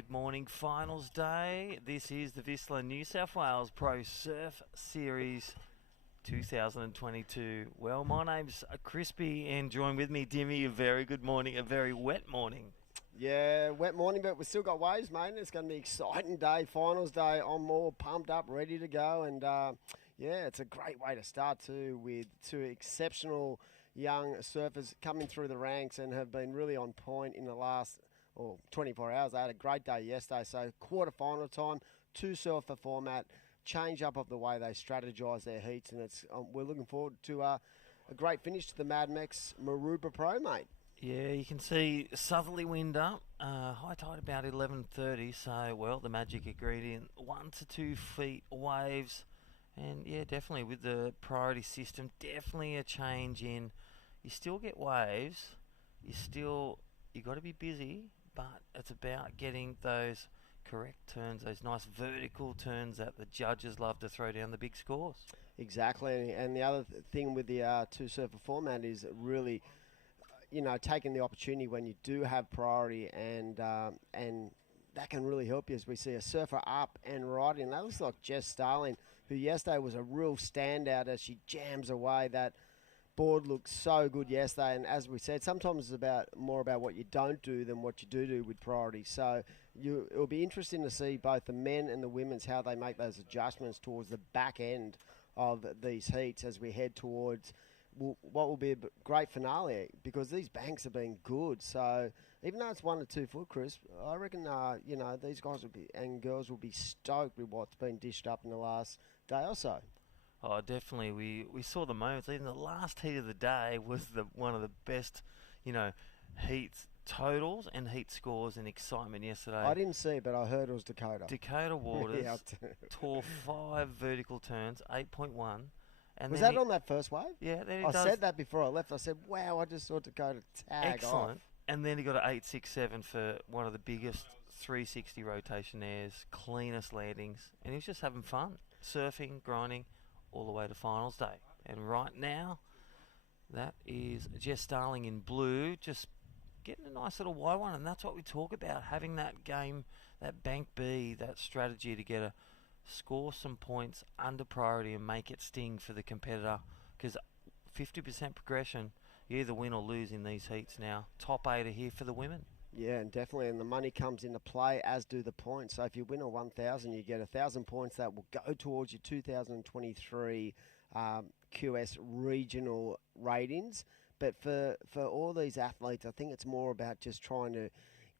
good morning. Finals day. This is the VISSLA New South Wales Pro Surf Series 2022. Well, my name's Crispy, and join with me, Dimmy. A very good morning, a very wet morning. Yeah, wet morning, but we've still got waves, mate. It's going to be an exciting day, finals day. I'm more pumped up, ready to go. And, yeah, it's a great way to start, too, with two exceptional young surfers coming through the ranks and have been really on point in the last 24 hours. They had a great day yesterday. So quarterfinal time, two surfer format, change up of the way they strategise their heats. And it's we're looking forward to a great finish to the Mad Mex Maroubra Pro, mate. Yeah, you can see southerly wind up, high tide about 11:30, so, well, the magic ingredient, 1 to 2 feet waves, and, yeah, definitely with the priority system, definitely a change in, you still get waves, you got to be busy, but it's about getting those correct turns, those nice vertical turns that the judges love to throw down the big scores. Exactly, and the other thing with the two surfer format is really, taking the opportunity when you do have priority, and that can really help you as we see a surfer up and riding. That looks like Jess Starling, who yesterday was a real standout as she jams away. That board looked so good yesterday, and as we said, sometimes it's more about what you don't do than what you do with priority. So it'll be interesting to see both the men and the women's how they make those adjustments towards the back end of these heats as we head towards what will be a great finale, because these banks have been good. So even though it's 1 to 2 foot, Chris, I reckon these guys and girls will be stoked with what's been dished up in the last day or so. Oh, definitely. We saw the moments. Even the last heat of the day was one of the best, heats totals and heat scores and excitement yesterday. I didn't see, but I heard it was Dakota. Dakota Waters tore 5 vertical turns, 8.1. And was that on that first wave? Yeah. I said that before I left. I said, wow, I just saw Dakota tag excellent off. And then he got an 8.67 for one of the biggest 360 rotation airs, cleanest landings, and he was just having fun, surfing, grinding, all the way to finals day. And right now, that is Jess Starling in blue, just getting a nice little wide one, and that's what we talk about, having that game, that bank B, that strategy to get score some points under priority and make it sting for the competitor, because 50% progression, you either win or lose in these heats now. Top 8 are here for the women. Yeah, and definitely, and the money comes into play, as do the points. So if you win a 1,000, you get 1,000 points that will go towards your 2023 QS regional ratings. But for all these athletes, I think it's more about just trying to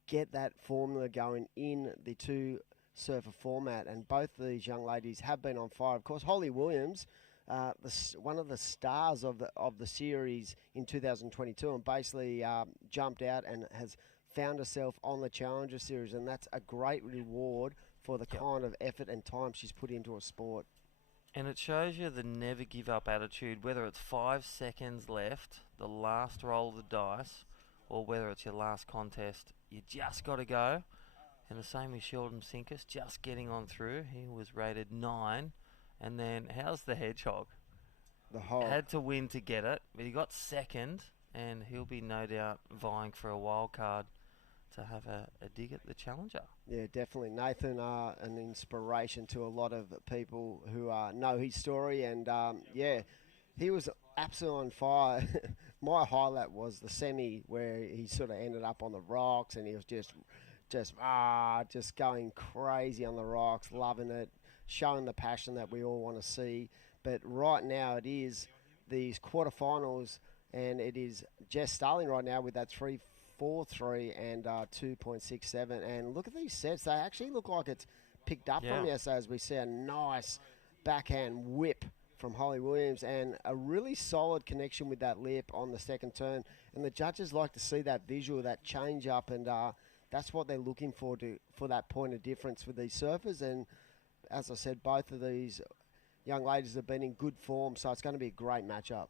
get that formula going in the two surfer format, and both of these young ladies have been on fire. Of course, Holly Williams, one of the stars of the series in 2022, and basically jumped out and has found herself on the Challenger Series, and that's a great reward for the kind of effort and time she's put into a sport. And it shows you the never give up attitude, whether it's 5 seconds left, the last roll of the dice, or whether it's your last contest. You just got to go. And the same with Sheldon Sinkus, just getting on through. He was rated 9. And then, how's the Hedgehog? The Hog had to win to get it, but he got second, and he'll be no doubt vying for a wild card to have a dig at the Challenger. Yeah, definitely. Nathan, an inspiration to a lot of people who know his story, and he was absolutely on fire. My highlight was the semi where he sort of ended up on the rocks, and he was just going crazy on the rocks, loving it, showing the passion that we all want to see. But right now it is these quarterfinals, and it is Jess Starling right now with that 3.43 and 2.67. And look at these sets. They actually look like it's picked up from yesterday, as we see a nice backhand whip from Holly Williams and a really solid connection with that lip on the second turn. And the judges like to see that visual, that change up, and that's what they're looking for that point of difference with these surfers. And as I said, both of these young ladies have been in good form, so it's going to be a great matchup.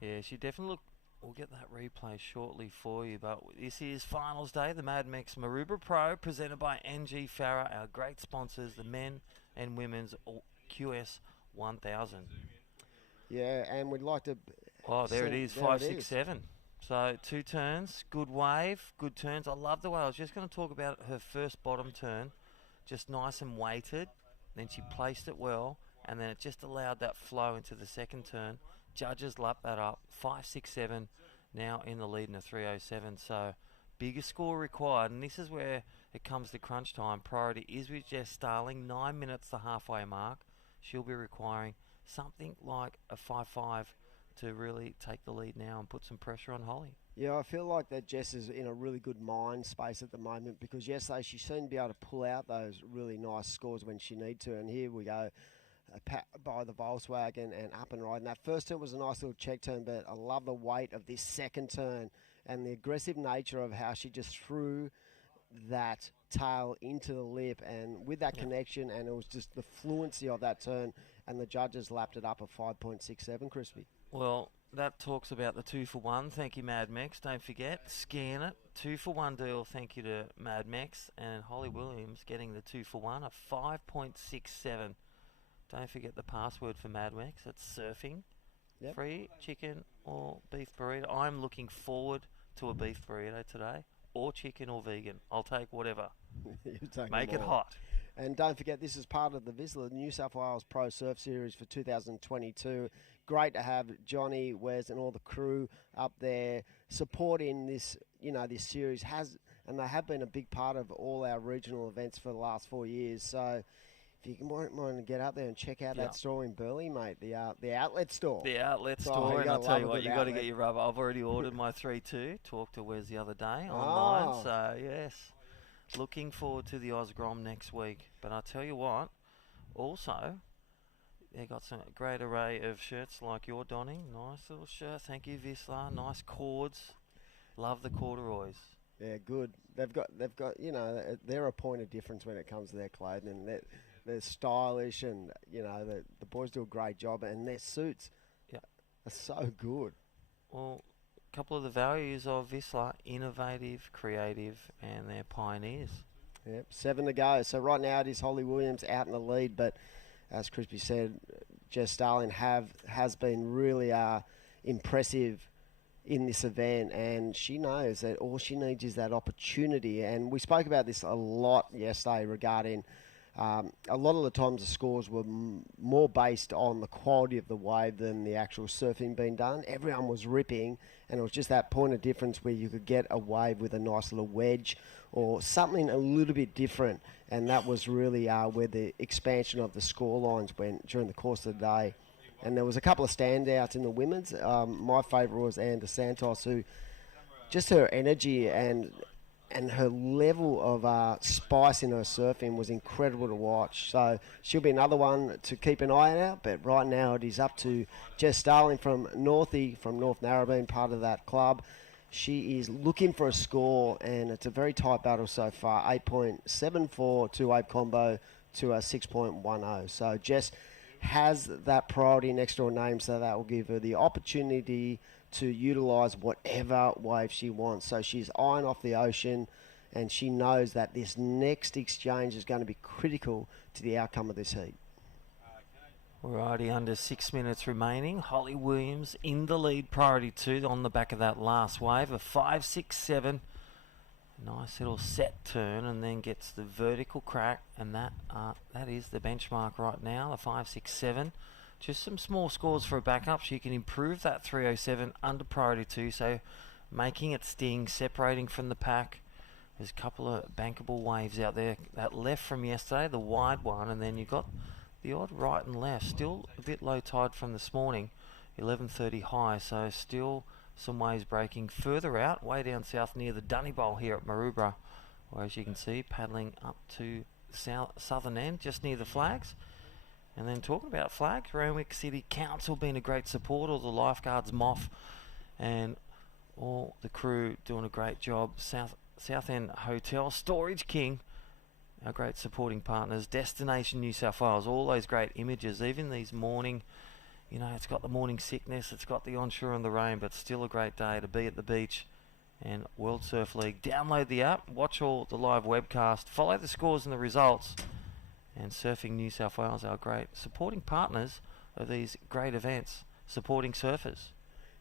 Yeah, she definitely looked. We'll get that replay shortly for you, but this is finals day, the Mad Mex Maroubra Pro, presented by NG Farah, our great sponsors, the men and women's QS 1000. Yeah, and we'd like to... Oh, there it is, 5.67. So 2 turns, good wave, good turns. I love the way. I was just going to talk about her first bottom turn, just nice and weighted. Then she placed it well, and then it just allowed that flow into the second turn. Judges lapped that up, 5.67, now in the lead in a 3.07. So bigger score required, and this is where it comes to crunch time. Priority is with Jess Starling, 9 minutes the halfway mark. She'll be requiring something like a 5.5 to really take the lead now and put some pressure on Holly. Yeah, I feel like that Jess is in a really good mind space at the moment, because yesterday she seemed to be able to pull out those really nice scores when she need to, and here we go, by the Volkswagen and up and riding. That first turn was a nice little check turn, but I love the weight of this second turn and the aggressive nature of how she just threw that tail into the lip, and with that connection, and it was just the fluency of that turn, and the judges lapped it up at 5.67, Crispy. Well, that talks about the 2 for 1. Thank you, Mad Mex. Don't forget, scan it. 2 for 1 deal. Thank you to Mad Mex. And Holly Williams getting the 2 for 1 at 5.67. Don't forget the password for Mad Mex. It's surfing. Yep. Free chicken or beef burrito. I'm looking forward to a beef burrito today, or chicken or vegan. I'll take whatever. Make it hot. And don't forget, this is part of the VISSLA New South Wales Pro Surf Series for 2022. Great to have Johnny, Wes, and all the crew up there supporting this. You know, this series and they have been a big part of all our regional events for the last 4 years. So, if you want to get up there and check out that store in Burleigh, mate, the outlet store. The outlet store, and I'll tell you what, you've got to get your rubber. I've already ordered my 3-2. Talked to Wes the other day online, so yes. Looking forward to the Osgrom next week. But I'll tell you what, also, they got some great array of shirts like you're donning. Nice little shirt. Thank you, VISSLA. Nice cords. Love the corduroys. Yeah, good. They've got. You know, they're a point of difference when it comes to their clothing. And they're stylish, and you know the boys do a great job, and their suits are so good. Well, a couple of the values of VISSLA: innovative, creative, and they're pioneers. Yep, 7 to go. So right now it is Holly Williams out in the lead, but as Crispy said, Jess Starling has been really impressive in this event, and she knows that all she needs is that opportunity. And we spoke about this a lot yesterday regarding a lot of the times the scores were more based on the quality of the wave than the actual surfing being done. Everyone was ripping, and it was just that point of difference where you could get a wave with a nice little wedge or something a little bit different, and that was really where the expansion of the score lines went during the course of the day. And there was a couple of standouts in the women's. My favourite was Santos, who just her energy and her level of spice in her surfing was incredible to watch. So she'll be another one to keep an eye out. But right now it is up to Jess Starling from North Narrabeen, part of that club. She is looking for a score, and it's a very tight battle so far. 8.74 to wave combo to a 6.10. So Jess has that priority next door name, so that will give her the opportunity to utilise whatever wave she wants. So she's eyeing off the ocean, and she knows that this next exchange is going to be critical to the outcome of this heat. Alrighty, under 6 minutes remaining. Holly Williams in the lead, priority 2 on the back of that last wave. A 5.67. Nice little set turn, and then gets the vertical crack, and that is the benchmark right now, the 5.67. Just some small scores for a backup. She can improve that 3.07 under priority 2, so making it sting, separating from the pack. There's a couple of bankable waves out there. That left from yesterday, the wide one, and then you've got the odd right and left. Still a bit low tide from this morning, 11:30 high, so still some waves breaking further out, way down south near the Dunny Bowl here at Maroubra, where as you can see, paddling up to the southern end, just near the flags. And then talking about flags, Randwick City Council being a great support, all the lifeguards, MOF, and all the crew doing a great job. South End Hotel, Storage King, our great supporting partners, Destination New South Wales, all those great images, even these morning, you know, it's got the morning sickness, it's got the onshore and the rain, but still a great day to be at the beach. And World Surf League, download the app, watch all the live webcast, follow the scores and the results. And Surfing New South Wales, our great supporting partners of these great events, supporting surfers.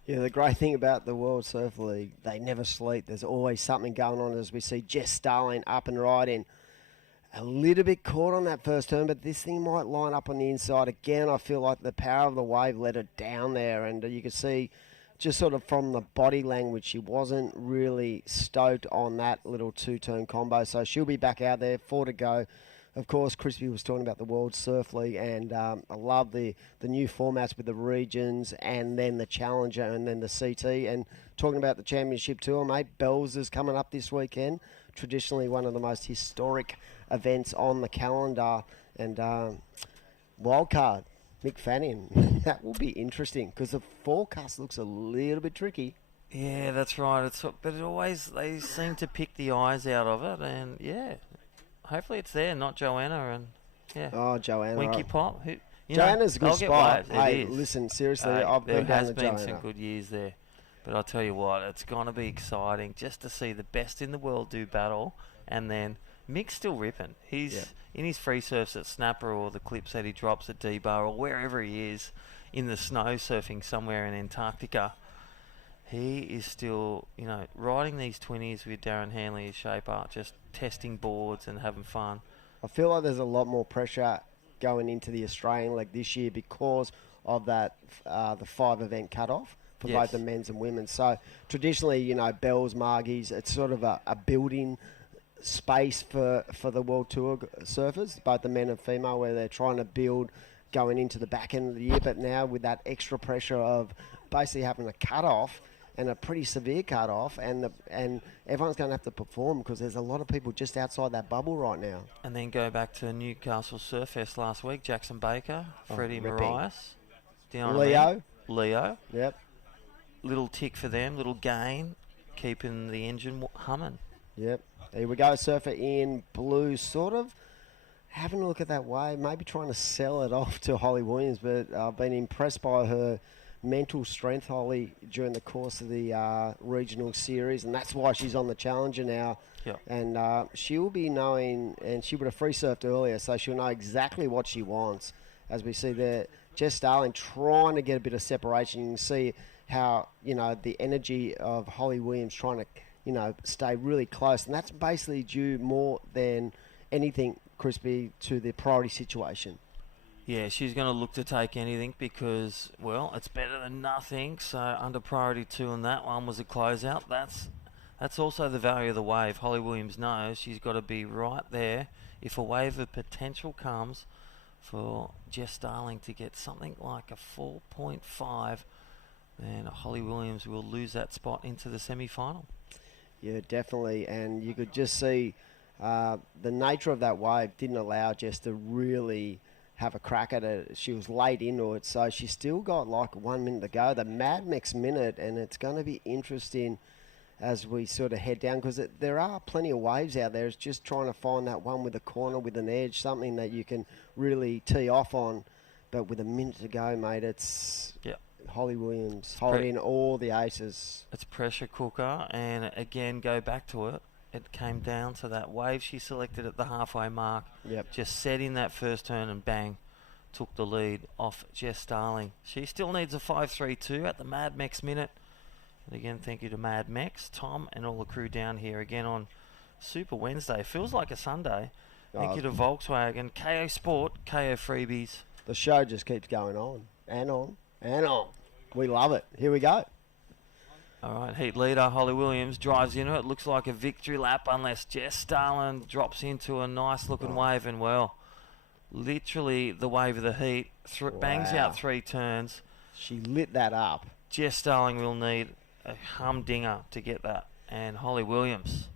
Yeah, the great thing about the World Surf League, they never sleep. There's always something going on, as we see Jess Starling up and riding. A little bit caught on that first turn, but this thing might line up on the inside. Again, I feel like the power of the wave let her down there, and you can see just sort of from the body language, she wasn't really stoked on that little two-turn combo, so she'll be back out there, 4 to go. Of course, Crispy was talking about the World Surf League, and I love the new formats with the regions and then the Challenger and then the CT. And talking about the Championship Tour, mate, Bells is coming up this weekend. Traditionally one of the most historic events on the calendar. And wildcard, Mick Fanning. That will be interesting because the forecast looks a little bit tricky. Yeah, that's right. But it always, they seem to pick the eyes out of it, and yeah. Hopefully it's there, not Joanna, and yeah. Oh, Joanna. Winky right. Pop. Joanna's a good spot. Hey, listen, seriously, I've been down to Joanna. There has been some good years there. But I'll tell you what, it's going to be exciting just to see the best in the world do battle, and then Mick's still ripping. He's in his free surfs at Snapper or the clips that he drops at D-Bar or wherever he is in the snow surfing somewhere in Antarctica. He is still, riding these 20s with Darren Hanley as shaper, just testing boards and having fun. I feel like there's a lot more pressure going into the Australian leg this year because of that the 5-event cutoff for both the men's and women's. So traditionally, Bells, Margies, it's sort of a building space for the World Tour surfers, both the men and female, where they're trying to build going into the back end of the year. But now with that extra pressure of basically having a cut-off, and a pretty severe cut-off, and everyone's going to have to perform because there's a lot of people just outside that bubble right now. And then go back to Newcastle Surf Fest last week. Jackson Baker, Freddie Marias, Leo. Yep. Little tick for them, little gain, keeping the engine humming. Yep. Here we go, surfer in blue, sort of having a look at that wave, maybe trying to sell it off to Holly Williams, but I've been impressed by her mental strength, Holly, during the course of the regional series, and that's why she's on the Challenger now. Yep. And she'll be knowing, and she would have free surfed earlier, so she'll know exactly what she wants. As we see there, Jess Starling trying to get a bit of separation. You can see how, the energy of Holly Williams trying to, stay really close, and that's basically due more than anything, Crispy, to the priority situation. Yeah, she's going to look to take anything because, well, it's better than nothing. So under priority 2 and that one was a closeout. That's also the value of the wave. Holly Williams knows she's got to be right there. If a wave of potential comes for Jess Starling to get something like a 4.5, then Holly Williams will lose that spot into the semi-final. Yeah, definitely. And you could just see the nature of that wave didn't allow Jess to really have a crack at it. She was late into it, so she's still got like 1 minute to go. The Mad Mex minute, and it's going to be interesting as we sort of head down because there are plenty of waves out there. It's just trying to find that one with a corner, with an edge, something that you can really tee off on. But with a minute to go, mate, it's Holly Williams holding all the aces. It's pressure cooker, and again, go back to it. It came down to that wave she selected at the halfway mark. Yep. Just set in that first turn and bang, took the lead off Jess Starling. She still needs a 5.32 at the Mad Mex minute. And again, thank you to Mad Mex, Tom, and all the crew down here again on Super Wednesday. Feels like a Sunday. Thank you to Volkswagen, KO Sport, KO Freebies. The show just keeps going on and on and on. We love it. Here we go. All right, heat leader Holly Williams drives into it. Looks like a victory lap unless Jess Starling drops into a nice-looking wave. And, well, literally the wave of the heat. Bangs out 3 turns. She lit that up. Jess Starling will need a humdinger to get that. And Holly Williams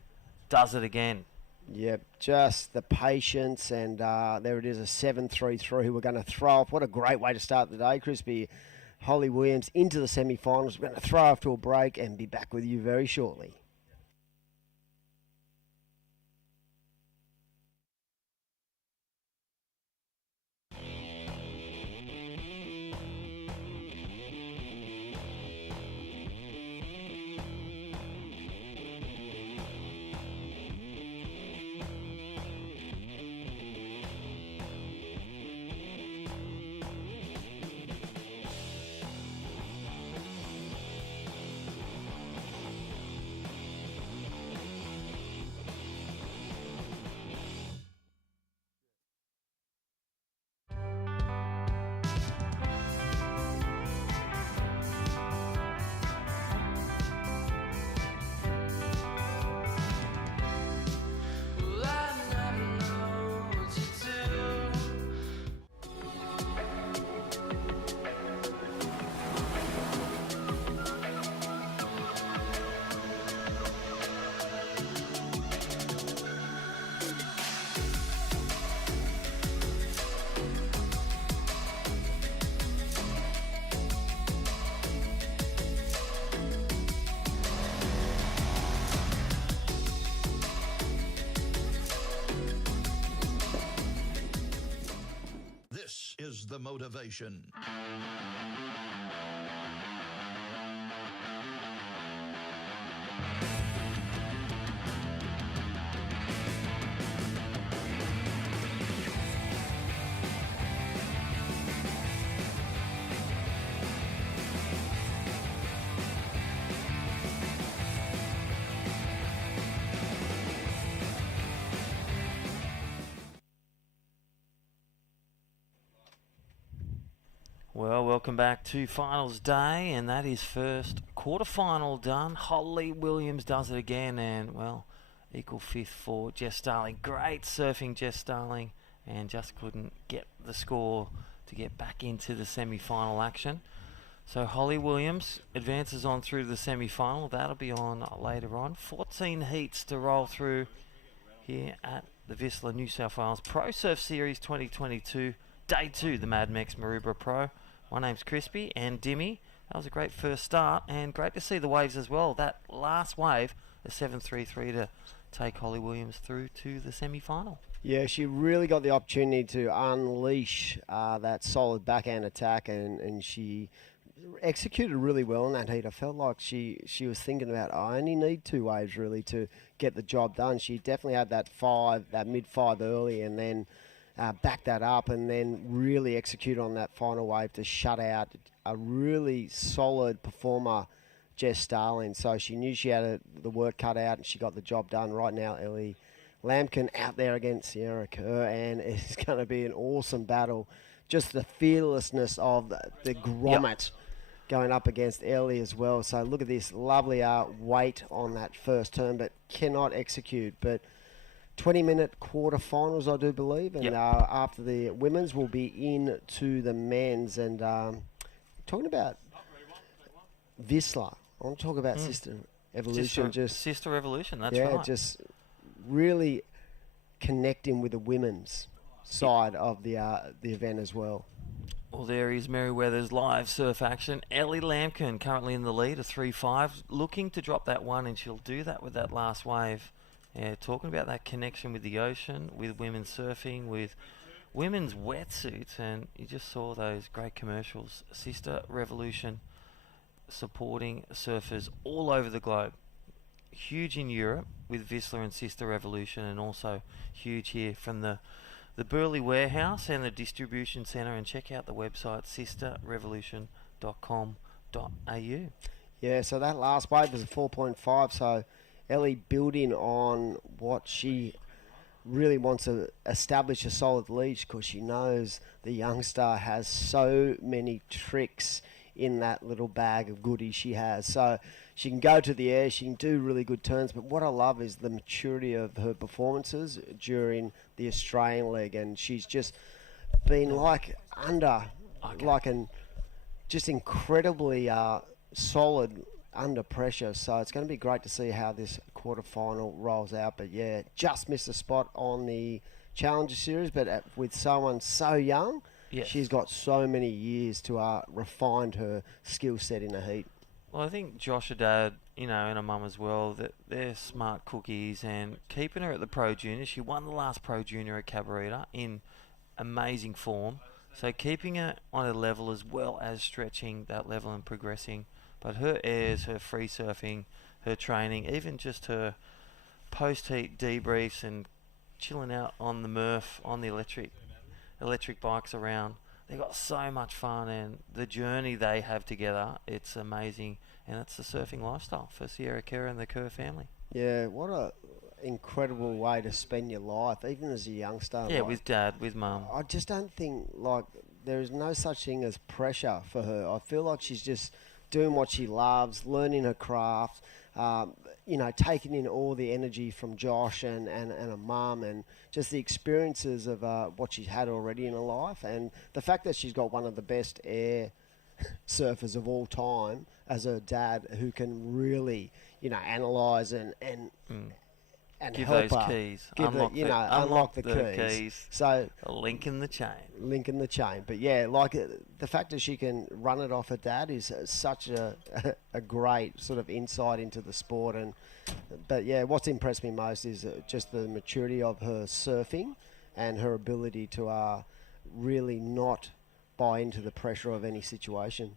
does it again. Yep, just the patience. And there it is, a 7.33 we're going to throw off. What a great way to start the day, Crispy. Holly Williams into the semi-finals. We're going to throw off to a break and be back with you very shortly. the motivation. Well, welcome back to finals day, and that is first quarterfinal done. Holly Williams does it again, and well, equal fifth for Jess Starling. Great surfing, Jess Starling, and just couldn't get the score to get back into the semi-final action. So Holly Williams advances on through to the semi-final. That'll be on later on. 14 heats to roll through here at the VISSLA New South Wales Pro Surf Series 2022, Day 2, the Mad Mex Maroubra Pro. My name's Crispy and Dimmy. That was a great first start, and great to see the waves as well. That last wave, the 733, to take Holly Williams through to the semi-final. Yeah, she really got the opportunity to unleash that solid backhand attack, and she executed really well in that heat. I felt like she was thinking about, I only need 2 waves really to get the job done. She definitely had that mid-5 early, and then back that up and then really execute on that final wave to shut out a really solid performer, Jess Starling. So she knew she had the work cut out, and she got the job done. Right now, Ellie Lampkin out there against Sierra Kerr, and it's going to be an awesome battle. Just the fearlessness of the grommet going up against Ellie as well. So look at this lovely weight on that first turn, but cannot execute. But 20-minute quarterfinals, I do believe, and after the women's, we'll be in to the men's. And talking about VISSLA, I want to talk about Sister Evolution. Sister Revolution, that's right. Yeah, just really connecting with the women's side of the event as well. Well, there is Merryweather's live surf action. Ellie Lampkin currently in the lead, a 3-5, looking to drop that one, and she'll do that with that last wave. Yeah, talking about that connection with the ocean, with women's surfing, with women's wetsuits, and you just saw those great commercials. Sister Revolution supporting surfers all over the globe. Huge in Europe with VISSLA and Sister Revolution, and also huge here from the Burleigh warehouse and the distribution centre. And check out the website sisterrevolution.com.au. Yeah, so that last wave was a 4.5, so Ellie building on what she really wants to establish a solid lead, because she knows the young star has so many tricks in that little bag of goodies she has. So she can go to the air, she can do really good turns, but what I love is the maturity of her performances during the Australian leg, and she's just been just incredibly solid under pressure. So it's going to be great to see how this quarterfinal rolls out. But yeah, just missed a spot on the Challenger Series, but with someone so young, she's got so many years to refine her skill set in the heat. Well, I think Josh, her dad, and her mum as well, that they're smart cookies, and keeping her at the Pro Junior. She won the last Pro Junior at Cabarita in amazing form. So keeping her on a level as well as stretching that level and progressing. But her airs, her free surfing, her training, even just her post-heat debriefs and chilling out on the Murph, on the electric bikes around. They got so much fun, and the journey they have together, it's amazing. And it's the surfing lifestyle for Sierra Kerr and the Kerr family. Yeah, what a incredible way to spend your life, even as a youngster. Yeah, with dad, with mum. I just don't think, there is no such thing as pressure for her. I feel like she's just doing what she loves, learning her craft, taking in all the energy from Josh and her mum, and just the experiences of what she's had already in her life, and the fact that she's got one of the best air surfers of all time as her dad, who can really, analyse and give help those her. keys. Unlock the keys. So a link in the chain. But yeah, the fact that she can run it off her dad is such a great sort of insight into the sport. But yeah, what's impressed me most is just the maturity of her surfing and her ability to really not buy into the pressure of any situation.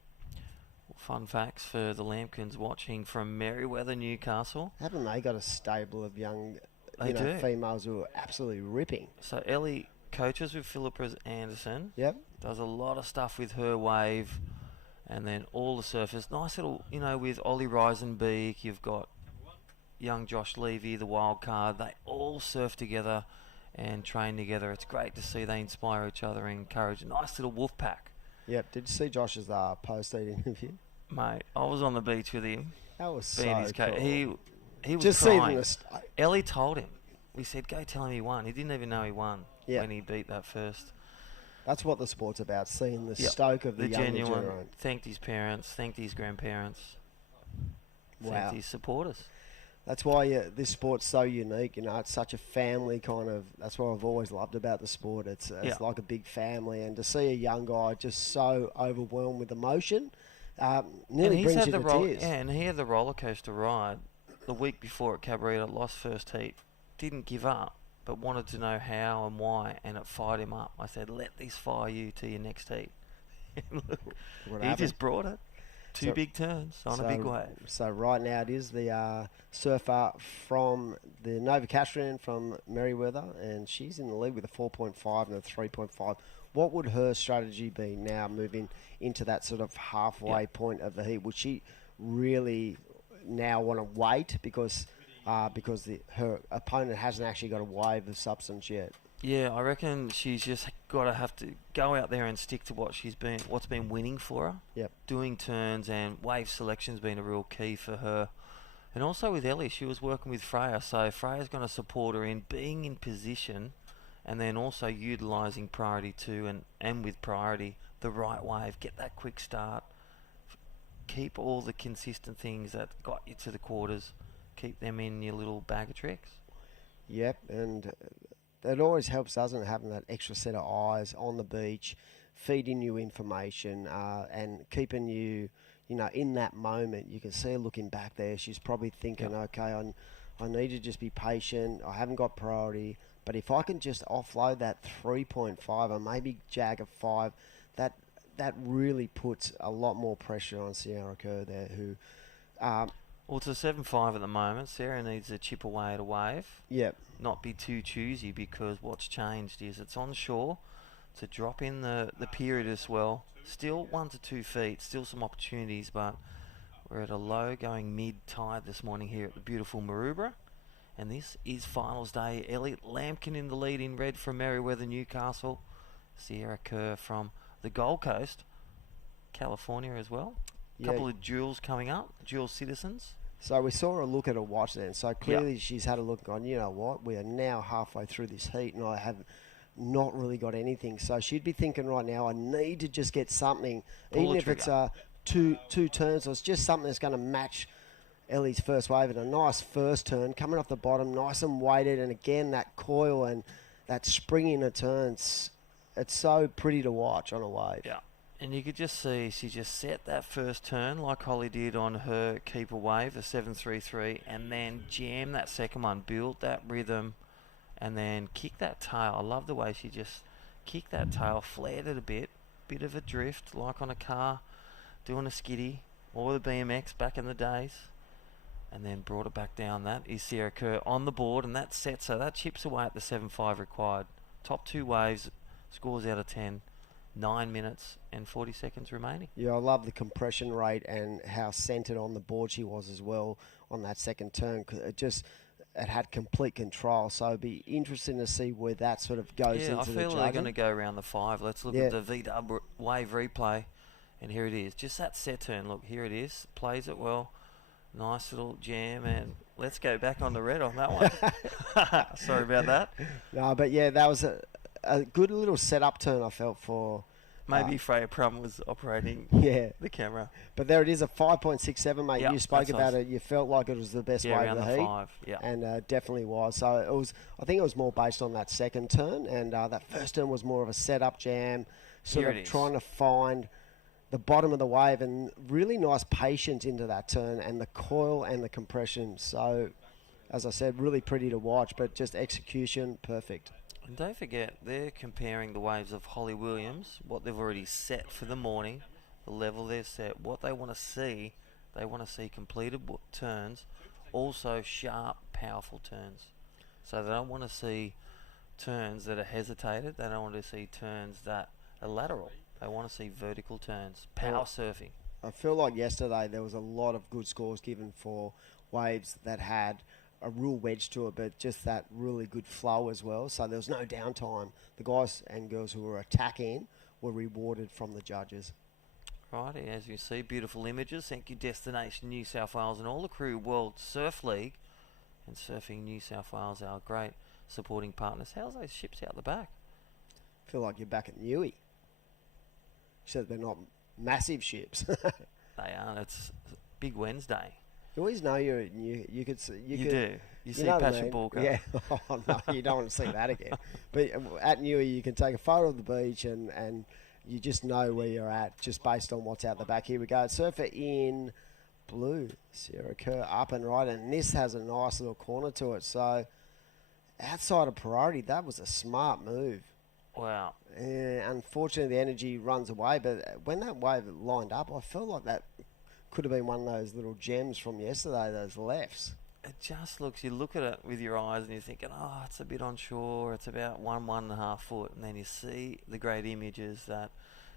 Fun facts for the Lambkins watching from Merriweather, Newcastle. Haven't they got a stable of young They do. females who are absolutely ripping? So Ellie coaches with Philippa Anderson. Yep. Does a lot of stuff with her wave. And then all the surfers. Nice little, with Ollie Reisenbeek. You've got young Josh Levy, the wild card. They all surf together and train together. It's great to see they inspire each other and encourage a nice little wolf pack. Yep. Did you see Josh's post-eat interview? Mate, I was on the beach with him. That was being so his cool. He was just crying. seeing Ellie told him. We said, go tell him he won. He didn't even know he won when he beat that first. That's what the sport's about, seeing the stoke of the younger genuine. generation. Thanked his parents, thanked his grandparents, thanked his supporters. That's why this sport's so unique. It's such a family kind of. That's what I've always loved about the sport. It's like a big family, and to see a young guy just so overwhelmed with emotion, nearly brings you to tears. Yeah, and he had the roller coaster ride the week before at Cabarita. Lost first heat, didn't give up, but wanted to know how and why, and it fired him up. I said, let this fire you to your next heat. He just brought it. Two big turns on a big wave. So right now it is the surfer from the Nova Castrian from Merriweather, and she's in the lead with a 4.5 and a 3.5. What would her strategy be now moving into that sort of halfway point of the heat? Would she really now want to wait because her opponent hasn't actually got a wave of substance yet? Yeah, I reckon she's just got to have to go out there and stick to what's been winning for her. Yep. Doing turns and wave selection's been a real key for her. And also with Ellie, she was working with Freya, so Freya's going to support her in being in position and then also utilising priority 2 and with priority the right wave, get that quick start, keep all the consistent things that got you to the quarters, keep them in your little bag of tricks. Yep, and it always helps, doesn't it, having that extra set of eyes on the beach, feeding you information, and keeping you, in that moment. You can see her looking back there. She's probably thinking, okay, I need to just be patient. I haven't got priority. But if I can just offload that 3.5 or maybe jag a 5, that really puts a lot more pressure on Sierra Kerr there, who... well, it's a 7.5 at the moment. Sarah needs to chip away at a wave. Yep. Not be too choosy, because what's changed is it's on shore to drop in the period as well. Still 1 to 2 feet, still some opportunities, but we're at a low going mid-tide this morning here at the beautiful Maroubra. And this is finals day. Elliot Lampkin in the lead in red from Merriweather, Newcastle. Sierra Kerr from the Gold Coast, California as well. Couple of duels coming up, dual citizens. So we saw her look at her watch then. So clearly she's had a look and gone, you know what, we are now halfway through this heat and I have not really got anything. So she'd be thinking right now, I need to just get something, even if it's two turns or it's just something that's going to match Ellie's first wave. And a nice first turn coming off the bottom, nice and weighted. And again, that coil and that spring in her turns, it's so pretty to watch on a wave. Yeah. And you could just see she just set that first turn like Holly did on her keeper wave, the 7.33, and then jammed that second one, built that rhythm, and then kicked that tail. I love the way she just kicked that tail, flared it a bit of a drift, like on a car, doing a skiddy, or the BMX back in the days, and then brought it back down. That is Sierra Kerr on the board, and that sets her. That chips away at the 7.5 required. Top 2 waves, scores out of 10. 9 minutes and 40 seconds remaining. Yeah, I love the compression rate and how centered on the board she was as well on that second turn. It had complete control. So it'd be interesting to see where that sort of goes into the judging. I feel they're going to go around the 5. Let's look at the VW wave replay. And here it is. Just that set turn. Look, here it is. Plays it well. Nice little jam. And let's go back on the red on that one. Sorry about that. No, but yeah, that was a good little setup turn, I felt, for... Maybe Freya Prum was operating the camera. But there it is, a 5.67, mate. Yep, you spoke about nice. it. You felt like it was the best wave of the heat. 5. Yeah. And definitely was. So it was. I think it was more based on that second turn. And that first turn was more of a setup jam. Sort of trying to find the bottom of the wave. And really nice patience into that turn. And the coil and the compression. So, as I said, really pretty to watch. But just execution, perfect. And don't forget, they're comparing the waves of Holly Williams, what they've already set for the morning, the level they've set, what they want to see. They want to see completed turns, also sharp, powerful turns. So they don't want to see turns that are hesitated. They don't want to see turns that are lateral. They want to see vertical turns, power surfing. I feel like yesterday there was a lot of good scores given for waves that had a real wedge to it, but just that really good flow as well. So there was no downtime. The guys and girls who were attacking were rewarded from the judges. Right, as you see, beautiful images. Thank you, Destination New South Wales and all the crew, World Surf League and Surfing New South Wales, our great supporting partners. How's those ships out the back? Feel like you're back at Newey. Except they're not massive ships. They are. It's Big Wednesday. You always know you're at Newey. You could see. You do. You see know Passion Walker. Yeah. Oh, no, you don't want to see that again. But at Newey, you can take a photo of the beach and you just know where you're at just based on what's out the back. Here we go. Surfer in blue. Sarah Kerr up and right. And this has a nice little corner to it. So outside of priority, that was a smart move. Wow. Unfortunately, the energy runs away. But when that wave lined up, I felt like that could have been one of those little gems from yesterday, those lefts. It just looks, you look at it with your eyes and you're thinking, oh, it's a bit onshore, it's about 1.5 foot. And then you see the great images that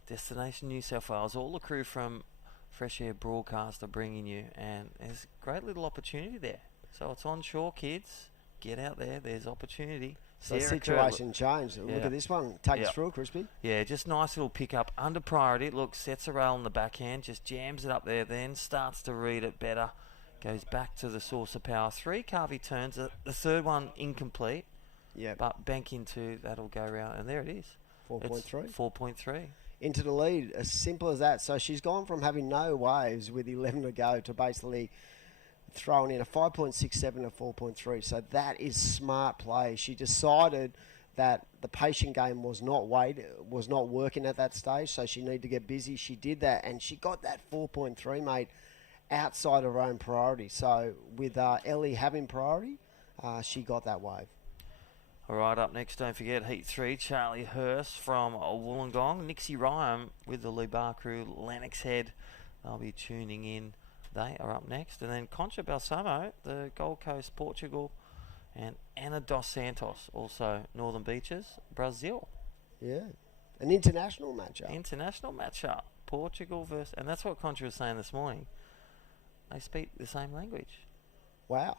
Destination New South Wales, all the crew from Fresh Air Broadcast are bringing you. And there's a great little opportunity there. So it's onshore, kids. Get out there. There's opportunity. So situation changed. Look at this one. Take us through, Crispy. Yeah, just nice little pickup under priority. Look, sets a rail on the backhand, just jams it up there, then starts to read it better. Goes back to the source of power. 3 carvy turns. The third one incomplete. Yeah. But bank into, that'll go round. And there it is. 4.3. 4.3. Into the lead. As simple as that. So she's gone from having no waves with 11 to go to basically throwing in a 5.67 and a 4.3. So that is smart play. She decided that the patient game was not working at that stage, so she needed to get busy. She did that, and she got that 4.3, mate, outside of her own priority. So with Ellie having priority, she got that wave. All right, up next, don't forget Heat 3, Charlie Hurst from Wollongong, Nixie Ryan with the Lee Bar crew, Lennox Head. They'll be tuning in. They are up next. And then Concha Balsamo, the Gold Coast, Portugal, and Ana dos Santos, also Northern Beaches, Brazil. Yeah, an international matchup. International matchup. Portugal versus... And that's what Concha was saying this morning. They speak the same language. Wow.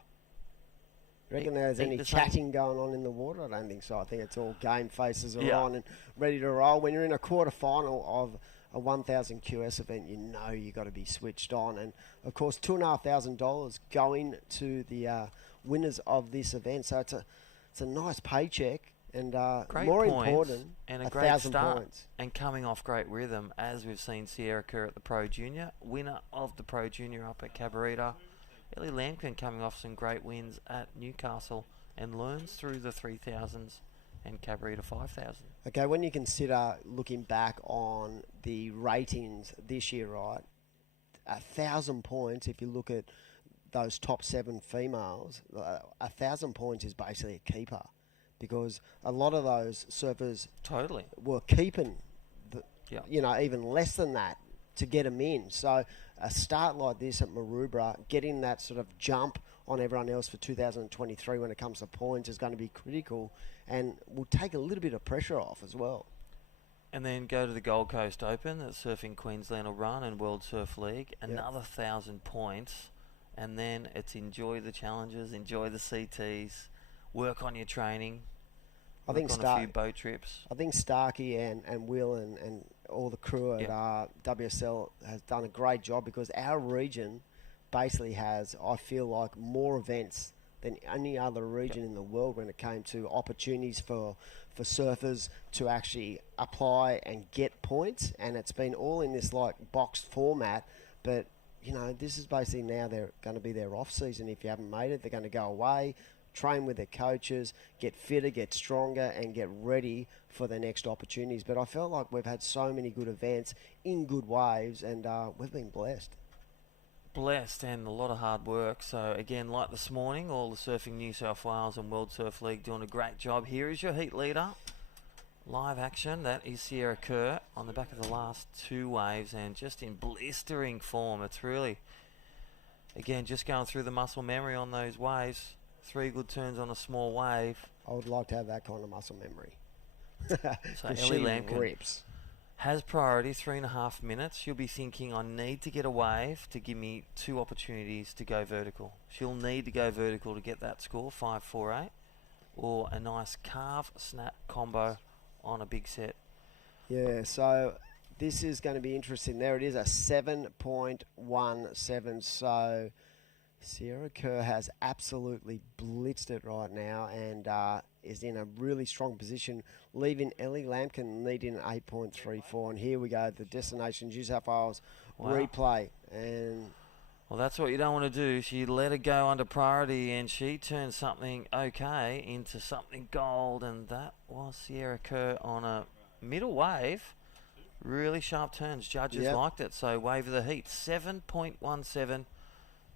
You reckon there's any chatting going on in the water? I don't think so. I think it's all game faces are on and ready to roll. When you're in a quarterfinal of a 1,000 QS event, you know you got to be switched on. And, of course, $2,500 going to the winners of this event. So it's a nice paycheck. And more important, and a great start. Points. And coming off great rhythm, as we've seen Sierra Kerr at the Pro Junior, winner of the Pro Junior up at Cabarita. Ellie Lampkin coming off some great wins at Newcastle and learns through the 3,000s and Cabarita 5,000. Okay, when you consider looking back on the ratings this year, right, 1,000 points, if you look at those top 7 females, 1,000 points is basically a keeper because a lot of those surfers were keeping, even less than that to get them in. So a start like this at Maroubra, getting that sort of jump on everyone else for 2023 when it comes to points is going to be critical and will take a little bit of pressure off as well. And then go to the Gold Coast Open that Surfing Queensland will run and World Surf League, another 1,000 points, and then it's enjoy the challenges, enjoy the CTs, work on your training, I think on a few boat trips. I think Starkey and Will and all the crew at WSL has done a great job because our region basically has, I feel like, more events than any other region in the world when it came to opportunities for surfers to actually apply and get points. And it's been all in this like boxed format. But, this is basically now they're going to be their off season. If you haven't made it, they're going to go away, train with their coaches, get fitter, get stronger, and get ready for their next opportunities. But I felt like we've had so many good events in good waves, and we've been blessed. blessed and a lot of hard work. So again, like this morning, all the Surfing New South Wales and World Surf League doing a great job. Here is your heat leader. Live action. That is Sierra Kerr on the back of the last 2 waves and just in blistering form. It's really, again, just going through the muscle memory on those waves. 3 good turns on a small wave. I would like to have that kind of muscle memory. So Ellie Lampkin rips. has priority, 3.5 minutes. She'll be thinking, I need to get a wave to give me 2 opportunities to go vertical. She'll need to go vertical to get that score, 5.48, or a nice carve snap combo on a big set. Yeah, so this is going to be interesting. There it is, a 7.17. So Sierra Kerr has absolutely blitzed it right now and is in a really strong position, leaving Ellie Lampkin needing an 8.34. And here we go, the Destination New South Wales replay. And well, that's what you don't want to do. She let it go under priority and she turned something okay into something gold, and that was Sierra Kerr on a middle wave. Really sharp turns. Judges liked it. So wave of the heat, 7.17.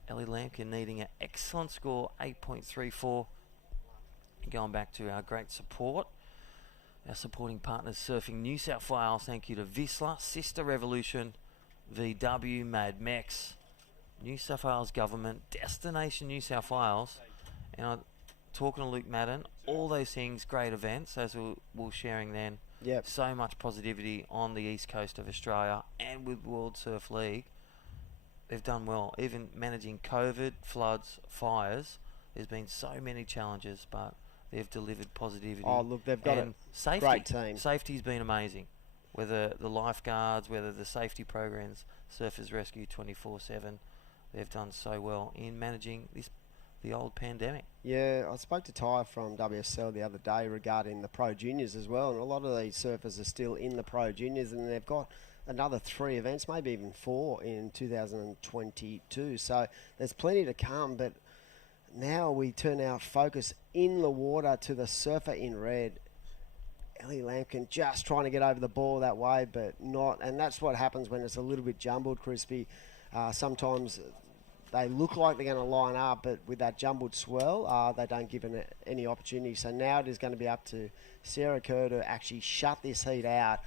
Ellie Lampkin needing an excellent score, 8.34. Going back to our great support, our supporting partners, Surfing New South Wales. Thank you to VISSLA, Sister Revolution, VW, Mad Mex, New South Wales Government, Destination New South Wales. And I'm talking to Luke Madden, all those things, great events, as we're sharing then. Yep. So much positivity on the east coast of Australia and with World Surf League. They've done well, even managing COVID, floods, fires. There's been so many challenges, but they've delivered positivity. Oh, look, they've got a great team. Safety's been amazing. Whether the lifeguards, whether the safety programs, Surfers Rescue 24/7, they've done so well in managing the old pandemic. Yeah, I spoke to Ty from WSL the other day regarding the Pro Juniors as well, and a lot of these surfers are still in the Pro Juniors, and they've got another 3 events, maybe even 4 in 2022. So there's plenty to come, but now we turn our focus in the water to the surfer in red. Ellie Lampkin just trying to get over the ball that way, but not. And that's what happens when it's a little bit jumbled, Crispy. Sometimes they look like they're going to line up, but with that jumbled swell, they don't give any opportunity. So now it is going to be up to Sierra Kerr to actually shut this heat out.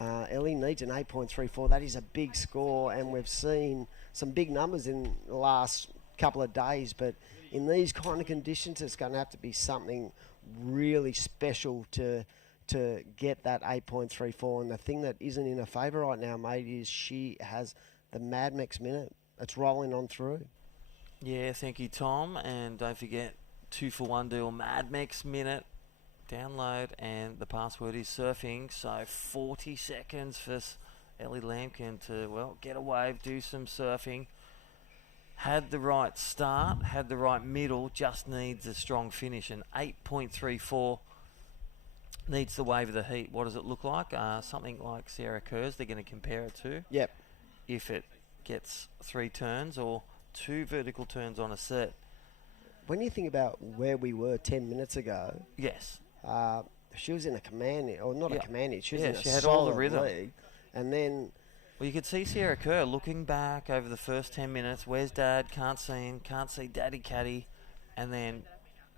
Ellie needs an 8.34. That is a big score, and we've seen some big numbers in the last couple of days, but in these kind of conditions, it's going to have to be something really special to get that 8.34. And the thing that isn't in her favour right now, mate, is she has the Mad Mex minute. It's rolling on through. Yeah, thank you, Tom. And don't forget, 2-for-1 deal, Mad Mex minute. Download, and the password is surfing. So 40 seconds for Ellie Lampkin to, well, get a wave, do some surfing. Had the right start, had the right middle, just needs a strong finish. And 8.34 needs the wave of the heat. What does it look like? Something like Sierra Kerr's they're going to compare it to. Yep. If it gets 3 turns or 2 vertical turns on a set. When you think about where we were 10 minutes ago, yes, she was in a command, or not a command, she was in a she had all the solid rhythm. league, and then. Well, you could see Sierra Kerr looking back over the first 10 minutes. Where's Dad? Can't see him. Can't see Daddy Caddy. And then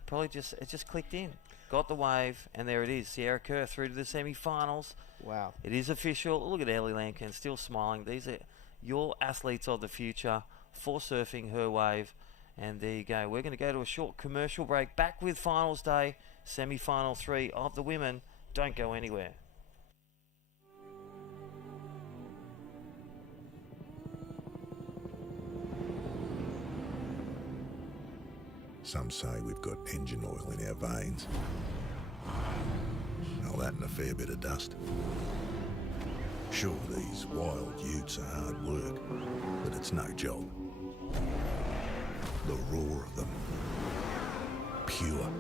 probably it just clicked in. Got the wave, and there it is. Sierra Kerr through to the semi-finals. Wow. It is official. Look at Ellie Lampkin still smiling. These are your athletes of the future for surfing her wave. And there you go. We're going to go to a short commercial break. Back with finals day, semi-final 3 of the women. Don't go anywhere. Some say we've got engine oil in our veins. All that and a fair bit of dust. Sure, these wild utes are hard work, but it's no job. The roar of them. Pure.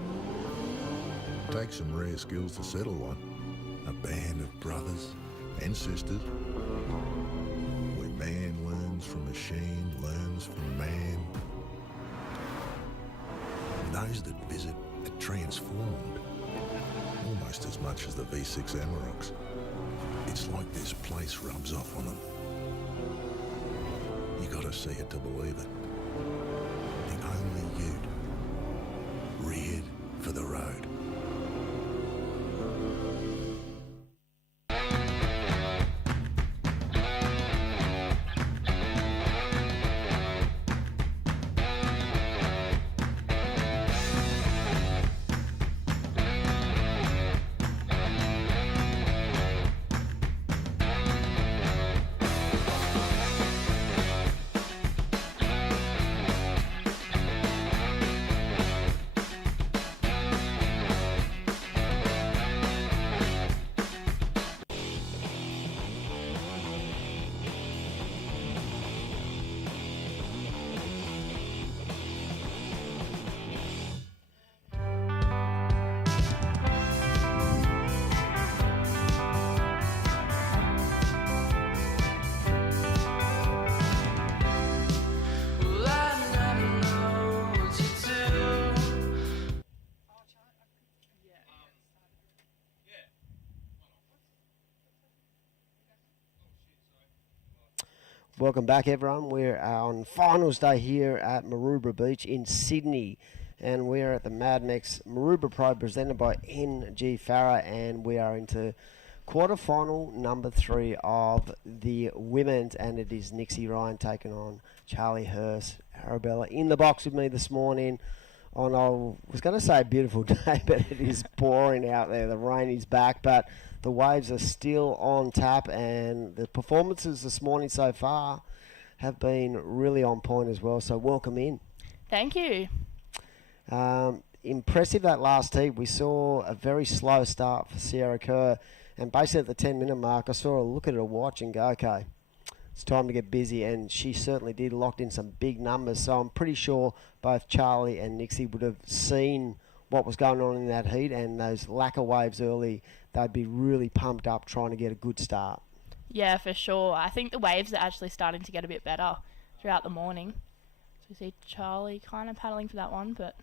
Takes some rare skills to settle one. A band of brothers and sisters. Where man learns from machine, learns from man. Those that visit are transformed, almost as much as the V6 Amaroks. It's like this place rubs off on them. You got gotta see it to believe it. The only ute reared for the road. Welcome back, everyone. We're on finals day here at Maroubra Beach in Sydney, and we're at the Mad Mex Maroubra Pro presented by NG Farah, and we are into quarterfinal number 3 of the women's, and it is Nixie Ryan taking on Charlie Hurst. Arabella in the box with me this morning on, I was going to say a beautiful day, but it is boring out there. The rain is back, but the waves are still on tap, and the performances this morning so far have been really on point as well. So welcome in. Thank you. Impressive that last heat. We saw a very slow start for Sierra Kerr, and basically at the 10-minute mark, I saw her look at her watch and go, okay, it's time to get busy, and she certainly did, locked in some big numbers. So I'm pretty sure both Charlie and Nixie would have seen what was going on in that heat, and those lacquer waves early, they'd be really pumped up trying to get a good start. Yeah, for sure. I think the waves are actually starting to get a bit better throughout the morning. So we see Charlie kind of paddling for that one, but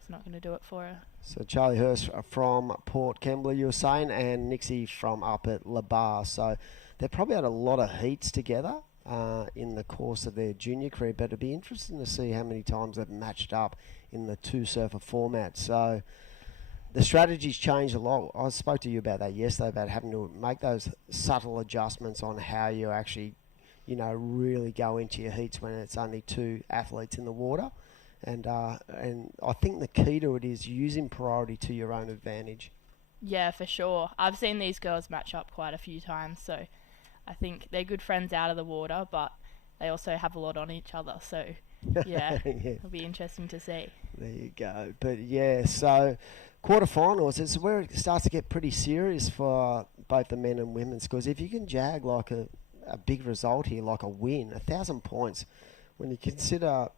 it's not going to do it for her. So Charlie Hurst from Port Kembla, you were saying, and Nixie from up at La Barre. So they've probably had a lot of heats together in the course of their junior career, but it'd be interesting to see how many times they've matched up in the two-surfer format. So the strategy's changed a lot. I spoke to you about that yesterday, about having to make those subtle adjustments on how you actually, really go into your heats when it's only 2 athletes in the water. And I think the key to it is using priority to your own advantage. Yeah, for sure. I've seen these girls match up quite a few times, so I think they're good friends out of the water, but they also have a lot on each other. So, yeah, it'll be interesting to see. There you go. But, yeah, so quarterfinals is where it starts to get pretty serious for both the men and women's, because if you can jag like a big result here, like a win, 1,000 points, when you consider,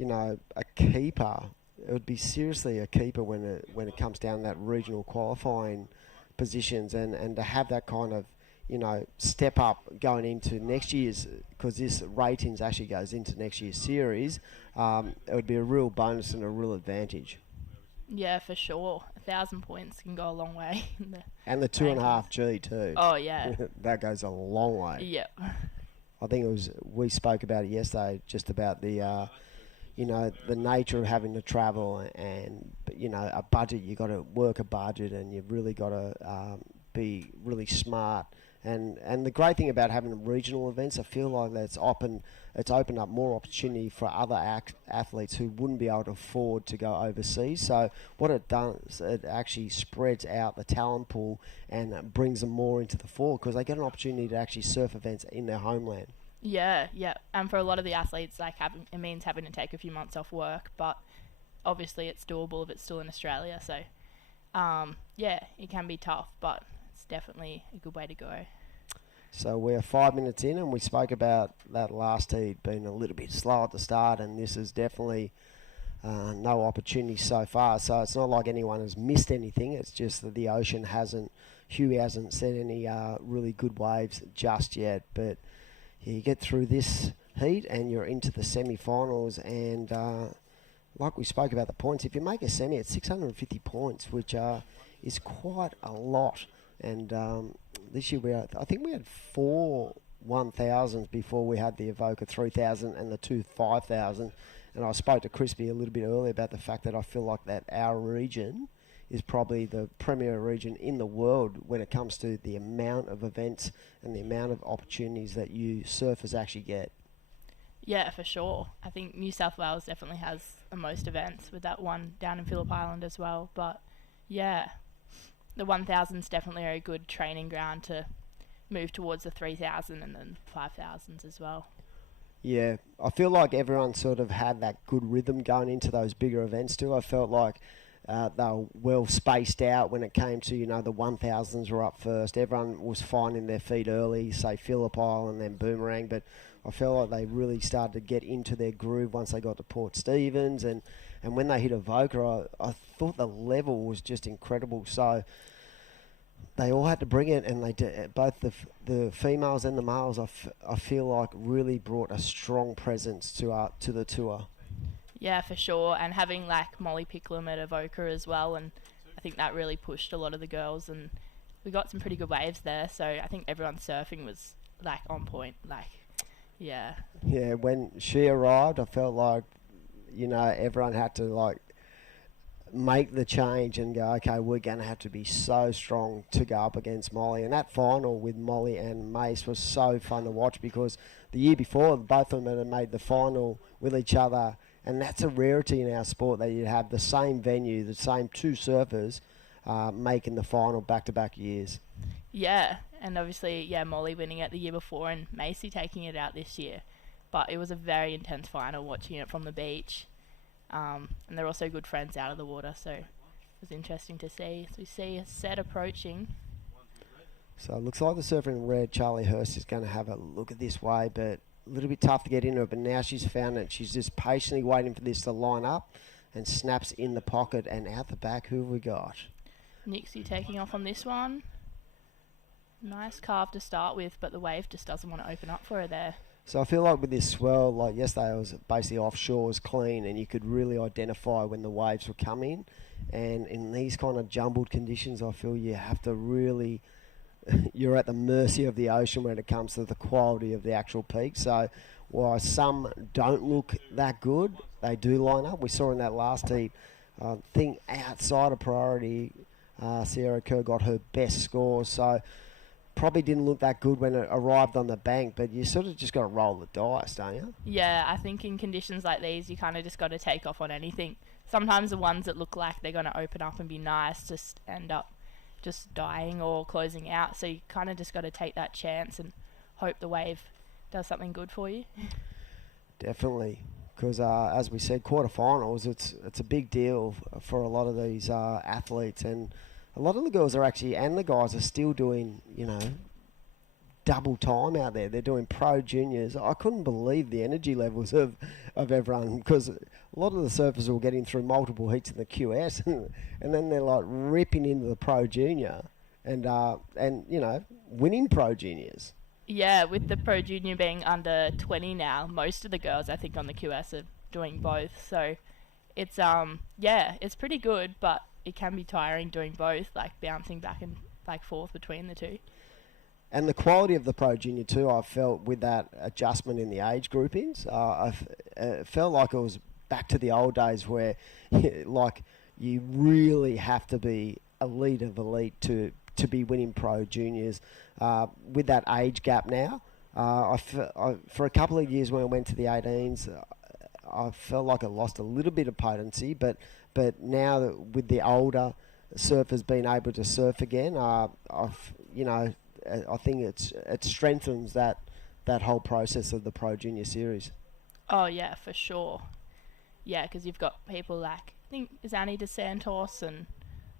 a keeper, it would be seriously a keeper when it comes down to that regional qualifying positions, and to have that kind of, step up going into next year's, because this ratings actually goes into next year's series, it would be a real bonus and a real advantage. Yeah, for sure. 1,000 points can go a long way. And the 2.5 G too. Oh, yeah. That goes a long way. Yep. I think we spoke about it yesterday, just about the, the nature of having to travel and, a budget. You got to work a budget, and you've really got to be really smart. And the great thing about having regional events, I feel like it's opened up more opportunity for other athletes who wouldn't be able to afford to go overseas. So what it does, it actually spreads out the talent pool and brings them more into the fore, because they get an opportunity to actually surf events in their homeland. Yeah. And for a lot of the athletes, it means having to take a few months off work, but obviously it's doable if it's still in Australia. So, it can be tough, but it's definitely a good way to go. So we're 5 minutes in, and we spoke about that last heat being a little bit slow at the start, and this is definitely no opportunity so far. So it's not like anyone has missed anything. It's just that the ocean Huey hasn't set any really good waves just yet. But you get through this heat, and you're into the semi-finals, and like we spoke about the points, if you make a semi at 650 points, which is quite a lot. And this year I think we had 4 1000s before we had the Evoca 3000 and the two 5000. And I spoke to Crispy a little bit earlier about the fact that I feel like that our region is probably the premier region in the world when it comes to the amount of events and the amount of opportunities that you surfers actually get. Yeah, for sure. I think New South Wales definitely has the most events with that one down in Phillip Island as well. But yeah, the 1000's definitely a good training ground to move towards the 3000 and then 5000s as well. Yeah, I feel like everyone sort of had that good rhythm going into those bigger events too. I felt like they were well spaced out when it came to, the 1000s were up first. Everyone was finding their feet early, say Phillip Island and then Boomerang, but I felt like they really started to get into their groove once they got to Port Stephens, and when they hit Evoca, I thought the level was just incredible. So they all had to bring it, and they did. Both the females and the males, I feel like really brought a strong presence to the tour. Yeah, for sure. And having like Molly Picklum at Evoca as well, and I think that really pushed a lot of the girls, and we got some pretty good waves there. So I think everyone's surfing was like on point. Yeah. Yeah, when she arrived, I felt like, everyone had to like make the change and go, okay, we're going to have to be so strong to go up against Molly. And that final with Molly and Mace was so fun to watch, because the year before, both of them had made the final with each other. And that's a rarity in our sport, that you have the same venue, the same two surfers making the final back-to-back years. Yeah, and obviously, Molly winning it the year before and Macy taking it out this year. But it was a very intense final watching it from the beach. And they're also good friends out of the water, so it was interesting to see. So we see a set approaching. So it looks like the surfer in red, Charlie Hurst, is going to have a look at this way, but a little bit tough to get into it. But now she's found it. She's just patiently waiting for this to line up, and snaps in the pocket and out the back. Who have we got? Nixie taking off on this one. Nice carve to start with, but the wave just doesn't want to open up for her there. So I feel like with this swell, like yesterday, it was basically offshore was clean, and you could really identify when the waves were coming. And in these kind of jumbled conditions, I feel you have to really, you're at the mercy of the ocean when it comes to the quality of the actual peak. So while some don't look that good, they do line up. We saw in that last heat, I think outside of priority, Sierra Kerr got her best score. So probably didn't look that good when it arrived on the bank, but you sort of just got to roll the dice, don't you? Yeah, I think in conditions like these, you kind of just got to take off on anything. Sometimes the ones that look like they're going to open up and be nice just end up just dying or closing out. So you kind of just got to take that chance and hope the wave does something good for you. Definitely, because as we said, quarterfinals, it's a big deal for a lot of these athletes, and a lot of the girls are actually, and the guys are still doing, double time out there. They're doing pro juniors. I couldn't believe the energy levels of everyone, because a lot of the surfers were getting through multiple heats in the QS, and then they're like ripping into the pro junior and winning pro juniors. Yeah, with the pro junior being under 20 now, most of the girls I think on the QS are doing both. So it's it's pretty good, but it can be tiring doing both, like bouncing back and forth between the two. And the quality of the pro junior too, I felt with that adjustment in the age groupings, I felt like it was back to the old days where, like, you really have to be elite of elite to be winning pro juniors. With that age gap now, for a couple of years when I went to the 18s, I felt like I lost a little bit of potency, but now that with the older surfers being able to surf again, I think it strengthens that whole process of the Pro Junior Series. Oh yeah, for sure. Yeah, because you've got people like, I think is Annie Santos and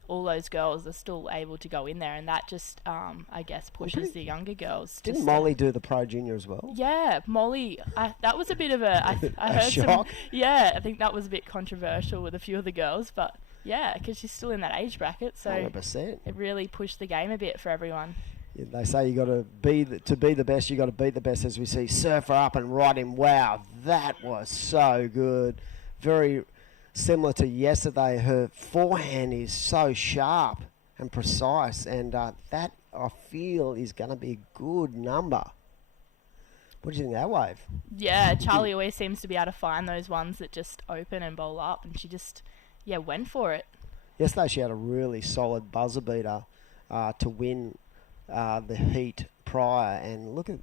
all those girls are still able to go in there, and that just I guess pushes the younger girls. Didn't Molly do the Pro Junior as well? Yeah, Molly. That was a bit of I heard shock. I think that was a bit controversial with a few of the girls, but yeah, because she's still in that age bracket, so 100%. It really pushed the game a bit for everyone. Yeah, they say you got to be the best. You got to beat the best. As we see, surfer up and right in. Wow, that was so good. Very similar to yesterday. Her forehand is so sharp and precise, and that I feel is going to be a good number. What do you think of that wave? Yeah, Charlie always seems to be able to find those ones that just open and bowl up, and she just, went for it. Yesterday she had a really solid buzzer beater to win the heat prior, and look at,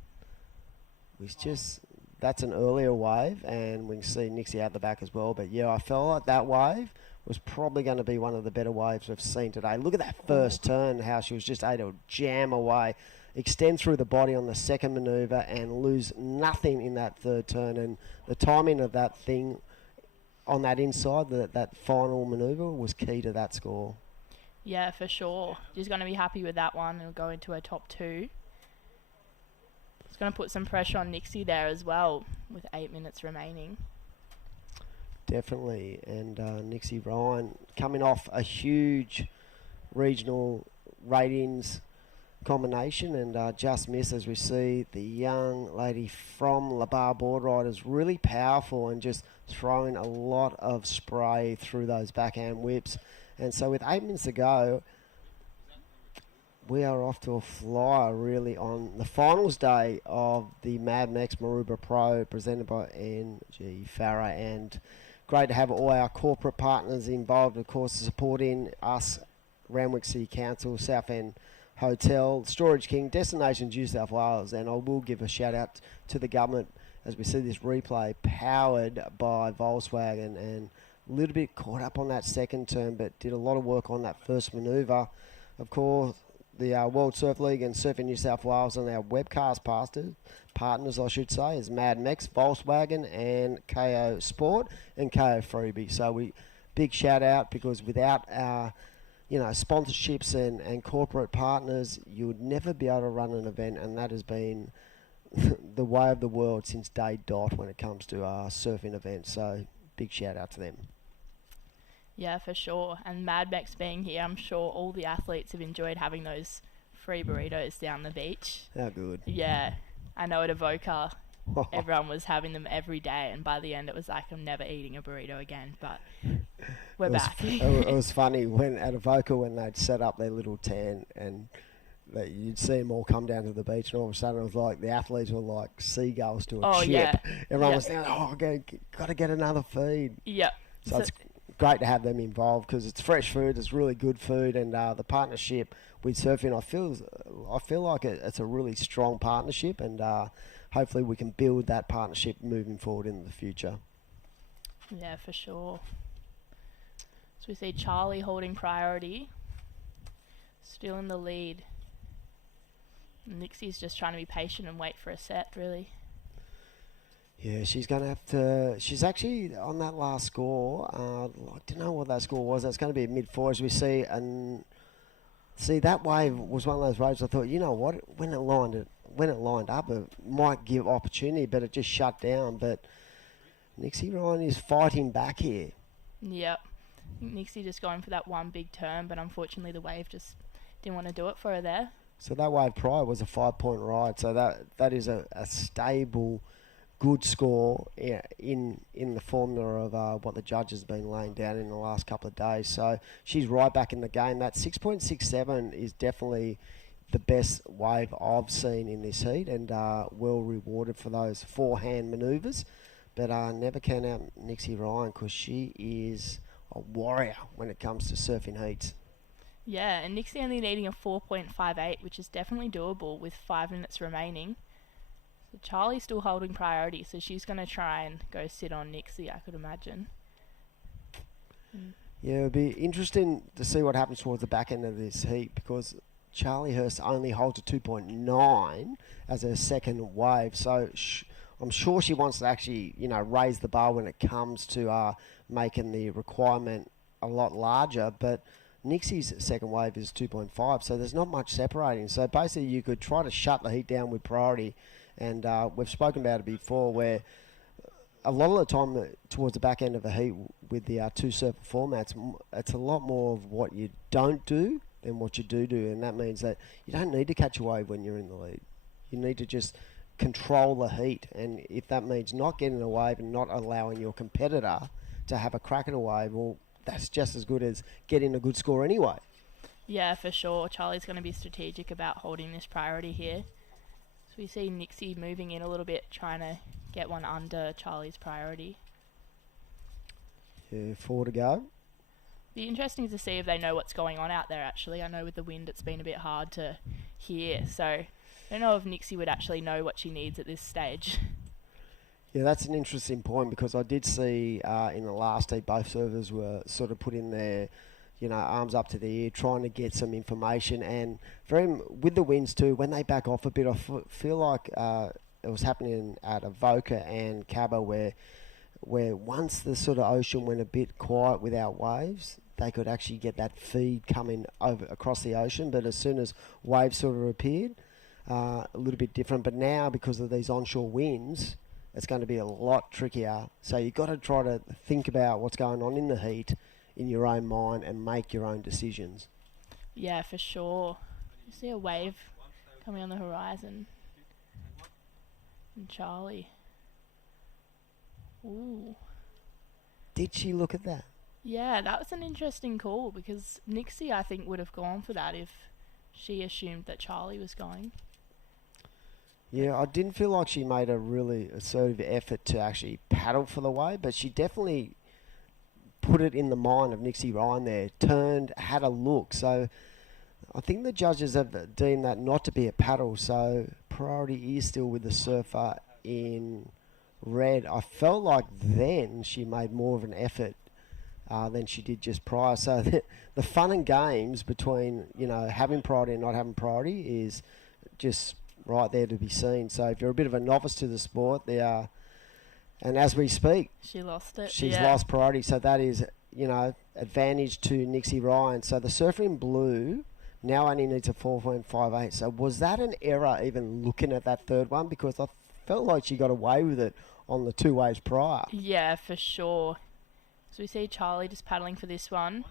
that's an earlier wave, and we can see Nixie out the back as well. But yeah, I felt like that wave was probably going to be one of the better waves we've seen today. Look at that first turn, how she was just able to jam away, extend through the body on the second manoeuvre and lose nothing in that third turn. And the timing of that thing on that inside, that final manoeuvre, was key to that score. Yeah, for sure. She's going to be happy with that one and go into her top 2. It's going to put some pressure on Nixie there as well with 8 minutes remaining. Definitely. And Nixie Ryan coming off a huge regional ratings combination and just miss, as we see the young lady from Labar Board Riders really powerful and just throwing a lot of spray through those backhand whips. And so with 8 minutes to go, we are off to a flyer really on the finals day of the Mad Mex Maroubra Pro presented by NG Farah. And great to have all our corporate partners involved, of course, supporting us, Randwick City Council, Southend Hotel, Storage King, Destinations New South Wales. And I will give a shout out to the government as we see this replay powered by Volkswagen, and a little bit caught up on that second turn, but did a lot of work on that first manoeuvre. Of course, the World Surf League and Surfing New South Wales and our webcast partners, I should say, is Mad Mex, Volkswagen, and KO Sport and KO Freebie. So big shout out, because without our sponsorships and corporate partners, you would never be able to run an event, and that has been the way of the world since day dot when it comes to surfing events. So big shout out to them. Yeah, for sure. And Mad Mex being here, I'm sure all the athletes have enjoyed having those free burritos down the beach. How good. Yeah. I know at Avoca, everyone was having them every day, and by the end it was like, I'm never eating a burrito again, but we're back. It was funny when at Avoca, when they'd set up their little tent and you'd see them all come down to the beach, and all of a sudden it was like the athletes were like seagulls to a ship. Yeah. Everyone was down, got to get another feed. Yeah. So it's great to have them involved, because it's fresh food, it's really good food, and the partnership with surfing, I feel like it's a really strong partnership, and hopefully we can build that partnership moving forward in the future. Yeah, for sure. So we see Charlie holding priority, still in the lead. Nixie's just trying to be patient and wait for a set, really. Yeah, she's going to have to... She's actually on that last score. I don't know what that score was. That's going to be a mid-4 as we see. And see, that wave was one of those waves I thought, you know what, when it lined up, it might give opportunity, but it just shut down. But Nixie Ryan is fighting back here. Yep. Nixie just going for that one big turn, but unfortunately the wave just didn't want to do it for her there. So that wave prior was a 5-point ride. So that is a stable, good score in the formula of what the judges have been laying down in the last couple of days. So she's right back in the game. That 6.67 is definitely the best wave I've seen in this heat, and well rewarded for those forehand manoeuvres. But never count out Nixie Ryan, because she is a warrior when it comes to surfing heats. Yeah, and Nixie only needing a 4.58, which is definitely doable with 5 minutes remaining. So Charlie's still holding priority, so she's going to try and go sit on Nixie, I could imagine. Yeah, it'll be interesting to see what happens towards the back end of this heat, because Charlie Hurst only holds a 2.9 as her second wave. So I'm sure she wants to actually, raise the bar when it comes to making the requirement a lot larger. But Nixie's second wave is 2.5, so there's not much separating. So basically you could try to shut the heat down with priority. And we've spoken about it before, where a lot of the time towards the back end of a heat with the two surfer formats, it's a lot more of what you don't do than what you do. And that means that you don't need to catch a wave when you're in the lead. You need to just control the heat. And if that means not getting a wave and not allowing your competitor to have a crack at a wave, well, that's just as good as getting a good score anyway. Yeah, for sure. Charlie's going to be strategic about holding this priority here. So we see Nixie moving in a little bit, trying to get one under Charlie's priority. Yeah, 4 to go. Be interesting to see if they know what's going on out there, actually. I know with the wind it's been a bit hard to hear, so I don't know if Nixie would actually know what she needs at this stage. Yeah, that's an interesting point, because I did see in the last heat both servers were sort of putting their arms up to the ear, trying to get some information. And with the winds too, when they back off a bit, I feel like it was happening at Avoca and Cabo, where once the sort of ocean went a bit quiet without waves, they could actually get that feed coming over across the ocean. But as soon as waves sort of appeared, a little bit different. But now, because of these onshore winds, it's going to be a lot trickier. So you've got to try to think about what's going on in the heat in your own mind and make your own decisions. Yeah, for sure. You see a wave coming on the horizon. And Charlie. Ooh. Did she look at that? Yeah, that was an interesting call, because Nixie, I think, would have gone for that if she assumed that Charlie was going. Yeah, I didn't feel like she made a really assertive effort to actually paddle for the wave, but she definitely put it in the mind of Nixie Ryan there, turned, had a look. So I think the judges have deemed that not to be a paddle, so priority is still with the surfer in red. I felt like then she made more of an effort than she did just prior. So the fun and games between, having priority and not having priority is just right there to be seen. So if you're a bit of a novice to the sport, and as we speak, she lost it. She's lost priority. So that is, advantage to Nixie Ryan. So the surfer in blue now only needs a 4.58. So was that an error even looking at that third one? Because I felt like she got away with it on the 2 waves prior. Yeah, for sure. So we see Charlie just paddling for this one.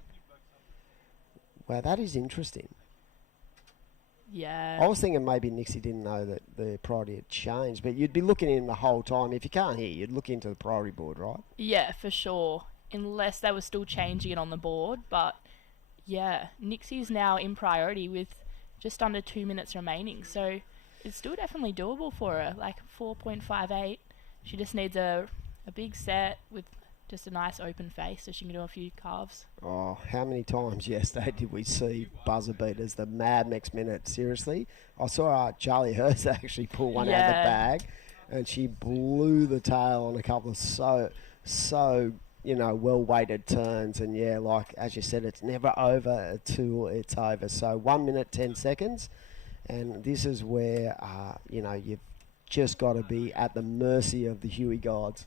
Wow, that is interesting. Yeah. I was thinking maybe Nixie didn't know that the priority had changed, but you'd be looking in the whole time. If you can't hear, you'd look into the priority board, right? Yeah, for sure. Unless they were still changing it on the board. But yeah, Nixie's now in priority with just under 2 minutes remaining. So it's still definitely doable for her. Like 4.58. She just needs a big set with just a nice open face so she can do a few carves. Oh, how many times yesterday did we see buzzer beaters, the Mad Mex minute? Seriously, I saw Charlie Hurst actually pull one out of the bag, and she blew the tail on a couple of so well-weighted turns. And yeah, like as you said, it's never over until it's over. So 1 minute 10 seconds, and this is where you've just got to be at the mercy of the Huey gods.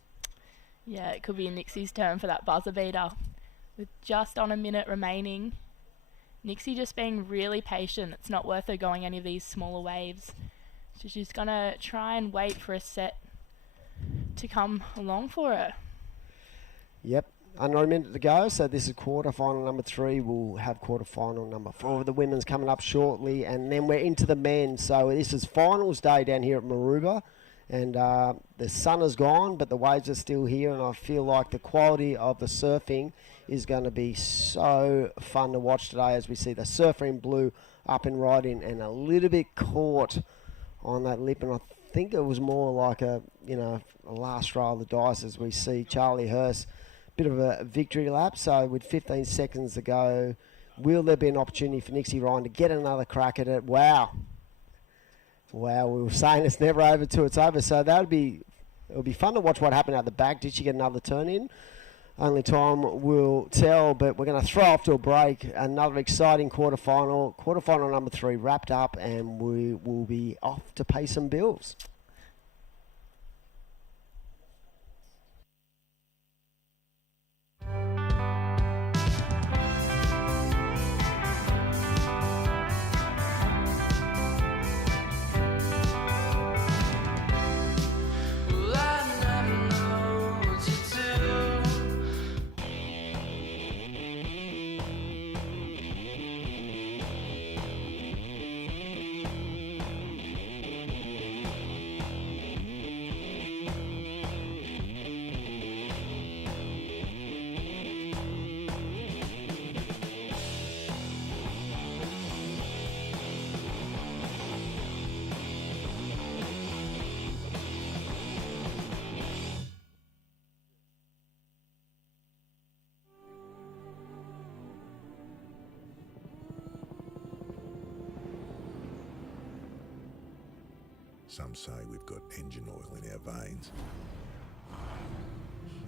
Yeah, it could be Nixie's turn for that buzzer beater. With just on a minute remaining, Nixie just being really patient. It's not worth her going any of these smaller waves. So she's going to try and wait for a set to come along for her. Yep, under a minute to go. So this is quarterfinal number 3. We'll have quarterfinal number 4 of the women's coming up shortly. And then we're into the men's. So this is finals day down here at Maroubra. And the sun is gone, but the waves are still here, and I feel like the quality of the surfing is going to be so fun to watch today as we see the surfer in blue up and riding and a little bit caught on that lip. And I think it was more like a last roll of the dice as we see Charlie Hurst, bit of a victory lap. So with 15 seconds to go, will there be an opportunity for Nixie Ryan to get another crack at it? Wow, we were saying it's never over till it's over. So it'll be fun to watch what happened out the back. Did she get another turn in? Only time will tell, but we're going to throw off to a break. Another exciting quarterfinal number 3 wrapped up, and we will be off to pay some bills. Some say we've got engine oil in our veins.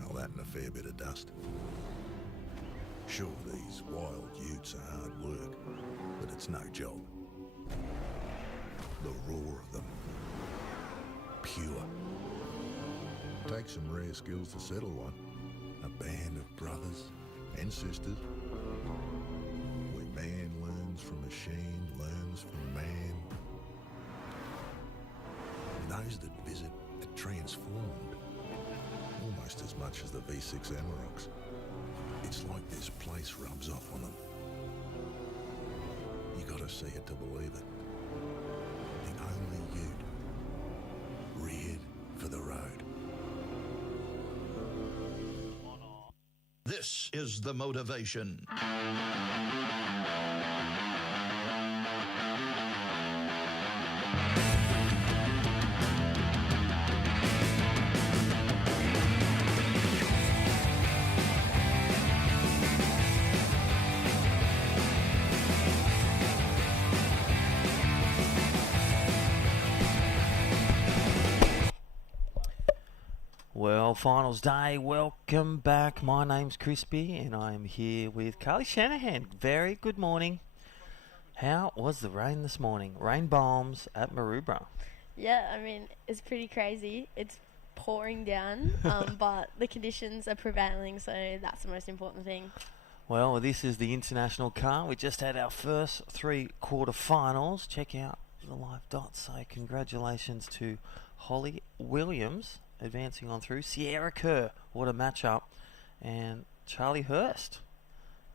All that and a fair bit of dust. Sure, these wild utes are hard work, but it's no job. The roar of them. Pure. Takes some rare skills to settle one. A band of brothers and sisters. Where man learns from machine, learns from man. Those that visit are transformed. Almost as much as the V6 Amaroks. It's like this place rubs off on them. You gotta see it to believe it. The only ute reared for the road. This is the motivation. Well, finals day, welcome back. My name's Crispy and I am here with Carly Shanahan. Very good morning. How was the rain this morning? Rain bombs at Maroubra. Yeah, I mean, it's pretty crazy. It's pouring down, but the conditions are prevailing, so that's the most important thing. Well, this is the international car. We just had our first 3 quarterfinals. Check out the live dots. So congratulations to Holly Williams advancing on through. Sierra Kerr, what a matchup. And Charlie Hurst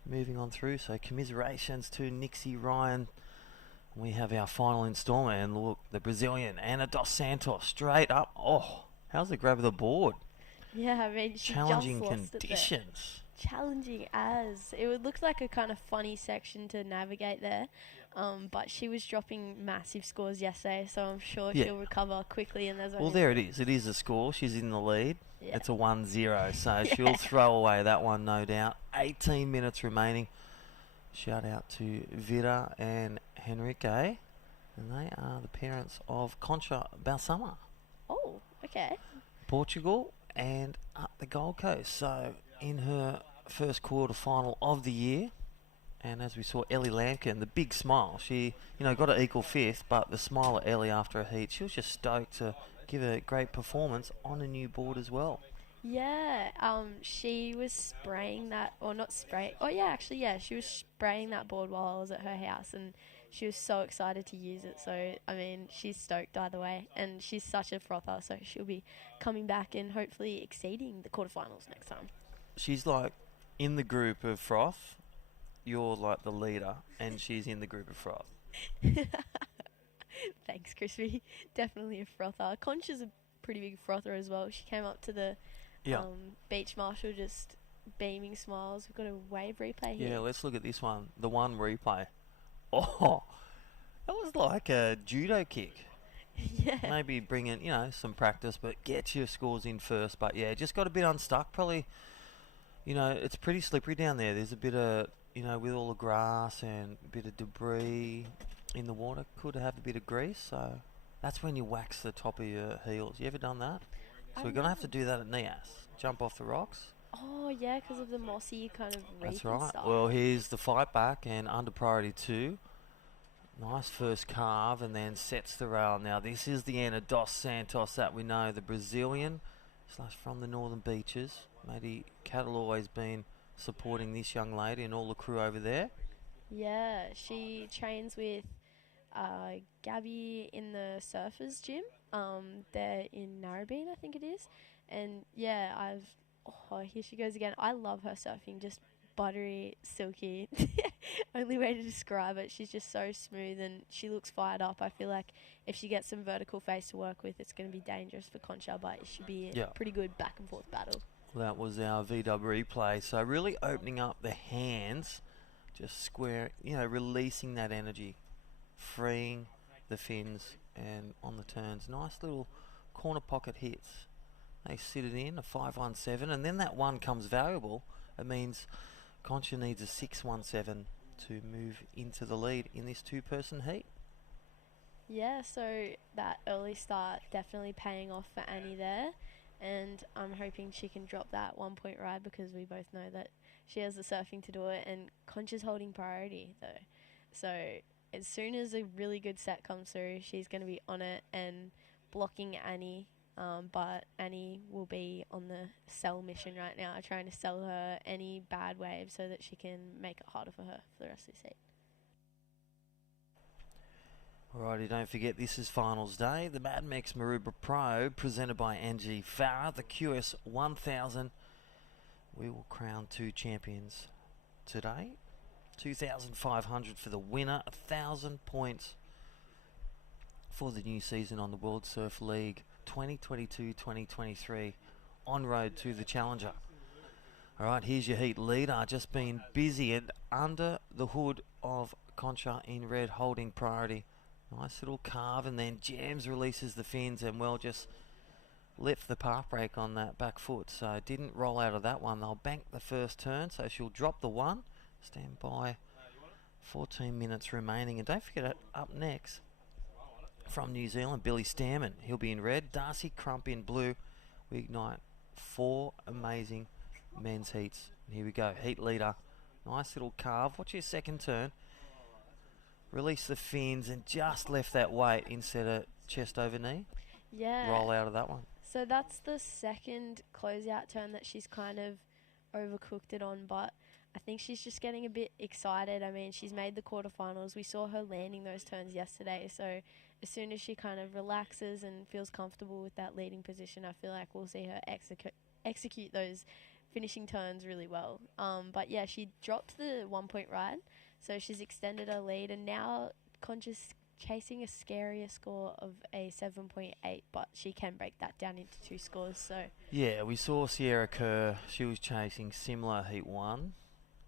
moving on through. So commiserations to Nixie Ryan. We have our final installment. And look, the Brazilian, Ana dos Santos, straight up. Oh, how's the grab of the board? Yeah, I mean, she Challenging just lost conditions. Challenging as. It would look like a kind of funny section to navigate there. But she was dropping massive scores yesterday, so I'm sure she'll recover quickly. And there's well, there it is. It is a score. She's in the lead. Yeah. It's a 1-0, so she'll throw away that one, no doubt. 18 minutes remaining. Shout out to Vida and Henrique, and they are the parents of Concha Balsama. Oh, okay. Portugal and up the Gold Coast. So in her first quarter final of the year. And as we saw, Ellie Lampkin, the big smile. She, got to equal 5th, but the smile of Ellie after a heat, she was just stoked to give a great performance on a new board as well. Yeah, she was spraying that, or not spraying. Oh, yeah, actually, yeah, she was spraying that board while I was at her house, and she was so excited to use it. So, I mean, she's stoked either way, and she's such a frother, so she'll be coming back and hopefully exceeding the quarterfinals next time. She's like in the group of froth. You're like the leader, and she's in the group of froth. Thanks, Crispy. Definitely a frother. Concha's a pretty big frother as well. She came up to the beach marshal just beaming smiles. We've got a wave replay here. Yeah, let's look at this one. The one replay. Oh, that was like a judo kick. Yeah. Maybe bring in, some practice, but get your scores in first. But yeah, just got a bit unstuck. Probably, it's pretty slippery down there. There's a bit of, with all the grass and a bit of debris in the water, could have a bit of grease. So that's when you wax the top of your heels. You ever done that? So we're going to have to do that at Nias. Jump off the rocks. Oh, yeah, because of the mossy kind of reef. That's right. And stuff. Well, here's the fight back and under priority 2. Nice first carve and then sets the rail. Now, this is the Ana dos Santos that we know, the Brazilian / from the northern beaches. Maybe Cattle always been supporting this young lady and all the crew over there. Yeah, she trains with Gabby in the Surfers gym. They're in Narrabeen, I think it is. And yeah, here she goes again. I love her surfing, just buttery, silky. Only way to describe it. She's just so smooth and she looks fired up. I feel like if she gets some vertical face to work with, it's going to be dangerous for Concha, but it should be a pretty good back and forth battle. That was our VW replay. So really opening up the hands, just square, releasing that energy, freeing the fins and on the turns. Nice little corner pocket hits. They sit it in, a 517, and then that one comes valuable. It means Concha needs a 617 to move into the lead in this 2-person heat. Yeah, so that early start definitely paying off for Annie there, and I'm hoping she can drop that 1 point ride because we both know that she has the surfing to do it, and Concha's holding priority though. So as soon as a really good set comes through, she's going to be on it and blocking Annie. But Annie will be on the sell mission right now, trying to sell her any bad waves so that she can make it harder for her for the rest of this heat. Alrighty, don't forget this is finals day. The Mad Mex Maroubra Pro, presented by Angie Farah, the QS 1000. We will crown 2 champions today. 2,500 for the winner, 1,000 points for the new season on the World Surf League 2022-2023, on road to the Challenger. Alright, here's your heat leader, just been busy and under the hood of Concha in red, holding priority. Nice little carve, and then Jams releases the fins and, well, just left the park brake on that back foot, so didn't roll out of that one. They'll bank the first turn, so she'll drop the one. Stand by. 14 minutes remaining, and don't forget, up next from New Zealand, Billy Stamen. He'll be in red. Darcy Crump in blue. We ignite 4 amazing men's heats. Here we go. Heat leader. Nice little carve. Watch your second turn. Release the fins and just left that weight instead of chest over knee. Yeah. Roll out of that one. So that's the second closeout turn that she's kind of overcooked it on, but I think she's just getting a bit excited. I mean, she's made the quarterfinals. We saw her landing those turns yesterday, so as soon as she kind of relaxes and feels comfortable with that leading position, I feel like we'll see her execute those finishing turns really well. But yeah, she dropped the 1 point ride, so she's extended her lead, and now Concha's chasing a scarier score of a 7.8, but she can break that down into 2 scores. So yeah, we saw Sierra Kerr. She was chasing similar heat 1,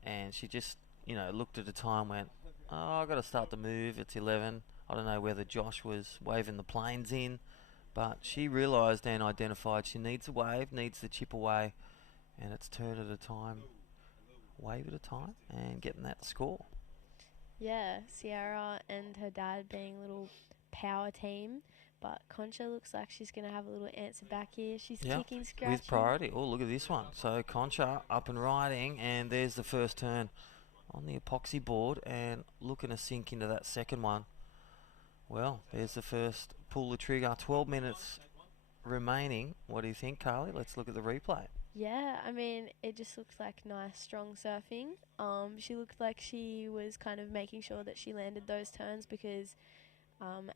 and she just, looked at the time, went, oh, I've got to start the move. It's 11. I don't know whether Josh was waving the planes in, but she realised and identified she needs a wave, needs the chip away, and it's turn at a time, wave at a time, and getting that score. yeah, Sierra and her dad being a little power team, but Concha looks like she's going to have a little answer back here. She's kicking, scratching. With priority. Oh, look at this one. So Concha up and riding, and there's the first turn on the epoxy board, and looking to sink into that second one. Well, there's the first pull the trigger. 12 minutes remaining. What do you think, Carly? Let's look at the replay. Yeah, I mean, it just looks like nice, strong surfing. She looked like she was kind of making sure that she landed those turns because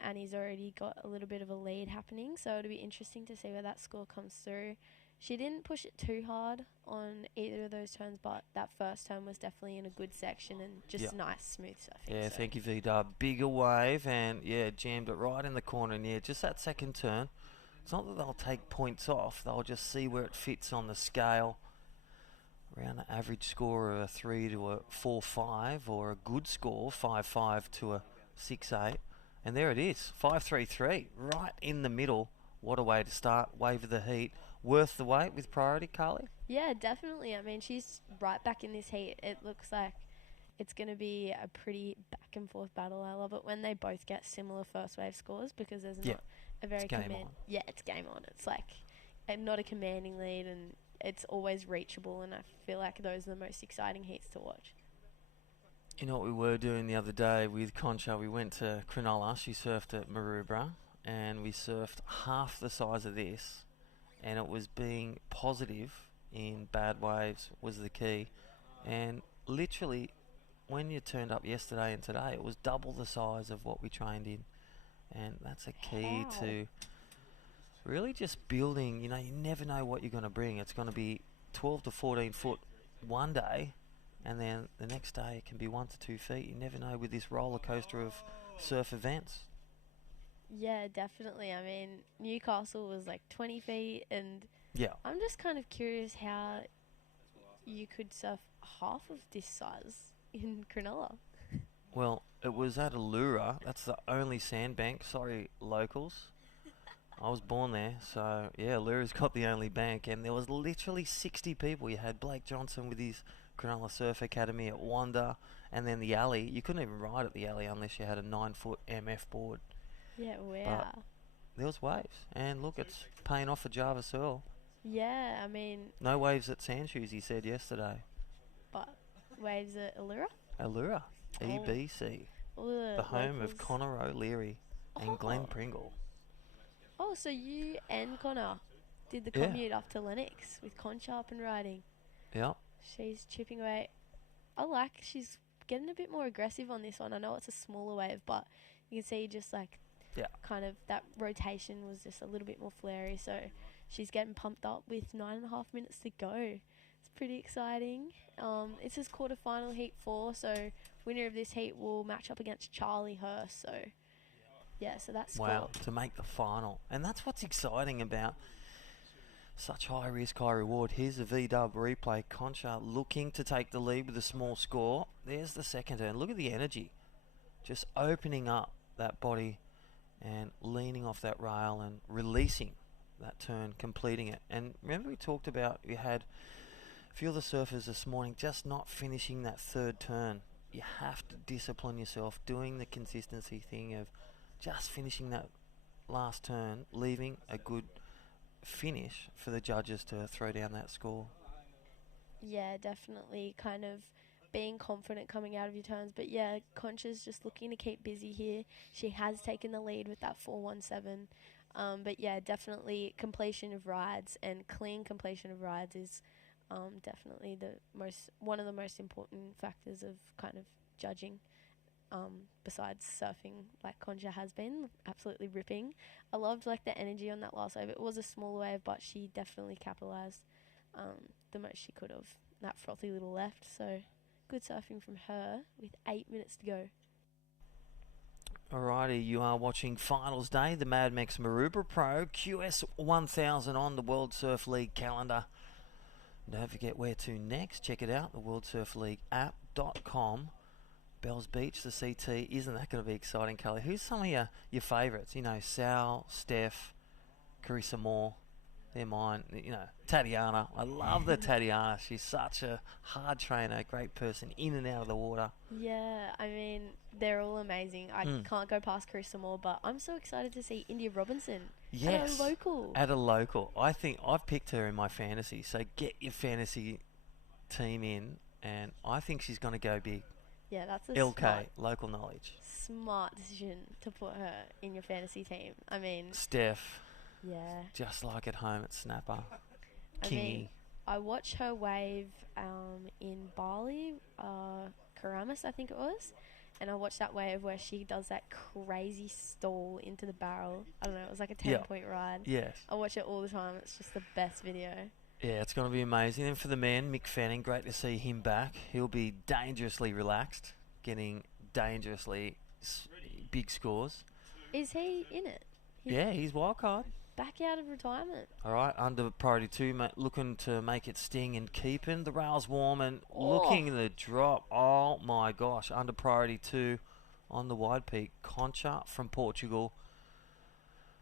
Annie's already got a little bit of a lead happening, so it'll be interesting to see where that score comes through. She didn't push it too hard on either of those turns, but that first turn was definitely in a good section and just nice, smooth surfing. Yeah, so. thank you, V-Dub. Bigger wave, and jammed it right in the corner. And just that second turn. It's not that they'll take points off, they'll just see where it fits on the scale. Around the average score of a 3 to a 4.5, or a good score, 5.5 to a 6.8. And there it is, 5.33, right in the middle. What a way to start. Wave of the heat. Worth the wait with priority, Carly? Yeah, definitely. I mean, she's right back in this heat. It looks like it's going to be a pretty back and forth battle. I love it when they both get similar first wave scores because there's not a very it's game on. Yeah, it's game on. It's like not a commanding lead, and it's always reachable, and I feel like those are the most exciting heats to watch. You know what we were doing the other day with Concha? We went to Cronulla. She surfed at Maroubra, and we surfed half the size of this, and it was being positive in bad waves was the key. And literally, when you turned up yesterday and today, it was double the size of what we trained in. And that's a key to really just building. You never know what you're going to bring. It's going to be 12 to 14 foot one day, and then the next day it can be 1 to 2 feet. You never know with this roller coaster of surf events. Yeah, definitely. I mean, Newcastle was like 20 feet, and I'm just kind of curious how you could surf half of this size in Cronulla. Well, it was at Allura. That's the only sandbank. Sorry, locals. I was born there, so Allura's got the only bank, and there was literally 60 people. You had Blake Johnson with his Cronulla Surf Academy at Wanda, and then the alley. You couldn't even ride at the alley unless you had a 9-foot MF board. Yeah, wow. There was waves. And look, it's paying off for Jarvis Earl. Yeah, I mean, No waves at Sandshoes, he said yesterday. but waves at Allura? Allura, Oh. EBC, the home of Connor O'Leary and Glenn Pringle. Oh, so you and Connor did the Yeah. commute up to Lennox with Concha up and riding. Yeah. She's chipping away. She's getting a bit more aggressive on this one. I know it's a smaller wave, but you can see just like kind of that rotation was just a little bit more flary. So she's getting pumped up with 9.5 minutes to go. It's pretty exciting. It's his quarterfinal heat 4, so winner of this heat will match up against Charlie Hurst. So yeah, so that's Wow, cool. to make the final. And that's what's exciting about such high risk, high reward. Here's a V-dub replay. Concha looking to take the lead with a small score. There's the second turn. Look at the energy. Just opening up that body and leaning off that rail and releasing that turn, completing it. And remember we talked about, you had a few of the surfers this morning just not finishing that third turn. You have to discipline yourself, doing the consistency thing of just finishing that last turn, leaving a good finish for the judges to throw down that score. Yeah, definitely kind of being confident coming out of your turns. But yeah, Concha's just looking to keep busy here. She has taken the lead with that 417. But yeah, definitely completion of rides and clean completion of rides is definitely one of the most important factors of kind of judging. Besides surfing, like Concha has been absolutely ripping. I loved like the energy on that last wave. It was a small wave, but she definitely capitalised the most she could have. That frothy little left, so good surfing from her with 8 minutes to go. Alrighty, you are watching Finals Day, the Mad Mex Maroubra Pro QS 1000 on the World Surf League calendar. Don't forget where to next. Check it out, the World Surf League app.com. Bells Beach, the CT. Isn't that going to be exciting, Kelly? Who's some of your favourites? You know, Sal, Steph, Carissa Moore. They're mine. You know, Tatiana. I love the Tatiana. She's such a hard trainer, great person, in and out of the water. Yeah, I mean, they're all amazing. I can't go past Carissa Moore, but I'm so excited to see India Robinson Yes, at a local. At a local. I think I've picked her in my fantasy, so get your fantasy team in, and I think she's going to go big. Yeah, that's a LK, local knowledge. smart decision to put her in your fantasy team. I mean, Steph, yeah. just like at home at Snapper. I mean, I watched her wave in Bali, Karamis, I think it was. And I watched that wave where she does that crazy stall into the barrel. I don't know, it was like a 10-point ride. Yes. I watch it all the time. It's just the best video. Yeah, it's going to be amazing. And for the man, Mick Fanning, great to see him back. He'll be dangerously relaxed, getting dangerously big scores. Is he in it? He's wild card. Back out of retirement. All right, under priority 2, looking to make it sting and keeping. The rail's warm and looking at the drop. Oh my gosh, under priority 2 on the wide peak. Concha from Portugal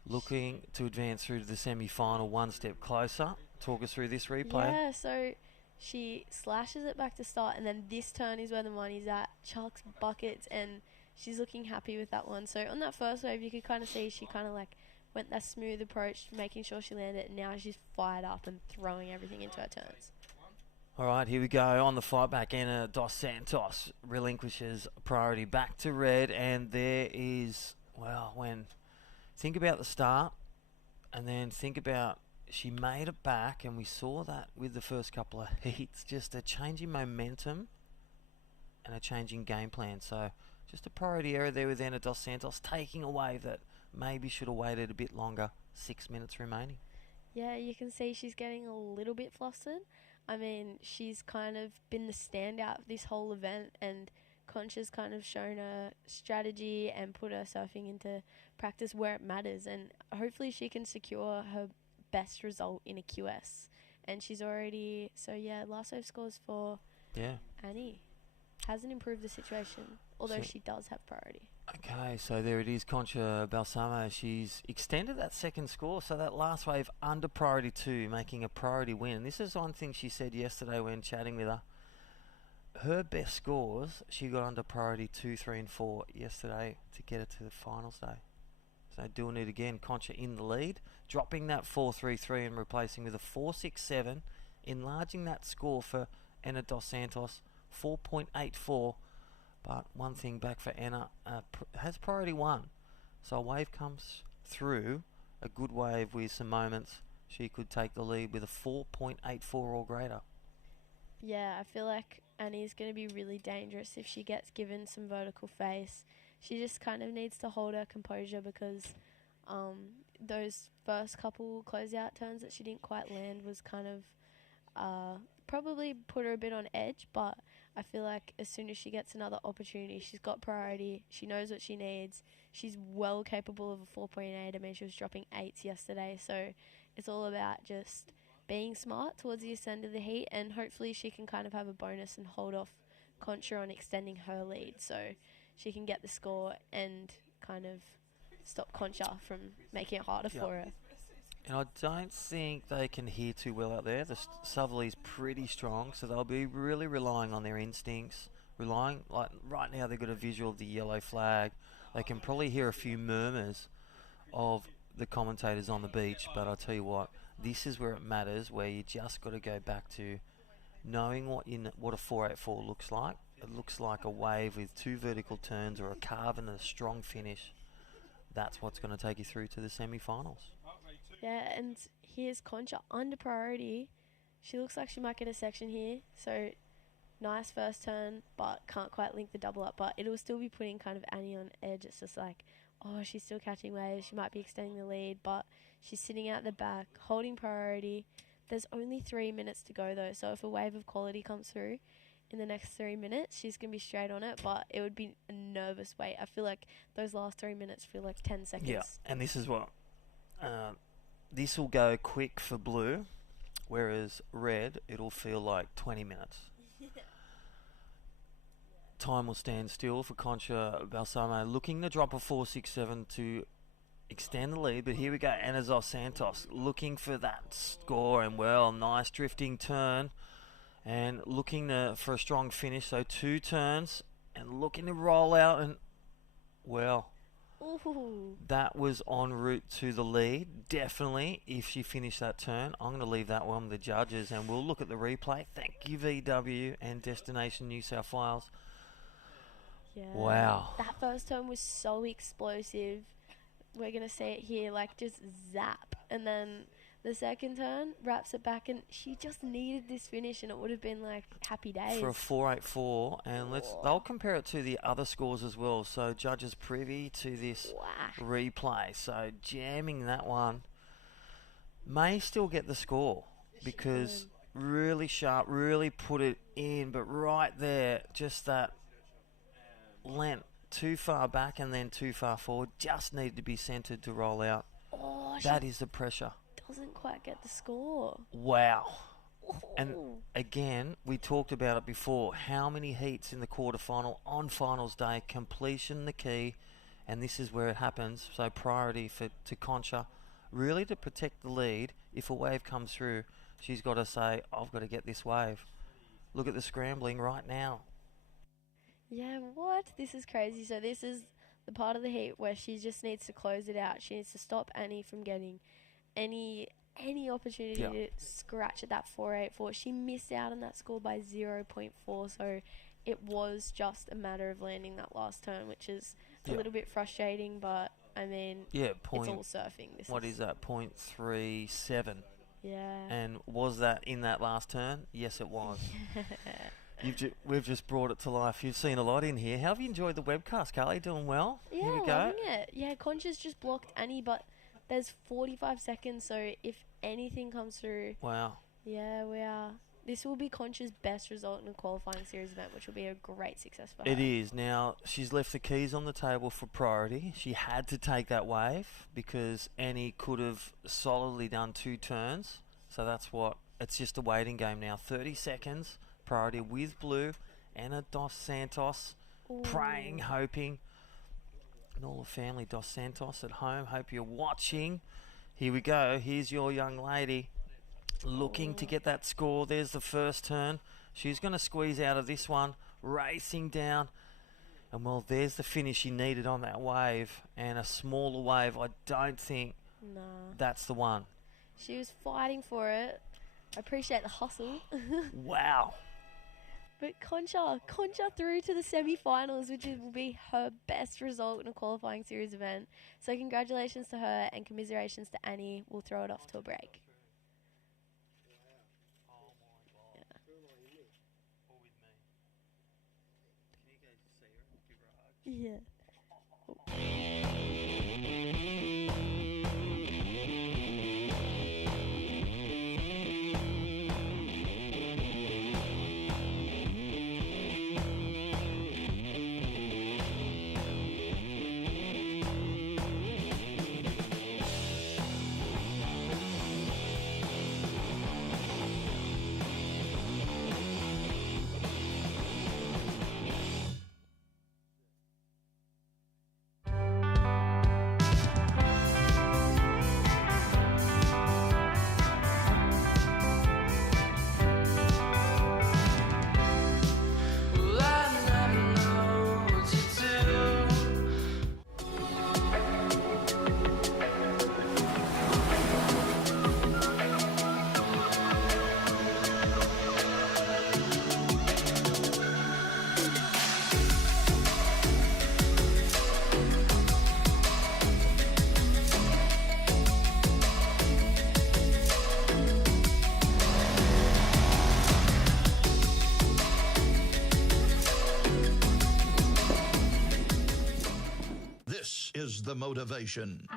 looking to advance through to the semi-final, one step closer. Talk us through this replay. Yeah, so she slashes it back to start, and then this turn is where the money's at. Chucks buckets, and she's looking happy with that one. So on that first wave, you could kind of see she kind of like went that smooth approach, making sure she landed, and now she's fired up and throwing everything into her turns. All right, here we go. On the fight back, Anna Dos Santos relinquishes priority back to red, and there is, think about the start, and then think about she made it back, and we saw that with the first couple of heats, just a change in momentum and a change in game plan. So just a priority error there with Anna Dos Santos, taking a wave that maybe should have waited a bit longer. 6 minutes remaining. Yeah, you can see she's getting a little bit flustered. I mean, she's kind of been the standout this whole event, and Concha's kind of shown her strategy and put her surfing into practice where it matters, and hopefully she can secure her best result in a QS. And she's already, last wave scores for Annie. Hasn't improved the situation, although she does have priority. Okay, so there it is, Concha Balsamo. She's extended that second score, so that last wave under priority 2, making a priority win. This is one thing she said yesterday when chatting with her. Her best scores, she got under priority 2, 3 and 4 yesterday to get it to the finals day. So doing it again. Concha in the lead, dropping that 4.33 and replacing with a 4.67, enlarging that score for Anna Dos Santos, 4.84. But one thing back for Anna, has priority one. So a wave comes through, a good wave with some moments. She could take the lead with a 4.84 or greater. Yeah, I feel like Annie's going to be really dangerous if she gets given some vertical face. She just kind of needs to hold her composure because those first couple closeout turns that she didn't quite land was kind of probably put her a bit on edge, but I feel like as soon as she gets another opportunity, she's got priority, she knows what she needs, she's well capable of a 4.8. I mean, she was dropping 8s yesterday, so it's all about just being smart towards the ascend of the heat, and hopefully she can kind of have a bonus and hold off Concha on extending her lead so she can get the score and kind of stop Concha from making it harder for her. And I don't think they can hear too well out there. The southerly's pretty strong, so they'll be really relying on their instincts. Like right now they've got a visual of the yellow flag. They can probably hear a few murmurs of the commentators on the beach, but I'll tell you what, this is where it matters, where you just got to go back to knowing what a 484 looks like. It looks like a wave with 2 vertical turns or a carve and a strong finish. That's what's going to take you through to the semi-finals. Yeah, and here's Concha under priority. She looks like she might get a section here, so nice first turn, but can't quite link the double up, but it'll still be putting kind of Annie on edge. It's just like, oh, she's still catching waves, she might be extending the lead, but she's sitting out the back, holding priority. There's only 3 minutes to go though, so if a wave of quality comes through in the next 3 minutes, she's going to be straight on it, but it would be a nervous wait. I feel like those last 3 minutes feel like 10 seconds. Yeah, and this is what... this will go quick for blue, whereas red, it'll feel like 20 minutes. Time will stand still for Concha Balsamo, looking to drop a 4.67 to extend the lead, but here we go, Anna Dos Santos looking for that score, and well, nice drifting turn, and looking for a strong finish, so 2 turns, and looking to roll out, and well... Ooh. That was en route to the lead, definitely, if she finished that turn. I'm going to leave that one with the judges, and we'll look at the replay. Thank you, VW and Destination New South Wales. Yeah. Wow. That first turn was so explosive. We're going to see it here, like just zap. And then the second turn wraps it back, and she just needed this finish, and it would have been like happy days. For a 4.84, and they'll compare it to the other scores as well. So judges privy to this replay. So jamming that one may still get the score because really sharp, really put it in, but right there, just that length too far back and then too far forward, just needed to be centered to roll out. Oh, that is the pressure. Doesn't quite get the score. Wow. And again, we talked about it before. How many heats in the quarterfinal on finals day? Completion the key, and this is where it happens. So priority to Concha, really to protect the lead. If a wave comes through, she's got to say, I've got to get this wave. Look at the scrambling right now. Yeah, what? This is crazy. So this is the part of the heat where she just needs to close it out. She needs to stop Annie from getting any opportunity to scratch at that 4.84. She missed out on that score by 0.4, so it was just a matter of landing that last turn, which is a little bit frustrating, but I mean, it's all surfing. What is that? 0.37. Yeah. And was that in that last turn? Yes, it was. We've just brought it to life. You've seen a lot in here. How have you enjoyed the webcast, Carly? Doing well? Yeah, here we go. loving it. Yeah, Concha's just blocked Annie, but there's 45 seconds, so if anything comes through... Wow. Yeah, we are. This will be Concha's best result in a qualifying series event, which will be a great success for her. It is. Now, she's left the keys on the table for priority. She had to take that wave because Annie could have solidly done 2 turns. So that's what... It's just a waiting game now. 30 seconds, priority with blue. Anna Dos Santos, praying, hoping... And all the family Dos Santos at home, hope you're watching. Here we go. Here's your young lady looking to get that score. There's the first turn. She's going to squeeze out of this one, racing down. And well, there's the finish he needed on that wave, and a smaller wave. I don't think Nah. that's the one. She was fighting for it. I appreciate the hustle. Wow. But Concha through to the semi-finals, which will be her best result in a qualifying series event. So congratulations to her and commiserations to Annie. We'll throw it off to a break. Yeah. This is the motivation.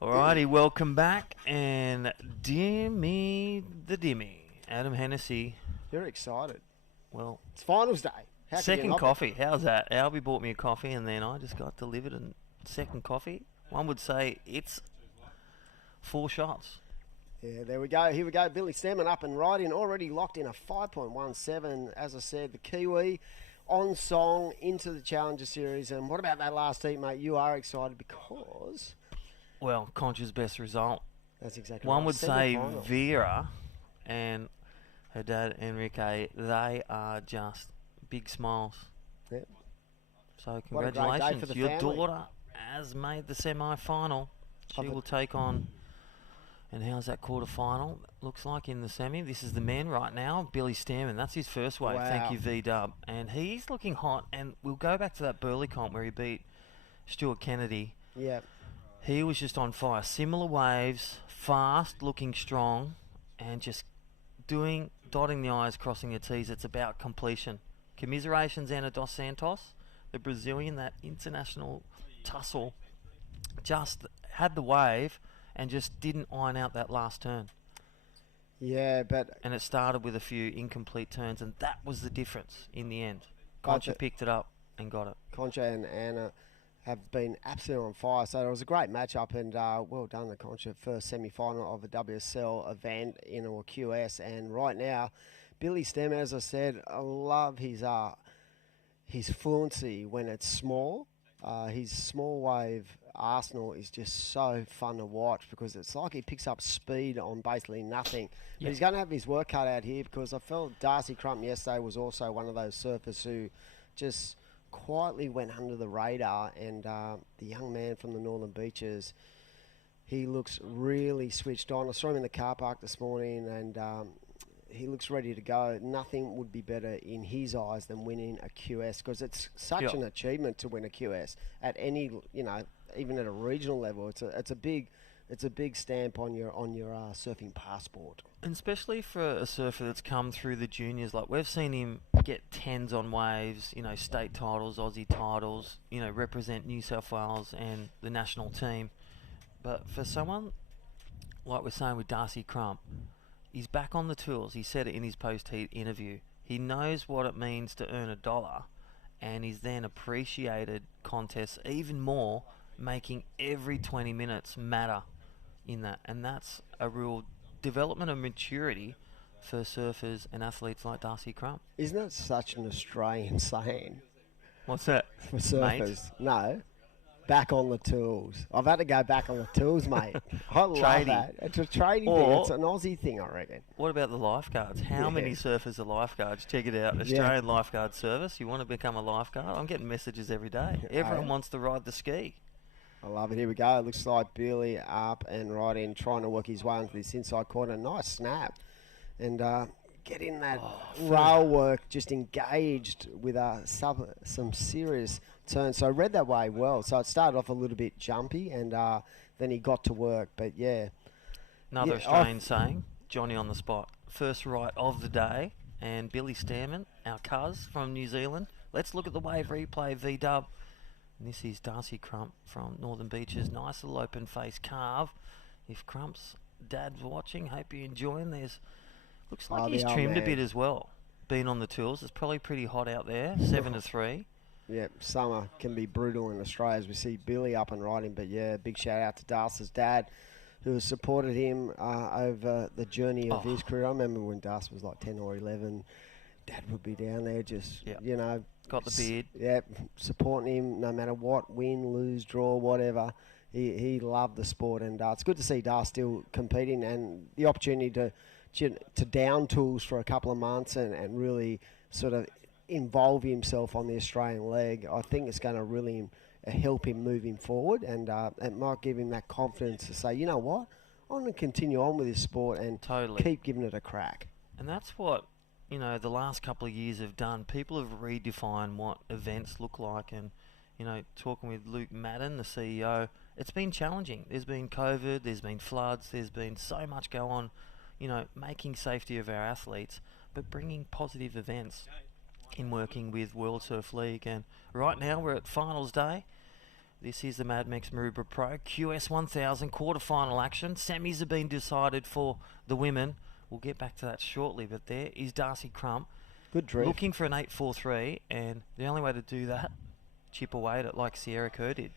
Alrighty, welcome back, and dimmy the dimmy, Adam Hennessy. You're excited. Well, It's finals day. How could you second not be? coffee. How's that? Albie bought me a coffee, and then I just got delivered a second coffee. One would say it's 4 shots. Yeah, there we go. Here we go. Billy Stamen up and right in, already locked in a 5.17. As I said, the Kiwi on song into the Challenger Series. And what about that last heat, mate? You are excited because Well, Concha's best result. that's exactly One right. would say Semi-final. Vera and her dad Enrique, they are just big smiles. Yep. So What a great day for congratulations. the Your family. daughter has made the semi-final. She Of it. will take on, and how's that quarterfinal? Looks like in the semi. This is the man right now, Billy Stamen. That's his first wave. Wow. Thank you, V-Dub. And he's looking hot. And we'll go back to that Burley comp where he beat Stuart Kennedy. Yeah. He was just on fire. Similar waves, fast, looking strong, and just dotting the I's, crossing the T's. It's about completion. Commiserations, Ana dos Santos, the Brazilian, that international tussle, just had the wave and just didn't iron out that last turn. Yeah, but And it started with a few incomplete turns, and that was the difference in the end. But Concha the- picked it up and got it. Concha and Anna have been absolutely on fire. So it was a great matchup, and well done to Concha. First semi-final of a WSL event in a QS, and right now, Billy Stamen, as I said, I love his fluency when it's small. His small wave arsenal is just so fun to watch because it's like he picks up speed on basically nothing. But he's going to have his work cut out here because I felt Darcy Crump yesterday was also one of those surfers who just quietly went under the radar, and the young man from the Northern Beaches, he looks really switched on. I saw him in the car park this morning, and he looks ready to go. Nothing would be better in his eyes than winning a QS because it's such an achievement to win a QS at any, even at a regional level. It's a big stamp on your surfing passport. And especially for a surfer that's come through the juniors, like we've seen him get 10s on waves, state titles, Aussie titles, represent New South Wales and the national team. But for someone, like we're saying with Darcy Crump, he's back on the tools. He said it in his post-heat interview. He knows what it means to earn $1, and he's then appreciated contests even more, making every 20 minutes matter in that. And that's a real development of maturity for surfers and athletes like Darcy Crump. Isn't that such an Australian saying What's that? for surfers? Mate? No. Back on the tools. I've had to go back on the tools, mate. I love Tradie. that. It's a trading thing. Or- It's an Aussie thing, I reckon. What about the lifeguards? How Yeah. many surfers are lifeguards? Check it out. Australian Lifeguard Service. You want to become a lifeguard? I'm getting messages every day. Everyone wants to ride the ski. I love it. Here we go. It looks like Billy up and right in, trying to work his way into this inside corner. Nice snap. And getting that rail work, just engaged with some serious turns. So I read that way well. So it started off a little bit jumpy, and then he got to work. But yeah. Another Yeah, Australian saying, Johnny on the spot. First right of the day, and Billy Stamen, our cuz from New Zealand. Let's look at the wave replay, V-dub. And this is Darcy Crump from Northern Beaches. Nice little open face carve. If Crump's dad's watching, hope you're enjoying. Looks like he's the old trimmed a man. bit as well. Being on the tools, it's probably pretty hot out there. 7-3. Yeah, summer can be brutal in Australia as we see Billy up and riding. But yeah, big shout out to Darcy's dad, who has supported him over the journey of his career. I remember when Darcy was like 10 or 11, Dad would be down there just, you know. Got the beard. Yeah, supporting him no matter what, win, lose, draw, whatever. He loved the sport, and it's good to see Darcy still competing, and the opportunity to down tools for a couple of months and really sort of involve himself on the Australian leg. I think it's going to really help him moving forward, and it might give him that confidence to say, you know what, I'm going to continue on with this sport and keep giving it a crack. And that's what, you know, the last couple of years have done. People have redefined what events look like, and, you know, talking with Luke Madden, the CEO, it's been challenging. There's been COVID, there's been floods, there's been so much go on, you know, making safety of our athletes, but bringing positive events in working with World Surf League. And right now we're at finals day. This is the Mad Mex Maroubra Pro QS 1000 quarterfinal action. Semis have been decided for the women. We'll get back to that shortly, but there is Darcy Crump. Good drift. Looking for an 8.43, and the only way to do that, chip away at it like Sierra Kerr did.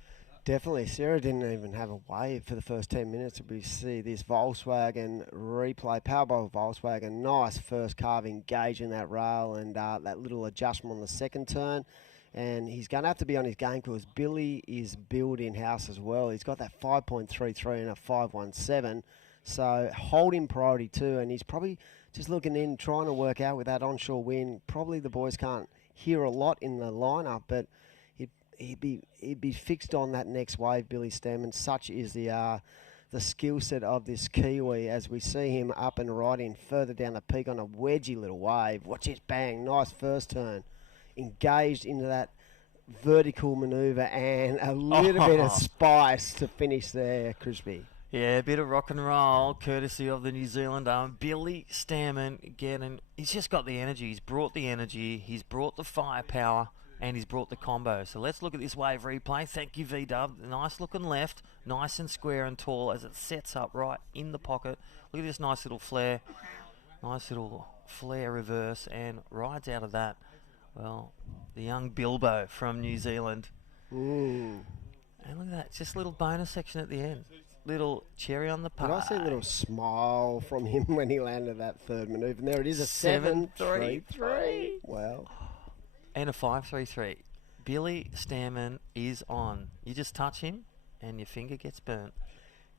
Definitely. Sarah didn't even have a wave for the first 10 minutes. We see this Volkswagen replay, powered by Volkswagen. Nice first carve, engaging that rail, and that little adjustment on the second turn. And he's going to have to be on his game because Billy is built in-house as well. He's got that 5.33 and a 5.17. So holding priority too, and he's probably just looking in, trying to work out with that onshore wind. Probably the boys can't hear a lot in the lineup, but he'd be fixed on that next wave, Billy Stamen. Such is the skill set of this Kiwi as we see him up and riding further down the peak on a wedgy little wave. Watch it, bang, nice first turn. Engaged into that vertical manoeuvre and a little bit of spice to finish there, Crispy. Yeah, a bit of rock and roll, courtesy of the New Zealand Billy Stamen. He's just got the energy. He's brought the energy. He's brought the firepower. And he's brought the combo. So let's look at this wave replay. Thank you, V-Dub. Nice looking left. Nice and square and tall as it sets up right in the pocket. Look at this nice little flare. Nice little flare reverse and rides out of that. Well, the young Bilbo from New Zealand. Ooh. And look at that. Just a little bonus section at the end. Little cherry on the pie. Did I see a little smile from him when he landed that third manoeuvre? And there it is, a 7.33. Wow. And a 5.33. Billy Stamen is on. You just touch him and your finger gets burnt.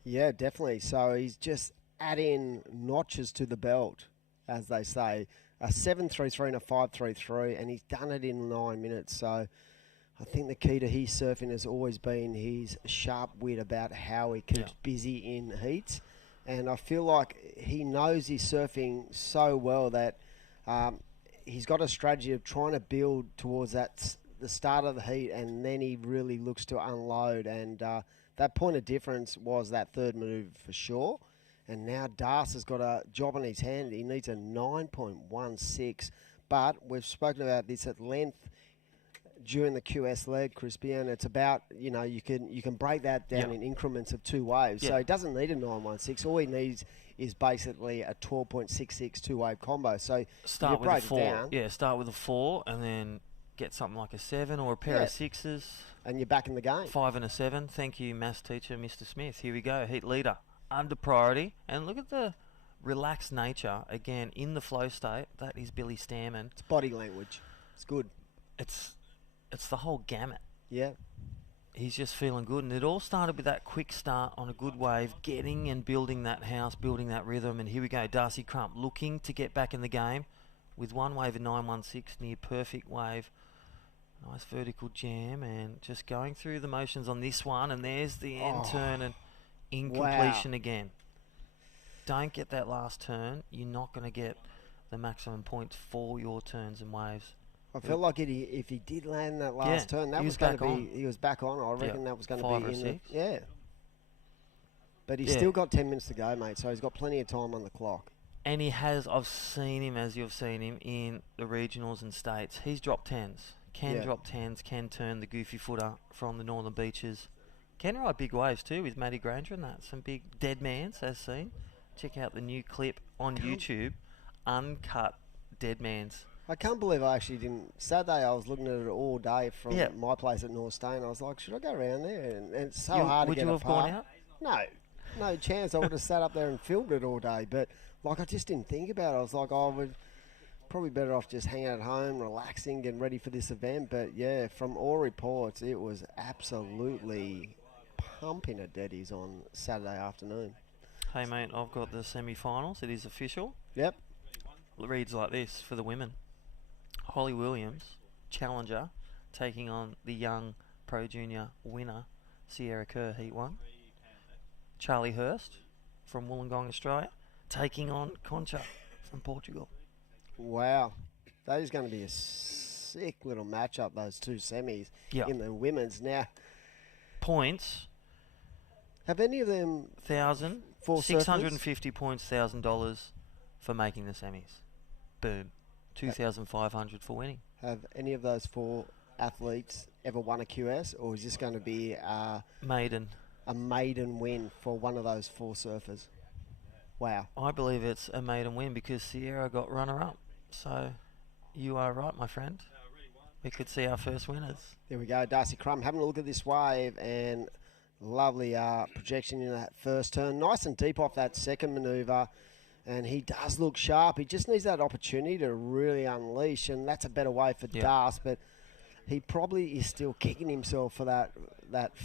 Yeah, definitely. So he's just adding notches to the belt, as they say. A 7.33 and a 5.33, and he's done it in 9 minutes. So I think the key to his surfing has always been his sharp wit about how he keeps busy in heats. And I feel like he knows his surfing so well that he's got a strategy of trying to build towards the start of the heat, and then he really looks to unload. And that point of difference was that third manoeuvre for sure. And now Darcy's got a job on his hand. He needs a 9.16. But we've spoken about this at length during the QS leg, Crispy, and it's about, you know, you can break that down in increments of 2 waves. So he doesn't need a 9.16. All he needs is basically a 12.66 two-wave combo. So start with break a 4. it down. Yeah, start with a 4 and then get something like a 7 or a pair Yeah. of 6s. And you're back in the game. 5 and a 7. Thank you, maths teacher, Mr. Smith. Here we go. Heat leader. Under priority. And look at the relaxed nature, again, in the flow state. That is Billy Stamen. It's body language. It's good. It's the whole gamut. Yeah. He's just feeling good. And it all started with that quick start on a good wave, getting and building that house, building that rhythm. And here we go. Darcy Crump looking to get back in the game with one wave of 916, near perfect wave. Nice vertical jam and just going through the motions on this one. And there's the end turn and incompletion again. Don't get that last turn. You're not going to get the maximum points for your turns and waves. I felt like if he did land that last turn, that he was was going to back be. He was back on. I reckon that was going to 5 be or in 6. Yeah. But he's still got 10 minutes to go, mate. So he's got plenty of time on the clock. And he has. I've seen him, as you've seen him, in the regionals and states. He's dropped 10s. Can drop 10s. Can turn the goofy footer from the northern beaches. Can ride big waves too with Matty Granger and that. Some big dead mans, as seen. Check out the new clip on YouTube. Uncut dead mans. I can't believe I actually didn't. Saturday I was looking at it all day from my place at North Stain. I was like, should I go around there? And it's so hard to get Would you have apart. gone out? No chance. I would have sat up there and filmed it all day. But like, I just didn't think about it. I was like, I would probably better off just hanging at home, relaxing, getting ready for this event. But yeah, from all reports, it was absolutely pumping at Daddy's on Saturday afternoon. Hey mate, I've got the semi-finals. It is official. Yep. It reads like this for the women. Holly Williams, challenger, taking on the young Pro Junior winner, Sierra Kerr, Heat 1. Charlie Hurst from Wollongong, Australia, taking on Concha from Portugal. Wow. That is going to be a sick little matchup, those two semis in the women's. Now, points. Have any of them... 650 points, $1,000 for making the semis. Boom. 2,500 for winning. Have any of those 4 athletes ever won a QS, or is this going to be a maiden win for one of those 4 surfers? Wow. I believe it's a maiden win because Sierra got runner-up. So you are right, my friend. We could see our first winners. There we go. Darcy Crump having a look at this wave, and lovely projection in that first turn. Nice and deep off that second manoeuvre. And he does look sharp. He just needs that opportunity to really unleash, and that's a better way for Darce. But he probably is still kicking himself for that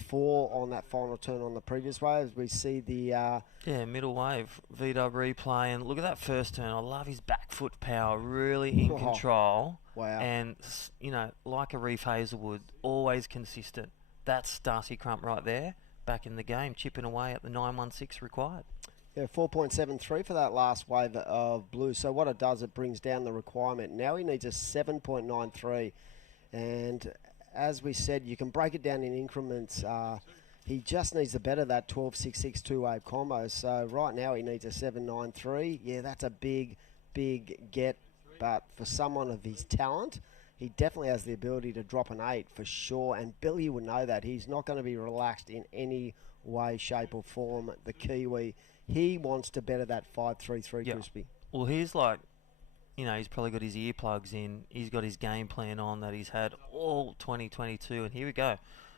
4 on that final turn on the previous wave. We see the... middle wave. VW replay, and look at that first turn. I love his back foot power, really in control. Wow. And, you know, like a Reef Hazelwood, always consistent. That's Darcy Crump right there, back in the game, chipping away at the 916 required. Yeah, 4.73 for that last wave of blue. So what it does, it brings down the requirement. Now he needs a 7.93. And as we said, you can break it down in increments. He just needs to better that 12.66 two-wave combo. So right now he needs a 7.93. Yeah, that's a big get. But for someone of his talent, he definitely has the ability to drop an 8 for sure. And Billy would know that. He's not going to be relaxed in any way, shape or form. The Kiwi, he wants to better that 5.33 Crispy. Well, he's like, you know, he's probably got his earplugs in. He's got his game plan on that he's had all 2022. And here we go.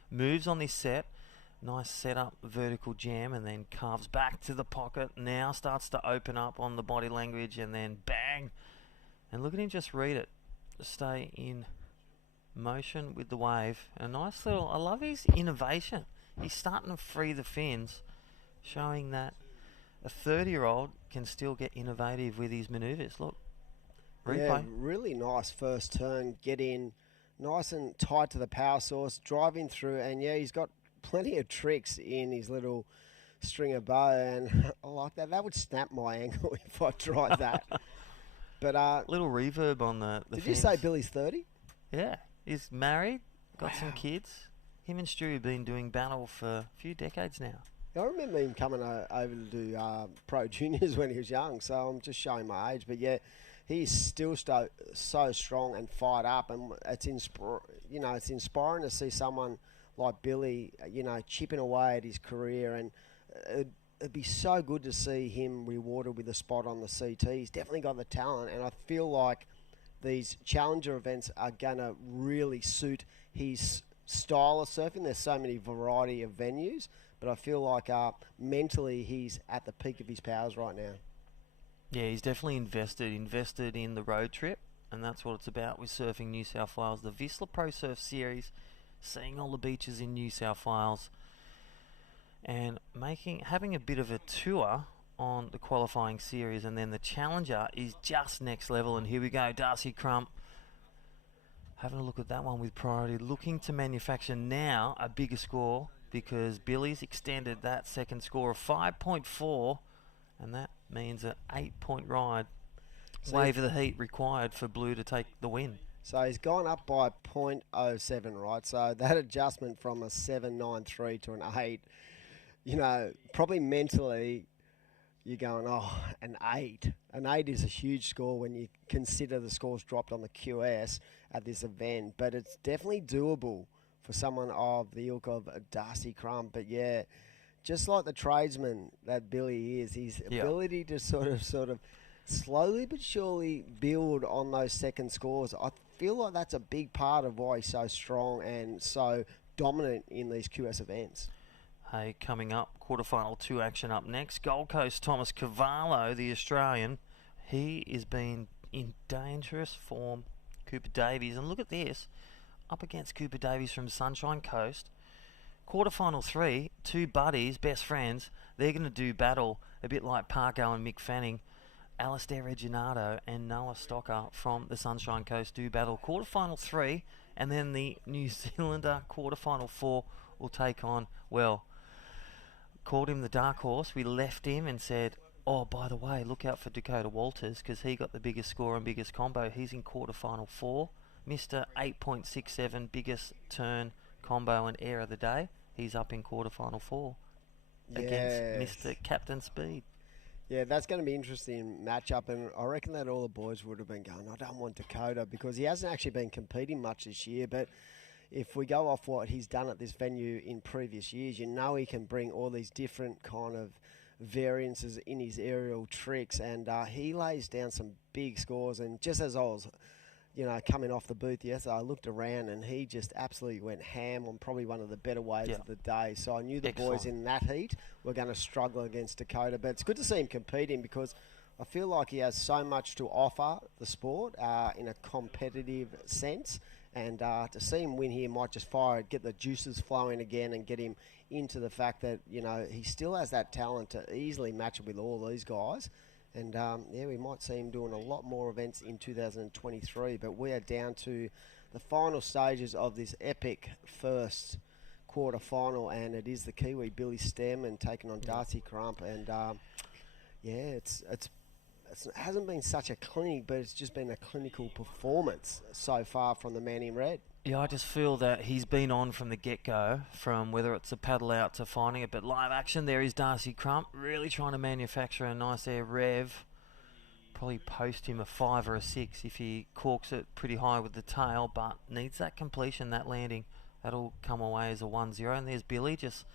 Moves on this set. Nice setup, vertical jam, and then carves back to the pocket. Now starts to open up on the body language, and then bang. And look at him just read it. Stay in motion with the wave. A nice little... I love his innovation. He's starting to free the fins, showing that a 30-year-old can still get innovative with his manoeuvres. Look, replay. Yeah, really nice first turn. Get in nice and tight to the power source, driving through. And, yeah, he's got plenty of tricks in his little stringer bow. And I like that. That would snap my ankle if I tried that. But little reverb on the did fins. you say Billy's 30? Yeah. He's married, got some kids. Him and Stu have been doing battle for a few decades now. I remember him coming over to do Pro Juniors when he was young, so I'm just showing my age. But yeah, he's still so strong and fired up, and it's inspiring to see someone like Billy, chipping away at his career, and it'd be so good to see him rewarded with a spot on the CT. He's definitely got the talent, and I feel like these challenger events are going to really suit his style of surfing. There's so many variety of venues, but I feel like mentally he's at the peak of his powers right now. Yeah, he's definitely invested in the road trip, and that's what it's about with Surfing New South Wales. The VISSLA Pro Surf Series, seeing all the beaches in New South Wales, and having a bit of a tour on the qualifying series, and then the challenger is just next level. And here we go, Darcy Crump having a look at that one with priority, looking to manufacture now a bigger score, because Billy's extended that second score of 5.4, and that means an 8-point ride. Wave of the heat required for Blue to take the win. So he's gone up by 0.07, right? So that adjustment from a 7.93 to an 8, you know, probably mentally you're going, oh, an 8. An 8 is a huge score when you consider the scores dropped on the QS at this event, but it's definitely doable for someone of the ilk of Darcy Crump. But yeah, just like the tradesman that Billy is, his ability to sort of slowly but surely build on those second scores, I feel like that's a big part of why he's so strong and so dominant in these QS events. Hey, coming up, quarterfinal 2 action up next. Gold Coast Thomas Cavallo, the Australian, he has been in dangerous form. Cooper Davies, and look at this, up against Cooper Davies from Sunshine Coast. Quarterfinal 3, 2 buddies, best friends, they're going to do battle, a bit like Parko and Mick Fanning. Alistair Reginato and Noah Stocker from the Sunshine Coast do battle. Quarterfinal 3, and then the New Zealander quarterfinal 4 will take on, well, called him the dark horse. We left him and said, oh, by the way, look out for Dakota Walters, because he got the biggest score and biggest combo. He's in quarterfinal 4. Mr. 8.67, biggest turn, combo and air of the day. He's up in quarterfinal 4 against Mr. Captain Speed. Yeah, that's going to be an interesting matchup, and I reckon that all the boys would have been going, I don't want Dakota, because he hasn't actually been competing much this year, but if we go off what he's done at this venue in previous years, you know he can bring all these different kind of variances in his aerial tricks, and he lays down some big scores. And just as I was, coming off the booth yesterday, I looked around and he just absolutely went ham on probably one of the better waves of the day. So I knew the boys in that heat were going to struggle against Dakota, but it's good to see him competing, because I feel like he has so much to offer the sport in a competitive sense. And to see him win here might just get the juices flowing again and get him into the fact that, he still has that talent to easily match it with all these guys. And, we might see him doing a lot more events in 2023. But we are down to the final stages of this epic first quarter-final, and it is the Kiwi Billy Stamen taking on Darcy Crump. And, it hasn't been such a clinic, but it's just been a clinical performance so far from the man in red. Yeah, I just feel that he's been on from the get-go, from whether it's a paddle out to finding it. But live action, there is Darcy Crump, really trying to manufacture a nice air rev. Probably post him a 5 or a 6 if he corks it pretty high with the tail, but needs that completion, that landing. That'll come away as a 1-0. And there's Billy, just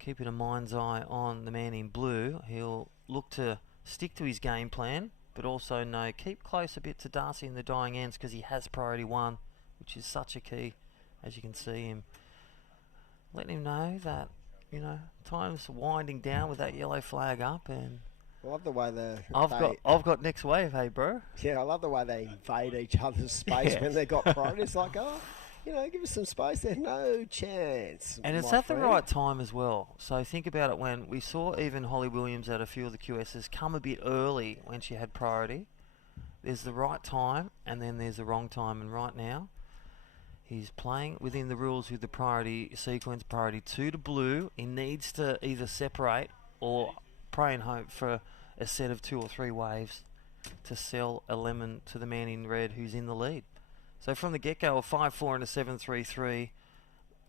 keeping a mind's eye on the man in blue. He'll look to stick to his game plan, but also keep close a bit to Darcy in the dying ends, because he has priority 1, which is such a key, as you can see him. Letting him know that, time's winding down with that yellow flag up, and I love the way I've got next wave, hey bro. Yeah, I love the way they invade each other's space when they got priority. It's like, give us some space. There's no chance. And it's at the right time as well. So think about it, when we saw even Holly Williams at a few of the QSs come a bit early when she had priority. There's the right time, and then there's the wrong time. And right now, he's playing within the rules with the priority sequence, priority 2 to blue. He needs to either separate or pray and hope for a set of 2 or 3 waves to sell a lemon to the man in red who's in the lead. So from the get-go, a 5-4 and a 7-3-3,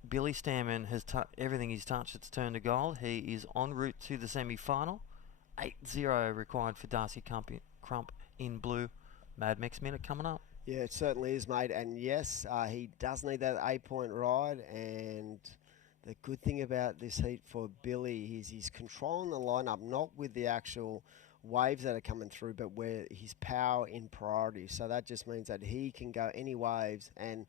Billy Stamen has everything he's touched, it's turned to gold. He is en route to the semi-final. 8-0 required for Darcy Crump in blue. Mad Mex minute coming up. Yeah, it certainly is, mate. And yes, he does need that 8-point ride. And the good thing about this heat for Billy is he's controlling the lineup, not with the actual waves that are coming through, but where his power in priority. So that just means that he can go any waves. And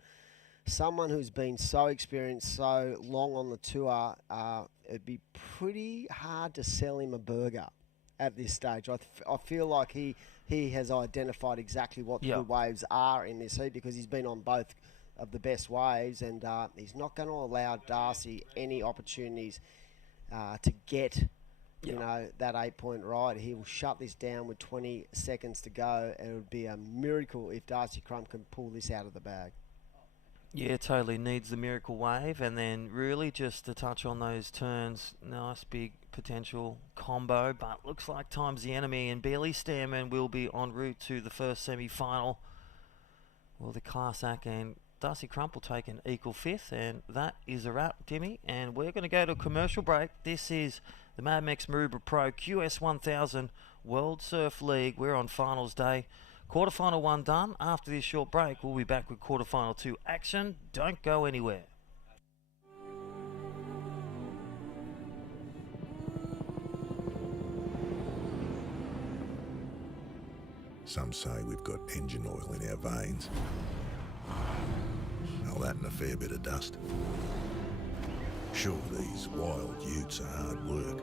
someone who's been so experienced, so long on the tour, it'd be pretty hard to sell him a burger at this stage. I feel like he has identified exactly what the good waves are in this heat, because he's been on both of the best waves, and he's not going to allow Darcy any opportunities to get that 8-point ride. He will shut this down with 20 seconds to go, and it would be a miracle if Darcy Crump can pull this out of the bag. Yeah, totally needs the miracle wave, and then really just to touch on those turns, nice big potential combo, but looks like time's the enemy, and Bailey Stamen will be en route to the first semi-final. Well, the Class Act and Darcy Crump will take an equal fifth, and that is a wrap, Timmy, and we're going to go to a commercial break. This is the Mad Mex Maroubra Pro QS 1000 World Surf League. We're on finals day. Quarterfinal 1 done. After this short break, we'll be back with Quarterfinal 2 action. Don't go anywhere. Some say we've got engine oil in our veins. Well, that and a fair bit of dust. Sure, these wild utes are hard work,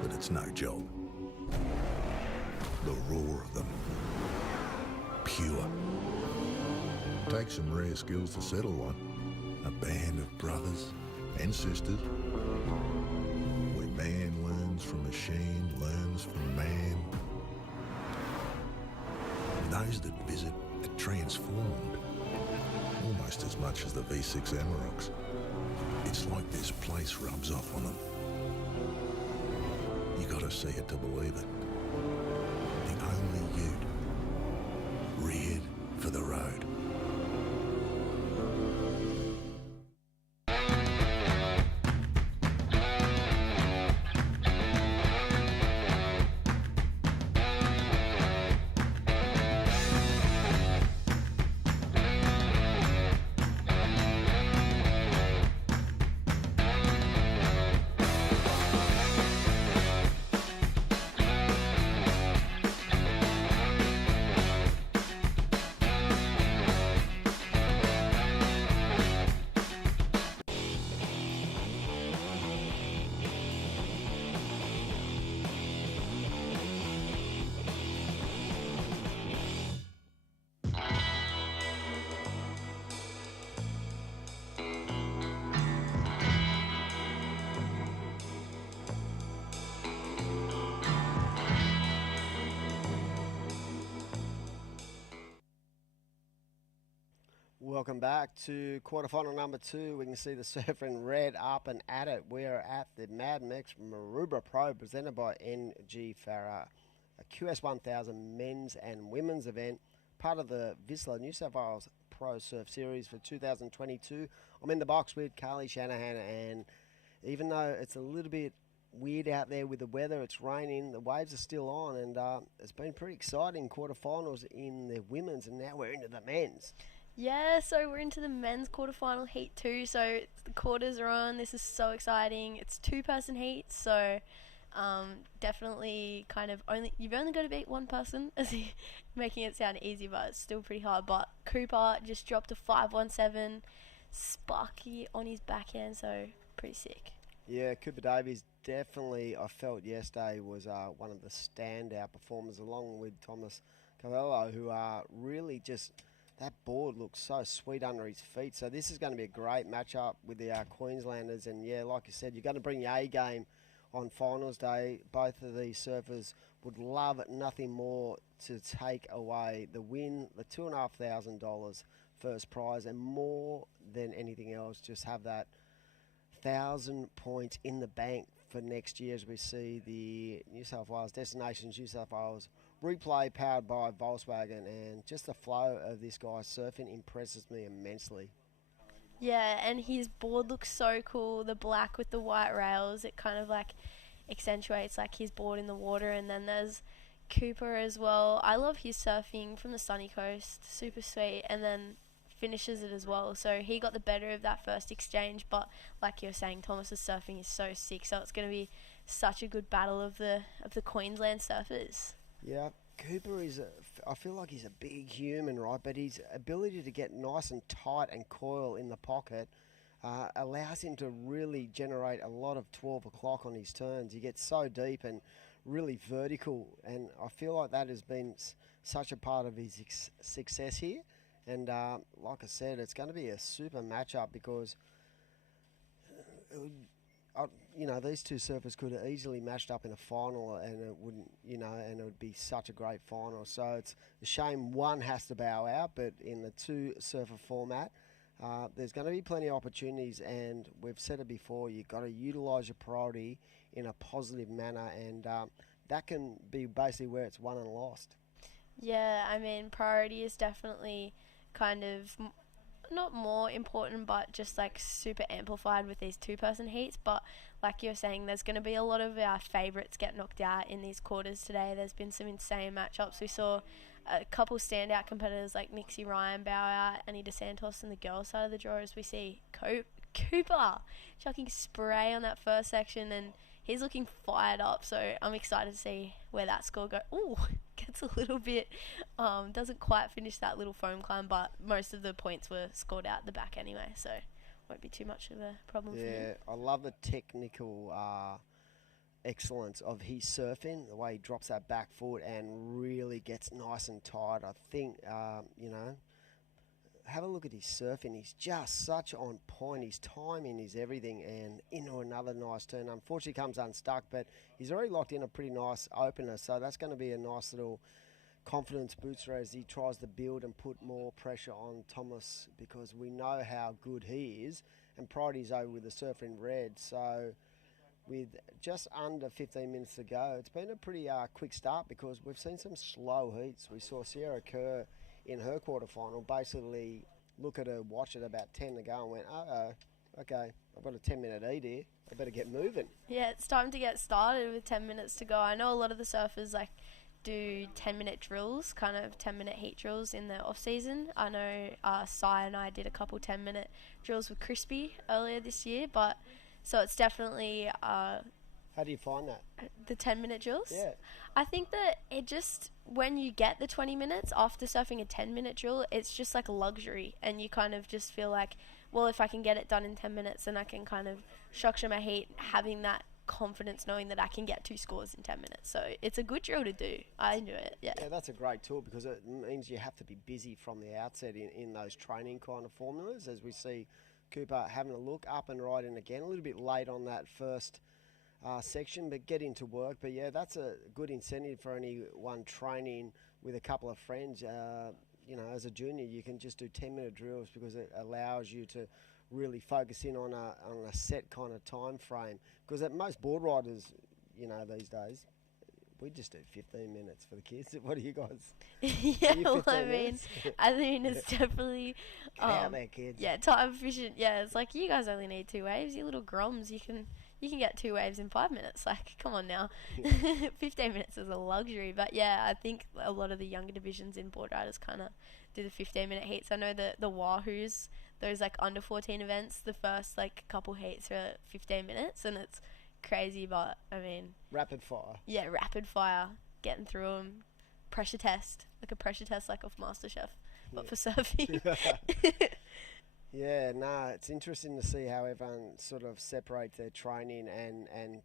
but it's no job. The roar of them. Pure. Takes some rare skills to settle one. A band of brothers and sisters. Where man learns from machine, learns from man. And those that visit are transformed. Almost as much as the V6 Amaroks. It's like this place rubs off on them. You gotta see it to believe it. The only ute reared for the road. Welcome back to quarterfinal number 2. We can see the surfer in red up and at it. We are at the Mad Mex Maroubra Pro presented by NG Farah, a QS 1000 men's and women's event, part of the VISSLA New South Wales Pro Surf Series for 2022. I'm in the box with Carly Shanahan, and even though it's a little bit weird out there with the weather, it's raining, the waves are still on, and it's been pretty exciting quarterfinals in the women's, and now we're into the men's. Yeah, so we're into the men's quarterfinal heat 2, so the quarters are on. This is so exciting. It's 2-person heat, so definitely you've only got to beat one person, making it sound easy, but it's still pretty hard. But Cooper just dropped a 517 sparky on his backhand, so pretty sick. Yeah, Cooper Davies definitely, I felt yesterday, was one of the standout performers, along with Thomas Cavallo, who are really just... That board looks so sweet under his feet. So this is going to be a great matchup with the Queenslanders. And, yeah, like you said, you're going to bring your A-game on finals day. Both of these surfers would love nothing more to take away the win, the $2,500 first prize, and more than anything else, just have that 1,000 points in the bank for next year as we see the New South Wales Destinations, New South Wales replay powered by Volkswagen, and just the flow of this guy's surfing impresses me immensely. Yeah, and his board looks so cool, the black with the white rails. It kind of like accentuates like his board in the water. And then there's Cooper as well. I love his surfing from the sunny coast, super sweet, and then finishes it as well. So he got the better of that first exchange, but like you're saying, Thomas's surfing is so sick, so it's going to be such a good battle of the Queensland surfers. Yeah, Cooper I feel like he's a big human, right? But his ability to get nice and tight and coil in the pocket allows him to really generate a lot of 12 o'clock on his turns. He gets so deep and really vertical, and I feel like that has been such a part of his success here. And like I said, it's going to be a super matchup because these two surfers could have easily matched up in a final, and it wouldn't, and it would be such a great final. So it's a shame one has to bow out, but in the two surfer format, there's going to be plenty of opportunities, and we've said it before, you've got to utilise your priority in a positive manner, and that can be basically where it's won and lost. Yeah, I mean, priority is definitely kind of not more important, but just like super amplified with these two-person heats. But like you're saying, there's going to be a lot of our favourites get knocked out in these quarters today. There's been some insane matchups. We saw a couple standout competitors like Nixie Ryan bow out, Anita Santos in the girls' side of the draw, as we see Cooper chucking spray on that first section, and he's looking fired up. So I'm excited to see where that score goes. Ooh, gets a little bit, doesn't quite finish that little foam climb, but most of the points were scored out the back anyway, so won't be too much of a problem for him. Yeah, I love the technical excellence of his surfing, the way he drops that back foot and really gets nice and tight. I think, have a look at his surfing. He's just such on point. His timing is everything, and into another nice turn. Unfortunately, comes unstuck, but he's already locked in a pretty nice opener, so that's going to be a nice little confidence booster as he tries to build and put more pressure on Thomas, because we know how good he is, and priority's over with the surfer in red. So with just under 15 minutes to go, it's been a pretty quick start, because we've seen some slow heats. We saw Sierra Kerr in her quarterfinal basically look at her watch at about 10 to go and went, okay, I've got a 10-minute heat here, I better get moving. Yeah, it's time to get started with 10 minutes to go. I know a lot of the surfers do 10-minute drills, kind of 10-minute heat drills in the off-season. I know Sai and I did a couple 10-minute drills with Crispy earlier this year, but so it's definitely How do you find that? the 10-minute drills. Yeah. I think that it just, when you get the 20 minutes after surfing a 10-minute drill, it's just like a luxury, and you kind of just feel like, well, if I can get it done in 10 minutes, then I can kind of structure my heat, having that confidence knowing that I can get 2 scores in 10 minutes. So it's a good drill to do. I enjoy it. Yeah, that's a great tool, because it means you have to be busy from the outset in those training kind of formulas, as we see Cooper having a look up and right in again, a little bit late on that first section, but get into work. But yeah, that's a good incentive for anyone training with a couple of friends. As a junior, you can just do 10-minute drills, because it allows you to really focus in on a set kind of time frame. Because at most board riders, these days, we just do 15 minutes for the kids. What do you guys? Yeah, well, I mean, it's definitely Get out there, kids. Yeah, time efficient. Yeah, it's like, you guys only need 2 waves. You little groms, you can get 2 waves in 5 minutes. Like, come on now. 15 minutes is a luxury. But yeah, I think a lot of the younger divisions in board riders kind of do the 15-minute heats. I know the Wahoos, those like under 14 events, the first like couple heats are 15 minutes, and it's crazy. But I mean, rapid fire. Yeah, rapid fire, getting through them. Pressure test like off MasterChef, but for surfing. Yeah, it's interesting to see how everyone sort of separates their training, and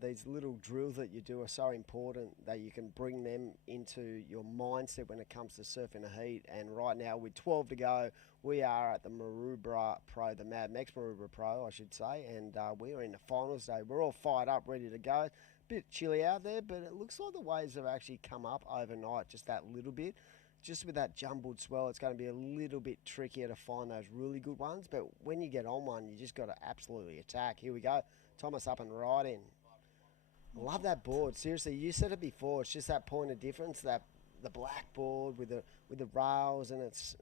these little drills that you do are so important that you can bring them into your mindset when it comes to surfing a heat. And right now, with 12 to go, we are at the Maroubra Pro, the Mad Mex Maroubra Pro, I should say, and we are in the finals day. We're all fired up, ready to go. Bit chilly out there, but it looks like the waves have actually come up overnight, just that little bit. Just with that jumbled swell, it's going to be a little bit trickier to find those really good ones. But when you get on one, you just got to absolutely attack. Here we go. Thomas up and right in. I love that board. Seriously, you said it before. It's just that point of difference, that the black board with the rails, and it's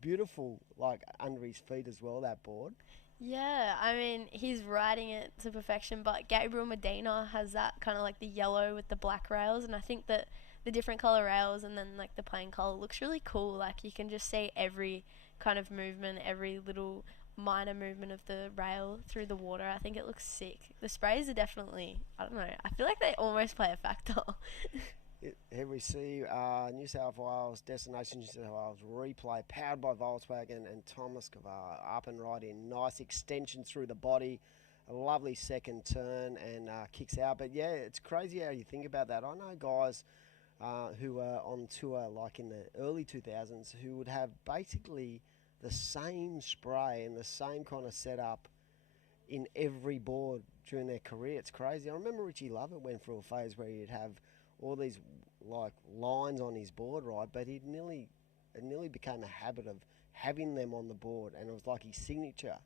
beautiful, like under his feet as well, that board. Yeah, I mean, he's riding it to perfection, but Gabriel Medina has that kind of like the yellow with the black rails, and I think that the different color rails and then like the plain color looks really cool. Like, you can just see every kind of movement, every little minor movement of the rail through the water. I think it looks sick. The sprays are definitely, I don't know, I feel like they almost play a factor. Here we see New South Wales, Destination New South Wales replay, powered by Volkswagen, and Thomas Kavar up and right in. Nice extension through the body, a lovely second turn, and kicks out. But yeah, it's crazy how you think about that. I know guys who were on tour like in the early 2000s who would have basically the same spray and the same kind of setup in every board during their career. It's crazy. I remember Richie Lovett went through a phase where he'd have all these like lines on his board, right? But it nearly became a habit of having them on the board, and it was like his signature.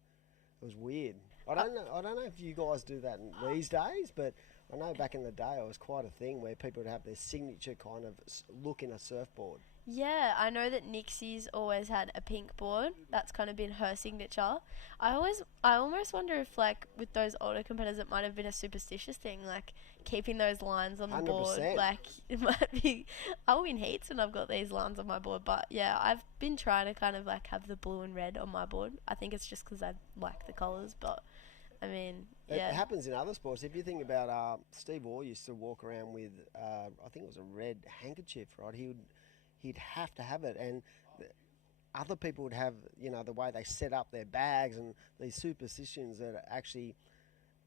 It was weird. I don't know if you guys do that these days, but I know back in the day it was quite a thing where people would have their signature kind of look in a surfboard. Yeah, I know that Nixie's always had a pink board. That's kind of been her signature. I almost wonder if, like, with those older competitors, it might have been a superstitious thing, like keeping those lines on the 100%. board. Like, it might be. I'll win heats when I've got these lines on my board. But yeah, I've been trying to kind of like have the blue and red on my board. I think it's just because I like the colours, but I mean, yeah. It happens in other sports. If you think about Steve Orr used to walk around with, I think it was a red handkerchief, right? He'd have to have it, and other people would have, you know, the way they set up their bags and these superstitions that actually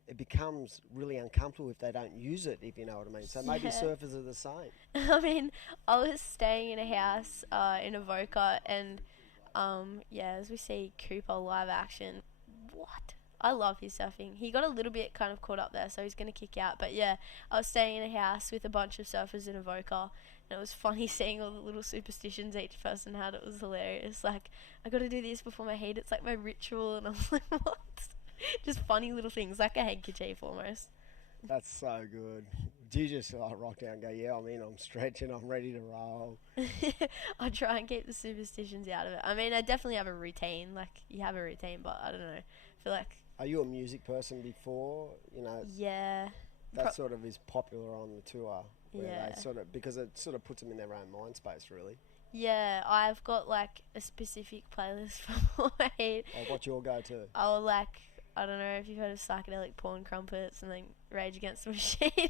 it becomes really uncomfortable if they don't use it, if you know what I mean. So maybe surfers are the same. I mean, I was staying in a house in Avoca, and as we see Cooper live action, what? I love his surfing. He got a little bit kind of caught up there, so he's going to kick out. But yeah, I was staying in a house with a bunch of surfers in Avoca, and it was funny seeing all the little superstitions each person had. It was hilarious. Like, I got to do this before my heat. It's like my ritual, and I was like, what? Just funny little things, like a handkerchief almost. That's so good. Do you just rock down and go, yeah, I'm in, I'm stretching, I'm ready to roll? I try and keep the superstitions out of it. I mean, I definitely have a routine. Like, you have a routine, but I don't know. I feel like... Are you a music person before? You know, yeah. That sort of is popular on the tour. Where Yeah. they sort of, because it sort of puts them in their own mind space, really. Yeah, I've got like a specific playlist for my heat. Oh, what's your go-to? I'll like, I don't know if you've heard of psychedelic porn crumpets and then Rage Against the Machine. Yeah.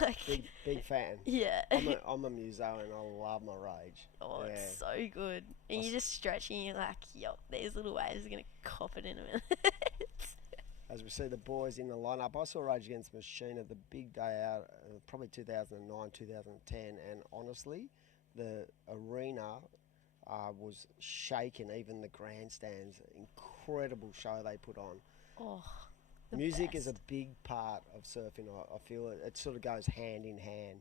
Like, big fan. yeah. I'm a muso and I love my Rage. Oh, Yeah. it's so good. And you're just stretching, you're like, yo, these little waves are going to cop it in a minute. As we see the boys in the lineup, I saw Rage Against the Machine at the big day out, probably 2009, 2010, and honestly, the arena was shaking, even the grandstands. Incredible show they put on. Oh, the Music best. is a big part of surfing. I feel it sort of goes hand in hand.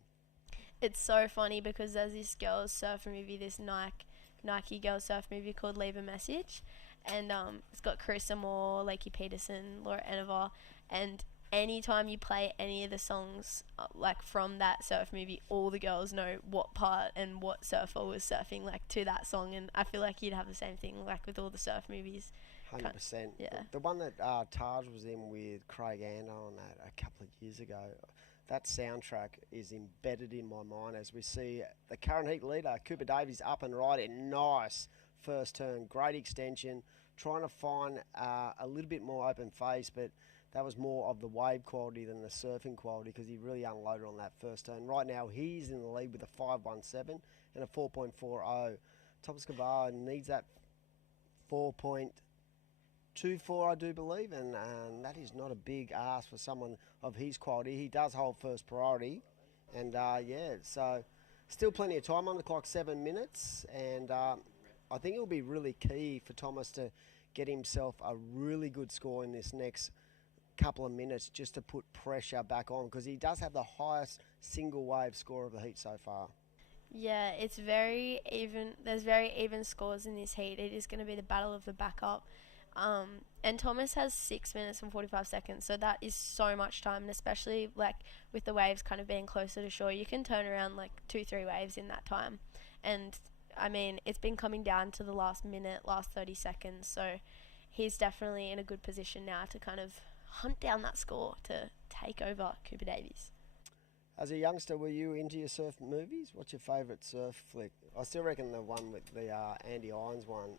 It's so funny because there's this girls surf movie, this Nike girls surf movie called Leave a Message, and it's got Carissa Moore, Lakey Peterson, Laura Enover, and anytime you play any of the songs like from that surf movie, all the girls know what part and what surfer was surfing like to that song, and I feel like you'd have the same thing like with all the surf movies. 100%. Yeah. The one that Taj was in with Craig Ando on that a couple of years ago, that soundtrack is embedded in my mind as we see the current heat leader, Cooper Davies, up and right in. Nice first turn, great extension, trying to find a little bit more open face, but that was more of the wave quality than the surfing quality because he really unloaded on that first turn. Right now, he's in the lead with a 5.17 and a 4.40. Thomas Kavar needs that 4.24, I do believe, and that is not a big ask for someone of his quality. He does hold first priority, and so still plenty of time on the clock, 7 minutes, and I think it'll be really key for Thomas to get himself a really good score in this next couple of minutes just to put pressure back on because he does have the highest single wave score of the heat so far. Yeah, it's very even. There's very even scores in this heat. It is going to be the battle of the backup. And Thomas has 6 minutes and 45 seconds, so that is so much time, and especially like with the waves kind of being closer to shore, you can turn around like 2-3 waves in that time. And I mean, it's been coming down to the last minute, last 30 seconds, so he's definitely in a good position now to kind of hunt down that score to take over Cooper Davies. As a youngster, were you into your surf movies? What's your favourite surf flick? I still reckon the one with the Andy Irons one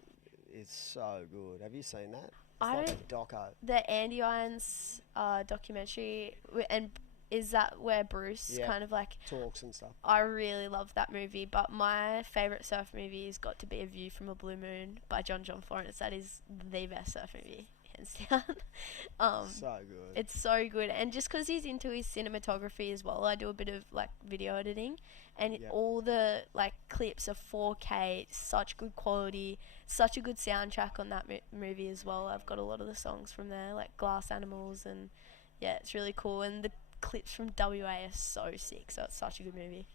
is so good. Have you seen that? It's I like don't- a doco. The Andy Irons documentary, and is that where Bruce Yeah. kind of like? Talks and stuff. I really love that movie, but my favourite surf movie has got to be A View from a Blue Moon by John Florence. That is the best surf movie, hands down. So good. It's so good, and just because he's into his cinematography as well, I do a bit of like video editing, and Yep. all the like clips are 4K, such good quality, such a good soundtrack on that movie as well. I've got a lot of the songs from there, like Glass Animals, and yeah, it's really cool. And the clips from WA are so sick, so it's such a good movie.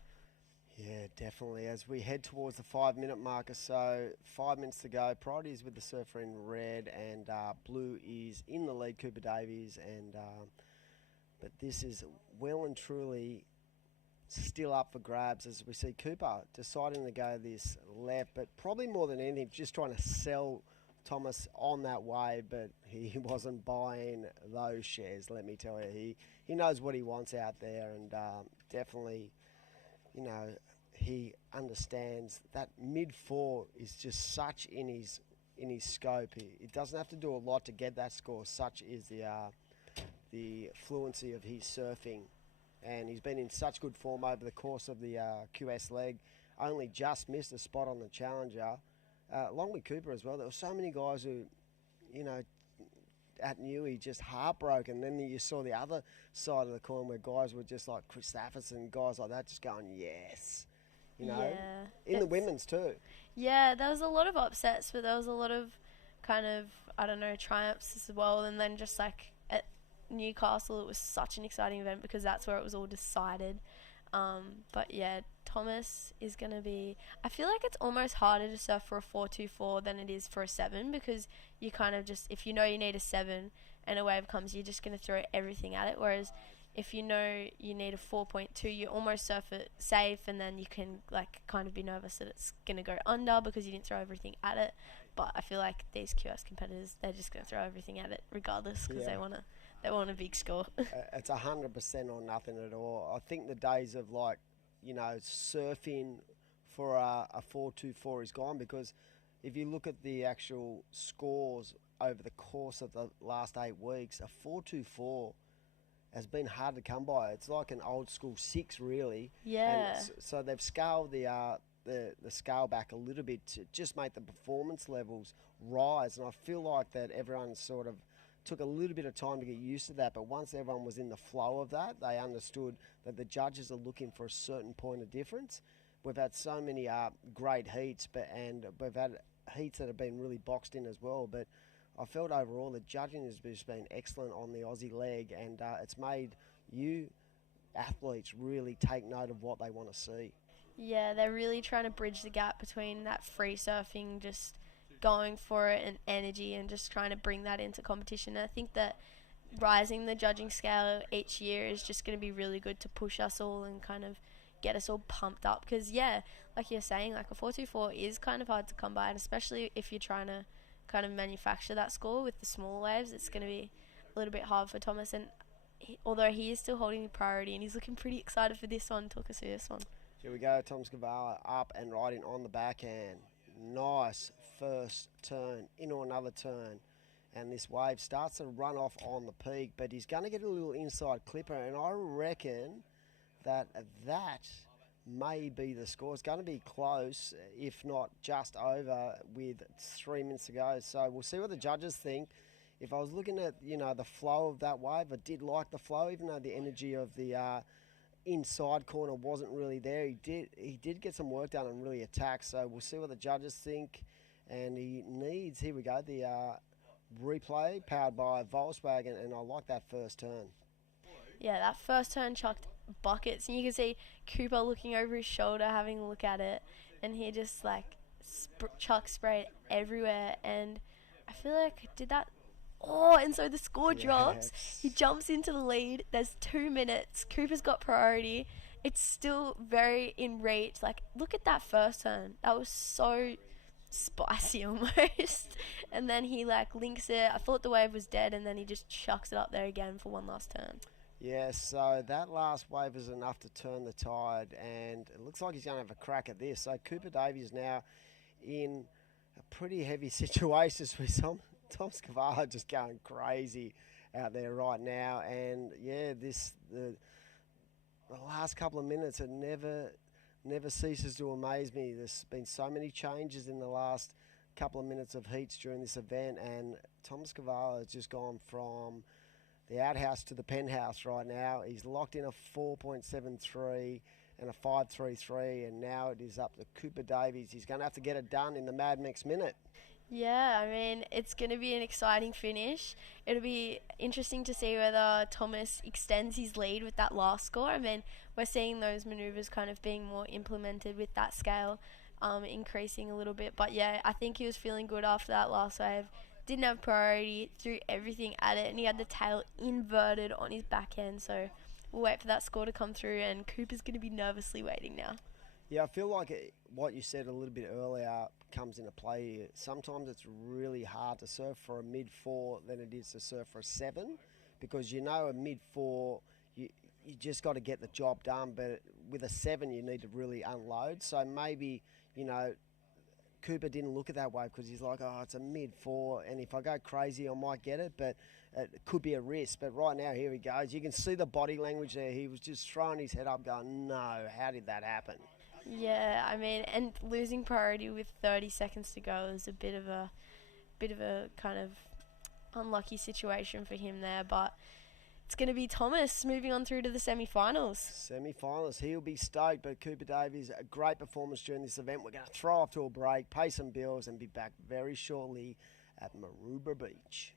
Yeah, definitely. As we head towards the 5-minute marker, so 5 minutes to go. Priority is with the surfer in red, and blue is in the lead, Cooper Davies. And but this is well and truly still up for grabs as we see Cooper deciding to go this left, but probably more than anything, just trying to sell Thomas on that way, but he wasn't buying those shares, let me tell you. He knows what he wants out there, and definitely, you know, he understands that mid-4 is just such in his scope. He doesn't have to do a lot to get that score. Such is the fluency of his surfing, and he's been in such good form over the course of the QS leg. Only just missed a spot on the Challenger, along with Cooper as well. There were so many guys who, you know, at Newey just heartbroken. Then you saw the other side of the coin where guys were just like Chris Stafford and guys like that just going, yes. You know, Yeah, in the women's too. Yeah, there was a lot of upsets, but there was a lot of kind of, I don't know, triumphs as well. And then just like at Newcastle, it was such an exciting event because that's where it was all decided. But yeah, Thomas is going to be... I feel like it's almost harder to surf for a 4.24 than it is for a 7, because you kind of just... If you know you need a 7 and a wave comes, you're just going to throw everything at it. Whereas if you know you need a 4.2, you almost surf it safe, and then you can like kind of be nervous that it's going to go under because you didn't throw everything at it. But I feel like these QS competitors, they're just going to throw everything at it regardless because Yeah. they want a big score. It's 100% or nothing at all. I think the days of like, you know, surfing for a 4.24 is gone, because if you look at the actual scores over the course of the last 8 weeks, a 4.24 has been hard to come by. It's like an old school 6 really. Yeah. And so they've scaled the scale back a little bit to just make the performance levels rise, and I feel like that everyone sort of took a little bit of time to get used to that, but once everyone was in the flow of that, they understood that the judges are looking for a certain point of difference. We've had so many great heats, and we've had heats that have been really boxed in as well, but I felt overall the judging has just been excellent on the Aussie leg, and it's made you athletes really take note of what they want to see. Yeah, they're really trying to bridge the gap between that free surfing, just going for it, and energy, and just trying to bring that into competition. And I think that rising the judging scale each year is just going to be really good to push us all and kind of get us all pumped up. Because, yeah, like you're saying, like a 4.24 is kind of hard to come by, and especially if you're trying to kind of manufacture that score with the small waves, it's going to be a little bit hard for Thomas. And although he is still holding the priority, and he's looking pretty excited for this one, talk us through this one. Here we go, Tom Scavala up and riding on the backhand. Nice first turn into another turn, and this wave starts to run off on the peak, but he's going to get a little inside clipper, and I reckon that may be the score. It's going to be close, if not just over, with 3 minutes to go. So we'll see what the judges think. If I was looking at, you know, the flow of that wave, I did like the flow, even though the energy of the inside corner wasn't really there. He did get some work done and really attack. So we'll see what the judges think. And he needs, here we go, the replay powered by Volkswagen, and I like that first turn. Yeah, that first turn chucked buckets, and you can see Cooper looking over his shoulder, having a look at it, and he just like chuck sprayed everywhere. And I feel like did that. Oh, and so the score drops. He jumps into the lead. There's 2 minutes. Cooper's got priority. It's still very in reach. Like, look at that first turn. That was so spicy almost. And then he like links it. I thought the wave was dead, and then he just chucks it up there again for one last turn. Yeah, so that last wave is enough to turn the tide, and it looks like he's going to have a crack at this. So Cooper Davies now in pretty heavy situations with Tom Scavarlo just going crazy out there right now. And yeah, the last couple of minutes, it never ceases to amaze me. There's been so many changes in the last couple of minutes of heats during this event, and Tom Scavarlo has just gone from the outhouse to the penthouse right now. He's locked in a 4.73 and a 5.33, and now it is up to Cooper Davies. He's going to have to get it done in the Mad Mex minute. Yeah, I mean, it's going to be an exciting finish. It'll be interesting to see whether Thomas extends his lead with that last score. I mean, we're seeing those manoeuvres kind of being more implemented with that scale increasing a little bit. But yeah, I think he was feeling good after that last wave. Didn't have priority, threw everything at it, and he had the tail inverted on his backhand. So we'll wait for that score to come through, and Cooper's going to be nervously waiting now. Yeah, I feel like what you said a little bit earlier comes into play here. Sometimes it's really hard to surf for a mid-4 than it is to surf for a 7, because you know a mid-4, you just got to get the job done, but with a 7 you need to really unload. So maybe, you know, Cooper didn't look at that way because he's like, oh, it's a mid-4, and if I go crazy I might get it, but it could be a risk. But right now, here he goes. You can see the body language there. He was just throwing his head up going, no, how did that happen? Yeah, I mean, and losing priority with 30 seconds to go is a bit of a kind of unlucky situation for him there, but it's going to be Thomas moving on through to the semi-finals. Semi-finals, he'll be stoked, but Cooper Davies, a great performance during this event. We're going to throw off to a break, pay some bills, and be back very shortly at Maroubra Beach.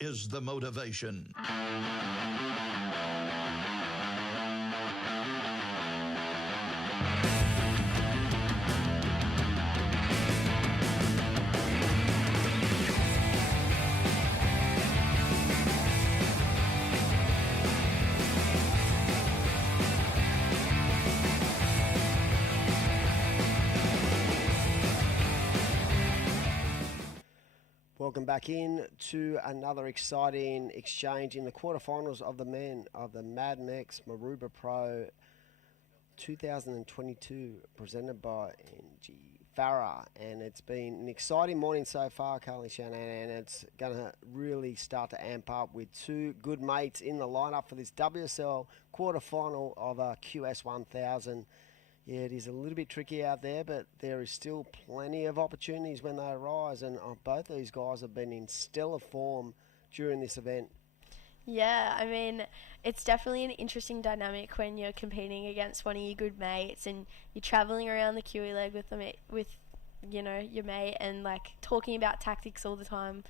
Is the motivation. Welcome back in to another exciting exchange in the quarterfinals of the men of the Mad Mex Maroubra Pro 2022, presented by NG Farah. And it's been an exciting morning so far, Carly Shannon, and it's going to really start to amp up with two good mates in the lineup for this WSL quarterfinal of QS 1000. Yeah, it is a little bit tricky out there, but there is still plenty of opportunities when they arise, and both these guys have been in stellar form during this event. Yeah, I mean, it's definitely an interesting dynamic when you're competing against one of your good mates and you're travelling around the Kiwi leg with you know, your mate, and like talking about tactics all the time.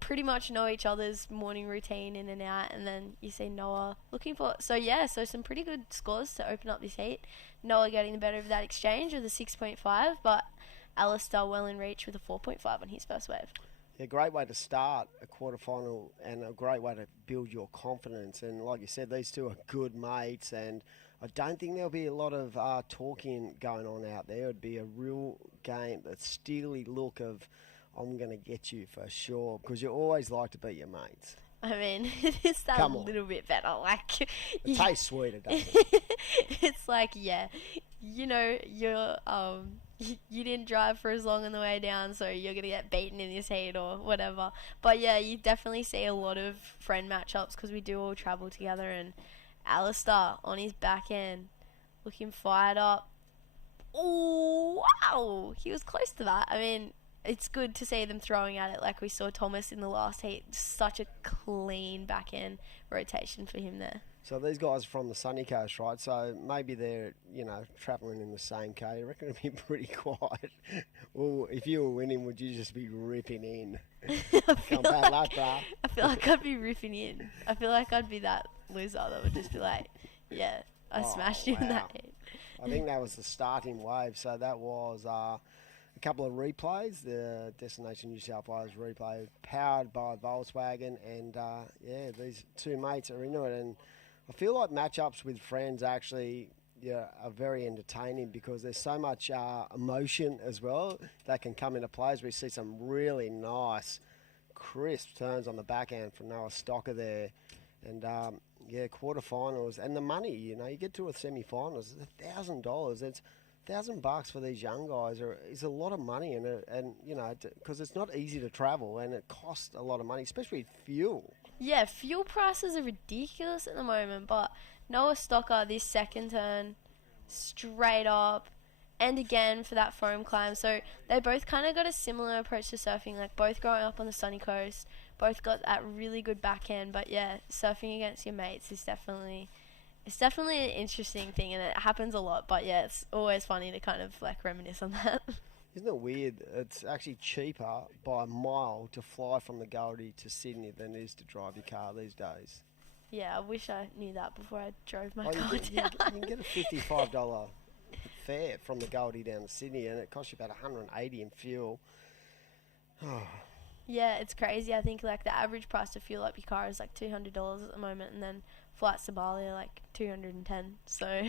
pretty much know each other's morning routine in and out, and then you see Noah looking for it. So some pretty good scores to open up this heat. Noah getting the better of that exchange with a 6.5, but Alistair well in reach with a 4.5 on his first wave. Yeah, great way to start a quarterfinal and a great way to build your confidence. And like you said, these two are good mates, and I don't think there'll be a lot of talking going on out there. It'd be a real game, a steely look of, I'm going to get you for sure, because you always like to beat your mates. I mean, it is that Come on. little bit better. Like, It tastes sweeter, doesn't it? it's like, yeah, you know, you didn't drive for as long on the way down, so you're going to get beaten in this heat or whatever. But yeah, you definitely see a lot of friend matchups because we do all travel together, and Alistair on his back end looking fired up. Oh, wow. He was close to that. I mean, it's good to see them throwing at it like we saw Thomas in the last heat. Such a clean back end rotation for him there. So these guys are from the sunny coast, right? So maybe they're, travelling in the same car. You reckon it'd be pretty quiet? Well, if you were winning, would you just be ripping in? Bad luck, bruh. I feel like I'd be ripping in. I feel like I'd be that loser that would just be like, yeah, I smashed you in that heat. I think that was the starting wave. So that was a couple of replays. The Destination New South Wales replay powered by Volkswagen. And, these two mates are into it. And I feel like matchups with friends actually are very entertaining because there's so much emotion as well that can come into play as we see some really nice, crisp turns on the backhand from Noah Stocker there. And, quarterfinals. And the money, you get to a semi-finals, it's $1,000. It's $1,000 for these young guys is a lot of money. And because it's not easy to travel and it costs a lot of money, especially fuel. Yeah, fuel prices are ridiculous at the moment, but Noah Stocker, this second turn, straight up, and again for that foam climb. So they both kind of got a similar approach to surfing, like both growing up on the sunny coast, both got that really good backhand. But yeah, surfing against your mates is definitely an interesting thing, and it happens a lot. But yeah, it's always funny to kind of like reminisce on that. Isn't it weird? It's actually cheaper by a mile to fly from the Goldie to Sydney than it is to drive your car these days. Yeah, I wish I knew that before I drove my car you down. can get a $55 fare from the Goldie down to Sydney, and it costs you about $180 in fuel. Yeah, it's crazy. I think like the average price to fuel up your car is like $200 at the moment, and then flights to Bali are like $210. So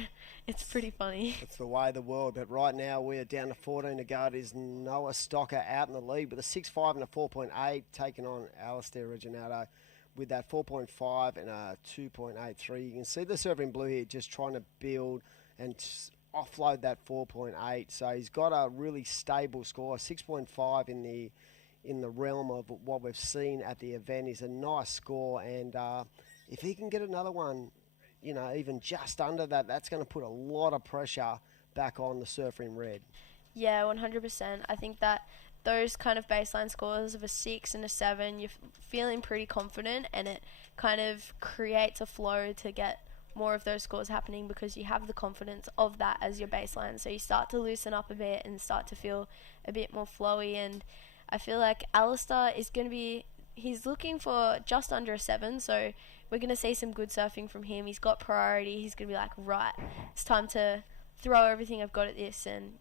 it's pretty funny. It's the way of the world. But right now we're down to 14 to go. It is Noah Stocker out in the lead with a 6.5 and a 4.8, taking on Alistair Reginato with that 4.5 and a 2.83. You can see the surfer in blue here just trying to build and offload that 4.8. So he's got a really stable score, 6.5 in the realm of what we've seen at the event is a nice score, and if he can get another one, even just under that, that's going to put a lot of pressure back on the surfer in red. Yeah, 100%. I think that those kind of baseline scores of a 6 and a 7, you're feeling pretty confident, and it kind of creates a flow to get more of those scores happening because you have the confidence of that as your baseline. So you start to loosen up a bit and start to feel a bit more flowy, and I feel like Alistair is going to be, he's looking for just under a 7, so we're going to see some good surfing from him. He's got priority. He's going to be like, right, it's time to throw everything I've got at this and,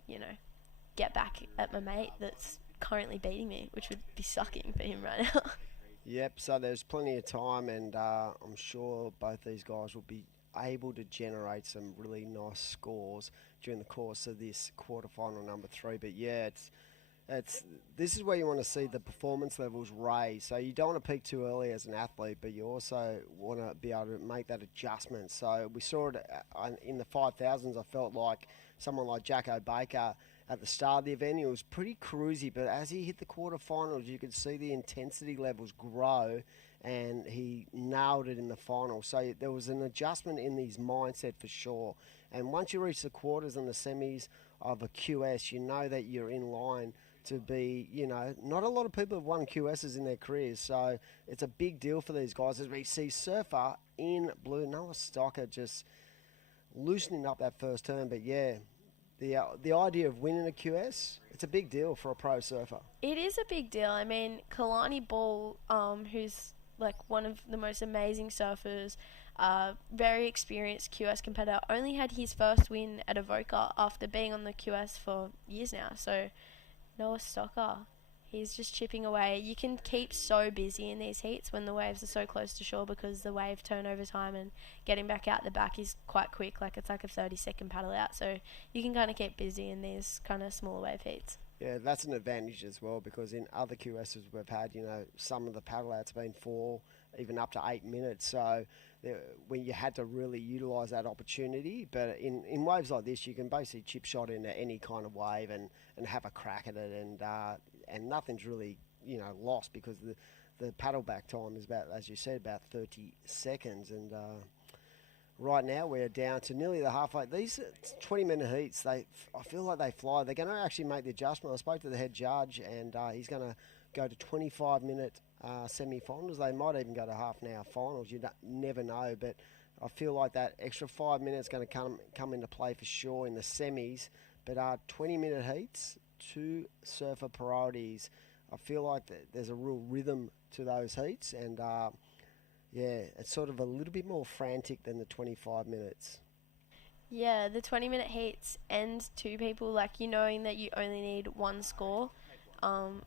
get back at my mate that's currently beating me, which would be sucking for him right now. Yep, so there's plenty of time, and I'm sure both these guys will be able to generate some really nice scores during the course of this quarterfinal number 3. But yeah, this is where you want to see the performance levels raise. So you don't want to peak too early as an athlete, but you also want to be able to make that adjustment. So we saw it in the 5,000s. I felt like someone like Jacko Baker at the start of the event, he was pretty cruisy, but as he hit the quarterfinals, you could see the intensity levels grow, and he nailed it in the final. So there was an adjustment in his mindset for sure. And once you reach the quarters and the semis of a QS, you know that you're in line to be, not a lot of people have won QSs in their careers, so it's a big deal for these guys as we see surfer in blue, Noah Stocker just loosening up that first turn. But yeah, the idea of winning a QS, it's a big deal for a pro surfer. It is a big deal. I mean, Kalani Ball, who's like one of the most amazing surfers, very experienced QS competitor, only had his first win at Avoca after being on the QS for years now. So Noah Stocker, he's just chipping away. You can keep so busy in these heats when the waves are so close to shore, because the wave turnover time and getting back out the back is quite quick. Like, it's like a 30-second paddle out. So you can kind of keep busy in these kind of smaller wave heats. Yeah, that's an advantage as well, because in other QSs we've had, some of the paddle outs have been 4, even up to 8 minutes. So when you had to really utilise that opportunity. But in waves like this, you can basically chip shot into any kind of wave and have a crack at it, and nothing's really lost, because the paddle back time is about, as you said, about 30 seconds. And right now we're down to nearly the halfway. These 20-minute heats, I feel like they fly. They're going to actually make the adjustment. I spoke to the head judge, and he's going to go to 25-minute semi-finals. They might even go to half-an-hour finals. You never know, but I feel like that extra 5 minutes is going to come into play for sure in the semis. But 20-minute heats, 2 surfer priorities. I feel like there's a real rhythm to those heats, and it's sort of a little bit more frantic than the 25 minutes. Yeah, the 20-minute heats end 2 people, like, knowing that you only need 1 score,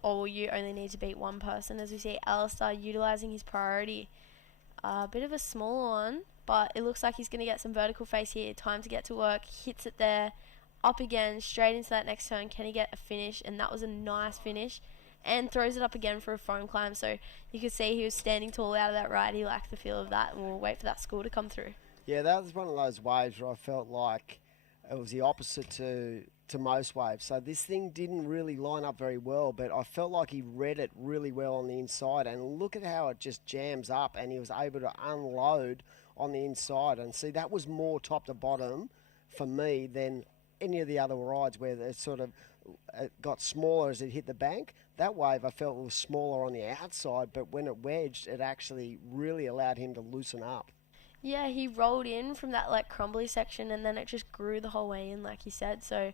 or you only need to beat 1 person. As we see Alistair utilising his priority. A bit of a smaller one, but it looks like he's going to get some vertical face here. Time to get to work, hits it there, up again, straight into that next turn. Can he get a finish? And that was a nice finish. And throws it up again for a foam climb. So you could see he was standing tall out of that ride. He liked the feel of that, and we'll wait for that score to come through. Yeah, that was one of those waves where I felt like it was the opposite to most waves. So this thing didn't really line up very well, but I felt like he read it really well on the inside. And look at how it just jams up, and he was able to unload on the inside. And see, that was more top to bottom for me than any of the other rides where it sort of got smaller as it hit the bank. That wave I felt was smaller on the outside, but when it wedged, it actually really allowed him to loosen up. Yeah, he rolled in from that like crumbly section, and then it just grew the whole way in, like you said. So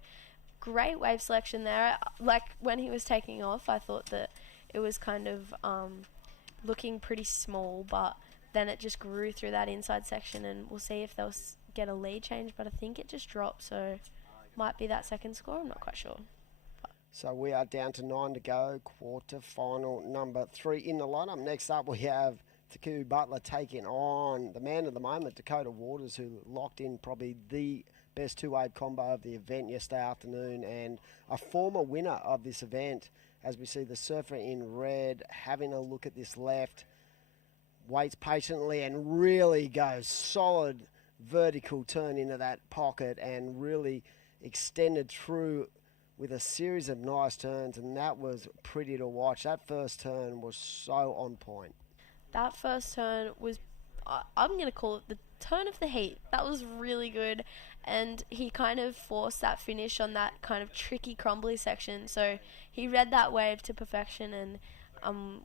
great wave selection there. Like when he was taking off, I thought that it was kind of looking pretty small, but then it just grew through that inside section, and we'll see if they'll get a lead change, but I think it just dropped, so might be that second score. I'm not quite sure. So we are down to 9 to go, quarter-final number 3 in the lineup. Next up we have Taku Butler taking on the man of the moment, Dakota Waters, who locked in probably the best 2-wave combo of the event yesterday afternoon, and a former winner of this event. As we see the surfer in red having a look at this left, waits patiently and really goes solid vertical turn into that pocket and really extended through with a series of nice turns, and that was pretty to watch. That first turn was so on point. That first turn was, I'm going to call it the turn of the heat. That was really good, and he kind of forced that finish on that kind of tricky crumbly section. So he read that wave to perfection, and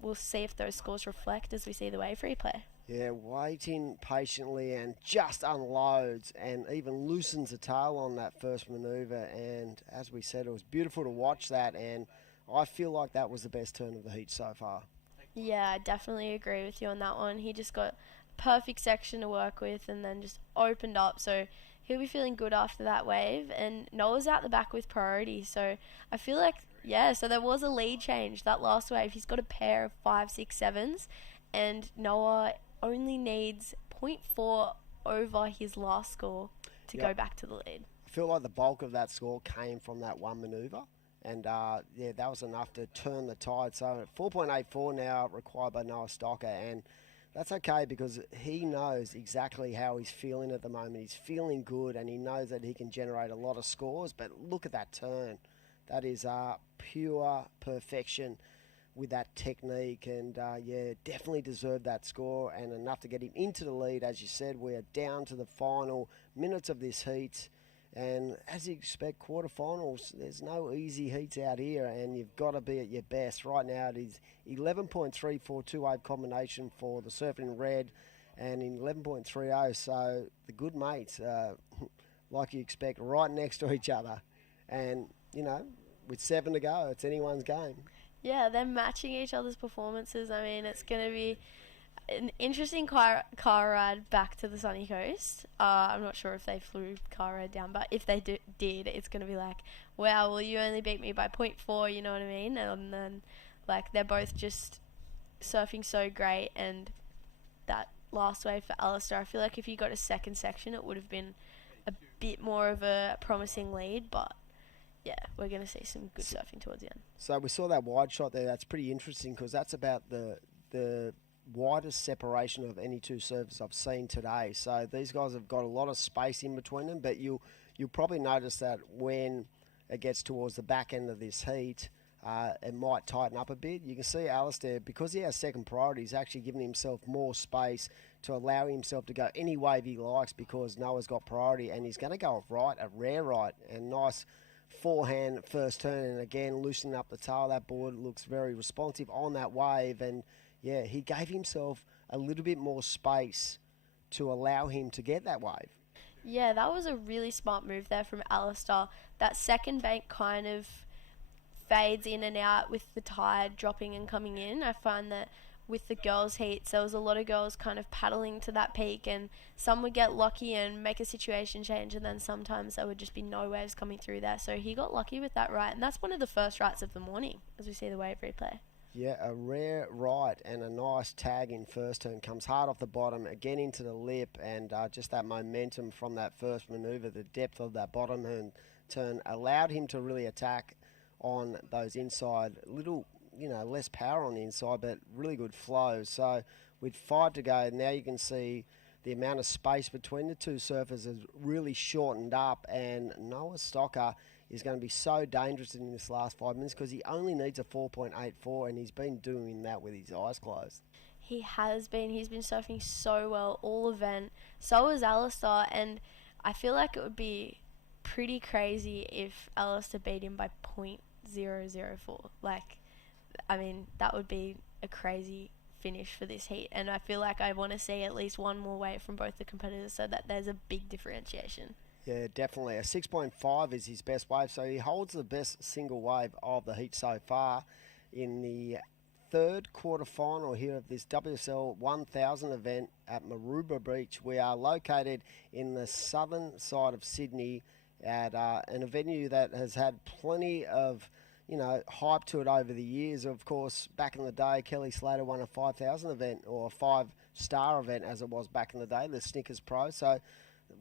we'll see if those scores reflect as we see the wave replay. Yeah, waiting patiently and just unloads and even loosens the tail on that first manoeuvre. And as we said, it was beautiful to watch that, and I feel like that was the best turn of the heat so far. Yeah, I definitely agree with you on that one. He just got perfect section to work with and then just opened up. So he'll be feeling good after that wave. And Noah's out the back with priority. So I feel like, yeah, so there was a lead change. That last wave, he's got a pair of 5, 6, 7s. And Noah only needs 0.4 over his last score to go back to the lead. I feel like the bulk of that score came from that one manoeuvre, and that was enough to turn the tide. So 4.84 now required by Noah Stocker, and that's okay because he knows exactly how he's feeling at the moment. He's feeling good, and he knows that he can generate a lot of scores, but look at that turn. That is pure perfection with that technique, and definitely deserved that score and enough to get him into the lead. As you said, we're down to the final minutes of this heat, and as you expect, quarterfinals, there's no easy heats out here, and you've got to be at your best. Right now it is 11.3 for 2-wave combination for the surfer in red, and in 11.30, so the good mates, like you expect, right next to each other. And, you know, with 7 to go, it's anyone's game. Yeah, they're matching each other's performances. I mean, it's going to be an interesting car ride back to the sunny coast. I'm not sure if they flew car ride down, but if they did, it's going to be like, wow, well, you only beat me by 0.4, you know what I mean? And then, like, they're both just surfing so great. And that last wave for Alistair, I feel like if you got a second section, it would have been a bit more of a promising lead, but yeah, we're going to see some good surfing towards the end. So we saw that wide shot there. That's pretty interesting because that's about the widest separation of any two surfers I've seen today. So these guys have got a lot of space in between them, but you'll probably notice that when it gets towards the back end of this heat, it might tighten up a bit. You can see Alistair, because he has second priority, he's actually giving himself more space to allow himself to go any wave he likes because Noah's got priority, and he's going to go off right, a rare right, and nice forehand first turn, and again loosening up the tail. That board looks very responsive on that wave, and yeah, he gave himself a little bit more space to allow him to get that wave. Yeah, that was a really smart move there from Alistair. That second bank kind of fades in and out with the tide dropping and coming in. I find that with the girls' heats, there was a lot of girls kind of paddling to that peak, and some would get lucky and make a situation change, and then sometimes there would just be no waves coming through there. So he got lucky with that right, and that's one of the first rights of the morning as we see the wave replay. Yeah, a rare right and a nice tag in first turn. Comes hard off the bottom, again into the lip, and just that momentum from that first manoeuvre, the depth of that bottom turn allowed him to really attack on those inside, little, less power on the inside, but really good flow. So with 5 to go, now you can see the amount of space between the two surfers has really shortened up, and Noah Stocker is going to be so dangerous in this last 5 minutes because he only needs a 4.84, and he's been doing that with his eyes closed. He has been. He's been surfing so well all event. So is Alistair, and I feel like it would be pretty crazy if Alistair beat him by 0.004. That would be a crazy finish for this heat, and I feel like I want to see at least one more wave from both the competitors so that there's a big differentiation. Yeah, definitely. A 6.5 is his best wave, so he holds the best single wave of the heat so far. In the third quarterfinal here of this WSL 1000 event at Maroubra Beach, we are located in the southern side of Sydney at in a venue that has had plenty of hype to it over the years. Of course, back in the day, Kelly Slater won a 5,000 event, or a 5-star event as it was back in the day, the Snickers Pro. So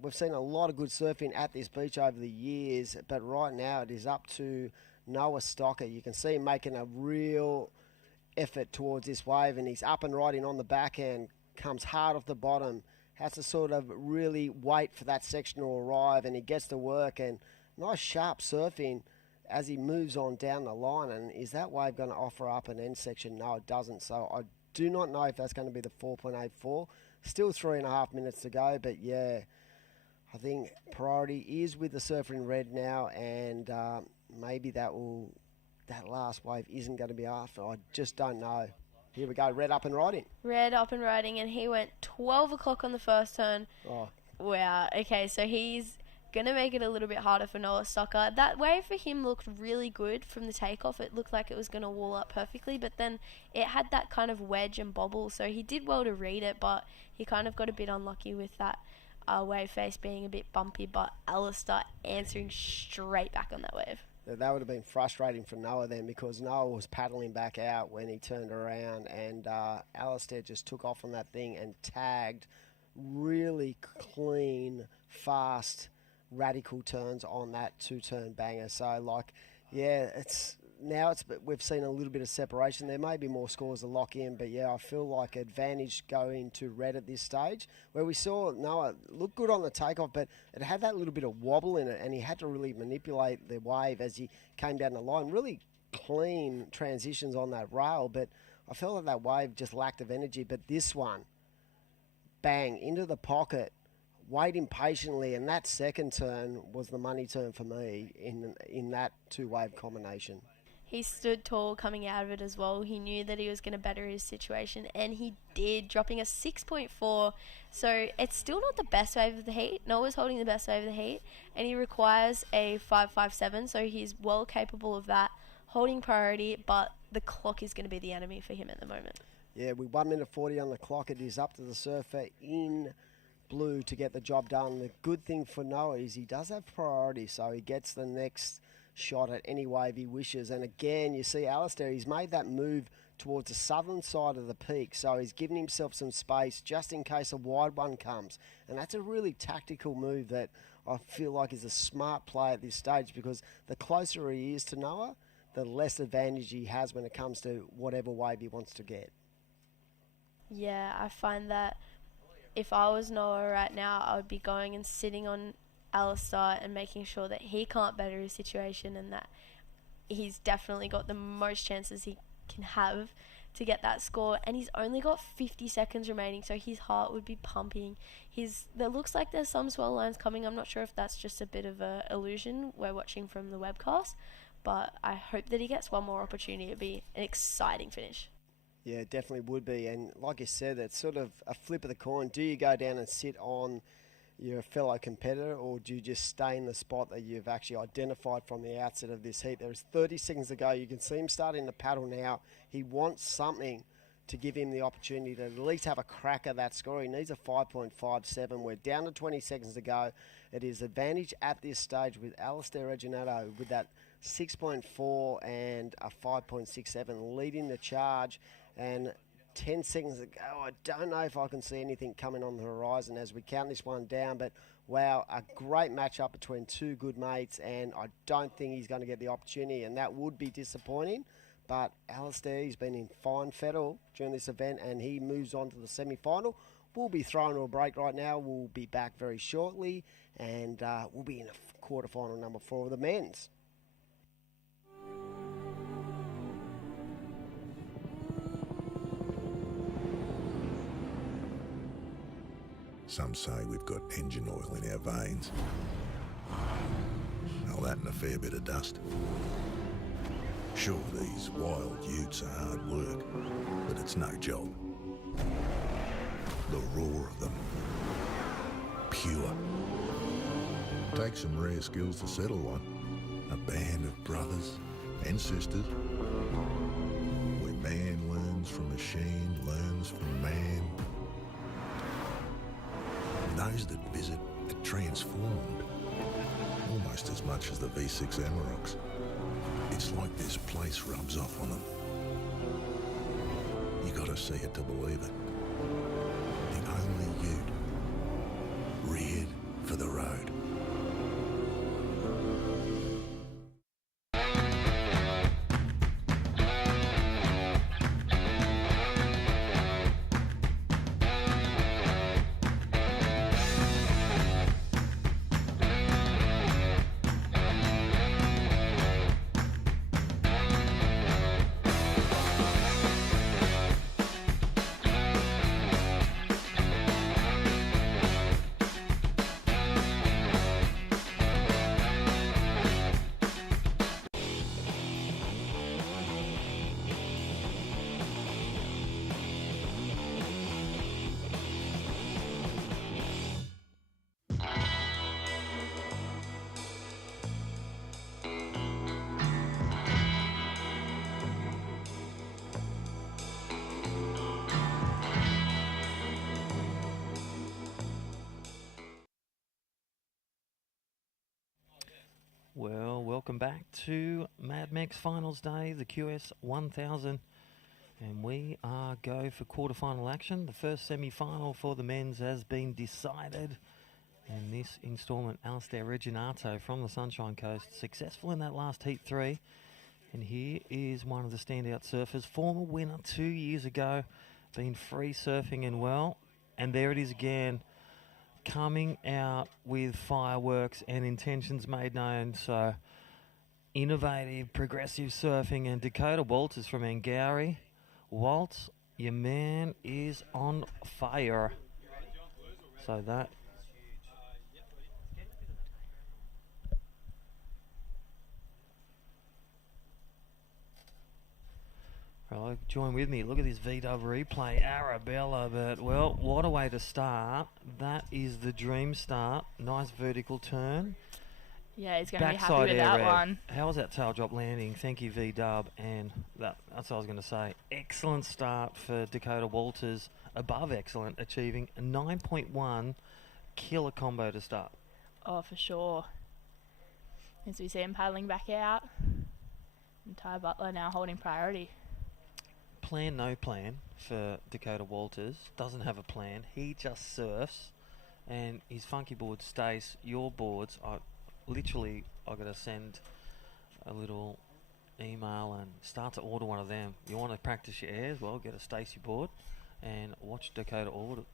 we've seen a lot of good surfing at this beach over the years, but right now it is up to Noah Stocker. You can see him making a real effort towards this wave, and he's up and riding on the backhand, comes hard off the bottom, has to sort of really wait for that section to arrive, and he gets to work, and nice sharp surfing as he moves on down the line. And is that wave going to offer up an end section? No, it doesn't. So I do not know if that's going to be the 4.84. Still 3.5 minutes to go, but yeah, I think priority is with the surfer in red now, and maybe that last wave isn't going to be after. I just don't know. Here we go, red up and riding. Red up and riding, and he went 12 o'clock on the first turn. Oh. Wow, okay, so he's going to make it a little bit harder for Noah Stocker. That wave for him looked really good from the takeoff. It looked like it was going to wall up perfectly, but then it had that kind of wedge and bobble, so he did well to read it, but he kind of got a bit unlucky with that wave face being a bit bumpy, but Alistair answering straight back on that wave. That would have been frustrating for Noah then, because Noah was paddling back out when he turned around, and Alistair just took off on that thing and tagged really clean, fast, radical turns on that 2-turn banger. So, we've seen a little bit of separation. There may be more scores to lock in, but yeah, I feel like advantage going to red at this stage, where we saw Noah look good on the takeoff, but it had that little bit of wobble in it, and he had to really manipulate the wave as he came down the line. Really clean transitions on that rail, but I felt that wave just lacked of energy. But this one, bang, into the pocket, waiting patiently, and that second turn was the money turn for me in that two-wave combination. he stood tall coming out of it as well. He knew that he was going to better his situation, and he did, dropping a 6.4. So it's still not the best wave of the heat. Noah's holding the best wave of the heat, and he requires a 5.57, so he's well capable of that, holding priority, but the clock is going to be the enemy for him at the moment. Yeah, with 1 minute 40 on the clock, it is up to the surfer in blue to get the job done. The good thing for Noah is he does have priority, so he gets the next shot at any wave he wishes. And again, you see Alistair, he's made that move towards the southern side of the peak, so he's given himself some space just in case a wide one comes. And that's a really tactical move that I feel like is a smart play at this stage, because the closer he is to Noah, the less advantage he has when it comes to whatever wave he wants to get. Yeah, I find that if I was Noah right now, I would be going and sitting on Alistair and making sure that he can't better his situation, and that he's definitely got the most chances he can have to get that score. And he's only got 50 seconds remaining, so his heart would be pumping. There looks like there's some swell lines coming. I'm not sure if that's just a bit of a illusion we're watching from the webcast, but I hope that he gets one more opportunity. It'd be an exciting finish. Yeah, it definitely would be. And like you said, it's sort of a flip of the coin. Do you go down and sit on your fellow competitor, or do you just stay in the spot that you've actually identified from the outset of this heat? There's 30 seconds to go. You can see him starting to paddle now. He wants something to give him the opportunity to at least have a crack at that score. He needs a 5.57. We're down to 20 seconds to go. It is advantage at this stage with Alistair Reginato with that 6.4 and a 5.67 leading the charge. And 10 seconds ago, I don't know if I can see anything coming on the horizon as we count this one down, but wow, a great matchup between two good mates, and I don't think he's going to get the opportunity, and that would be disappointing. But Alistair, he's been in fine fettle during this event, and he moves on to the semi-final. We'll be throwing to a break right now. We'll be back very shortly, and we'll be in a quarterfinal number 4 of the men's. Some say we've got engine oil in our veins. All that and a fair bit of dust. Sure, these wild utes are hard work, but it's no job. The roar of them. Pure. Takes some rare skills to settle one. A band of brothers and sisters, where man learns from machine, learns from man. Those that visit are transformed, almost as much as the V6 Amaroks. It's like this place rubs off on them. You gotta see it to believe it. The only ute, reared for the road. Well, welcome back to Mad Mex Finals Day, the QS 1000. And we are go for quarterfinal action. The first semi-final for the men's has been decided. And this instalment, Alistair Reginato from the Sunshine Coast, successful in that last Heat 3. And here is one of the standout surfers, former winner 2 years ago, been free surfing and well. And there it is again, coming out with fireworks and intentions made known. So innovative, progressive surfing. And Dakota Walters from Angourie. Waltz, your man is on fire. So that Right, join with me. Look at this VW replay. Arabella, but, well, what a way to start. That is the dream start. Nice vertical turn. Yeah, he's going to be happy Backside with air that rev. one. How was that tail drop landing? Thank you, V-Dub. And that's what I was going to say. Excellent start for Dakota Walters. Above excellent, achieving a 9.1 killer combo to start. Oh, for sure. As we see him paddling back out. And Ty Butler now holding priority. Plan, no plan for Dakota Walters. Doesn't have a plan. He just surfs. And his funky board stays. Your boards are... Literally, I've got to send a little email and start to order one of them. You want to practice your airs? Well, get a Stacy board and watch Dakota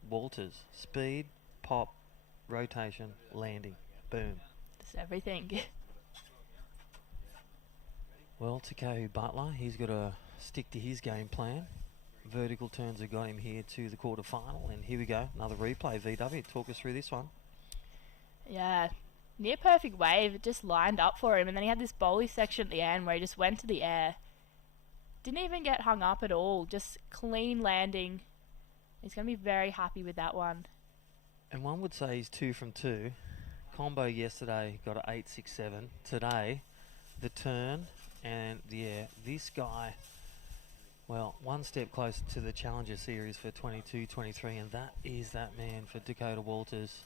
Walters. Speed, pop, rotation, landing. Boom. Just everything. Well, Takahu Butler, he's got to stick to his game plan. Vertical turns have got him here to the quarterfinal. And here we go, another replay. VW, talk us through this one. Yeah. Near perfect wave, it just lined up for him, and then he had this bowly section at the end where he just went to the air. Didn't even get hung up at all, just clean landing. He's going to be very happy with that one. And one would say he's 2 from 2. Combo yesterday got an 8.67. Today, the turn and the air. This guy, well, one step closer to the Challenger Series for 22-23, and that is that man for Dakota Walters.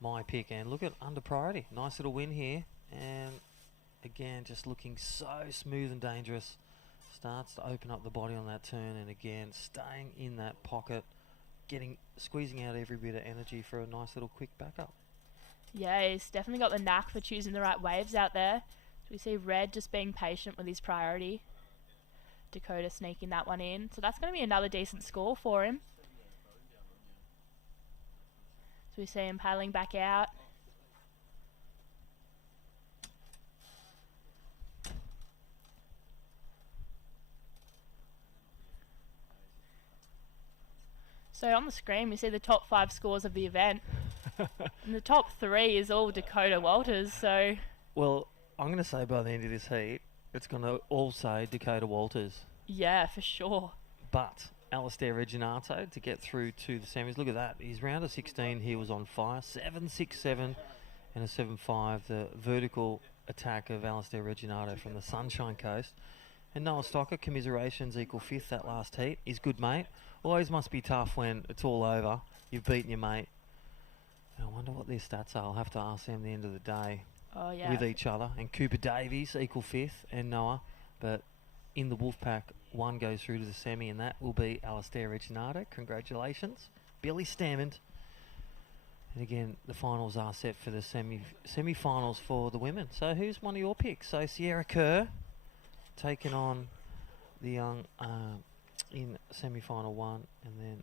My pick. And look at under priority. Nice little win here. And again, just looking so smooth and dangerous. Starts to open up the body on that turn. And again, staying in that pocket. Squeezing out every bit of energy for a nice little quick backup. Yeah, he's definitely got the knack for choosing the right waves out there. So we see Red just being patient with his priority. Dakota sneaking that one in. So that's going to be another decent score for him. We see him paddling back out. So on the screen we see the top 5 scores of the event. And the top 3 is all Dakota Walters, so... Well, I'm going to say by the end of this heat, it's going to all say Dakota Walters. Yeah, for sure. But... Alistair Reginato to get through to the semis. Look at that. His round of 16 he was on fire. 7.67 and a 7.5. The vertical attack of Alistair Reginato from the Sunshine Coast. And Noah Stocker, commiserations, equal 5th that last heat. He's good, mate. Always must be tough when it's all over. You've beaten your mate. And I wonder what their stats are. I'll have to ask them at the end of the day. Oh, yeah. With each other. And Cooper Davies, equal 5th, and Noah. But in the Wolfpack, one goes through to the semi, and that will be Alistair Reginato. Congratulations. Billy Stamen. And again, the finals are set for the semi-finals for the women. So who's one of your picks? So Sierra Kerr taking on the young in semi-final 1, and then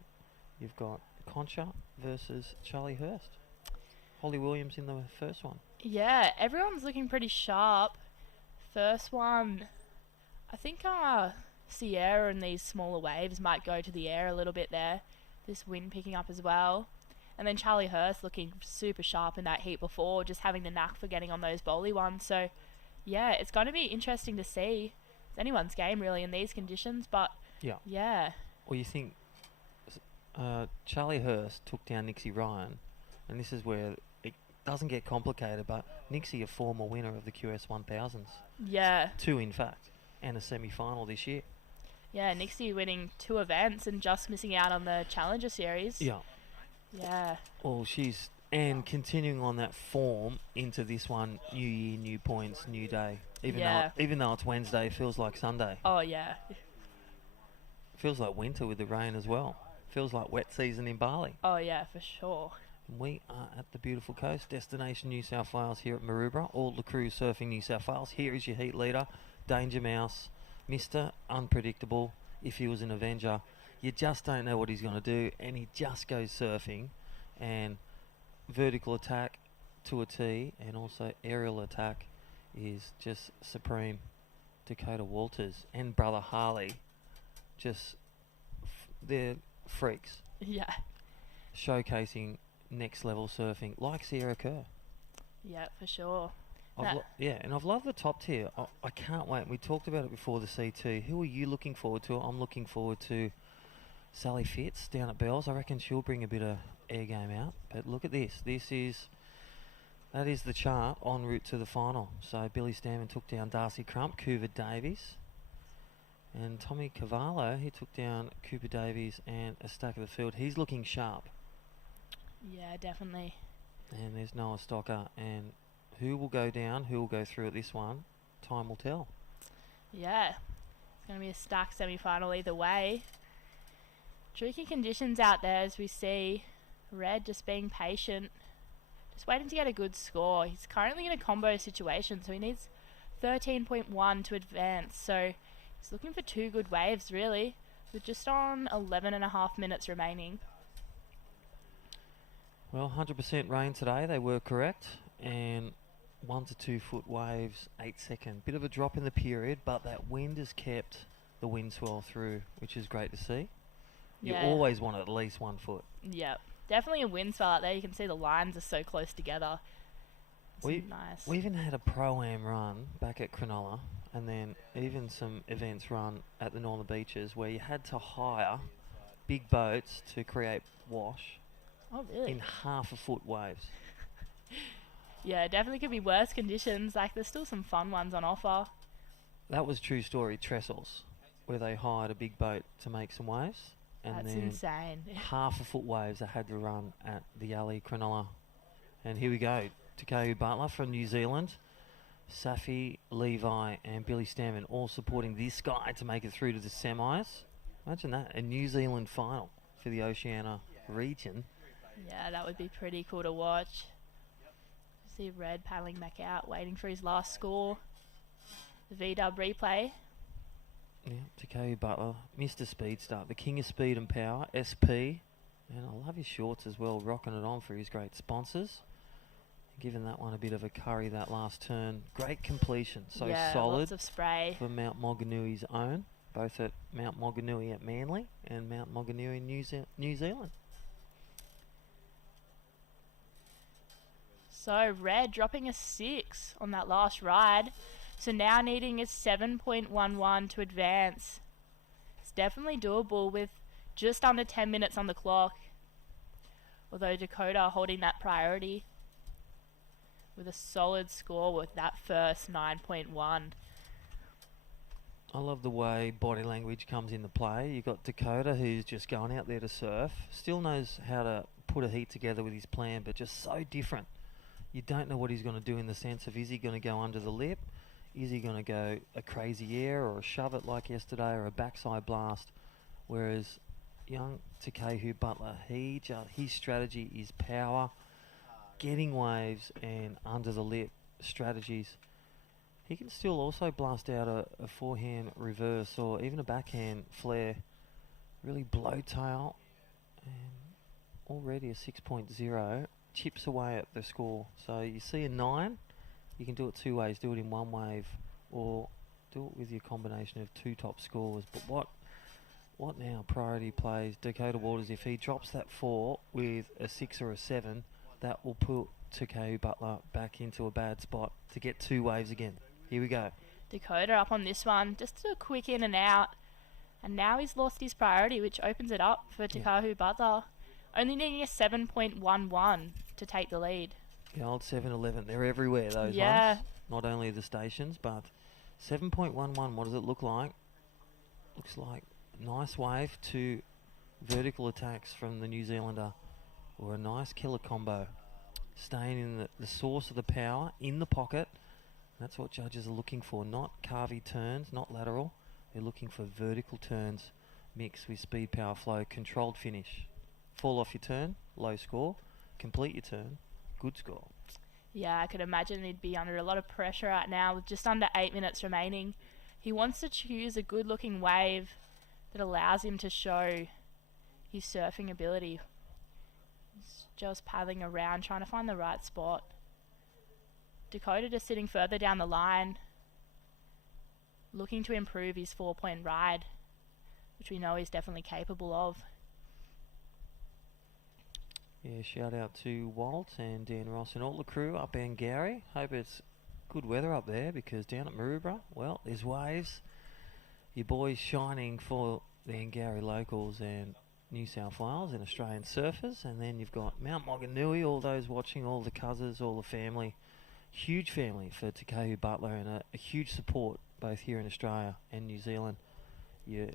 you've got Concha versus Charlie Hurst. Holly Williams in the first one. Yeah, everyone's looking pretty sharp. First one, I think Sierra and these smaller waves might go to the air a little bit there. This wind picking up as well. And then Charlie Hurst looking super sharp in that heat before, just having the knack for getting on those bowly ones. So, yeah, it's going to be interesting to see. It's anyone's game, really, in these conditions, but, yeah. Well, you think Charlie Hurst took down Nixie Ryan, and this is where it doesn't get complicated, but Nixie, a former winner of the QS 1000s. Yeah. 2, in fact, and a semi-final this year. Yeah, Nixie winning 2 events and just missing out on the Challenger Series. Yeah. Yeah. Well, she's... And continuing on that form into this one, new year, new points, new day. Even though it's Wednesday, it feels like Sunday. Oh, yeah. Feels like winter with the rain as well. Feels like wet season in Bali. Oh, yeah, for sure. We are at the beautiful coast, Destination New South Wales here at Maroubra. All the crew surfing New South Wales. Here is your heat leader, Danger Mouse. Mr. Unpredictable. If he was an Avenger, you just don't know what he's going to do, and he just goes surfing. And vertical attack to a T, and also aerial attack is just supreme. Dakota Walters and brother Harley, they're freaks. Yeah. Showcasing next level surfing, like Sierra Kerr. Yeah, for sure. And I've loved the top tier. I can't wait. We talked about it before the C2. Who are you looking forward to? I'm looking forward to Sally Fitz down at Bells. I reckon she'll bring a bit of air game out. But look at this. That is the chart en route to the final. So Billy Stamen took down Darcy Crump, Coover Davies. And Tommy Cavallo, he took down Cooper Davies and a stack of the field. He's looking sharp. Yeah, definitely. And there's Noah Stocker. And who will go down, who will go through at this one, time will tell. Yeah, it's going to be a stacked semi-final either way. Tricky conditions out there as we see. Red just being patient, just waiting to get a good score. He's currently in a combo situation, so he needs 13.1 to advance. So he's looking for 2 good waves, really, with just on 11.5 minutes remaining. Well, 100% rain today, they were correct. And 1 to 2 foot waves, 8 second. Bit of a drop in the period, but that wind has kept the wind swell through, which is great to see. You always want at least 1 foot. Yep. Definitely a wind swell out there. You can see the lines are so close together. We Nice. even had a Pro-Am run back at Cronulla, and then even some events run at the Northern Beaches where you had to hire big boats to create wash Oh, really? in half a foot waves. Yeah, definitely could be worse conditions. Like, there's still some fun ones on offer. That was true story, Trestles, where they hired a big boat to make some waves. And That's then insane. half a foot waves they had to run at the alley Cronulla. And here we go. Takeu Butler from New Zealand, Safi, Levi and Billy Stamen all supporting this guy to make it through to the semis. Imagine that, a New Zealand final for the Oceania region. Yeah, that would be pretty cool to watch. See Red paddling back out, waiting for his last score. The V-dub replay. Yeah, Takeu Butler, Mr. Speed Start, the king of speed and power, SP. And I love his shorts as well, rocking it on for his great sponsors. Giving that one a bit of a curry that last turn. Great completion, so yeah, solid lots of spray. for Mount Mauganui's own, both at Mount Mauganui at Manly and Mount Mauganui in New Zealand. So Red dropping a 6 on that last ride. So now needing a 7.11 to advance. It's definitely doable with just under 10 minutes on the clock. Although Dakota holding that priority with a solid score with that first 9.1. I love the way body language comes into play. You've got Dakota, who's just going out there to surf, still knows how to put a heat together with his plan, but just so different. You don't know what he's going to do in the sense of, is he going to go under the lip? Is he going to go a crazy air or a shove it like yesterday or a backside blast? Whereas young Takeu Butler, his strategy is power, getting waves and under the lip strategies. He can still also blast out a forehand reverse or even a backhand flare. Really blow tail. And already a 6.0 chips away at the score. So you see a 9, you can do it 2 ways. Do it in 1 wave or do it with your combination of 2 top scores. But what now? Priority plays Dakota Waters. If he drops that 4 with a 6 or a 7, that will put Takeu Butler back into a bad spot to get 2 waves again. Here we go. Dakota up on this one. Just a quick in and out. And now he's lost his priority, which opens it up for Takeu Butler. Only needing a 7.11 to take the lead. The old 7-Eleven. They're everywhere, those Yeah. ones. Not only the stations, but 7.11. What does it look like? Looks like a nice wave to vertical attacks from the New Zealander. Or a nice killer combo. Staying in the source of the power, in the pocket. That's what judges are looking for. Not carvy turns, not lateral. They're looking for vertical turns mixed with speed, power, flow, controlled finish. Fall off your turn, low score. Complete your turn, good score. Yeah, I could imagine he'd be under a lot of pressure right now with just under 8 minutes remaining. He wants to choose a good-looking wave that allows him to show his surfing ability. He's just paddling around trying to find the right spot. Dakota just sitting further down the line, looking to improve his 4-point ride, which we know he's definitely capable of. Yeah, shout out to Walt and Dan Ross and all the crew up in Gary. Hope it's good weather up there, because down at Maroubra, well, there's waves. Your boys shining for the Ngari locals and New South Wales and Australian surfers, and then you've got Mount Moganui, all those watching, all the cousins, all the family. Huge family for Te Kahu Butler, and a huge support both here in Australia and New Zealand. Your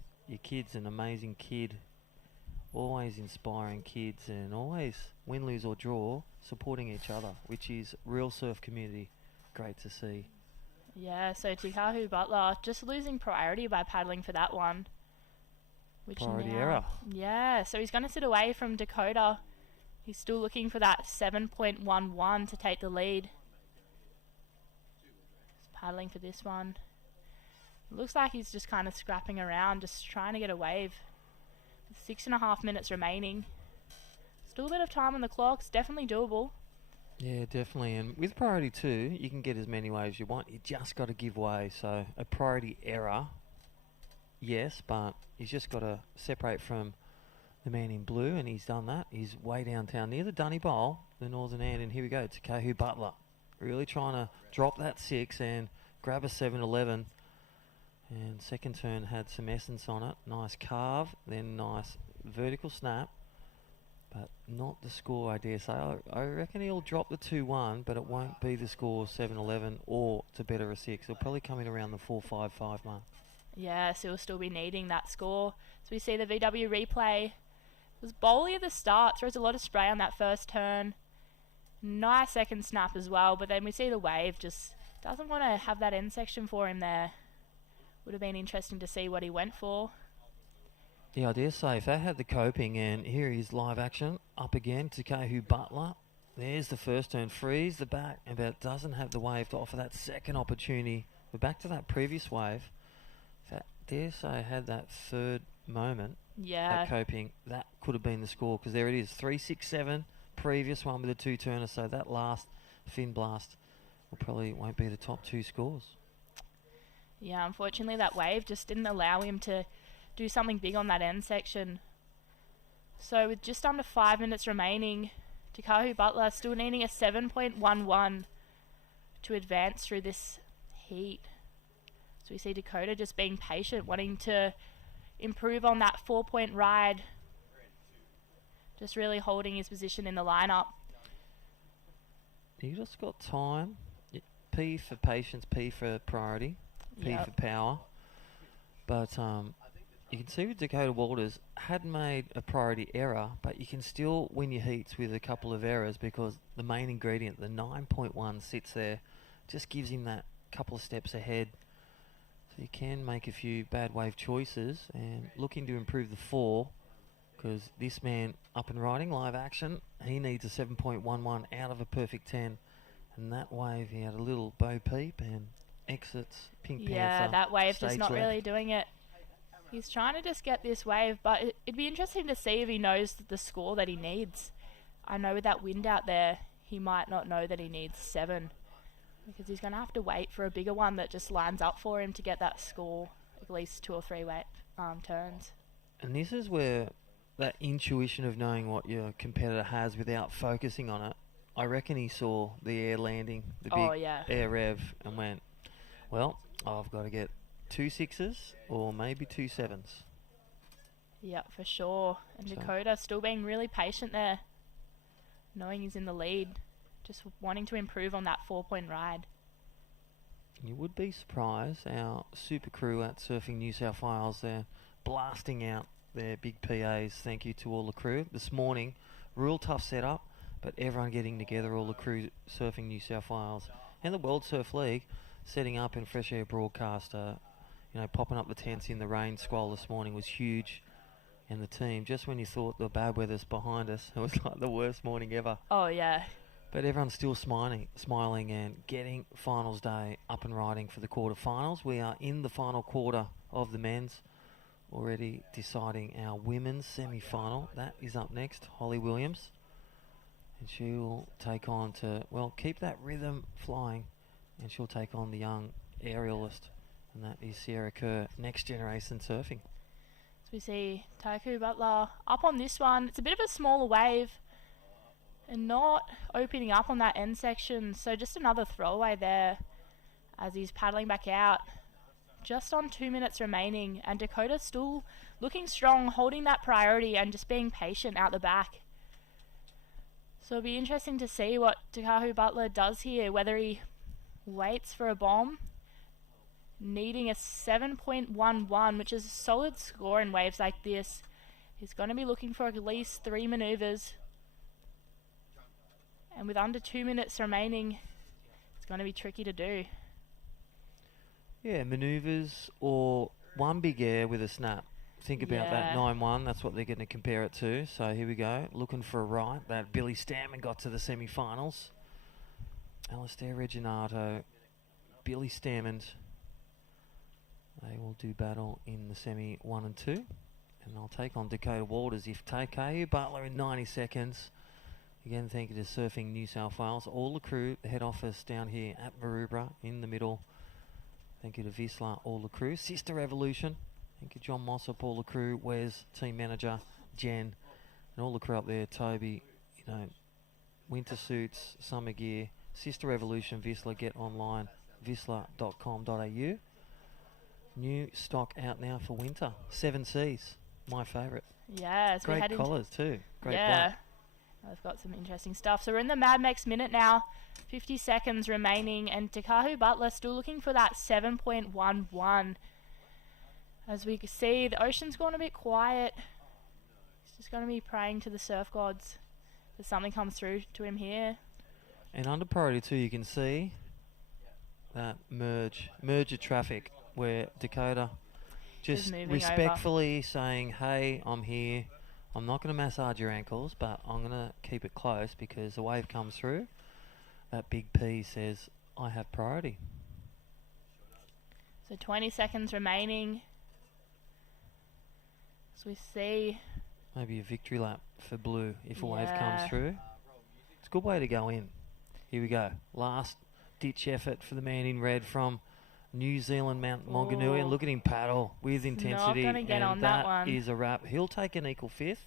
kid's an amazing kid, always inspiring kids, and always, win, lose or draw, supporting each other, which is real surf community. Great to see. Yeah, so Te Kahu Butler just losing priority by paddling for that one. Priority error. Yeah, so he's going to sit away from Dakota. He's still looking for that 7.11 to take the lead. He's paddling for this one. Looks like he's just kind of scrapping around, just trying to get a wave. 6.5 minutes remaining. Still a bit of time on the clock. It's definitely doable. Yeah, definitely. And with priority 2, you can get as many waves you want. You just got to give way. So a priority error, yes, but he's just got to separate from the man in blue, and he's done that. He's way downtown near the Dunny Bowl, the northern end, and here we go, Te Kahu Butler. Really trying to drop that 6 and grab a 7-11. And second turn had some essence on it. Nice carve, then nice vertical snap. But not the score, I dare say. I reckon he'll drop the 2-1, but it won't be the score 7-11 or to better a 6. He'll probably come in around the 4-5-5 mark. Yeah, so he'll still be needing that score. So we see the VW replay. It was bowly at the start, throws a lot of spray on that first turn. Nice second snap as well, but then we see the wave just doesn't want to have that end section for him there. Would have been interesting to see what he went for. Yeah, I dare say if they had the coping, and here is live action, up again, Te Kahu Butler. There's the first turn, frees the back, but doesn't have the wave to offer that second opportunity. We're back to that previous wave. If I dare say had that third moment, Yeah. that coping, that could have been the score, because there it is, 3-6-7, previous one with a 2-turner, so that last fin blast probably won't be the top 2 scores. Yeah, unfortunately that wave just didn't allow him to do something big on that end section. So with just under 5 minutes remaining, Te Kahu Butler still needing a 7.11 to advance through this heat. So we see Dakota just being patient, wanting to improve on that 4-point ride. Just really holding his position in the lineup. You just got time. P for patience, P for priority, P Yep. for power. But you can see with Dakota Walters, had made a priority error, but you can still win your heats with a couple of errors, because the main ingredient, the 9.1, sits there, just gives him that couple of steps ahead. So you can make a few bad wave choices and looking to improve the 4, because this man up and riding, live action, he needs a 7.11 out of a perfect 10. And that wave, he had a little Bo Peep and exits Pink Panther. Yeah, that wave just stage not left. really doing it. He's trying to just get this wave, but it'd be interesting to see if he knows the score that he needs. I know with that wind out there, he might not know that he needs 7, because he's going to have to wait for a bigger one that just lines up for him to get that score, at least 2 or 3 turns. And this is where that intuition of knowing what your competitor has without focusing on it, I reckon he saw the air landing, the big air rev, and went, well, I've got to get 2 6s or maybe 2 7s. Yeah, for sure. And So- Dakota still being really patient there, knowing he's in the lead, just wanting to improve on that 4-point ride. You would be surprised, our super crew at Surfing New South Wales, they're blasting out their big PAs. Thank you to all the crew. This morning, real tough setup, but everyone getting together, all the crew Surfing New South Wales and the World Surf League, setting up in fresh air broadcast. Popping up the tents in the rain squall this morning was huge. And the team, just when you thought the bad weather's behind us, it was like the worst morning ever. Oh, yeah. But everyone's still smiling and getting finals day up and riding for the quarterfinals. We are in the final quarter of the men's, already deciding our women's semi-final. That is up next, Holly Williams. And she will take on to, keep that rhythm flying. And she'll take on the young aerialist. And that is Sierra Kerr, next generation surfing. So we see Te Kahu Butler up on this one. It's a bit of a smaller wave and not opening up on that end section. So just another throwaway there. as he's paddling back out. Just on 2 minutes remaining, and Dakota still looking strong, holding that priority and just being patient out the back. So it'll be interesting to see what Takahu Butler does here, whether he waits for a bomb, needing a 7.11, which is a solid score in waves like this. He's going to be looking for at least 3 maneuvers, and with under 2 minutes remaining, it's going to be tricky to do. Yeah, manoeuvres or one big air with a snap. Think about that 9-1. That's what they're going to compare it to. So here we go. Looking for a right. That Billy Stamen got to the semi-finals. Alistair Reginato, Billy Stamen. They will do battle in the semi 1 and 2. And they'll take on Dakota Waters. If Takahu Butler in 90 seconds. Again, thank you to Surfing New South Wales. All the crew, the head office down here at Maroubra in the middle. Thank you to VISSLA, all the crew. Sister Evolution. Thank you, John Mossop, all the crew. Wes, team manager, Jen, and all the crew up there. Toby, winter suits, summer gear. Sister Evolution, VISSLA, get online, vissla.com.au. New stock out now for winter. 7 Seas, my favourite. Yeah, as great collars too. Great black. I've got some interesting stuff. So we're in the Mad Mex minute now. 50 seconds remaining, and Takahu Butler still looking for that 7.11. As we can see, the ocean's gone a bit quiet. He's just going to be praying to the surf gods that something comes through to him here. And under priority 2, you can see that merge of traffic where Dakota just respectfully saying, hey, I'm here. I'm not going to massage your ankles, but I'm going to keep it close because the wave comes through. That big P says, I have priority. So 20 seconds remaining. As we see. Maybe a victory lap for blue if a wave comes through. It's a good way to go in. Here we go. Last ditch effort for the man in red from New Zealand, Mount Maunganui. And look at him paddle with intensity. Not gonna get on that one. Is a wrap. He'll take an equal 5th.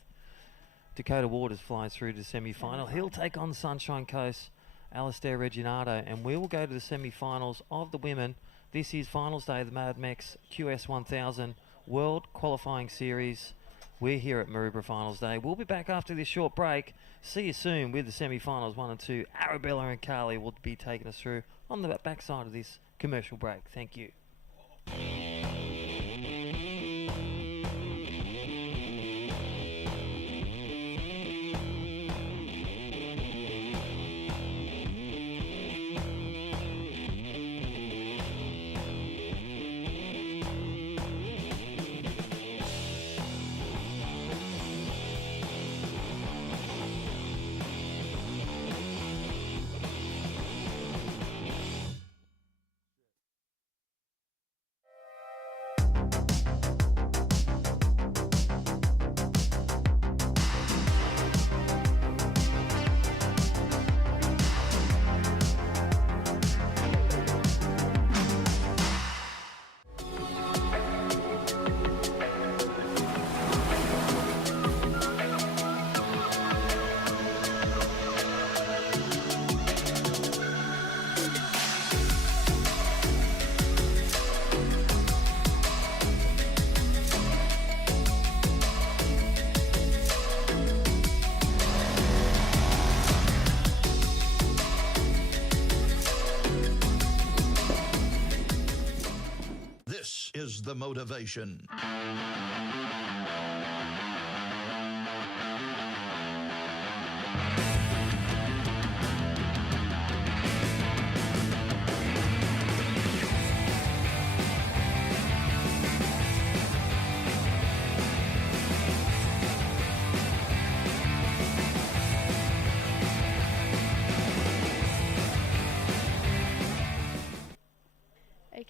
Dakota Waters flies through to the semi-final. He'll take on Sunshine Coast, Alistair Reginato, and we will go to the semi-finals of the women. This is finals day of the Mad Mex QS 1000 World Qualifying Series. We're here at Maroubra Finals Day. We'll be back after this short break. See you soon with the semi-finals 1 and 2. Arabella and Carly will be taking us through on the backside of this commercial break. Thank you. Is the motivation.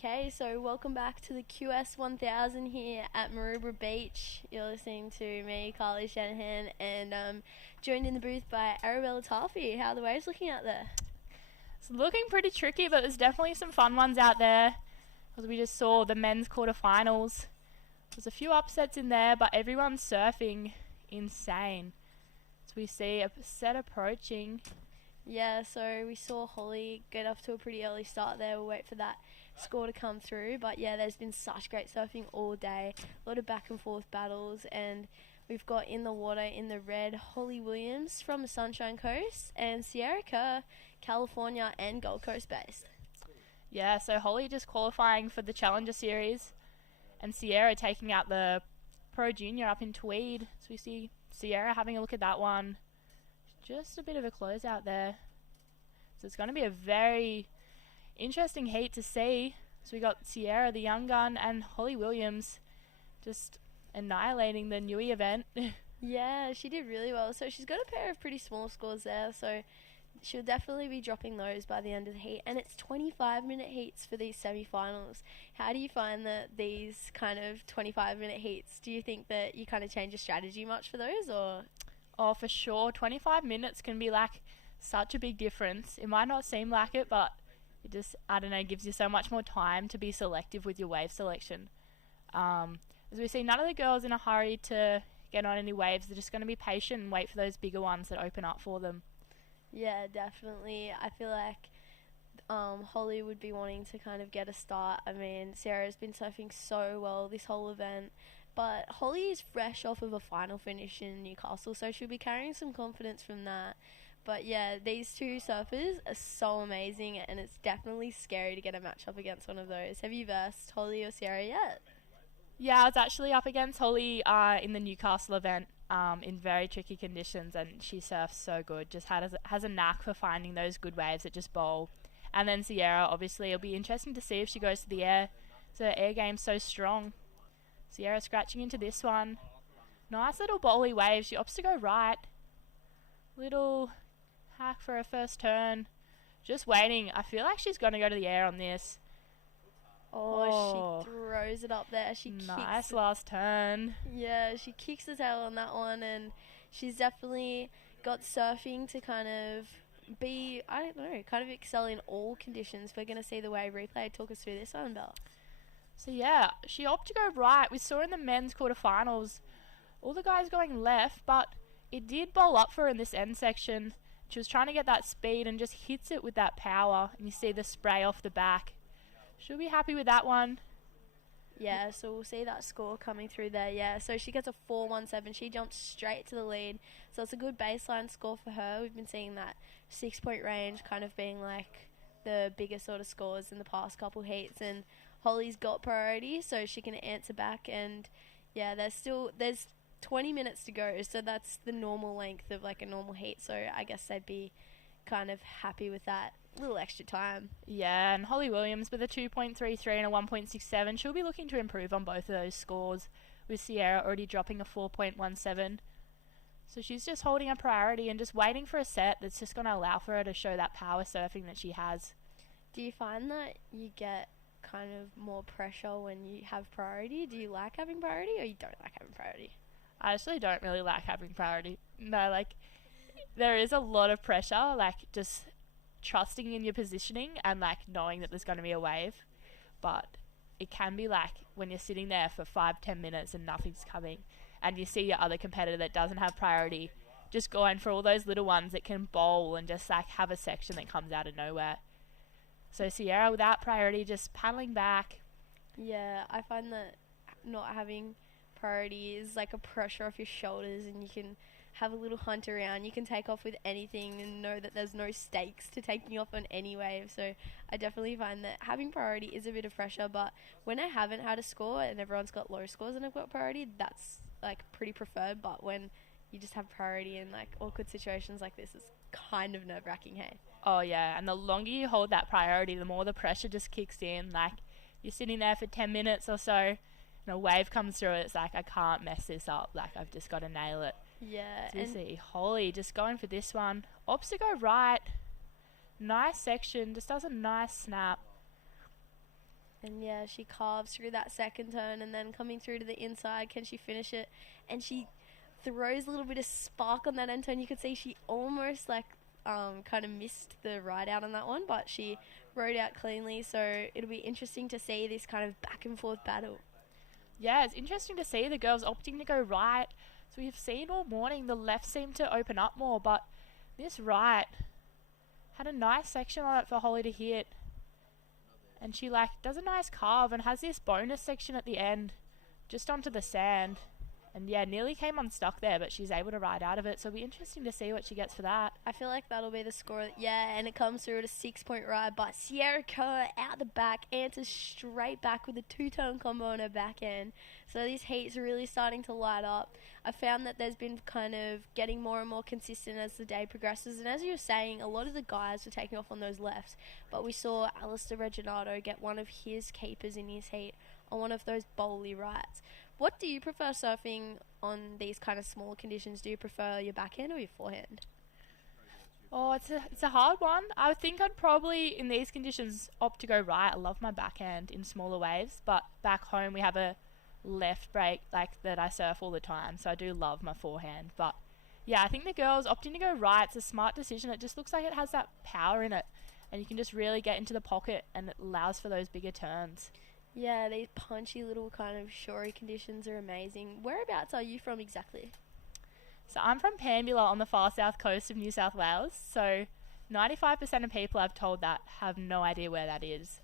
Okay, so welcome back to the QS 1000 here at Maroubra Beach. You're listening to me, Carly Shanahan, and joined in the booth by Arabella Taffy. How are the waves looking out there? It's looking pretty tricky, but there's definitely some fun ones out there. As we just saw the men's quarterfinals. There's a few upsets in there, but everyone's surfing insane. So we see a set approaching. Yeah, so we saw Holly get off to a pretty early start there. We'll wait for that score to come through. But yeah, there's been such great surfing all day, a lot of back and forth battles, and we've got in the water in the red Holly Williams from the Sunshine Coast and Sierra Kerr, California and Gold Coast based. Yeah, so Holly just qualifying for the Challenger Series, and Sierra taking out the Pro Junior up in Tweed. So we see Sierra having a look at that one. Just a bit of a closeout there. So it's going to be a very interesting heat to see. So we got Sierra, the young gun, and Holly Williams just annihilating the Nui event. Yeah, she did really well. So she's got a pair of pretty small scores there. So she'll definitely be dropping those by the end of the heat. And it's 25-minute heats for these semi-finals. How do you find that these kind of 25-minute heats? Do you think that you kind of change your strategy much for those, or? Oh, for sure. 25 minutes can be like such a big difference. It might not seem like it, but it just, I don't know, gives you so much more time to be selective with your wave selection. As we see, none of the girls in a hurry to get on any waves. They're just going to be patient and wait for those bigger ones that open up for them. Yeah, definitely. I feel like Holly would be wanting to kind of get a start. I mean, Sarah's been surfing so well this whole event, but Holly is fresh off of a final finish in Newcastle, so she'll be carrying some confidence from that. But yeah, these two surfers are so amazing, and it's definitely scary to get a match up against one of those. Have you versed Holly or Sarah yet? Yeah, I was actually up against Holly in the Newcastle event in very tricky conditions, and she surfs so good. Just has a knack for finding those good waves that just bowl. And then Sierra, obviously, it'll be interesting to see if she goes to the air. So her air game's so strong. Sierra scratching into this one. Nice little bowly wave. She opts to go right. Little hack for her first turn. Just waiting. I feel like she's going to go to the air on this. Oh, she throws it up there. Nice last turn. Yeah, she kicks the tail on that one, and she's definitely got surfing to kind of be, I don't know, kind of excel in all conditions. We're going to see the wave replay. Talk us through this one, Belle. So yeah, she opted to go right. We saw in the men's quarterfinals all the guys going left, but it did bowl up for her in this end section. She was trying to get that speed and just hits it with that power, and you see the spray off the back. She'll be happy with that one. Yeah, so we'll see that score coming through there. Yeah, so she gets a 4.17. She jumps straight to the lead. So it's a good baseline score for her. We've been seeing that 6-point range kind of being like the biggest sort of scores in the past couple heats. And Holly's got priority, so she can answer back. And yeah, there's 20 minutes to go. So that's the normal length of like a normal heat. So I guess they'd be kind of happy with that little extra time. Yeah, and Holly Williams with a 2.33 and a 1.67. She'll be looking to improve on both of those scores, with Sierra already dropping a 4.17. So she's just holding a priority and just waiting for a set that's just going to allow for her to show that power surfing that she has. Do you find that you get kind of more pressure when you have priority? Do you like having priority, or you don't like having priority? I actually don't really like having priority. No, like, there is a lot of pressure, like, just trusting in your positioning and like knowing that there's going to be a wave, but it can be like when you're sitting there for 5-10 minutes and nothing's coming, and you see your other competitor that doesn't have priority just going for all those little ones that can bowl and just like have a section that comes out of nowhere. So Sierra without priority just paddling back. Yeah, I find that not having priority is like a pressure off your shoulders, and you can have a little hunt around. You can take off with anything and know that there's no stakes to taking off on any wave. So I definitely find that having priority is a bit of pressure, but when I haven't had a score and everyone's got low scores and I've got priority, that's like pretty preferred. But when you just have priority in like awkward situations like this, it's kind of nerve-wracking, hey? Oh yeah, and the longer you hold that priority, the more the pressure just kicks in. Like, you're sitting there for 10 minutes or so, and a wave comes through, it's like, I can't mess this up. Like, I've just got to nail it. Yeah. So you see Holly just going for this one. Opts to go right. Nice section. Just does a nice snap. And yeah, she carves through that second turn, and then coming through to the inside, can she finish it? And she throws a little bit of spark on that end turn. You could see she almost like kind of missed the ride out on that one, but she rode out cleanly. So it'll be interesting to see this kind of back and forth battle. Yeah, it's interesting to see the girls opting to go right. So we've seen all morning the left seemed to open up more, but this right had a nice section on it for Holly to hit. and she like does a nice carve and has this bonus section at the end just onto the sand, and yeah, nearly came unstuck there, but she's able to ride out of it, so it'll be interesting to see what she gets for that. I feel like that'll be the score. Yeah, and it comes through at a 6-point ride, but Sierra Kerr out the back answers straight back with a 2-turn combo on her backhand. So these heats are really starting to light up. I found that there's been kind of getting more and more consistent as the day progresses, and as you were saying, a lot of the guys were taking off on those lefts, but we saw Alistair Reginato get one of his keepers in his heat on one of those bowly rights. What do you prefer surfing on these kind of smaller conditions? Do you prefer your backhand or your forehand? Oh, it's a hard one. I think I'd probably, in these conditions, opt to go right. I love my backhand in smaller waves, but back home we have a left break like that I surf all the time, so I do love my forehand. But yeah, I think the girls opting to go right, it's a smart decision. It just looks like it has that power in it, and you can just really get into the pocket, and it allows for those bigger turns. Yeah, these punchy little kind of shorey conditions are amazing. Whereabouts are you from exactly? So I'm from Pambula on the far south coast of New South Wales, so 95% of people I've told that have no idea where that is.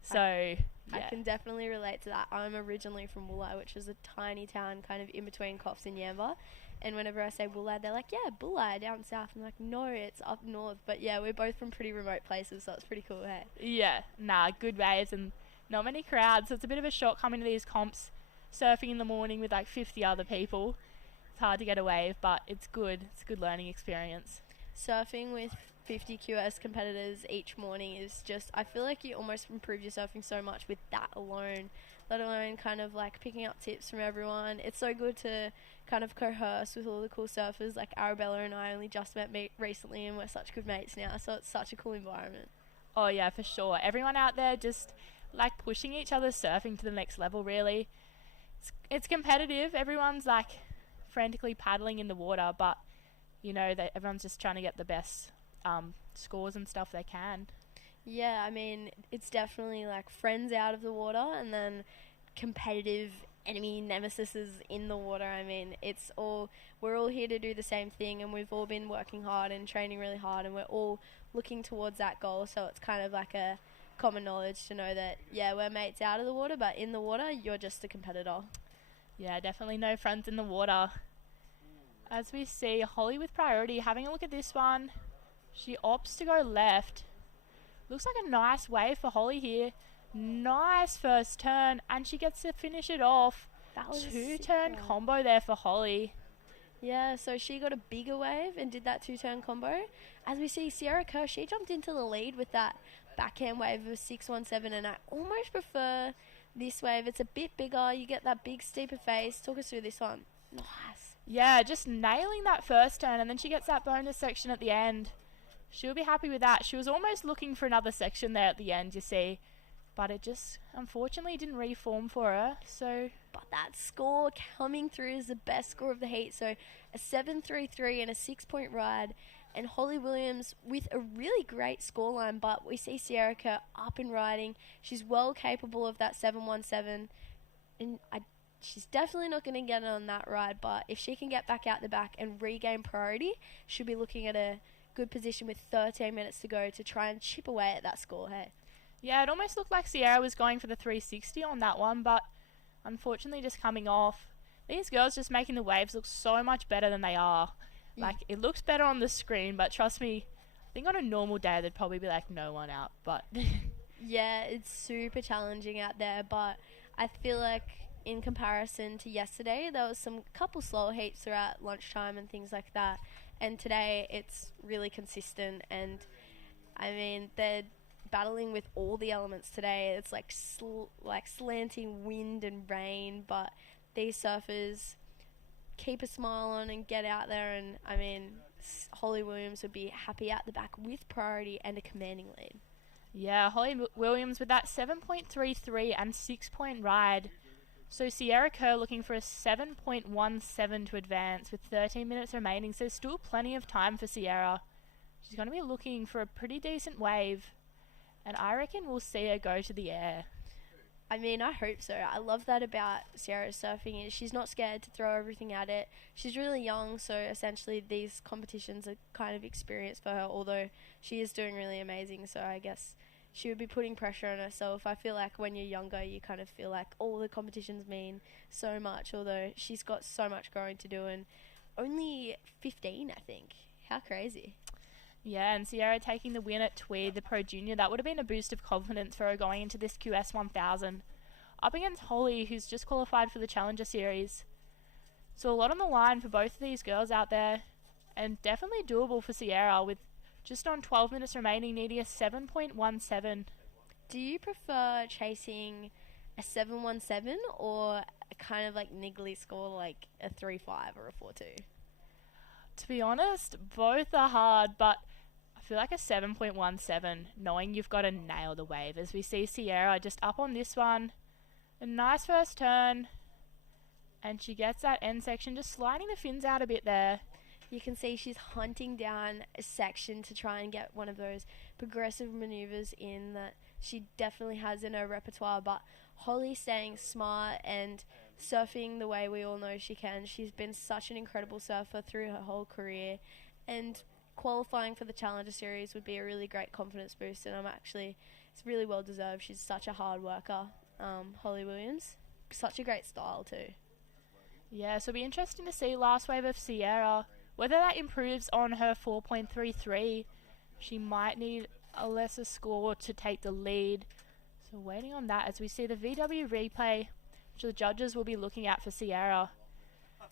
So I can definitely relate to that. I'm originally from Woolai, which is a tiny town kind of in between Coffs and Yamba. And whenever I say Woolai, they're like, yeah, Woolai down south. I'm like, no, it's up north. But yeah, we're both from pretty remote places, so it's pretty cool, hey? Yeah, good waves and not many crowds, so it's a bit of a shock coming to these comps, surfing in the morning with like 50 other people. It's hard to get a wave, but it's good. It's a good learning experience. Surfing with 50 QS competitors each morning is just, I feel like you almost improve your surfing so much with that alone, let alone kind of like picking up tips from everyone. It's so good to kind of coerce with all the cool surfers. Like Arabella and I only just met recently, and we're such good mates now, so it's such a cool environment. Oh yeah, for sure. Everyone out there just like pushing each other's surfing to the next level, really. It's competitive. Everyone's like frantically paddling in the water, but you know that everyone's just trying to get the best scores and stuff they can. Yeah, I mean, it's definitely like friends out of the water and then competitive enemy nemesises in the water. I mean, we're all here to do the same thing, and we've all been working hard and training really hard, and we're all looking towards that goal. So it's kind of like a common knowledge to know that, yeah, we're mates out of the water, but in the water, you're just a competitor. Yeah, definitely no friends in the water. As we see, Holly with priority, having a look at this one. She opts to go left. Looks like a nice wave for Holly here. Nice first turn, and she gets to finish it off. That was a 2-turn combo there for Holly. Yeah, so she got a bigger wave and did that 2-turn combo. As we see, Sierra Kerr, she jumped into the lead with that backhand wave of 617, and I almost prefer this wave. It's a bit bigger. You get that big, steeper face. Talk us through this one. Nice. Yeah, just nailing that first turn, and then she gets that bonus section at the end. She'll be happy with that. She was almost looking for another section there at the end, you see, but it just unfortunately didn't reform for her. So, but that score coming through is the best score of the heat. So a 7.33 and a 6-point ride, and Holly Williams with a really great scoreline. But we see Sierra Kerr up and riding. She's well capable of that 717, and she's definitely not going to get it on that ride. But if she can get back out the back and regain priority, she'll be looking at a good position with 13 minutes to go to try and chip away at that score, hey? Yeah, it almost looked like Sierra was going for the 360 on that one, but unfortunately just coming off. These girls just making the waves look so much better than they are. Like, it looks better on the screen, but trust me, I think on a normal day there'd probably be like no one out, but yeah, it's super challenging out there, but I feel like in comparison to yesterday, there was some couple slow heats throughout lunchtime and things like that. And today, it's really consistent. And, I mean, they're battling with all the elements today. It's like slanting wind and rain. But these surfers keep a smile on and get out there. And, I mean, Holly Williams would be happy out the back with priority and a commanding lead. Yeah, Holly Williams with that 7.33 and 6-point ride. So Sierra Kerr looking for a 7.17 to advance with 13 minutes remaining. So still plenty of time for Sierra. She's going to be looking for a pretty decent wave. And I reckon we'll see her go to the air. I mean, I hope so. I love that about Sierra's surfing is she's not scared to throw everything at it. She's really young, so essentially these competitions are kind of experience for her, although she is doing really amazing. So I guess she would be putting pressure on herself. I feel like when you're younger, you kind of feel like all the competitions mean so much, although she's got so much growing to do, and only 15, I think. How crazy. Yeah, and Sierra taking the win at Tweed, the Pro Junior, that would have been a boost of confidence for her going into this QS 1000. Up against Holly, who's just qualified for the Challenger Series. So a lot on the line for both of these girls out there, and definitely doable for Sierra with just on 12 minutes remaining, needing a 7.17. Do you prefer chasing a 7.17 or a kind of like niggly score like a 3.5 or a 4.2? To be honest, both are hard, but I feel like a 7.17, knowing you've got to nail the wave. As we see Sierra just up on this one, a nice first turn, and she gets that end section, just sliding the fins out a bit there. You can see she's hunting down a section to try and get one of those progressive maneuvers in that she definitely has in her repertoire, but Holly staying smart and surfing the way we all know she can. She's been such an incredible surfer through her whole career, and qualifying for the Challenger Series would be a really great confidence boost, and it's really well deserved. She's such a hard worker, Holly Williams. Such a great style too. Yeah, so it'll be interesting to see last wave of Sierra, whether that improves on her 4.33. She might need a lesser score to take the lead. So waiting on that as we see the VW replay, which the judges will be looking at for Sierra.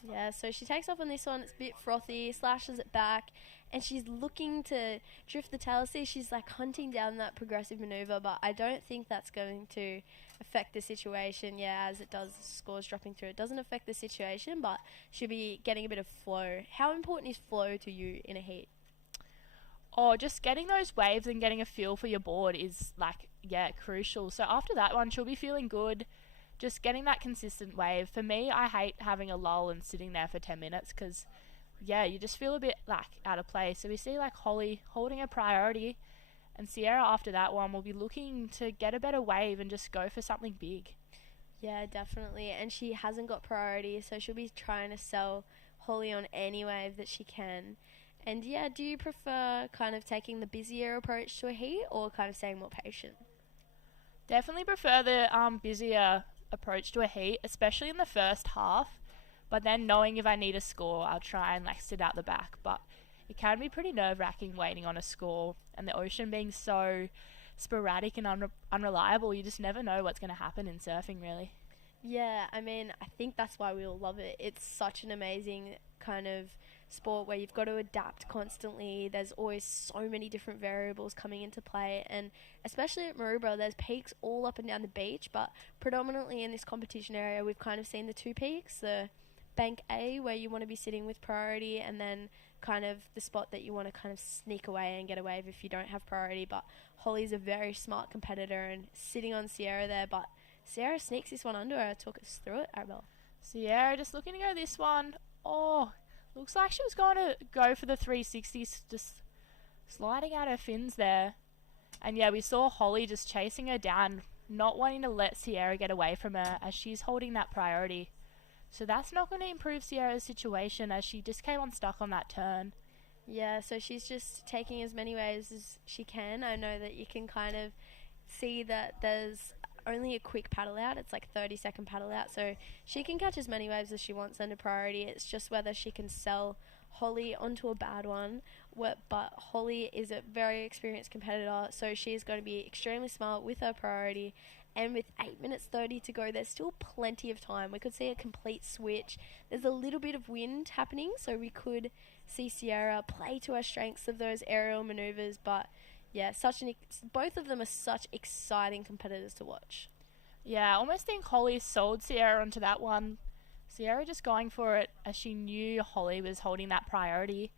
Yeah, so she takes off on this one. It's a bit frothy, slashes it back, and she's looking to drift the tail. See, she's like hunting down that progressive maneuver, but I don't think that's going to affect the situation. Yeah, as it does, scores dropping through. It doesn't affect the situation, but she'll be getting a bit of flow. How important is flow to you in a heat? Oh, just getting those waves and getting a feel for your board is crucial. So after that one, she'll be feeling good. Just getting that consistent wave. For me, I hate having a lull and sitting there for 10 minutes because, you just feel a bit out of place. So we see Holly holding a priority, and Sierra after that one will be looking to get a better wave and just go for something big. Yeah, definitely. And she hasn't got priority, so she'll be trying to sell Holly on any wave that she can. And do you prefer kind of taking the busier approach to a heat or kind of staying more patient? Definitely prefer the busier approach to a heat, especially in the first half. But then knowing if I need a score, I'll try and sit out the back. But it can be pretty nerve-wracking waiting on a score, and the ocean being so sporadic and unreliable, you just never know what's going to happen in surfing, really. Yeah, I mean, I think that's why we all love it. It's such an amazing kind of sport where you've got to adapt constantly. There's always so many different variables coming into play, and especially at Maroubra, there's peaks all up and down the beach, but predominantly in this competition area, we've kind of seen the two peaks, the Bank A, where you want to be sitting with priority, and then kind of the spot that you want to kind of sneak away and get a wave if you don't have priority. But Holly's a very smart competitor and sitting on Sierra there, but Sierra sneaks this one under her. Talk us through it, Arabelle. Sierra just looking to go this one. Oh, looks like she was going to go for the 360s, just sliding out her fins there. And we saw Holly just chasing her down, not wanting to let Sierra get away from her as she's holding that priority. So that's not going to improve Sierra's situation as she just came unstuck on that turn. Yeah, so she's just taking as many waves as she can. I know that you can kind of see that there's only a quick paddle out. It's 30-second paddle out, so she can catch as many waves as she wants under priority. It's just whether she can sell Holly onto a bad one. But Holly is a very experienced competitor, so she's going to be extremely smart with her priority. And with 8 minutes 30 to go, there's still plenty of time. We could see a complete switch. There's a little bit of wind happening, so we could see Sierra play to her strengths of those aerial maneuvers. But both of them are such exciting competitors to watch. Yeah, I almost think Holly sold Sierra onto that one. Sierra just going for it as she knew Holly was holding that priority.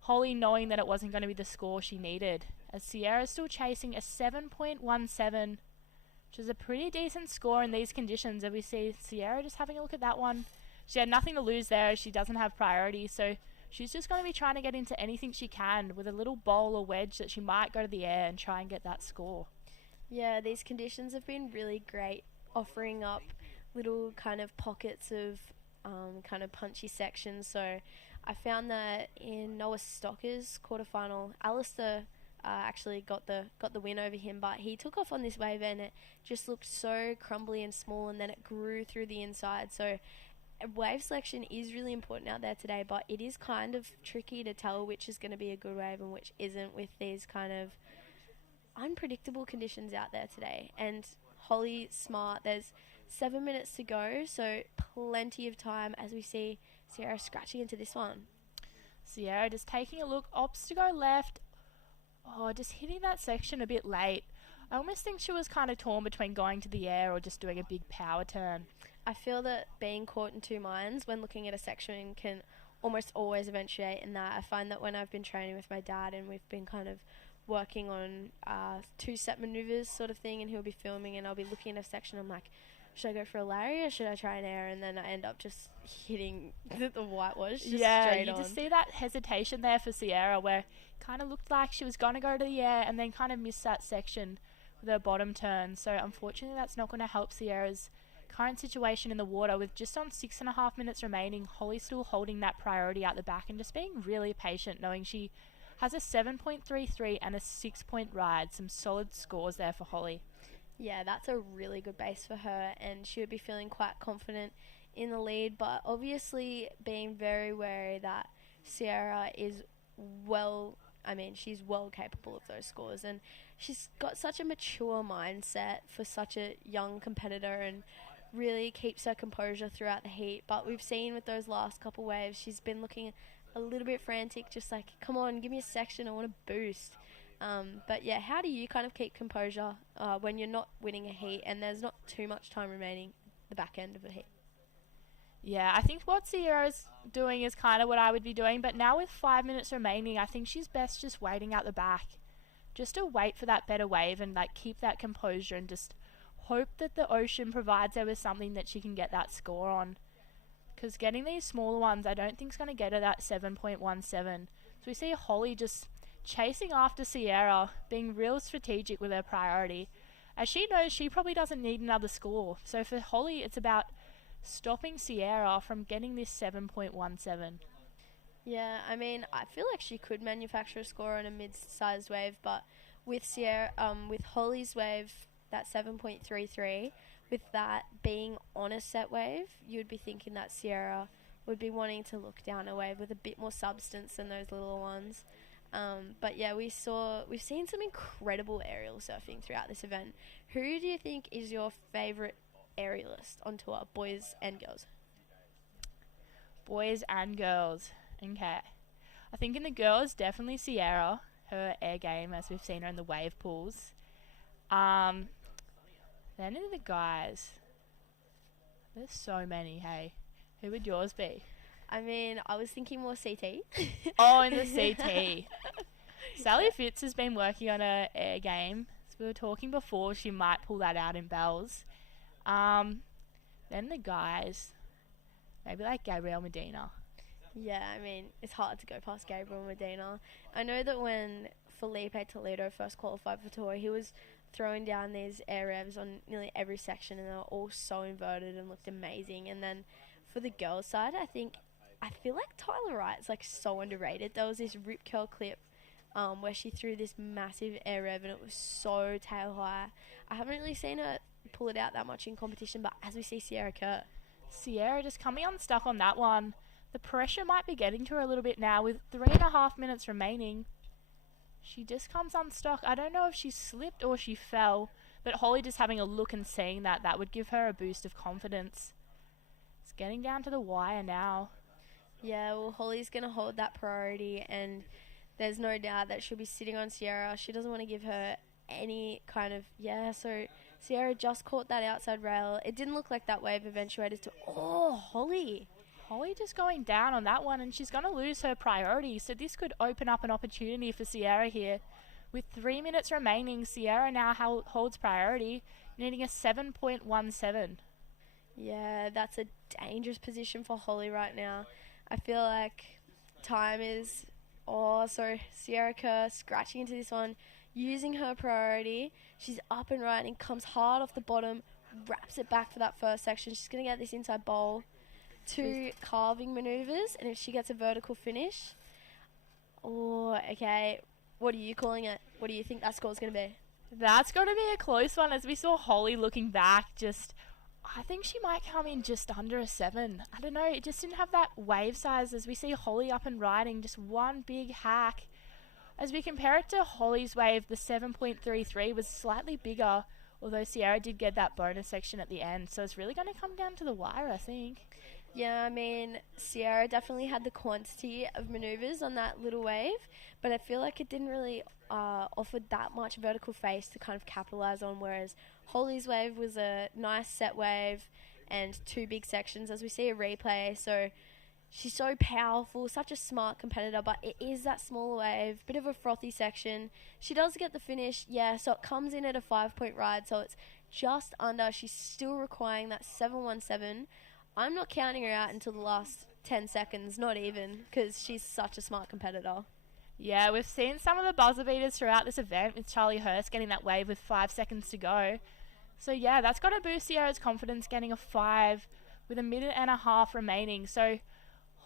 Holly knowing that it wasn't going to be the score she needed, as Sierra's still chasing a 7.17, which is a pretty decent score in these conditions. And we see Sierra just having a look at that one. She had nothing to lose there. She doesn't have priority, so she's just going to be trying to get into anything she can with a little bowl or wedge that she might go to the air and try and get that score. Yeah, these conditions have been really great, offering up little kind of pockets of kind of punchy sections. So I found that in Noah Stocker's quarterfinal, Alistair actually got the win over him, but he took off on this wave and it just looked so crumbly and small, and then it grew through the inside. So wave selection is really important out there today, but it is kind of tricky to tell which is going to be a good wave and which isn't with these kind of unpredictable conditions out there today. And Holly smart, there's 7 minutes to go, so plenty of time as we see Sierra scratching into this one. Sierra just taking a look, opts to go left. Oh, just hitting that section a bit late. I almost think she was kind of torn between going to the air or just doing a big power turn. I feel that being caught in two minds when looking at a section can almost always eventuate in that. I find that when I've been training with my dad and we've been kind of working on two-set maneuvers sort of thing, and he'll be filming and I'll be looking at a section, I'm like, should I go for a Larry or should I try an air? And then I end up just hitting the whitewash just straight on. Just see that hesitation there for Sierra where it kind of looked like she was going to go to the air and then kind of missed that section with her bottom turn. So unfortunately that's not going to help Sierra's current situation in the water. With just on 6.5 minutes remaining, Holly's still holding that priority out the back and just being really patient, knowing she has a 7.33 and a 6-point ride. Some solid scores there for Holly. Yeah, that's a really good base for her, and she would be feeling quite confident in the lead, but obviously being very wary that Sierra is she's well capable of those scores, and she's got such a mature mindset for such a young competitor and really keeps her composure throughout the heat. But we've seen with those last couple waves, she's been looking a little bit frantic, just like, come on, give me a section, I want to boost. But yeah, how do you kind of keep composure when you're not winning a heat and there's not too much time remaining at the back end of a heat? Yeah, I think what Sierra's doing is kind of what I would be doing, but now with 5 minutes remaining, I think she's best just waiting out the back, just to wait for that better wave and like keep that composure and just hope that the ocean provides her with something that she can get that score on. Because getting these smaller ones, I don't think is going to get her that 7.17. So we see Holly just chasing after Sierra, being real strategic with her priority, as she knows she probably doesn't need another score. So for Holly, it's about stopping Sierra from getting this 7.17. Yeah, I mean, I feel like she could manufacture a score on a mid-sized wave, but with with Holly's wave, that 7.33, with that being on a set wave, you would be thinking that Sierra would be wanting to look down a wave with a bit more substance than those little ones. But yeah, we've seen some incredible aerial surfing throughout this event. Who do you think is your favourite aerialist on tour, boys and girls? Boys and girls. Okay. I think in the girls, definitely Sierra, her air game, as we've seen her in the wave pools. Then in the guys, there's so many, hey. Who would yours be? I mean, I was thinking more CT. Oh, in the CT. Sally Fitz has been working on her air game. As we were talking before, she might pull that out in bells. Then the guys, maybe like Gabriel Medina. Yeah, I mean, it's hard to go past Gabriel Medina. I know that when Felipe Toledo first qualified for tour, he was throwing down these air revs on nearly every section, and they were all so inverted and looked amazing. And then for the girls' side, I feel like Tyler Wright's like so underrated. There was this rip curl clip where she threw this massive air rev and it was so tail high. I haven't really seen her pull it out that much in competition, but as we see Sierra Kerr. Sierra just coming unstuck on that one. The pressure might be getting to her a little bit now with 3.5 minutes remaining. She just comes unstuck. I don't know if she slipped or she fell, but Holly just having a look and seeing that would give her a boost of confidence. It's getting down to the wire now. Yeah, well, Holly's going to hold that priority, and there's no doubt that she'll be sitting on Sierra. She doesn't want to give her any kind of... Yeah, so Sierra just caught that outside rail. It didn't look like that wave eventuated to... Oh, Holly! Holly just going down on that one, and she's going to lose her priority, so this could open up an opportunity for Sierra here. With 3 minutes remaining, Sierra now holds priority, needing a 7.17. Yeah, that's a dangerous position for Holly right now. I feel like time is... Oh, so Sierra Kerr scratching into this one, using her priority. She's up and riding, comes hard off the bottom, wraps it back for that first section. She's going to get this inside bowl. 2 carving maneuvers, and if she gets a vertical finish... Oh, okay. What are you calling it? What do you think that score's going to be? That's got to be a close one. As we saw Holly looking back, I think she might come in just under a 7. I don't know. It just didn't have that wave size. As we see Holly up and riding, just one big hack. As we compare it to Holly's wave, the 7.33 was slightly bigger, although Sierra did get that bonus section at the end. So it's really going to come down to the wire, I think. Yeah, I mean, Sierra definitely had the quantity of manoeuvres on that little wave, but I feel like it didn't really offer that much vertical face to kind of capitalise on, whereas Holly's wave was a nice set wave and 2 big sections, as we see a replay. So she's so powerful, such a smart competitor, but it is that smaller wave, bit of a frothy section. She does get the finish, yeah, so it comes in at a 5-point ride, so it's just under. She's still requiring that 717. I'm not counting her out until the last 10 seconds, not even, because she's such a smart competitor. Yeah, we've seen some of the buzzer beaters throughout this event, with Charlie Hurst getting that wave with 5 seconds to go. So yeah, that's got to boost Sierra's confidence, getting a 5 with a minute and a half remaining. So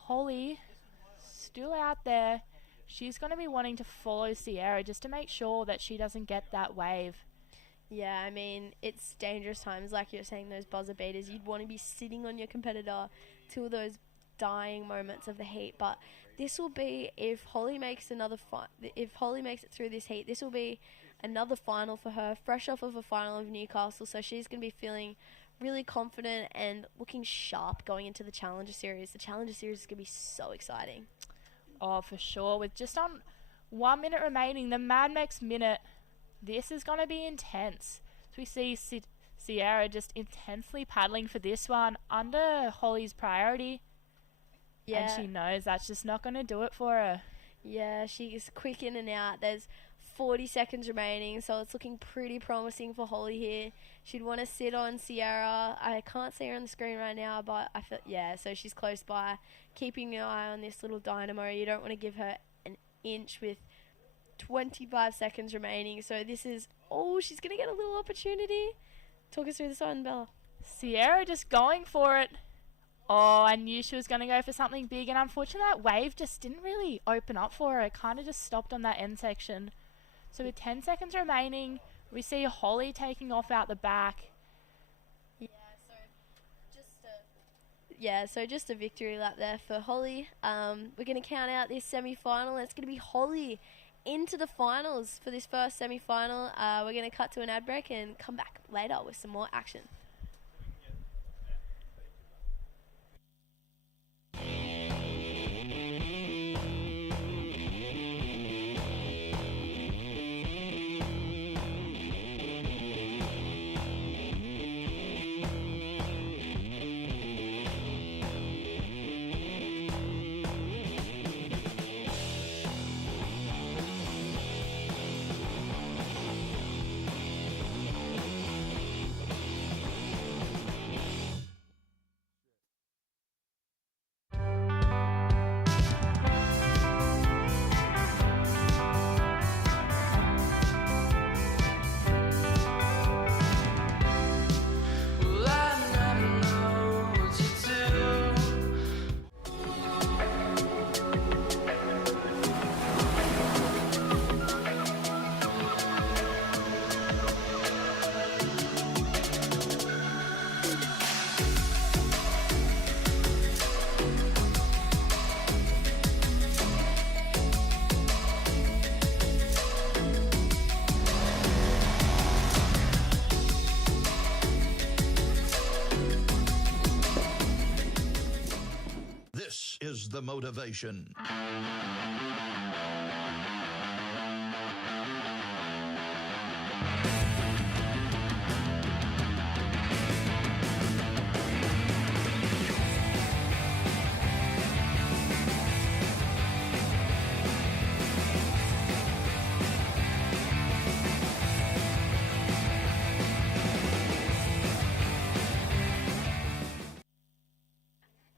Holly, still out there. She's going to be wanting to follow Sierra just to make sure that she doesn't get that wave. Yeah, I mean, it's dangerous times, like you're saying, those buzzer beaters. You'd want to be sitting on your competitor till those dying moments of the heat. But this will be, if Holly makes it through this heat, this will be another final for her, fresh off of a final of Newcastle. So she's going to be feeling really confident and looking sharp going into the Challenger Series. The Challenger Series is going to be so exciting. Oh, for sure. With just on 1 minute remaining, the Mad Mex minute, this is going to be intense. So we see Sierra just intensely paddling for this one under Holly's priority. Yeah. And she knows that's just not going to do it for her. Yeah, she's quick in and out. There's 40 seconds remaining, so it's looking pretty promising for Holly here. She'd want to sit on Sierra. I can't see her on the screen right now, but I feel, yeah, so she's close by. Keeping an eye on this little dynamo. You don't want to give her an inch with 25 seconds remaining. So this is, she's going to get a little opportunity. Talk us through this one, Bella. Sierra just going for it. Oh, I knew she was going to go for something big, and unfortunately that wave just didn't really open up for her. It kind of just stopped on that end section. So with 10 seconds remaining, we see Holly taking off out the back. So just a victory lap there for Holly. We're going to count out this semi-final. It's going to be Holly into the finals for this first semi-final. We're going to cut to an ad break and come back later with some more action. This is the motivation.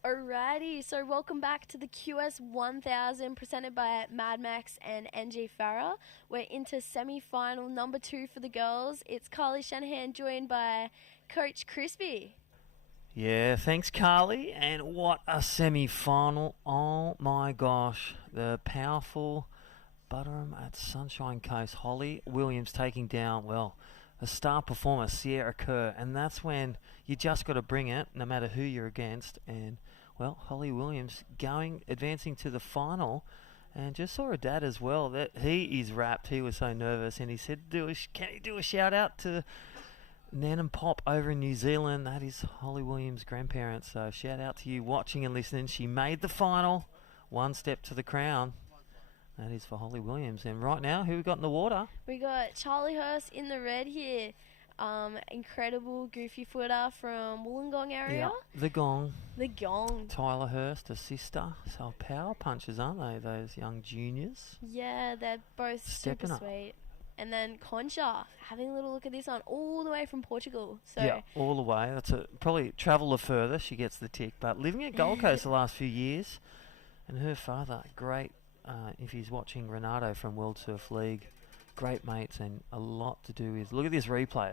Alrighty, so welcome back to the QS 1000 presented by Mad Mex and NG Farah. We're into semi-final number 2 for the girls. It's Carly Shanahan joined by Coach Crispy. Yeah, thanks, Carly. And what a semi-final. Oh, my gosh. The powerful Butterham at Sunshine Coast. Holly Williams taking down, well, a star performer, Sierra Kerr. And that's when you just got to bring it, no matter who you're against. And, well, Holly Williams advancing to the final. And just saw her dad as well. That he is wrapped. He was so nervous. And he said, can he do a shout out to Nan and Pop over in New Zealand? That is Holly Williams' grandparents. So shout out to you watching and listening. She made the final. One step to the crown. That is for Holly Williams. And right now, who we got in the water? We got Charlie Hurst in the red here. Incredible goofy footer from Wollongong area. Yeah, the Gong. The Gong. Tyler Hurst, a sister. So power punchers, aren't they, those young juniors? Yeah, they're both Stepping super up. sweet. And then Concha, having a little look at this one, all the way from Portugal. So Yeah, all the way. That's probably travel her further. She gets the tick. But living at Gold Coast the last few years, and her father, great. If he's watching, Renato from World Surf League, great mates, and a lot to do with. Look at this replay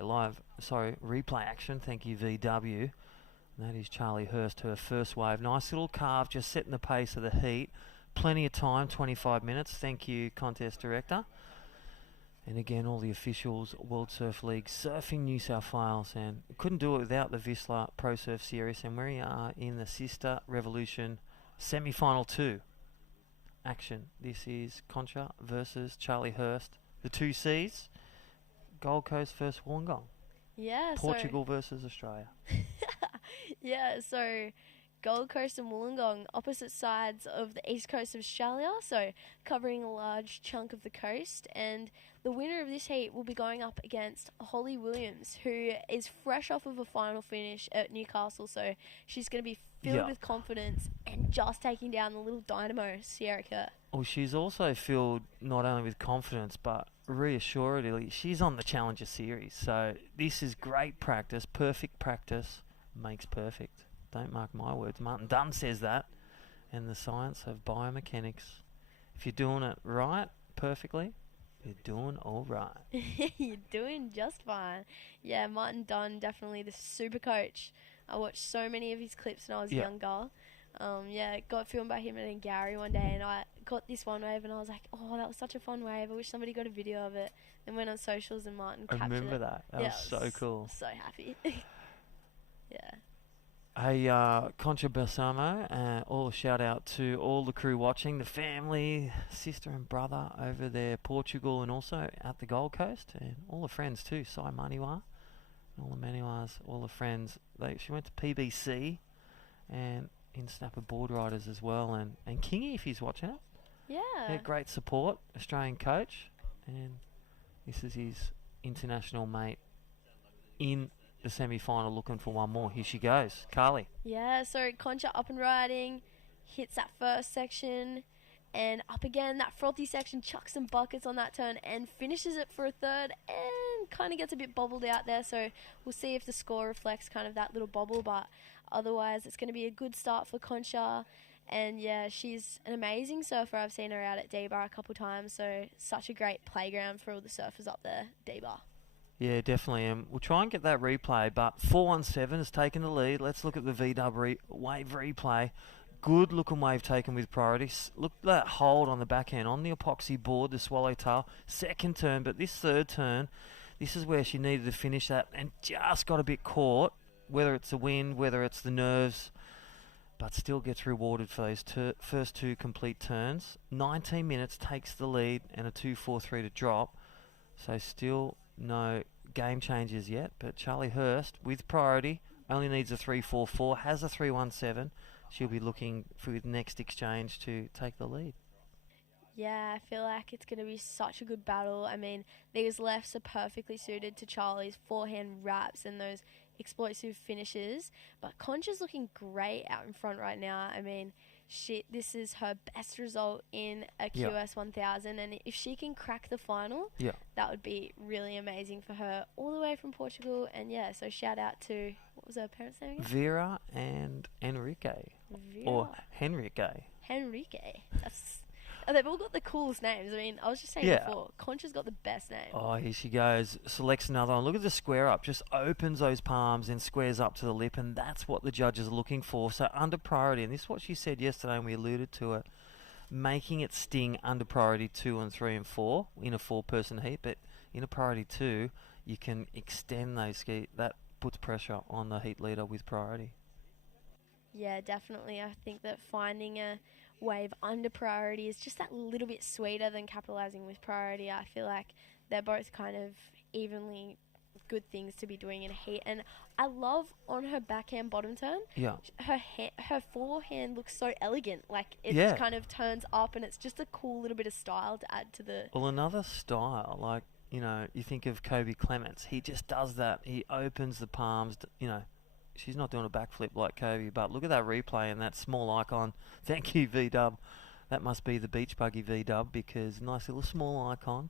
action. Thank you, VW. And that is Charlie Hurst, her first wave. Nice little carve, just setting the pace of the heat. Plenty of time, 25 minutes. Thank you, contest director. And again, all the officials, World Surf League, Surfing New South Wales, and couldn't do it without the VISSLA Pro Surf Series. And we are in the Sister Revolution semi-final 2 action. This is Concha versus Charlie Hurst. The 2 Cs, Gold Coast versus Wollongong. yeah, Portugal versus Australia. Yeah, so Gold Coast and Wollongong, opposite sides of the east coast of Australia, so covering a large chunk of the coast. And the winner of this heat will be going up against Holly Williams, who is fresh off of a final finish at Newcastle. So she's going to be filled with confidence and just taking down the little dynamo, Sierra Kerr. Well, she's also filled not only with confidence, but reassuredly, she's on the Challenger Series. So this is great practice. Perfect practice makes perfect. Don't mark my words. Martin Dunn says that. And the science of biomechanics. If you're doing it right, perfectly, you're doing all right. You're doing just fine. Yeah, Martin Dunn, definitely the super coach. I watched so many of his clips when I was younger. Got filmed by him and Gary one day, and I got this one wave, and I was like, oh, that was such a fun wave. I wish somebody got a video of it. Then went on socials, and Martin captured it. I remember that. That was so cool. So happy. Yeah. Hey, Concha Balsamo, all a shout out to all the crew watching, the family, sister and brother over there, Portugal, and also at the Gold Coast, and all the friends too, Sai Maniwa, all the Maniwas, all the friends. She went to PBC, and in Snapper Board Riders as well, and Kingy, if he's watching it. Yeah. Great support, Australian coach, and this is his international mate in the semi-final, looking for one more. Here she goes, Carly. Yeah, so Concha up and riding, hits that first section, and up again, that frothy section, chucks some buckets on that turn, and finishes it for a third, and kind of gets a bit bobbled out there, so we'll see if the score reflects kind of that little bobble, but otherwise it's going to be a good start for Concha. And yeah, she's an amazing surfer. I've seen her out at D-Bar a couple times, so such a great playground for all the surfers up there, D-Bar. Yeah, definitely. And we'll try and get that replay, but 417 has taken the lead. Let's look at the VW wave replay. Good looking wave taken with priority. Look at that hold on the backhand on the epoxy board, the swallowtail. Second turn, but this third turn, this is where she needed to finish that and just got a bit caught, whether it's the wind, whether it's the nerves, but still gets rewarded for those first 2 complete turns. 19 minutes takes the lead and a 2.43 to drop. So still no game changes yet, but Charlie Hurst with priority only needs a 3.44, has a 3.17. She'll be looking for the next exchange to take the lead. Yeah, I feel like it's going to be such a good battle. I mean, these lefts are perfectly suited to Charlie's forehand wraps and those explosive finishes, but Concha's looking great out in front right now. I mean, this is her best result in a QS 1000, and if she can crack the final, that would be really amazing for her, all the way from Portugal. And yeah, so shout out to, what was her parents' name again? Vera and Enrique. Or Henrique. They've all got the coolest names. I mean, I was just saying before, Concha's got the best name. Oh, here she goes. Selects another one. Look at the square up. Just opens those palms and squares up to the lip, and that's what the judges are looking for. So under priority, and this is what she said yesterday, and we alluded to it. making it sting under priority 2 and 3 and 4 in a 4-person heat. But in a priority 2, you can extend those ski. That puts pressure on the heat leader with priority. Yeah, definitely. I think that finding a wave under priority is just that little bit sweeter than capitalizing with priority. I feel like they're both kind of evenly good things to be doing in a heat. And I love on her backhand bottom turn, Yeah. her forehand looks so elegant. Like it Yeah. kind of turns up, and it's just a cool little bit of style to add to the. Well, another style, like, you know, you think of Kobe Clements. He just does that. He opens the palms, you know. She's not doing a backflip like Kobe, but look at that replay and that small icon. Thank you, V-Dub. That must be the Beach Buggy V-Dub, because nice little small icon.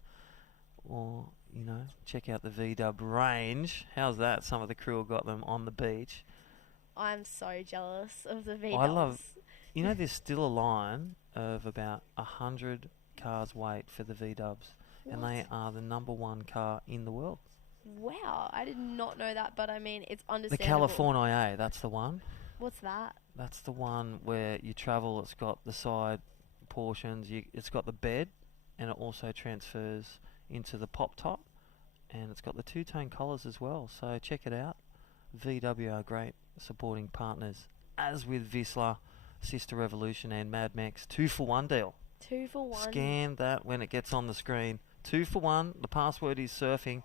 Or, you know, check out the V-Dub range. How's that? Some of the crew have got them on the beach. I'm so jealous of the V. I love, you know, there's still a line of about 100 cars wait for the V-Dubs, and they are the #1 car in the world. Wow, I did not know that, but I mean, it's The understandable. California, that's the one. What's that? That's the one where you travel. It's got the side portions. It's got the bed, and it also transfers into the pop top, and it's got the two-tone colours as well. So check it out. VW are great supporting partners, as with VISSLA, Sister Revolution, and Mad Mex. 2-for-1 deal. 2 for 1. Scan that when it gets on the screen. 2-for-1. The password is surfing.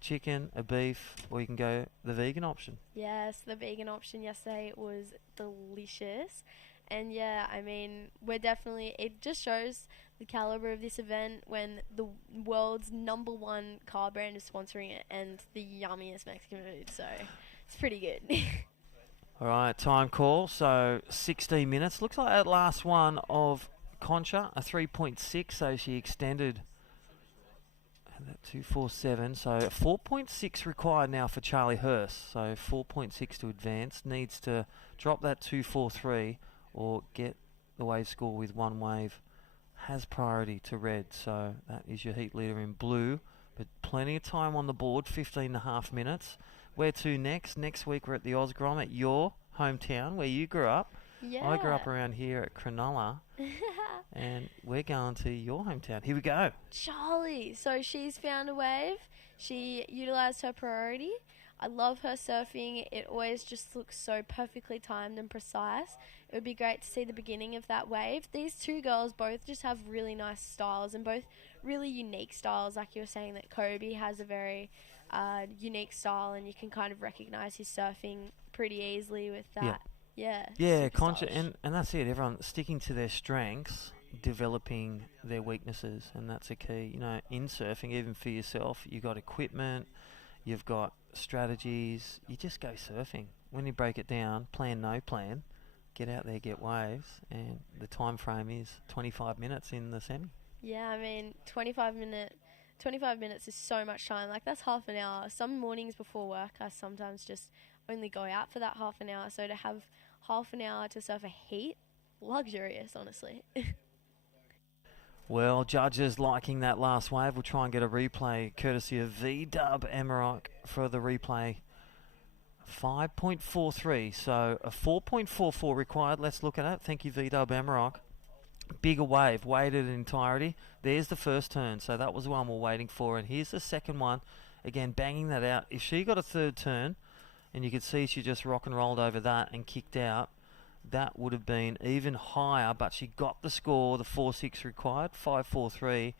Chicken, a beef, or you can go the vegan option. Yes, the vegan option yesterday was delicious. And yeah, I mean, it just shows the caliber of this event when the world's #1 car brand is sponsoring it, and the yummiest Mexican food. So it's pretty good. All right, time call. So 16 minutes. Looks like that last one of Concha, a 3.6. So she extended that 2.47. So 4.6 required now for Charlie Hurst. So 4.6 to advance. Needs to drop that 2.43 or get the wave score with one wave. Has priority to red. So that is your heat leader in blue. But plenty of time on the board, 15.5 minutes. Where to next? Next week we're at the Osgrom at your hometown where you grew up. Yeah. I grew up around here at Cronulla. And we're going to your hometown. Here we go. Charlie. So she's found a wave. She utilised her priority. I love her surfing. It always just looks so perfectly timed and precise. It would be great to see the beginning of that wave. These two girls both just have really nice styles and both really unique styles. Like you were saying that Kobe has a very unique style, and you can kind of recognise his surfing pretty easily with that. Yeah. Yeah, super Concha, stylish. and that's it. Everyone sticking to their strengths, developing their weaknesses, and that's a key. You know, in surfing, even for yourself, you've got equipment, you've got strategies. You just go surfing. When you break it down, plan, no plan, get out there, get waves, and the time frame is 25 minutes in the semi. Yeah, I mean, 25 minutes is so much time. Like, that's half an hour. Some mornings before work, I sometimes just only go out for that half an hour. So to have half an hour to surf a heat, luxurious, honestly. Well, judges liking that last wave. We'll try and get a replay courtesy of V-Dub Amarok for the replay. 5.43, so a 4.44 required. Let's look at it. Thank you, V-Dub Amarok. Bigger wave, weighted in entirety. There's the first turn, so that was the one we're waiting for. And here's the second one. Again, banging that out. If she got a third turn, and you could see she just rock and rolled over that and kicked out, that would have been even higher, but she got the score, the 4.6 required, 5.43.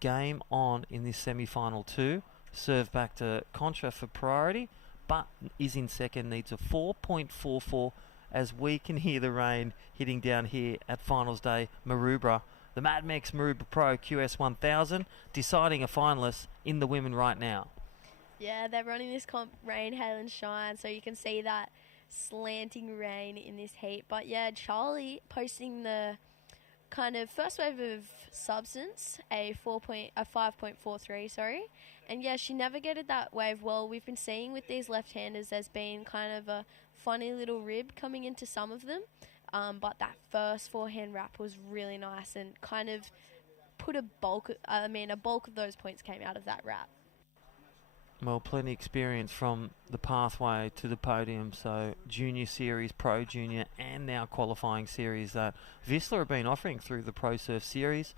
Game on in this semi-final 2. Serve back to Contra for priority, but is in second, needs a 4.44 as we can hear the rain hitting down here at Finals Day Maroubra. The Mad Mex Maroubra Pro QS 1000 deciding a finalist in the women right now. Yeah, they're running this comp rain, hail and shine, so you can see that slanting rain in this heat. But yeah, Charlie posting the kind of first wave of substance, a 5.43, sorry. And yeah, she navigated that wave well. We've been seeing with these left-handers, there's been kind of a funny little rib coming into some of them. But that first forehand wrap was really nice and kind of put a bulk of those points came out of that wrap. Well, plenty experience from the pathway to the podium. So junior series, pro junior, and now qualifying series that VISSLA have been offering through the Pro Surf series.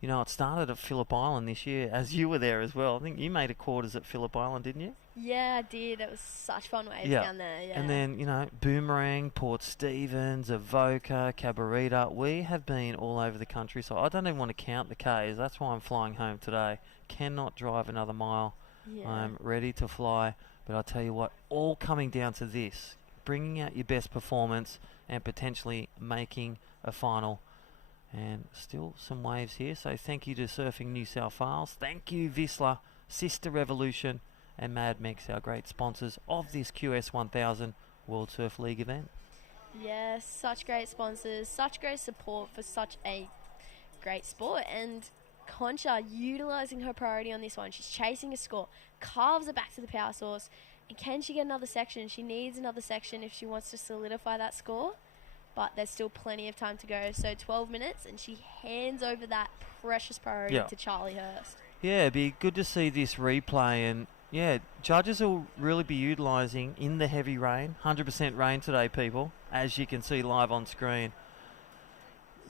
You know, it started at Phillip Island this year, as you were there as well. I think you made a quarters at Phillip Island, didn't you? Yeah, I did. It was such fun waves down there. Yeah. And then, you know, Boomerang, Port Stephens, Avoca, Cabarita. We have been all over the country, so I don't even want to count the Ks. That's why I'm flying home today. Cannot drive another mile. Yeah. I'm ready to fly. But I'll tell you what, all coming down to this. Bringing out your best performance and potentially making a final. And still some waves here, so thank you to Surfing New South Wales. Thank you, VISSLA, Sister Revolution, and Mad Mex, our great sponsors of this QS 1000 World Surf League event. Yeah, such great sponsors, such great support for such a great sport. And Concha utilising her priority on this one. She's chasing a score, carves it back to the power source. And can she get another section? She needs another section if she wants to solidify that score. But there's still plenty of time to go. So 12 minutes, and she hands over that precious priority to Charlie Hurst. Yeah, it'd be good to see this replay. And, yeah, judges will really be utilising in the heavy rain. 100% rain today, people, as you can see live on screen.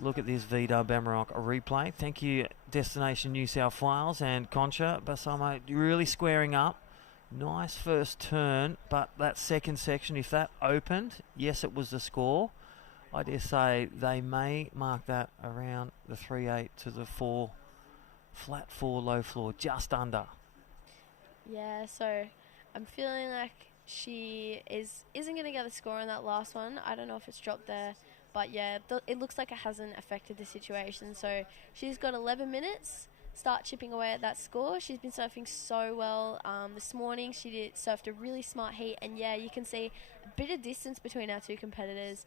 Look at this VW Amarok replay. Thank you, Destination New South Wales and Concha Basamo really squaring up. Nice first turn, but that second section, if that opened, yes, it was the score. I dare say they may mark that around the 3.8 to the 4, flat 4, low floor, just under. Yeah, so I'm feeling like she isn't going to get the score on that last one. I don't know if it's dropped there, but yeah, it looks like it hasn't affected the situation. So she's got 11 minutes. Start chipping away at that score. She's been surfing so well. This morning she surfed a really smart heat, and yeah, you can see a bit of distance between our two competitors.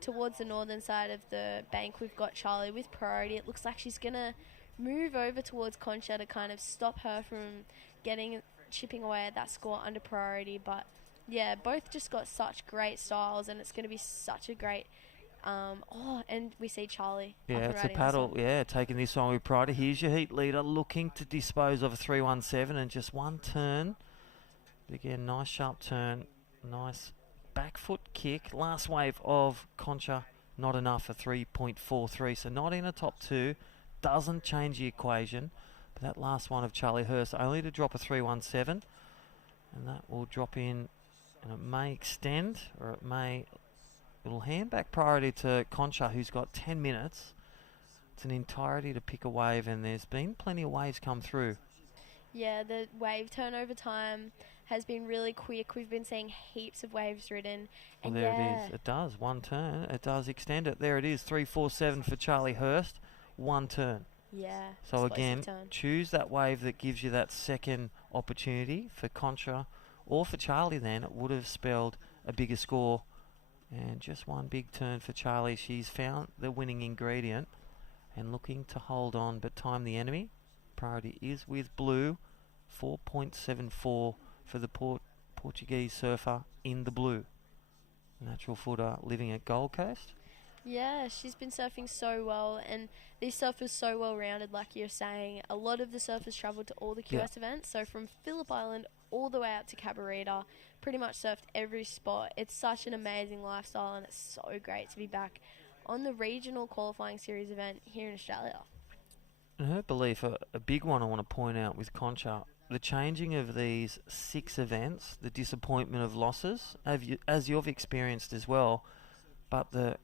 Towards the northern side of the bank, we've got Charlie with priority. It looks like she's gonna move over towards Concha to kind of stop her from chipping away at that score under priority. But yeah, both just got such great styles, and it's gonna be such a great. And we see Charlie. Yeah, it's a paddle. Yeah, taking this one with pride. Here's your heat leader looking to dispose of a 317 and just one turn. Again, nice sharp turn. Nice back foot kick. Last wave of Concha, not enough for 3.43. So not in a top two. Doesn't change the equation. But that last one of Charlie Hurst only to drop a 317. And that will drop in, and it may extend, or it may... It'll hand back priority to Concha, who's got 10 minutes. It's an entirety to pick a wave, and there's been plenty of waves come through. Yeah, the wave turnover time has been really quick. We've been seeing heaps of waves ridden. And well, there it is. It does. One turn. It does extend it. There it is. 347 for Charlie Hurst. One turn. Yeah. So again, choose that wave that gives you that second opportunity. For Concha or for Charlie then, it would have spelled a bigger score. And just one big turn for Charlie. She's found the winning ingredient and looking to hold on but time the enemy. Priority is with blue. 4.74 for the Portuguese surfer in the blue. Natural footer living at Gold Coast. Yeah, she's been surfing so well, and these surfers so well rounded, like you're saying. A lot of the surfers travelled to all the QS events, so from Phillip Island all the way out to Cabarita, pretty much surfed every spot. It's such an amazing lifestyle, and it's so great to be back on the regional qualifying series event here in Australia. In her belief, a big one I want to point out with Concha, the changing of these 6 events, the disappointment of losses, as you've experienced as well, but the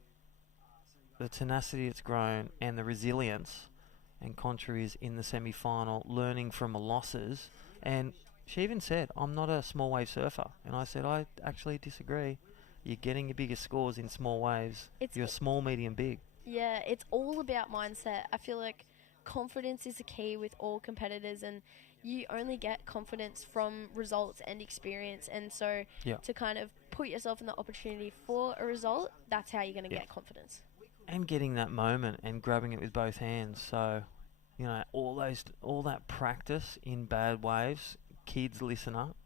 tenacity it's grown and the resilience, and Concha is in the semi-final learning from her losses. And she even said, I'm not a small wave surfer. And I said, I actually disagree. You're getting your biggest scores in small waves. You're small, medium, big. Yeah, it's all about mindset. I feel like confidence is the key with all competitors, and you only get confidence from results and experience. And so to kind of put yourself in the opportunity for a result, that's how you're going to get confidence. And getting that moment and grabbing it with both hands. So, you know, all that practice in bad waves, kids listen up,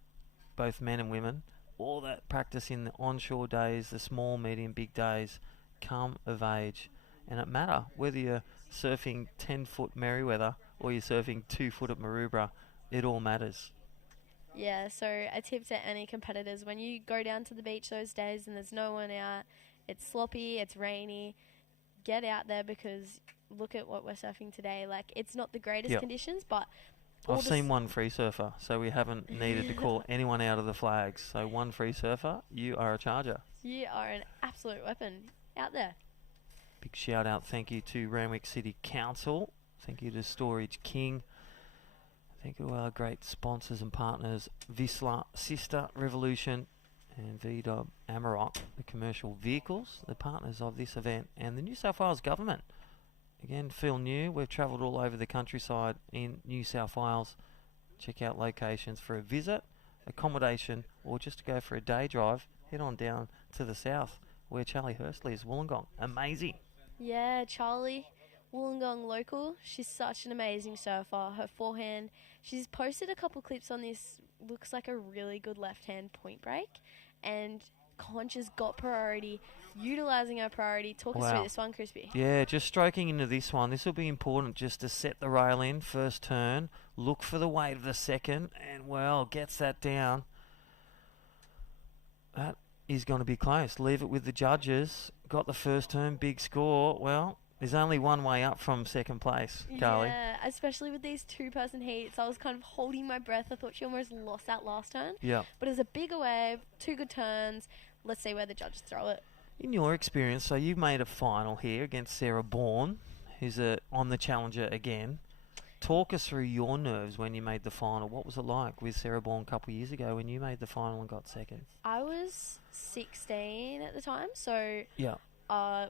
both men and women, all that practice in the onshore days, the small, medium, big days, come of age. And it matter whether you're surfing 10-foot Merriweather or you're surfing 2 foot at Maroubra, it all matters. Yeah, so a tip to any competitors, when you go down to the beach those days and there's no one out, it's sloppy, it's rainy, get out there because look at what we're surfing today. Like, it's not the greatest Yep. conditions, but all I've the seen one free surfer, so we haven't needed to call anyone out of the flags. So one free surfer, you are a charger. you are an absolute weapon out there. Big shout out, thank you to Randwick City Council. Thank you to Storage King. Thank you to our great sponsors and partners, VISSLA, Sister Revolution, and VDOB Amarok, the commercial vehicles, the partners of this event, and the New South Wales Government. Again, feel new. We've travelled all over the countryside in New South Wales. Check out locations for a visit, accommodation, or just to go for a day drive. Head on down to the south where Charlie Hurst lives, Wollongong. Amazing. Yeah, Charlie, Wollongong local. She's such an amazing surfer. Her forehand, she's posted a couple clips on this, looks like a really good left-hand point break. And Concha's got priority, utilising her priority. Talk us through this one, Crispy. Yeah, just stroking into this one. This will be important just to set the rail in, first turn. Look for the weight of the second, and, well, gets that down. That is going to be close. Leave it with the judges. Got the first turn, big score. Well, there's only one way up from second place, Carly. Yeah, especially with these two-person heats. I was kind of holding my breath. I thought she almost lost that last turn. Yeah. But it was a bigger wave, two good turns. Let's see where the judges throw it. In your experience, so you've made a final here against Sarah Bourne, who's on the Challenger again. Talk us through your nerves when you made the final. What was it like with Sarah Bourne a couple of years ago when you made the final and got second? I was 16 at the time, so Yeah.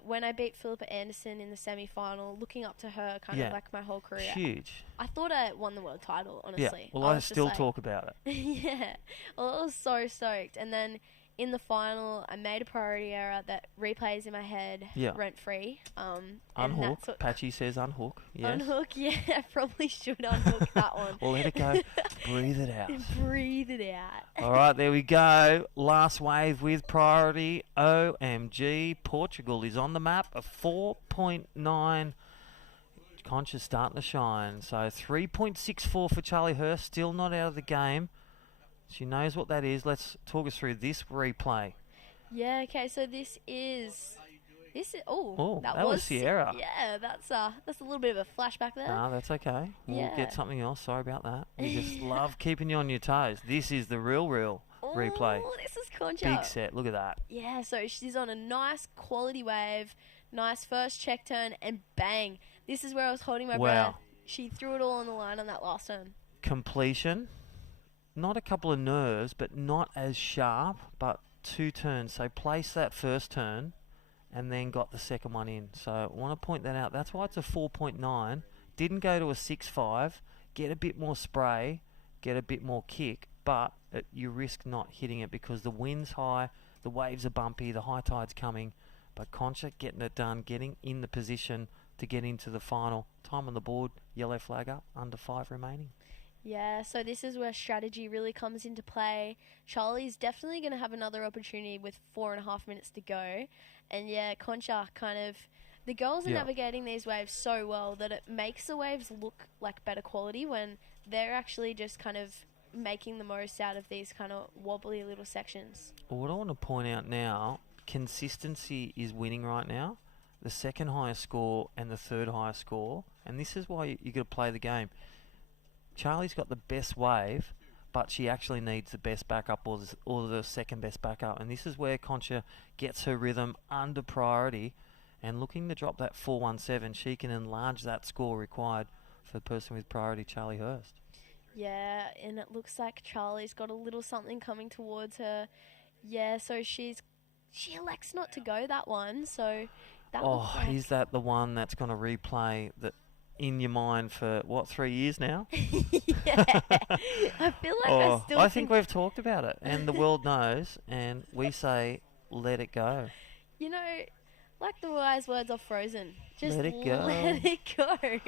when I beat Philippa Anderson in the semi-final, looking up to her kind Yeah. of like my whole career. Huge. I thought I won the world title, honestly. Yeah. Well, I was just still like- talk about it. Yeah. Well, I was so stoked. And then in the final, I made a priority error that replays in my head Yeah. rent-free. And Unhook. that's what Patchy says unhook. Yes. Unhook, yeah. I probably should unhook that one. Well, let it go. Breathe it out. Breathe it out. All right, there we go. Last wave with priority. OMG. Portugal is on the map. A 4.9. Concha's starting to shine. So 3.64 for Charlie Hurst. Still not out of the game. She knows what that is. Let's talk us through this replay. Yeah, okay, so this is Oh, that was Sierra. Yeah, that's a little bit of a flashback there. No, that's okay. We'll Yeah. get something else. Sorry about that. We just love keeping you on your toes. This is the real replay. Oh, this is Concha. Big set. Look at that. Yeah, so she's on a nice quality wave, nice first check turn, and bang. This is where I was holding my breath. She threw it all on the line on that last turn. Completion. Not a couple of nerves, but not as sharp, but two turns. So place that first turn and then got the second one in. So I want to point that out. That's why it's a 4.9. Didn't go to a 6.5. Get a bit more spray, get a bit more kick, but you risk not hitting it because the wind's high, the waves are bumpy, the high tide's coming. But Concha getting it done, getting in the position to get into the final. Time on the board, yellow flag up, under 5 remaining. Yeah, so this is where strategy really comes into play. Charlie's definitely going to have another opportunity with 4.5 minutes to go. And yeah, Concha kind of... The girls are navigating these waves so well that it makes the waves look like better quality when they're actually just kind of making the most out of these kind of wobbly little sections. Well, what I want to point out now, consistency is winning right now. The second highest score and the third highest score. And this is why you got to play the game. Charlie's got the best wave, but she actually needs the best backup or the second best backup. And this is where Concha gets her rhythm under priority. And looking to drop that 4.17, she can enlarge that score required for the person with priority, Charlie Hurst. Yeah, and it looks like Charlie's got a little something coming towards her. Yeah, so she elects not to go that one. So that looks like... is that the one that's going to replay that in your mind for, 3 years now? Yeah. I feel like I think we've talked about it, and the world knows, and we say, let it go. You know, like the wise words of Frozen. Just Let it go. Let it go.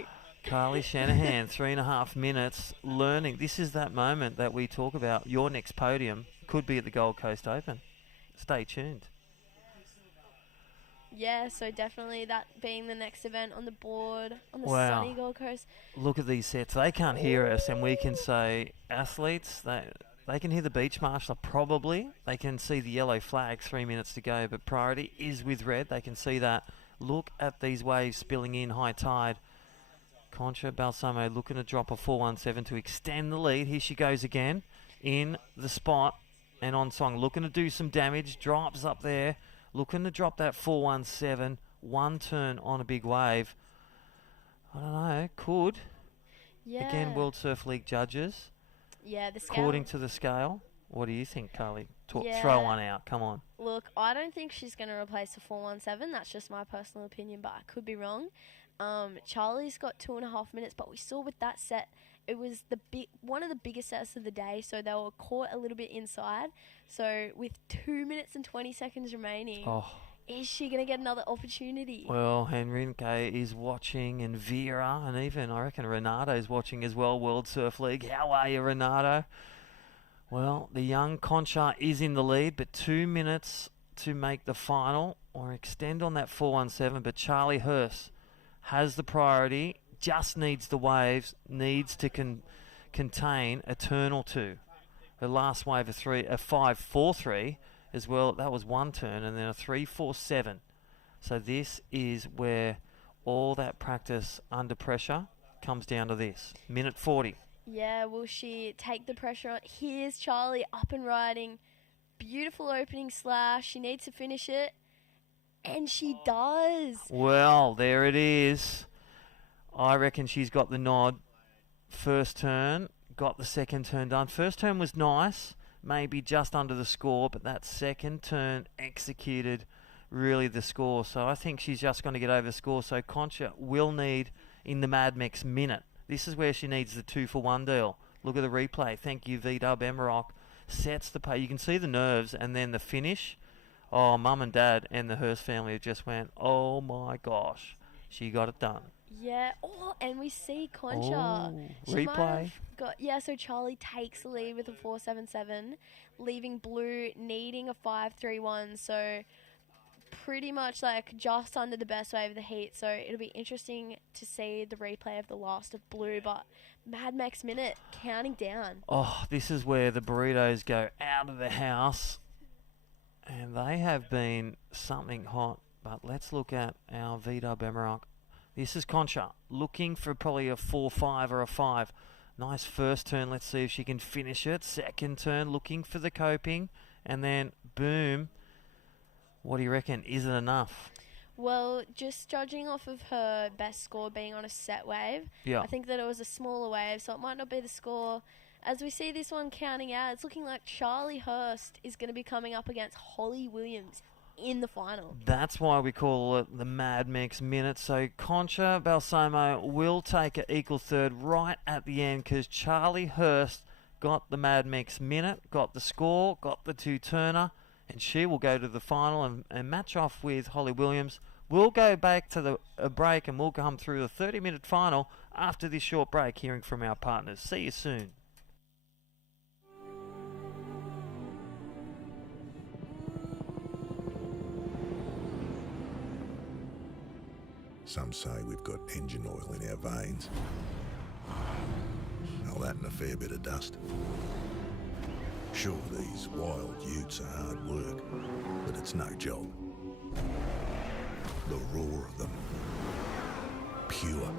Carly Shanahan, 3.5 minutes, learning. This is that moment that we talk about. Your next podium could be at the Gold Coast Open. Stay tuned. Yeah, so definitely that being the next event on the board on the Wow. sunny Gold Coast. Look at these sets. They can't hear us, and we can say, athletes, They can hear the beach marshal probably. They can see the yellow flag, 3 minutes to go, but priority is with red. They can see that. Look at these waves spilling in, high tide. Concha Balsamo looking to drop a 417 to extend the lead. Here she goes again in the spot. And on song, looking to do some damage. Drops up there. Looking to drop that 417. One turn on a big wave. I don't know. Could. Yeah. Again, World Surf League judges. Yeah, the scale. According to the scale. What do you think, Carly? Yeah. Throw one out. Come on. Look, I don't think she's going to replace the 417. That's just my personal opinion, but I could be wrong. Charlie's got 2.5 minutes, but we saw with that set, it was one of the biggest sets of the day, so they were caught a little bit inside. So with 2 minutes and 20 seconds remaining, is she going to get another opportunity? Well, Henrique is watching, and Vera, and even, I reckon, Renato's watching as well, World Surf League. How are you, Renato? Well, the young Concha is in the lead, but 2 minutes to make the final, or extend on that 417, but Charlie Hurst has the priority, just needs the waves, needs to contain a turn or two. Her last wave, a 5-4-3 as well. That was one turn, and then a 3-4-7. So this is where all that practice under pressure comes down to this. Minute 40. Yeah, will she take the pressure on? Here's Charlie up and riding. Beautiful opening slash. She needs to finish it. And she does. Well, there it is. I reckon she's got the nod. First turn, got the second turn done. First turn was nice, maybe just under the score, but that second turn executed really the score. So I think she's just going to get over the score. So Concha will need in the Mad Mex minute. This is where she needs the 2-for-1 deal. Look at the replay. Thank you, V-Dub Emerock. Sets the pace. You can see the nerves, and then the finish. Oh, Mum and Dad and the Hurst family just went, oh my gosh, she got it done. Yeah. Oh, and we see Concha. She might Replay. have so Charlie takes the lead with a 477, leaving Blue needing a 531. So pretty much like just under the best wave of the heat. So it'll be interesting to see the replay of the last of Blue. But Mad Max minute counting down. Oh, this is where the burritos go out of the house. And they have been something hot. But let's look at our V-Dub Emerock. This is Concha looking for probably a 4-5 or a 5. Nice first turn. Let's see if she can finish it. Second turn, looking for the coping. And then, boom. What do you reckon? Is it enough? Well, just judging off of her best score being on a set wave, Yeah. I think that it was a smaller wave, so it might not be the score. As we see this one counting out, it's looking like Charlie Hurst is going to be coming up against Holly Williams in the final. That's why we call it the Mad Mex minute. So Concha Balsamo will take an equal third right at the end because Charlie Hurst got the Mad Mex minute, got the score, got the two-turner, and she will go to the final and match off with Holly Williams. We'll go back to a break and we'll come through the 30-minute final after this short break, hearing from our partners. See you soon. Some say we've got engine oil in our veins. All that and a fair bit of dust. Sure, these wild utes are hard work, but it's no job. The roar of them. Pure.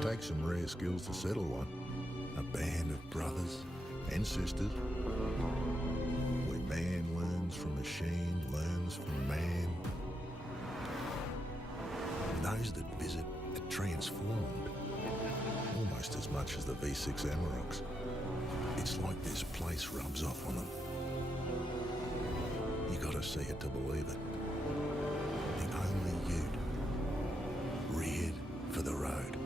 Takes some rare skills to settle one. A band of brothers and sisters. Where man learns from machine, learns from man. Those that visit are transformed, almost as much as the V6 Amarocks. It's like this place rubs off on them. You gotta see it to believe it. The only ute reared for the road.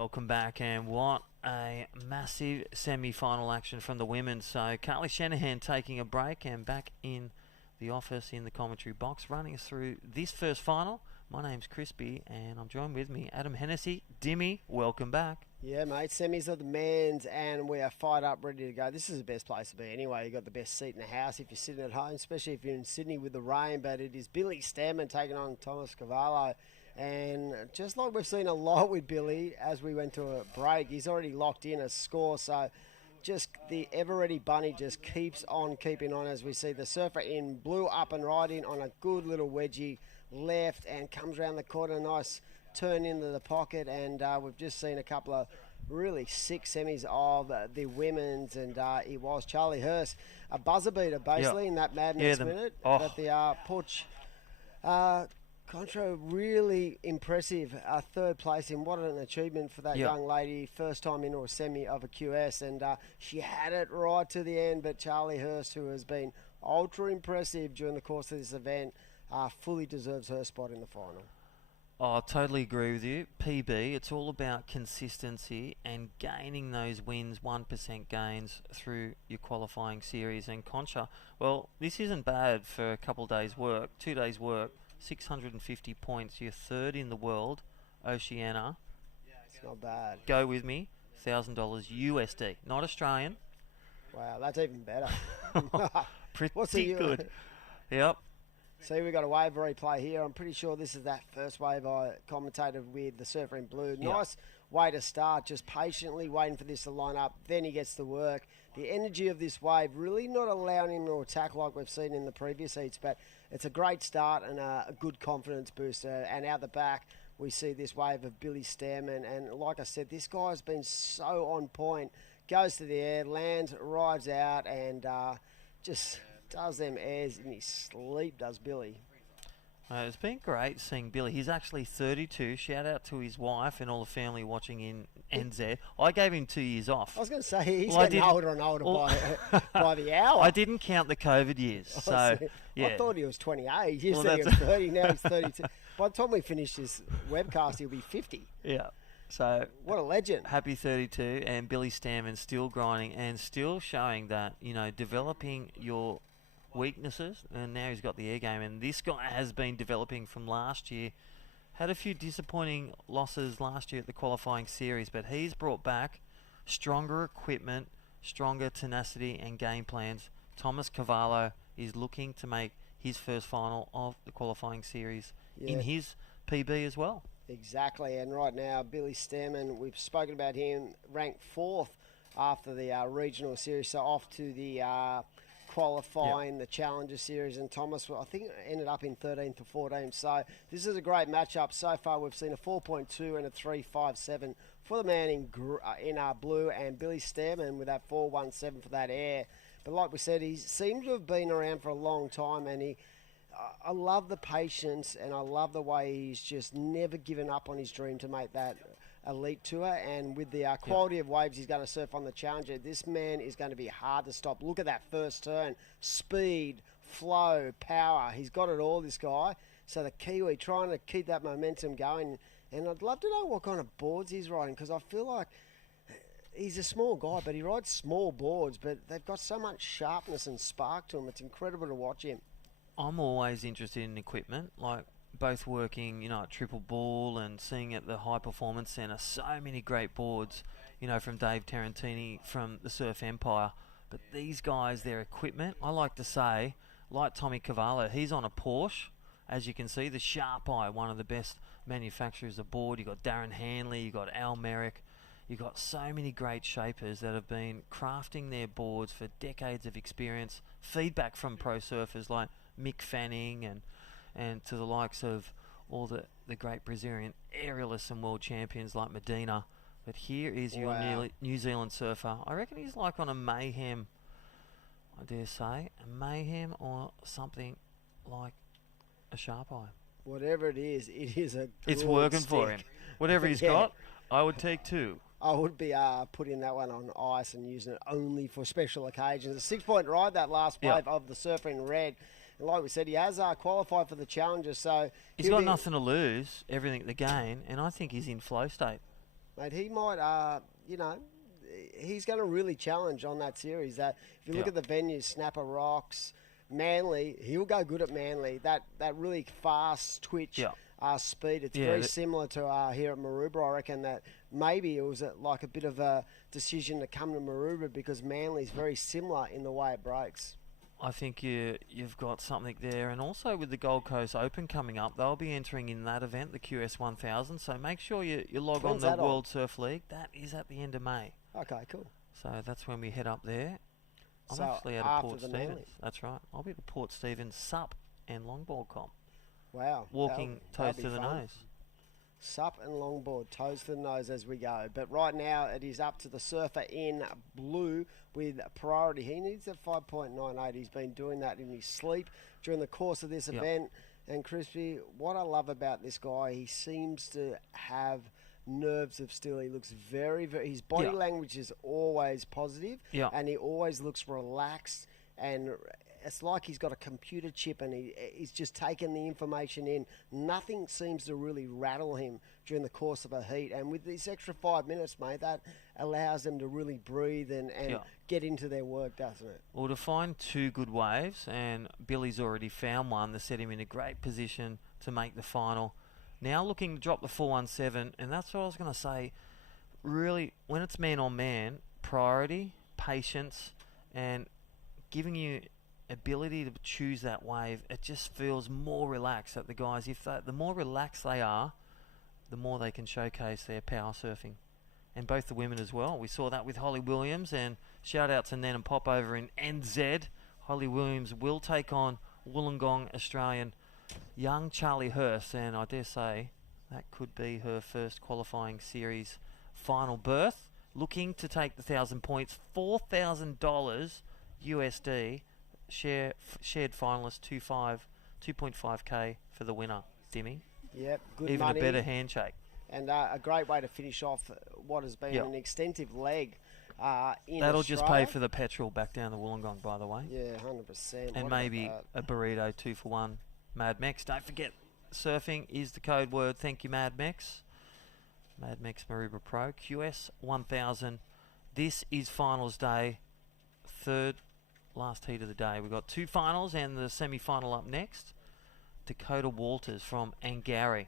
Welcome back, and what a massive semi-final action from the women. So Carly Shanahan taking a break and back in the office in the commentary box, running us through this first final. My name's Crispy, and I'm joined with me, Adam Hennessy. Dimmy, welcome back. Yeah, mate. Semis of the men's, and we are fired up, ready to go. This is the best place to be anyway. You've got the best seat in the house if you're sitting at home, especially if you're in Sydney with the rain. But it is Billy Stamen taking on Thomas Cavallo. And just like we've seen a lot with Billy as we went to a break, he's already locked in a score. So just the ever-ready bunny just keeps on keeping on as we see the surfer in blue up and right in on a good little wedgie left and comes around the corner. Nice turn into the pocket. And we've just seen a couple of really sick semis of the women's. And it was Charlie Hurst, a buzzer beater basically in that Mad Mex minute. But the Porch... Contra, really impressive third place in. What an achievement for that young lady. First time into a semi of a QS, and she had it right to the end. But Charlie Hurst, who has been ultra impressive during the course of this event, fully deserves her spot in the final. Oh, I totally agree with you. PB, it's all about consistency and gaining those wins, 1% gains through your qualifying series. And Concha, well, this isn't bad for a couple of days' work, 2 days' work. 650 points. You're third in the world, Oceania. It's not bad. Go with me, $1,000 USD, not Australian. Wow, that's even better. Pretty good. Yep. See, we've got a wave replay here. I'm pretty sure this is that first wave I commentated with the surfer in blue. Nice way to start, just patiently waiting for this to line up. Then he gets to work. The energy of this wave really not allowing him to attack like we've seen in the previous heats, but it's a great start and a good confidence booster. And out the back, we see this wave of Billy Stamen. And like I said, this guy's been so on point. Goes to the air, lands, rides out, and just does them airs in his sleep, does Billy. It's been great seeing Billy. He's actually 32. Shout out to his wife and all the family watching in NZ. I gave him 2 years off. I was going to say, he's getting older and older by the hour. I didn't count the COVID years. So, yeah. I thought he was 28. You said he was 30. Now he's 32. By the time we finish this webcast, he'll be 50. Yeah. So what a legend. Happy 32. And Billy Stamen still grinding and still showing that, developing your weaknesses, and now he's got the air game, and this guy has been developing from last year. Had a few disappointing losses last year at the qualifying series, but he's brought back stronger equipment, stronger tenacity and game plans. Thomas Cavallo is looking to make his first final of the qualifying series in his PB as well. Exactly, and right now Billy Stamen, we've spoken about him, ranked 4th after the regional series, so off to the qualifying the Challenger Series, and Thomas, I think, ended up in 13th or 14th. So this is a great matchup. So far, we've seen a 4.2 and a 3.57 for the man in blue, and Billy Stamen with that 4.17 for that air. But like we said, he seems to have been around for a long time, and I love the patience, and I love the way he's just never given up on his dream to make that elite tour. And with the quality of waves he's going to surf on the Challenger, this man is going to be hard to stop. Look at that first turn. Speed, flow, power. He's got it all, this guy. So the Kiwi trying to keep that momentum going. And I'd love to know what kind of boards he's riding, because I feel like he's a small guy, but he rides small boards, but they've got so much sharpness and spark to him. It's incredible to watch him. I'm always interested in equipment, like both working, at Triple Bull and seeing at the High Performance Centre, so many great boards, from Dave Tarantini, from the Surf Empire. But these guys, their equipment, I like to say, like Tommy Cavallo, he's on a Porsche. As you can see, the Sharp Eye, one of the best manufacturers aboard. You've got Darren Hanley, you've got Al Merrick. You've got so many great shapers that have been crafting their boards for decades of experience, feedback from pro surfers like Mick Fanning and to the likes of all the great Brazilian aerialists and world champions like Medina. But here is your New Zealand surfer. I reckon he's like on a Mayhem, I dare say, a Mayhem or something like a Sharp Eye. Whatever it is a good It's working stick for him. Whatever he's got, I would take 2. I would be putting that one on ice and using it only for special occasions. A 6-point ride, that last wave of the surfer in red. And like we said, he has qualified for the Challenger, so he's got nothing to lose, everything to gain, and I think he's in flow state. mate. He might, he's going to really challenge on that series. That if you look at the venues, Snapper Rocks, Manly, he'll go good at Manly. That really fast twitch speed. It's very similar to here at Maroubra. I reckon that maybe it was like a bit of a decision to come to Maroubra because Manly's very similar in the way it breaks. I think you've got something there, and also with the Gold Coast Open coming up, they'll be entering in that event, the QS 1000. So make sure you log on the World Surf League. That is at the end of May. Okay, cool. So that's when we head up there. I'm So actually at after Port the Stevens. Manly. That's right. I'll be at the Port Stevens SUP and longboard comp. Wow. Walking that'll toes be to the fun. nose. Sup and longboard, toes to the nose as we go. But right now it is up to the surfer in blue with priority. He needs a 5.98. He's been doing that in his sleep during the course of this event. And Crispy, what I love about this guy, he seems to have nerves of steel. He looks very, his body language is always positive, and he always looks relaxed, and it's like he's got a computer chip and he's just taking the information in. Nothing seems to really rattle him during the course of a heat. And with this extra 5 minutes, mate, that allows them to really breathe and get into their work, doesn't it? Well, to find two good waves, and Billy's already found one that set him in a great position to make the final. Now looking to drop the 417, and that's what I was going to say. Really, when it's man on man, priority, patience, and giving you ability to choose that wave, it just feels more relaxed that the guys, the more relaxed they are, the more they can showcase their power surfing. And both the women as well. We saw that with Holly Williams, and shout out to Nen and Pop over in NZ. Holly Williams will take on Wollongong Australian young Charlie Hurst, and I dare say that could be her first qualifying series final berth. Looking to take the 1,000 points, $4,000 USD. Shared finalist 2.5k for the winner, Dimmy. Yep, good Even money. a better handshake. And a great way to finish off what has been an extensive leg in That'll Australia. just pay for the petrol back down to Wollongong, by the way. Yeah, 100%. And What maybe about a burrito 2-for-1 Mad Mex. Don't forget, surfing is the code word. Thank you, Mad Mex. Mad Mex Maroubra Pro, QS 1000. This is finals day, last heat of the day. We've got two finals and the semi-final up next. Dakota Walters from Angari.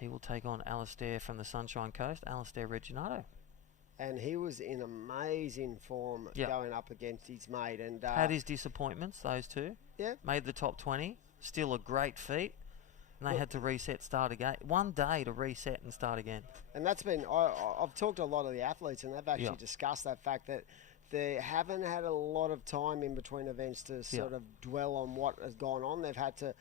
He will take on Alistair from the Sunshine Coast, Alistair Reginato. And he was in amazing form going up against his mate. And had his disappointments, those two. Yeah. Made the top 20. Still a great feat. And they had to reset, start again. 1 day to reset and start again. And that's been, I've talked to a lot of the athletes, and they've actually discussed that fact that they haven't had a lot of time in between events to sort of dwell on what has gone on. They've had to,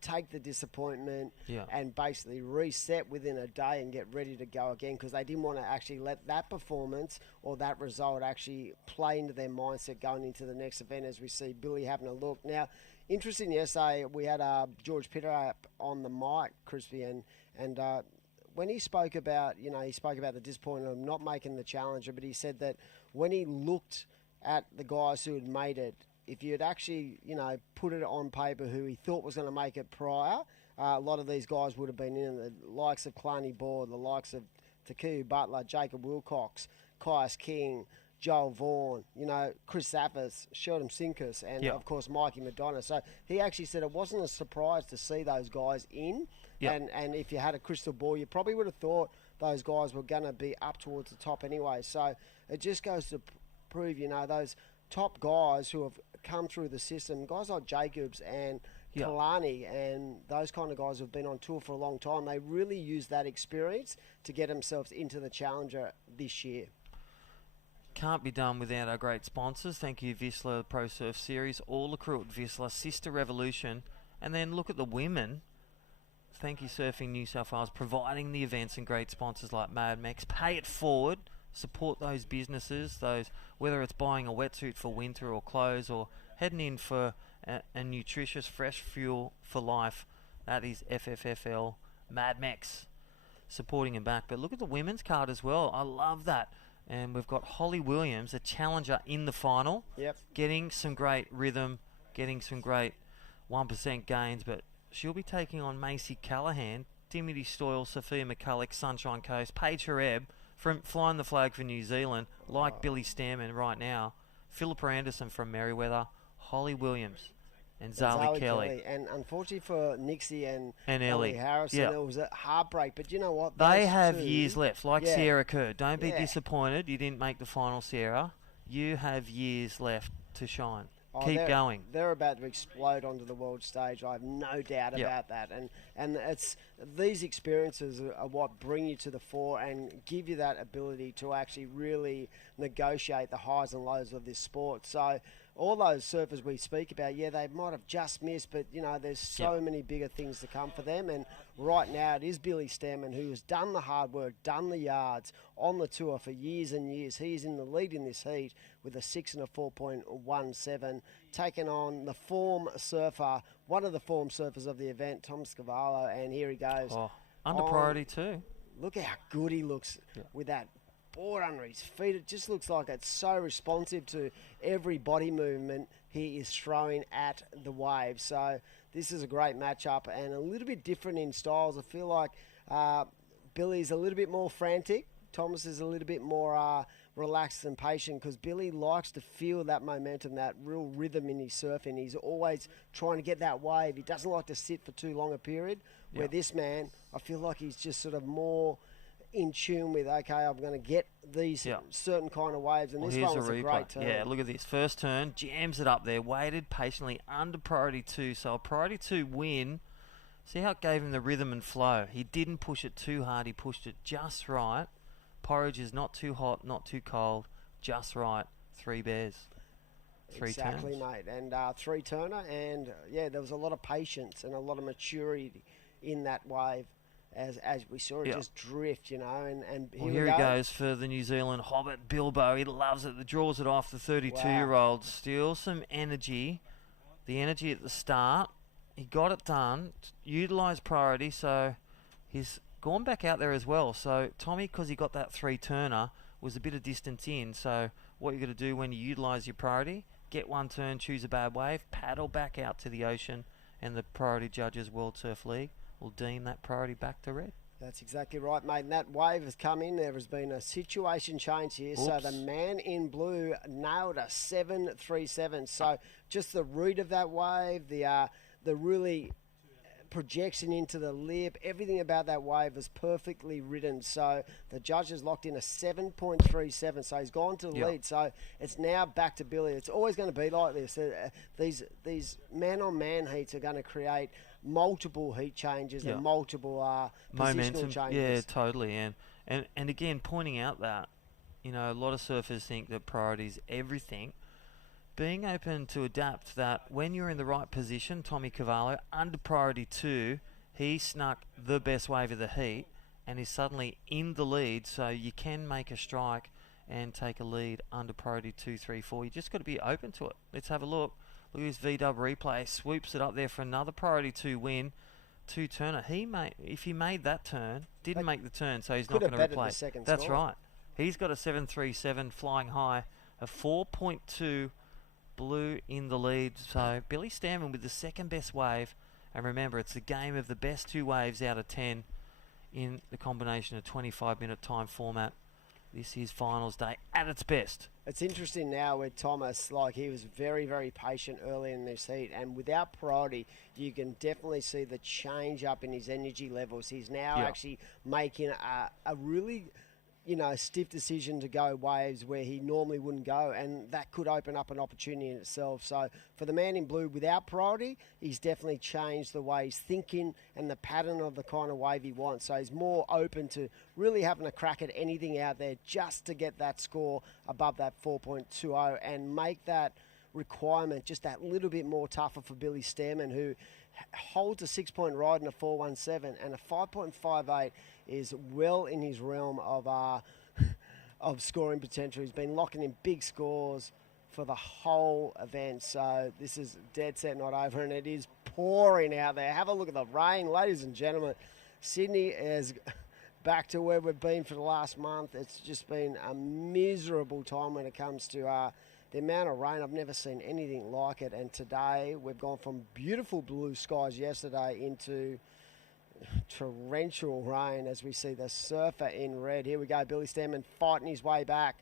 take the disappointment and basically reset within a day and get ready to go again, because they didn't want to actually let that performance or that result actually play into their mindset going into the next event, as we see Billy having a look. Now, interesting yesterday, we had George Pitter on the mic, Crispy, and when he spoke about, the disappointment of not making the Challenger, but he said that when he looked at the guys who had made it, if you had actually, put it on paper who he thought was going to make it prior, a lot of these guys would have been in the likes of Kalani Board, the likes of Takiu Butler, Jacob Wilcox, Caius King, Joel Vaughan, Chris Zaffis, Sheldon Sinkus, and of course Mikey Madonna. So he actually said it wasn't a surprise to see those guys in. And if you had a crystal ball, you probably would have thought those guys were going to be up towards the top anyway. So it just goes to prove, those top guys who have come through the system, guys like Jacobs and Kalani and those kind of guys who have been on tour for a long time, they really use that experience to get themselves into the Challenger this year. Can't be done without our great sponsors. Thank you, VISSLA Pro Surf Series, all the crew at VISSLA, Sister Revolution, and then look at the women. Thank you, Surfing New South Wales, providing the events and great sponsors like Mad Mex. Pay it forward. Support those businesses, whether it's buying a wetsuit for winter or clothes, or heading in for a nutritious, fresh fuel for life. That is FFFL Mad Mex supporting him back. But look at the women's card as well. I love that. And we've got Holly Williams, a challenger in the final, getting some great rhythm, getting some great 1% gains, but she'll be taking on Macy Callahan, Dimity Stoyle, Sophia McCulloch, Sunshine Coast, Paige Hareb from flying the flag for New Zealand, like Billy Stamen right now, Philippa Anderson from Merriweather, Holly Williams, and Zali Kelly. And unfortunately for Nixie and Ellie Harrison, yeah. It was a heartbreak. But you know what? They Those have two, years left, like yeah. Sierra Kerr. Don't be Yeah. disappointed you didn't make the final, Sierra. You have years left to shine. Oh, Keep going. They're about to explode onto the world stage. I have no doubt Yep. about that. And it's these experiences are what bring you to the fore and give you that ability to actually really negotiate the highs and lows of this sport. So all those surfers we speak about, yeah, they might have just missed, but, you know, there's so many bigger things to come for them. And right now it is Billy Stamen who has done the hard work, done the yards on the tour for years and years. He's in the lead in this heat with a 6 and a 4.17, taking on the form surfer, one of the form surfers of the event, Tom Scavallo, and here he goes. Oh, under priority too. Look how good he looks with that board under his feet. It just looks like it's so responsive to every body movement he is throwing at the wave. So this is a great matchup and a little bit different in styles. I feel like Billy's a little bit more frantic. Thomas is a little bit more relaxed and patient because Billy likes to feel that momentum, that real rhythm in his surfing. He's always trying to get that wave. He doesn't like to sit for too long a period. Where this man, I feel like he's just sort of more in tune with, okay, I'm going to get these certain kind of waves, and this one was a great turn. Yeah, look at this. First turn, jams it up there, waited patiently under priority 2. So a priority 2 win. See how it gave him the rhythm and flow. He didn't push it too hard. He pushed it just right. Porridge is not too hot, not too cold, just right. 3 bears. 3 exactly, turns. mate. And 3 turner, and there was a lot of patience and a lot of maturity in that wave. As we saw it just drift, you know, and here he goes for the New Zealand Hobbit, Bilbo. He loves it. Draws it off the 32-year-old. Still some energy. The energy at the start. He got it done. Utilised priority, so he's gone back out there as well. So Tommy, because he got that 3-turner, was a bit of distance in. So what you got to do when you utilise your priority, get one turn, choose a bad wave, paddle back out to the ocean, and the Priority Judges World Surf League will deem that priority back to red. That's exactly right, mate. And that wave has come in. There has been a situation change here. Oops. So the man in blue nailed a 737. So just the root of that wave, the really projection into the lip, everything about that wave was perfectly ridden. So the judges locked in a 7.37. So he's gone to the lead. So it's now back to Billy. It's always going to be like this. These man-on-man heats are going to create multiple heat changes and multiple positional changes. Yeah, totally. And again, pointing out that, you know, a lot of surfers think that priority is everything. Being open to adapt that when you're in the right position, Tommy Cavallo, under priority 2, he snuck the best wave of the heat and is suddenly in the lead, so you can make a strike and take a lead under priority 2, 3, 4. You just got to be open to it. Let's have a look. Look at his V-dub replay. Swoops it up there for another priority 2 win. 2-turner. If he made that turn, didn't make the turn, so he's not going to replay. That's score. right. He's got a 7.37 flying high, a 4.2 blue in the lead. So Billy Stamen with the second best wave. And remember, it's a game of the best 2 waves out of 10 in the combination of 25-minute time format. This is finals day at its best. It's interesting now with Thomas, like he was very, very patient early in this heat, and without priority, you can definitely see the change up in his energy levels. He's now actually making a really, you know, stiff decision to go waves where he normally wouldn't go, and that could open up an opportunity in itself. So for the man in blue without priority, he's definitely changed the way he's thinking and the pattern of the kind of wave he wants. So he's more open to really having a crack at anything out there just to get that score above that 4.20 and make that requirement just that little bit more tougher for Billy Stamen, who holds a 6-point ride in a 4.17, and a 5.58 is well in his realm of scoring potential. He's been locking in big scores for the whole event, so this is dead set not over, and it is pouring out there. Have a look at the rain, ladies and gentlemen. Sydney is back to where we've been for the last month. It's just been a miserable time when it comes to the amount of rain. I've never seen anything like it, and today we've gone from beautiful blue skies yesterday into torrential rain as we see the surfer in red. Here we go, Billy Stamen fighting his way back.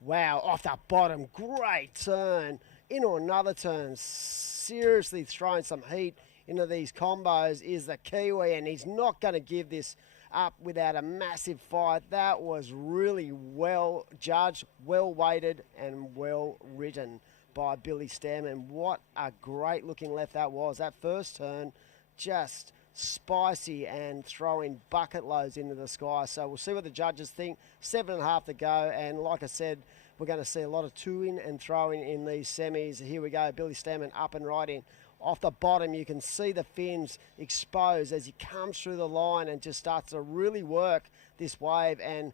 Wow, off the bottom, great turn. Into another turn, seriously throwing some heat into these combos is the Kiwi, and he's not going to give this up without a massive fight. That was really well judged, well weighted, and well ridden by Billy Stamen. What a great looking left that was. That first turn, just spicy and throwing bucket loads into the sky. So we'll see what the judges think. 7.5 to go, and like I said, we're going to see a lot of two-in and throwing in these semis. Here we go, Billy Stamen up and right in. Off the bottom, you can see the fins exposed as he comes through the line and just starts to really work this wave and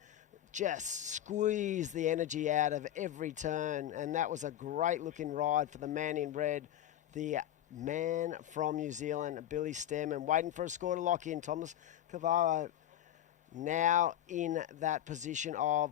just squeeze the energy out of every turn. And that was a great-looking ride for the man in red, the man from New Zealand, Billy Stamen, waiting for a score to lock in. Thomas Cavallo now in that position of...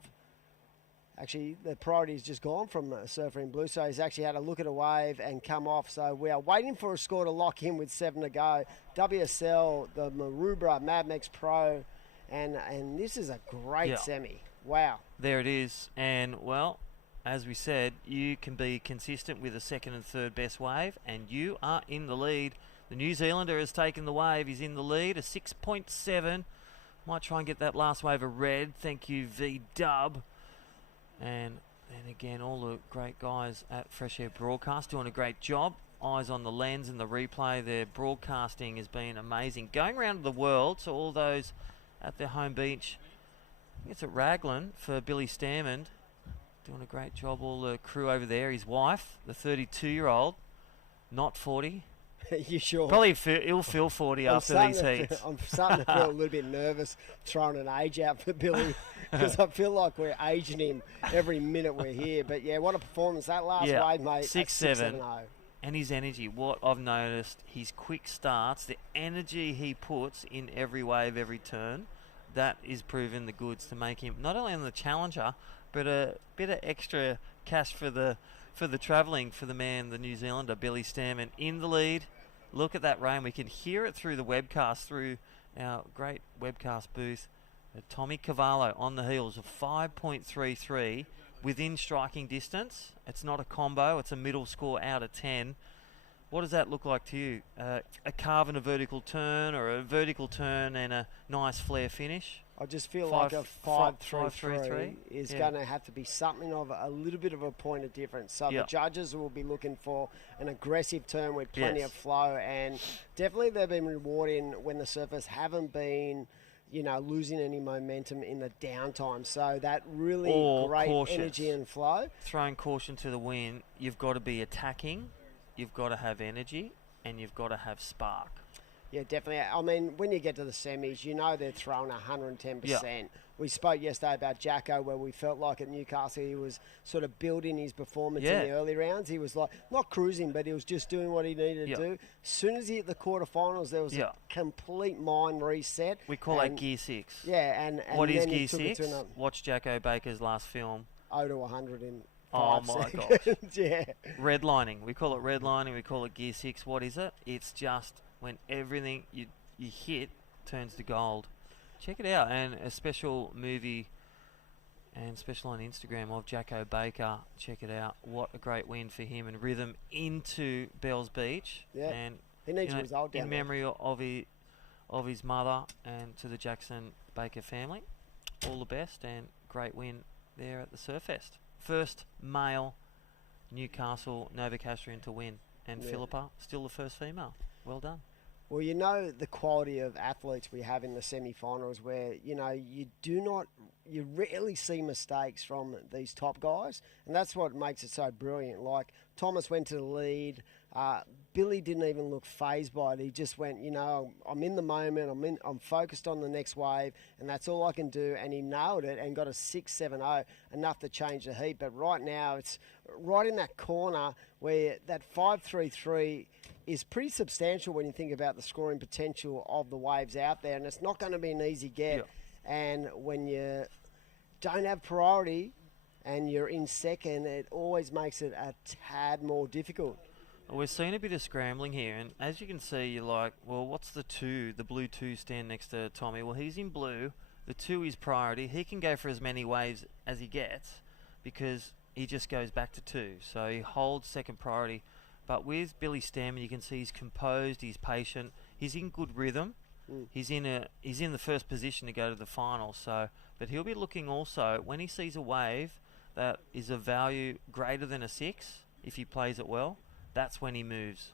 Actually, the priority has just gone from Surfer in Blue, so he's actually had a look at a wave and come off. So we are waiting for a score to lock in with 7 to go. WSL, the Maroubra Mad Mex Pro, and this is a great semi. Wow. There it is. And, well, as we said, you can be consistent with a second and third best wave, and you are in the lead. The New Zealander has taken the wave. He's in the lead, a 6.7. Might try and get that last wave a red. Thank you, V-Dub. And again, all the great guys at Fresh Air Broadcast doing a great job. Eyes on the lens and the replay. Their broadcasting has been amazing. Going around the world, so all those at their home beach. I think it's at Raglan for Billy Stamen. Doing a great job. All the crew over there. His wife, the 32-year-old, not 40. You sure? Probably he'll feel 40 after these heats. I'm starting to feel a little bit nervous throwing an age out for Billy because I feel like we're aging him every minute we're here. But yeah, what a performance that last wave, mate. 6-7. And his energy, what I've noticed, his quick starts, the energy he puts in every wave, every turn, that is proven the goods to make him not only on the Challenger, but a bit of extra cash for the travelling for the man, the New Zealander, Billy Stamen, in the lead. Look at that rain. We can hear it through the webcast, through our great webcast booth. Tommy Cavallo on the heels of 5.33 within striking distance. It's not a combo. It's a middle score out of 10. What does that look like to you? A carve and a vertical turn, or a vertical turn and a nice flare finish? I just feel like a 5-3-3 is going to have to be something of a little bit of a point of difference. So the judges will be looking for an aggressive turn with plenty of flow, and definitely they've been rewarding when the surfers haven't been, losing any momentum in the downtime. So that really great cautious energy and flow. Throwing caution to the wind, you've got to be attacking, you've got to have energy, and you've got to have spark. Yeah, definitely. I mean, when you get to the semis, they're throwing 110%. We spoke yesterday about Jacko, where we felt like at Newcastle he was sort of building his performance in the early rounds. He was like, not cruising, but he was just doing what he needed to do. As soon as he hit the quarterfinals, there was a complete mind reset. We call that Gear 6. Yeah, and what is Gear 6? Watch Jacko Baker's last film. 0 to 100 in 5 Oh my seconds. gosh. Redlining. We call it redlining. We call it Gear 6. What is it? It's just when everything you hit turns to gold. Check it out. And a special movie and special on Instagram of Jacko Baker. Check it out. What a great win for him, and rhythm into Bells Beach. Yeah, and he needs a result down in memory of his mother, and to the Jackson Baker family. All the best, and great win there at the Surfest. First male Newcastle Novocastrian to win, and Philippa still the first female. Well done. Well, the quality of athletes we have in the semi-finals, where, you rarely see mistakes from these top guys, and that's what makes it so brilliant. Like, Thomas went to the lead. Billy didn't even look fazed by it. He just went, I'm in the moment. I'm focused on the next wave, and that's all I can do. And he nailed it and got a 6.70, enough to change the heat. But right now, it's right in that corner where that 5.33 is pretty substantial when you think about the scoring potential of the waves out there, and it's not going to be an easy get. And when you don't have priority and you're in second, it always makes it a tad more difficult. We're seeing a bit of scrambling here, and as you can see, you're like, well, what's the 2? The blue 2 stand next to Tommy. Well, he's in blue. The 2 is priority. He can go for as many waves as he gets because he just goes back to 2. So he holds second priority. But with Billy Stamen, you can see he's composed, he's patient, he's in good rhythm. He's in the first position to go to the final. So, but he'll be looking also when he sees a wave that is of value greater than a 6. If he plays it well, that's when he moves.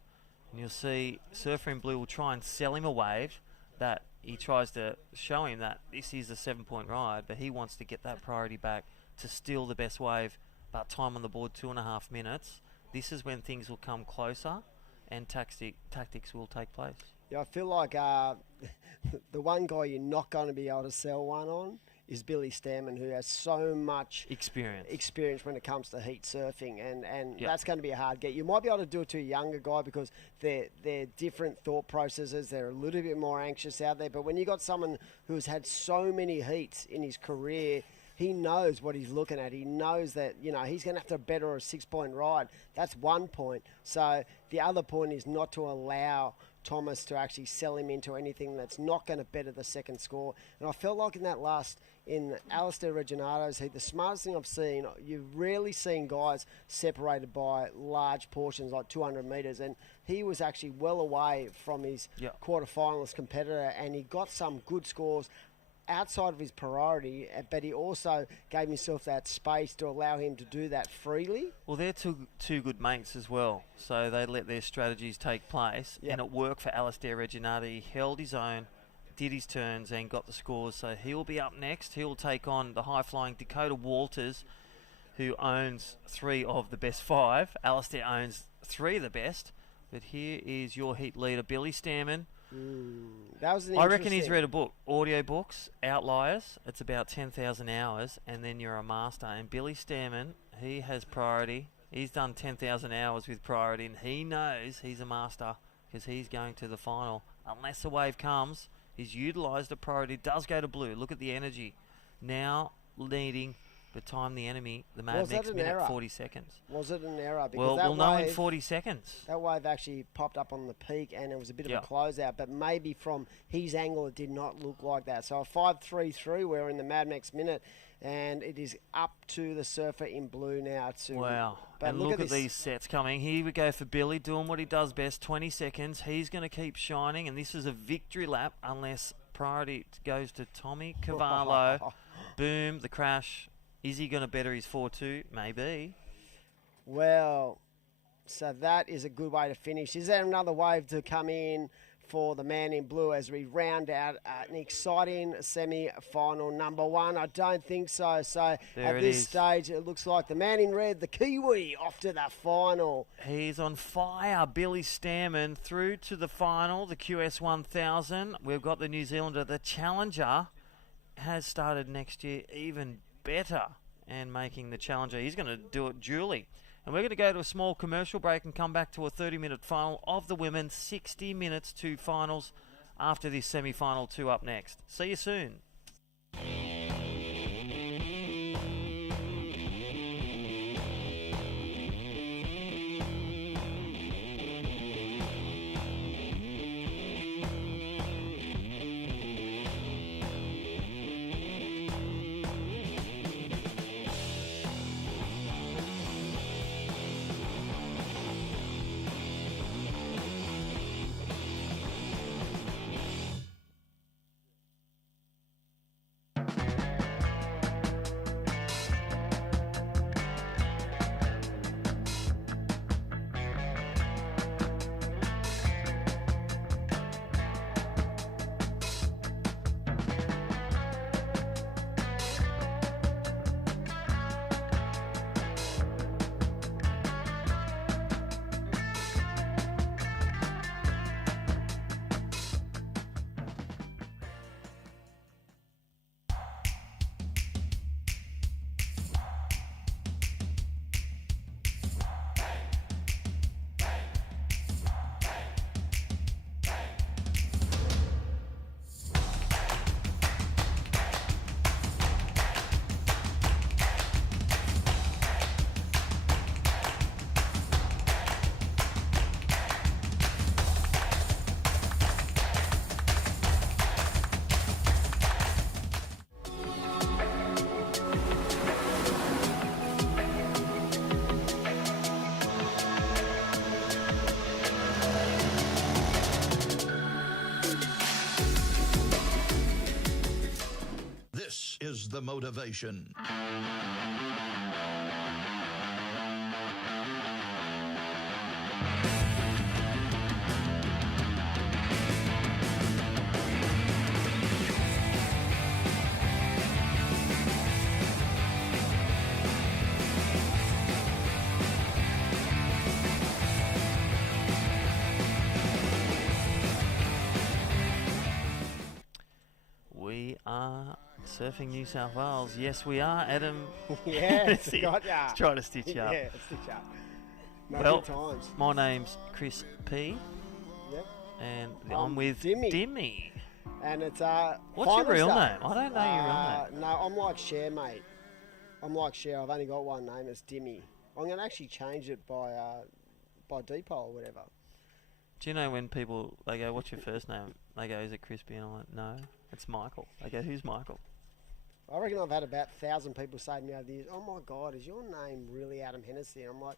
And you'll see Surfer in Blue will try and sell him a wave that he tries to show him that this is a 7-point ride, but he wants to get that priority back to steal the best wave. But time on the board, 2.5 minutes. This is when things will come closer and tactics will take place. Yeah, I feel like the one guy you're not going to be able to sell one on is Billy Stamen, who has so much experience when it comes to heat surfing, and that's going to be a hard get. You might be able to do it to a younger guy because they're different thought processes. They're a little bit more anxious out there. But when you got someone who's had so many heats in his career, he knows what he's looking at. He knows that, you know, he's going to have to better a 6-point ride. That's 1 point. So the other point is not to allow Thomas to actually sell him into anything that's not going to better the second score. And I felt like in Alistair Reginato's heat, the smartest thing I've seen, you've rarely seen guys separated by large portions, like 200 metres, and he was actually well away from his quarterfinalist competitor, and he got some good scores outside of his priority, but he also gave himself that space to allow him to do that freely. Well, they're two good mates as well, so they let their strategies take place, and it worked for Alistair Reginato. He held his own, did his turns, and got the scores. So he'll be up next. He'll take on the high-flying Dakota Walters, who owns 3 of the best 5. Alistair owns 3 of the best. But here is your heat leader, Billy Stamen. That was I reckon he's read a book, audio books, Outliers. It's about 10,000 hours, and then you're a master. And Billy Stamen, he has priority. He's done 10,000 hours with priority, and he knows he's a master because he's going to the final. Unless a wave comes, he's utilised the priority. Does go to blue. Look at the energy. Now leading, but time the enemy, the Mad Mex minute, 40 seconds. Was it an error? Because we'll know in 40 seconds. That wave actually popped up on the peak, and it was a bit of a closeout, but maybe from his angle it did not look like that. So a 5-3-3, we're in the Mad Mex minute, and it is up to the Surfer in Blue now. Wow. But and look at these sets coming. Here we go for Billy, doing what he does best, 20 seconds. He's going to keep shining, and this is a victory lap unless priority goes to Tommy Cavallo. Boom, the crash. Is he going to better his 4-2? Maybe. Well, so that is a good way to finish. Is there another wave to come in for the man in blue as we round out an exciting semi-final number 1? I don't think so. So at this stage, it looks like the man in red, the Kiwi, off to the final. He's on fire. Billy Stamen through to the final, the QS 1000. We've got the New Zealander, the Challenger, has started next year even better and making the Challenger. He's going to do it duly. And we're going to go to a small commercial break and come back to a 30-minute final of the women. 60 minutes to finals after this semi-final 2 up next. See you soon. the motivation. We are surfing New South Wales. Yes, we are, Adam. Yeah, See, got ya. let's try to stitch up. Yeah, stitch up. No, Well, good times. my name's Chris P. Yep. And I'm I'm with Dimmy. Dimmy. And it's What's your finals real day. name? I don't know your real name. No, I'm like Cher, mate. I'm like Cher. I've only got one name. It's Dimmy. I'm going to actually change it by depot or whatever. Do you know when people, they go, what's your first name? They go, is it Crispy? And I'm like, no, it's Michael. They go, who's Michael? I reckon I've had about 1,000 people say to me over the years, oh my God, is your name really Adam Hennessy? And I'm like,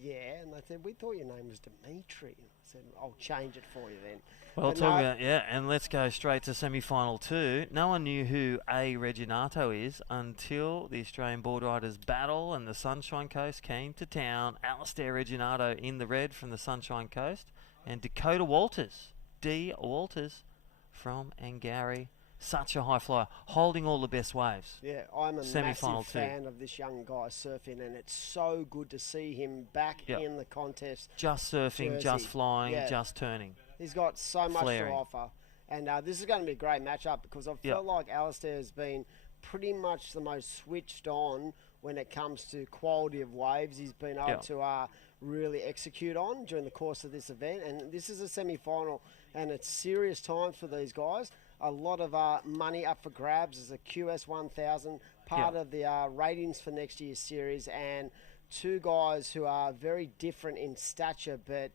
yeah. And they said, we thought your name was Dimitri. And I said, I'll change it for you then. Well, But talking no- about, yeah, and let's go straight to semi-final 2. No one knew who A. Reginato is until the Australian board riders battle and the Sunshine Coast came to town. Alistair Reginato in the red from the Sunshine Coast and Dakota Walters, D. Walters from Angari. Such a high flyer, holding all the best waves. Yeah, I'm a Semi-final massive two. fan of this young guy surfing, and it's so good to see him back Yep. in the contest. Just surfing, Jersey. just flying, Yeah. just turning. He's got so much Flaring. to offer, and this is going to be a great matchup because I've Yep. felt like Alistair has been pretty much the most switched on when it comes to quality of waves he's been able Yep. to really execute on during the course of this event. And this is a semi-final, and it's serious times for these guys. A lot of money up for grabs as a QS 1000, part Yep. of the ratings for next year's series, and two guys who are very different in stature, but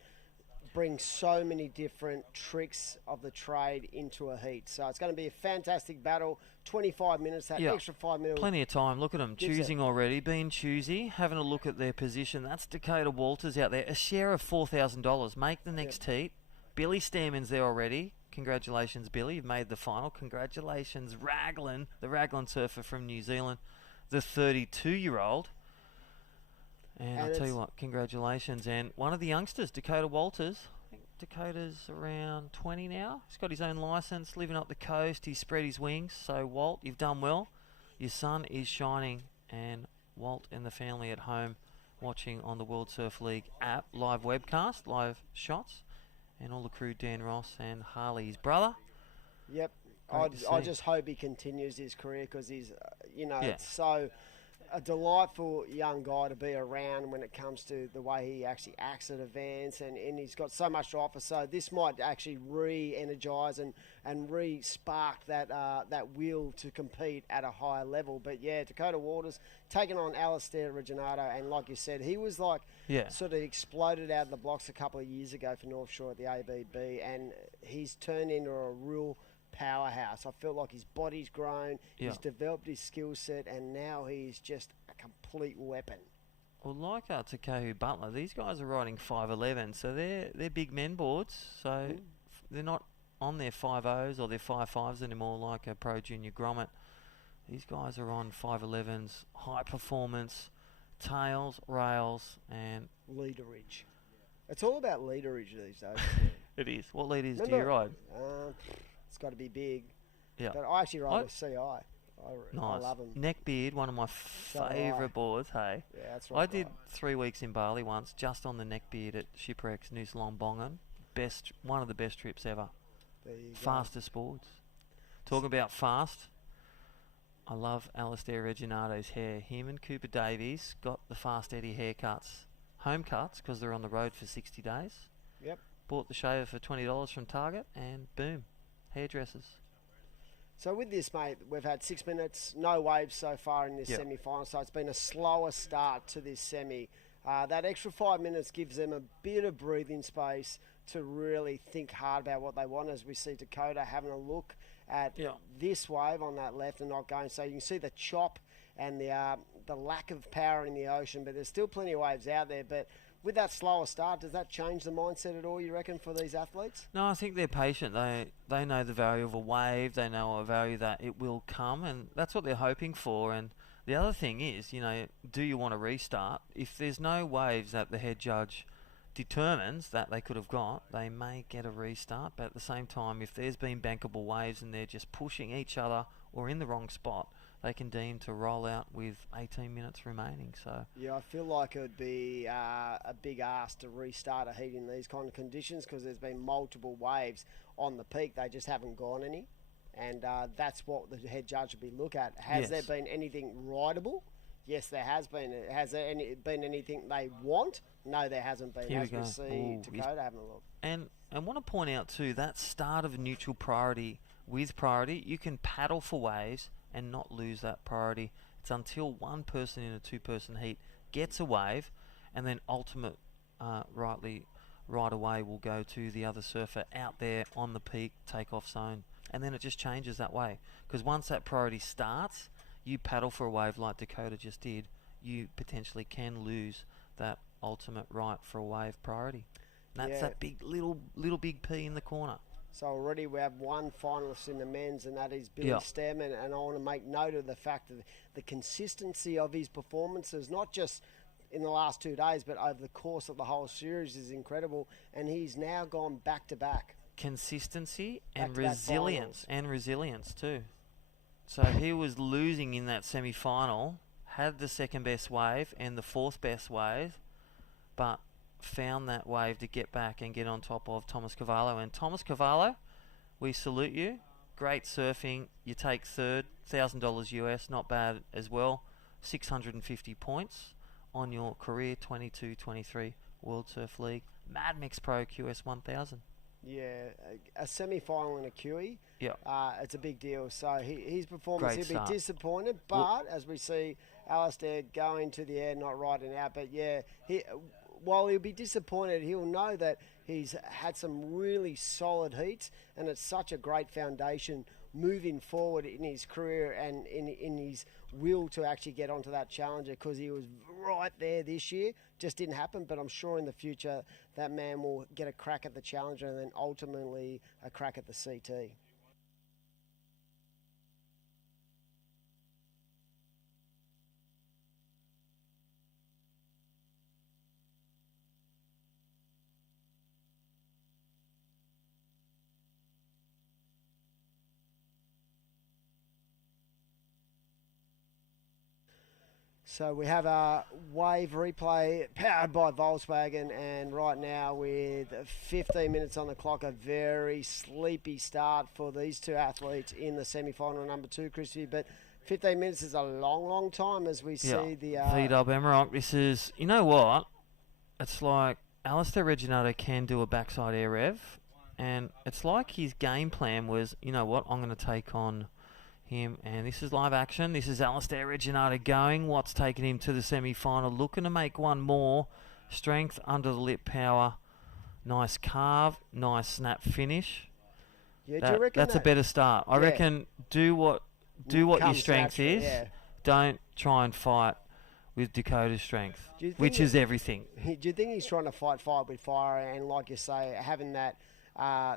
bring so many different tricks of the trade into a heat. So it's going to be a fantastic battle. 25 minutes, that Yeah. extra 5 minutes. Plenty of time. Look at them Gives choosing already, being choosy, having a look at their position. That's Dakota Walters out there. A share of $4,000. Make the next heat. Billy Stamen's there already. Congratulations, Billy. You've made the final. Congratulations, Raglan, the Raglan surfer from New Zealand, the 32-year-old. And I'll tell it's- you what, congratulations. And one of the youngsters, Dakota Walters. I think Dakota's around 20 now. He's got his own license, living up the coast. He's spread his wings. So, Walt, you've done well. Your sun is shining. And Walt and the family at home watching on the World Surf League app, live webcast, live shots. And all the crew, Dan Ross and Harley, his brother. Yep. Great to I see. just hope he continues his career because he's, Yeah. it's so a delightful young guy to be around when it comes to the way he actually acts at events, and he's got so much to offer. So this might actually re-energise and re-spark that will to compete at a higher level. But yeah, Dakota Waters taking on Alistair Reginato, and like you said, he was like Yeah. sort of exploded out of the blocks a couple of years ago for North Shore at the ABB, and he's turned into a real powerhouse. I feel like his body's grown, Yeah. he's developed his skill set, and now he's just a complete weapon. Well, like Takahu Butler, these guys are riding 5'11", so they're big men boards. So they're not on their 5.0s or their 5.5s anymore like a Pro Junior Grommet. These guys are on 5'11s, high performance, tails, rails, and Leaderage. It's all about leaderage these days. it is. What leaders do you Remember- ride? It's got to be big. Yeah. But I actually ride I- a CI. I Nice. love them. Neckbeard, one of my do I. favourite boards, hey. Yeah, that's right. I did 3 weeks in Bali once, just on the Neckbeard at Shipwrecks, New Bongan. One of the best trips ever. There you go. Fastest boards. Talking about fast, I love Alistair Reginato's hair. Him and Cooper Davies got the Fast Eddie haircuts, home cuts, because they're on the road for 60 days. Yep. Bought the shaver for $20 from Target, and boom, hairdressers. So with this, mate, we've had 6 minutes, no waves so far in this Yep. semi-final, so it's been a slower start to this semi. That extra 5 minutes gives them a bit of breathing space to really think hard about what they want, as we see Dakota having a look at Yeah. this wave on that left and not going. So you can see the chop and the lack of power in the ocean, but there's still plenty of waves out there. But with that slower start, does that change the mindset at all, you reckon, for these athletes? No, I think they're patient. They know the value of a wave. They know a value that it will come, and that's what they're hoping for. And the other thing is, do you want to restart? If there's no waves that the head judge determines that they could have got, they may get a restart. But at the same time, if there's been bankable waves and they're just pushing each other or in the wrong spot, they can deem to roll out with 18 minutes remaining. So yeah, I feel like it would be a big ask to restart a heat in these kind of conditions because there's been multiple waves on the peak. They just haven't gone any, and that's what the head judge would be look at. Has there been anything rideable? Yes, there has been. Has there been anything they want? No, there hasn't been. Here As we we go. see Dakota having a look. And want to point out too, that start of a neutral priority with priority, you can paddle for waves and not lose that priority. It's until one person in a two-person heat gets a wave, and then ultimate right away will go to the other surfer out there on the peak takeoff zone, and then it just changes that way. Because once that priority starts, you paddle for a wave like Dakota just did, you potentially can lose that ultimate right for a wave priority. And that's that big little big P in the corner. So already we have one finalist in the men's, and that is Billy Stamen. And I want to make note of the fact that the consistency of his performances, not just in the last 2 days, but over the course of the whole series, is incredible. And he's now gone back to back. Consistency and resilience too. So he was losing in that semi-final, had the second best wave and the fourth best wave, but found that wave to get back and get on top of Thomas Cavallo. And Thomas Cavallo, we salute you. Great surfing. You take third, $1,000 US, not bad as well. 650 points on your career 22-23 World Surf League Mad Mex Pro QS 1000. Yeah, a semi-final in a QE. Yeah, it's a big deal. So his performance, Great he'll start. be disappointed, but as we see Alistair going to the air, not riding out. But yeah, while he'll be disappointed, he'll know that he's had some really solid heats, and it's such a great foundation moving forward in his career and in his will to actually get onto that Challenger, because he was right there this year. Just didn't happen, but I'm sure in the future that man will get a crack at the Challenger and then ultimately a crack at the CT. So we have a wave replay powered by Volkswagen, and right now with 15 minutes on the clock, a very sleepy start for these two athletes in the semi-final number 2, Chrissy. But 15 minutes is a long, long time as we see the... V-Dub Emerald, this is... You know what? It's like Alistair Reginato can do a backside air rev, and it's like his game plan was, you know what, I'm going to take on him, and this is live action. This is Alistair Reginato going. What's taken him to the semi-final, looking to make one more. Strength, under the lip power, nice carve, nice snap finish. Yeah, do you reckon that's a better start. I reckon do what your strength is. Yeah. Don't try and fight with Dakota's strength, which is everything. Do you think he's trying to fight fire with fire, and like you say, having that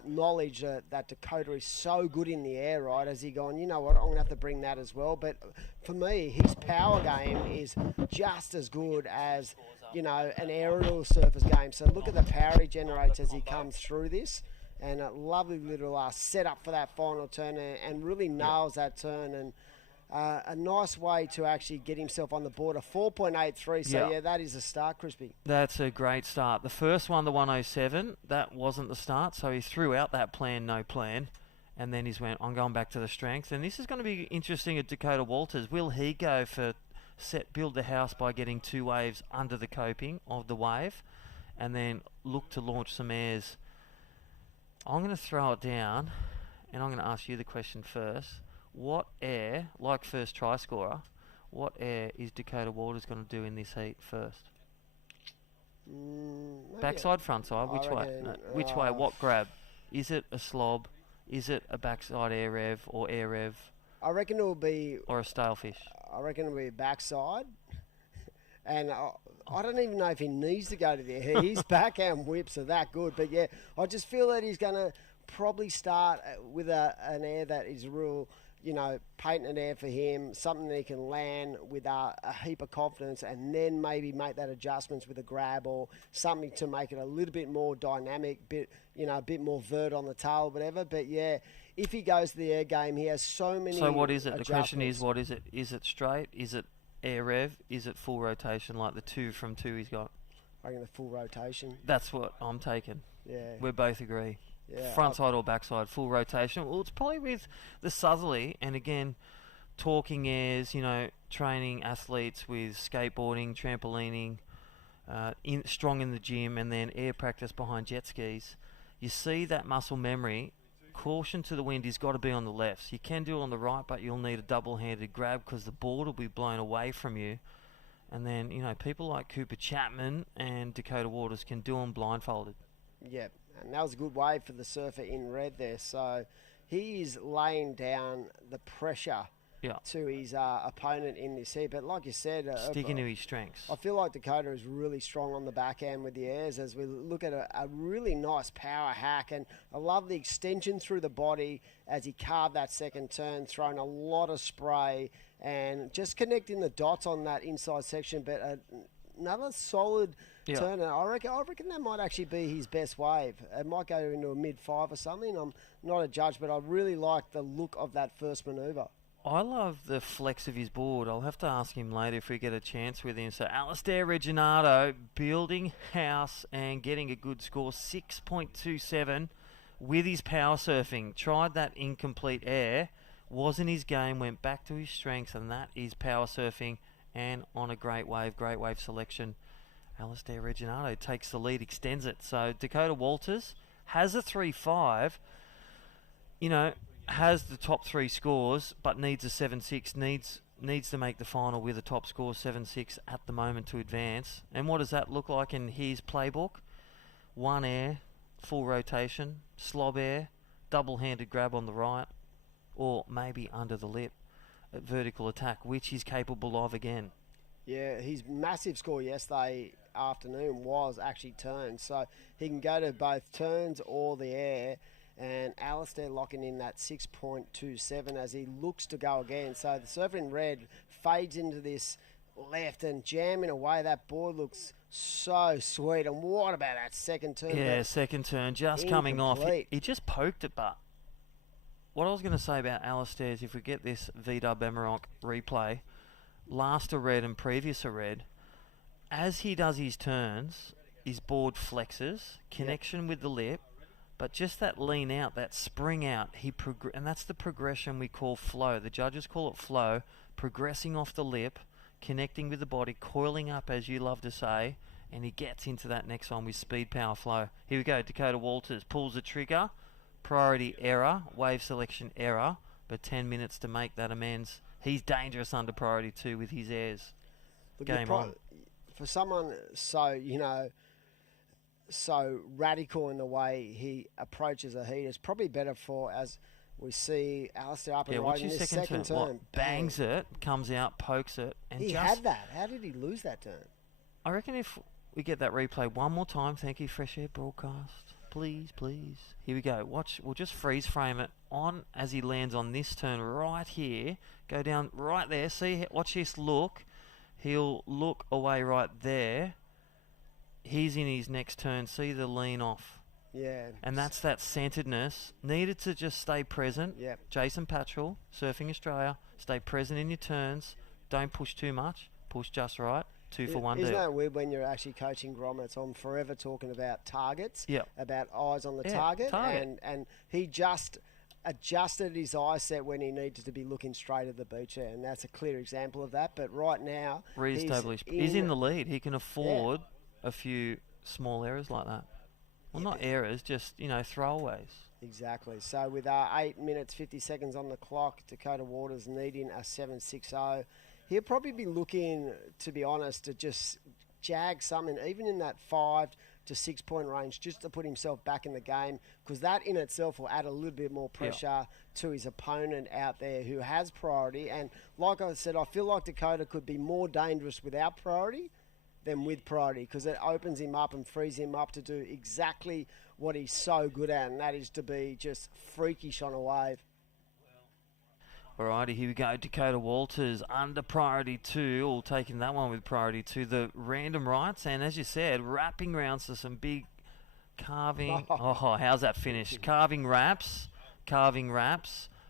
knowledge that Dakota is so good in the air, right? Has he gone, you know what, I'm going to have to bring that as well. But for me, his power game is just as good as, you know, an aerial surface game. So look at the power he generates as he comes through this. And a lovely little setup for that final turn, and really nails that turn. And a nice way to actually get himself on the board, a 4.83. So, yeah, that is a start, Crispy. That's a great start. The first one, the 107, that wasn't the start. So he threw out that plan, no plan. And then he's went, I'm going back to the strength. And this is going to be interesting at Dakota Walters. Will he go for build the house by getting 2 waves under the coping of the wave, and then look to launch some airs? I'm going to throw it down, and I'm going to ask you the question first. What air, like first try scorer, what air is Dakota Walters going to do in this heat first? Backside, frontside, which way? No, which way? What grab? Is it a slob? Is it a backside air rev or air rev? I reckon it will be... Or a stalefish? I reckon it will be a backside. And I don't even know if he needs to go to the air. His backhand whips are that good. But, yeah, I just feel that he's going to probably start with an air that is real, patented air for him, something that he can land with a heap of confidence, and then maybe make that adjustments with a grab or something to make it a little bit more dynamic, a bit more vert on the tail, whatever. But, yeah, if he goes to the air game, he has so many. So what is it? The question is, what is it? Is it straight? Is it air rev? Is it full rotation like the 2 from 2 he's got? I reckon the full rotation. That's what I'm taking. Yeah. We both agree. Yeah, front side or backside, full rotation. Well, it's probably with the southerly, and again, talking airs, training athletes with skateboarding, trampolining, strong in the gym, and then air practice behind jet skis. You see that muscle memory. Caution to the wind, he's got to be on the left. So you can do it on the right, but you'll need a double-handed grab because the board will be blown away from you. And then, people like Cooper Chapman and Dakota Waters can do them blindfolded. Yep. And that was a good wave for the surfer in red there. So he is laying down the pressure to his opponent in this heat. But like you said... sticking to his strengths. I feel like Dakota is really strong on the backhand with the airs as we look at a really nice power hack. And I love the extension through the body as he carved that second turn, throwing a lot of spray and just connecting the dots on that inside section. But another solid... turn. I reckon that might actually be his best wave. It might go into a mid-5 or something. I'm not a judge, but I really like the look of that first manoeuvre. I love the flex of his board. I'll have to ask him later if we get a chance with him. So Alistair Reginato building house and getting a good score, 6.27 with his power surfing. Tried that incomplete air. Wasn't his game, went back to his strengths, and that is power surfing and on a great wave selection. Alistair Reginato takes the lead, extends it. So Dakota Walters has a 3.5, has the top 3 scores, but needs a 7.6, needs to make the final with a top score 7.6 at the moment to advance. And what does that look like in his playbook? 1 air, full rotation, slob air, double-handed grab on the right, or maybe under the lip, at vertical attack, which he's capable of again. Yeah, his massive score yesterday afternoon was actually turns. So he can go to both turns or the air. And Alistair locking in that 6.27 as he looks to go again. So the surfer in red fades into this left and jamming away. That board looks so sweet. And what about that second turn? Yeah, second turn just coming off. He just poked it, but what I was going to say about Alistair is if we get this VW Emerald replay, last a red and previous a red, as he does his turns, his board flexes, connection with the lip, but just that lean out, that spring out, and that's the progression we call flow. The judges call it flow, progressing off the lip, connecting with the body, coiling up, as you love to say, and he gets into that next one with speed, power, flow. Here we go, Dakota Walters pulls the trigger, priority error, wave selection error, but 10 minutes to make that amends. He's dangerous under priority 2 with his airs. Game on. For someone so, so radical in the way he approaches a heat, it's probably better for, as we see Alistair up and right in this second turn. What, bangs it, comes out, pokes it. And he had that. How did he lose that turn? I reckon if we get that replay one more time, thank you, Fresh Air Broadcast. Please. Here we go. Watch. We'll just freeze frame it on as he lands on this turn right here. Go down right there. See, watch this look. He'll look away right there. He's in his next turn. See the lean off. Yeah. And that's that centeredness. Needed to just stay present. Yep. Jason Patchell, Surfing Australia. Stay present in your turns. Don't push too much. Push just right. 2 for 1 Isn't deal. that weird when you're actually coaching grommets? I'm forever talking about targets, Yep. about eyes on the target. And he just adjusted his eye set when he needed to be looking straight at the beach there, and that's a clear example of that. But right now, he's in the lead. He can afford a few small errors like that. Well, not errors, just, throwaways. Exactly. So with 8 minutes, 50 seconds on the clock, Dakota Waters needing a 7.60. He'll probably be looking, to be honest, to just jag something, even in that 5 to 6-point range just to put himself back in the game, because that in itself will add a little bit more pressure to his opponent out there who has priority. And like I said, I feel like Dakota could be more dangerous without priority than with priority, because it opens him up and frees him up to do exactly what he's so good at, and that is to be just freakish on a wave. Alrighty, here we go. Dakota Walters under priority 2, or taking that one with priority 2. The random rights, and as you said, wrapping rounds to some big carving. Oh, how's that finished? Carving wraps,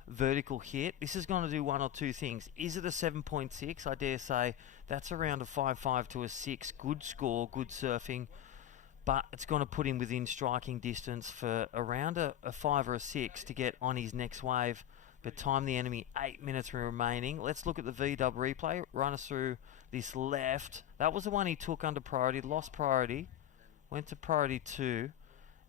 vertical hit. This is going to do one or two things. Is it a 7.6? I dare say that's around a 5.5 to a 6. Good score, good surfing. But it's going to put him within striking distance for around a 5 or a 6 to get on his next wave. But time the enemy, 8 minutes remaining. Let's look at the V-dub replay. Run us through this left. That was the one he took under priority, lost priority, went to priority 2,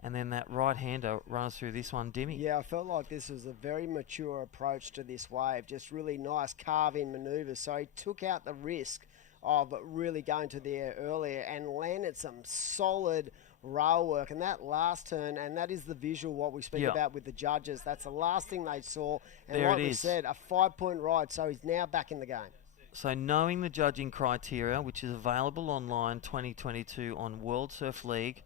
and then that right-hander runs through this one, Dimmy. Yeah, I felt like this was a very mature approach to this wave, just really nice carve-in manoeuvres. So he took out the risk of really going to the air earlier and landed some solid rail work. And that last turn, and that is the visual what we speak about with the judges, that's the last thing they saw. And there like it we is. said, a 5-point ride, so he's now back in the game. So knowing the judging criteria, which is available online 2022 on World Surf League,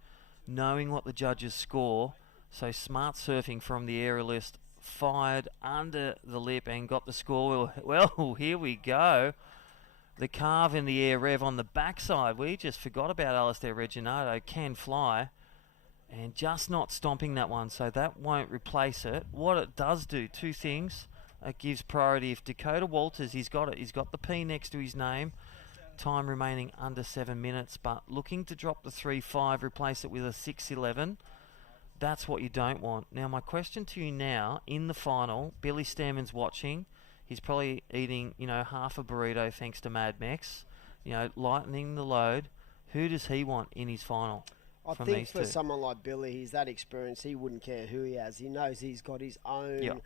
knowing what the judges score, so smart surfing from the aerialist, fired under the lip and got the score. Well, here we go. The carve in the air rev on the backside. We just forgot about Alistair Reginato. Can fly. And just not stomping that one, so that won't replace it. What it does do, two things. It gives priority. If Dakota Walters, he's got it. He's got the P next to his name. Time remaining under 7 minutes, but looking to drop the 3.5, replace it with a 6.11. That's what you don't want. Now, my question to you now, in the final, Billy Stamen's watching. He's probably eating, half a burrito thanks to Mad Mex, lightening the load. Who does he want in his final? I think for someone like Billy, he's that experienced. He wouldn't care who he has. He knows he's got his own. Yep.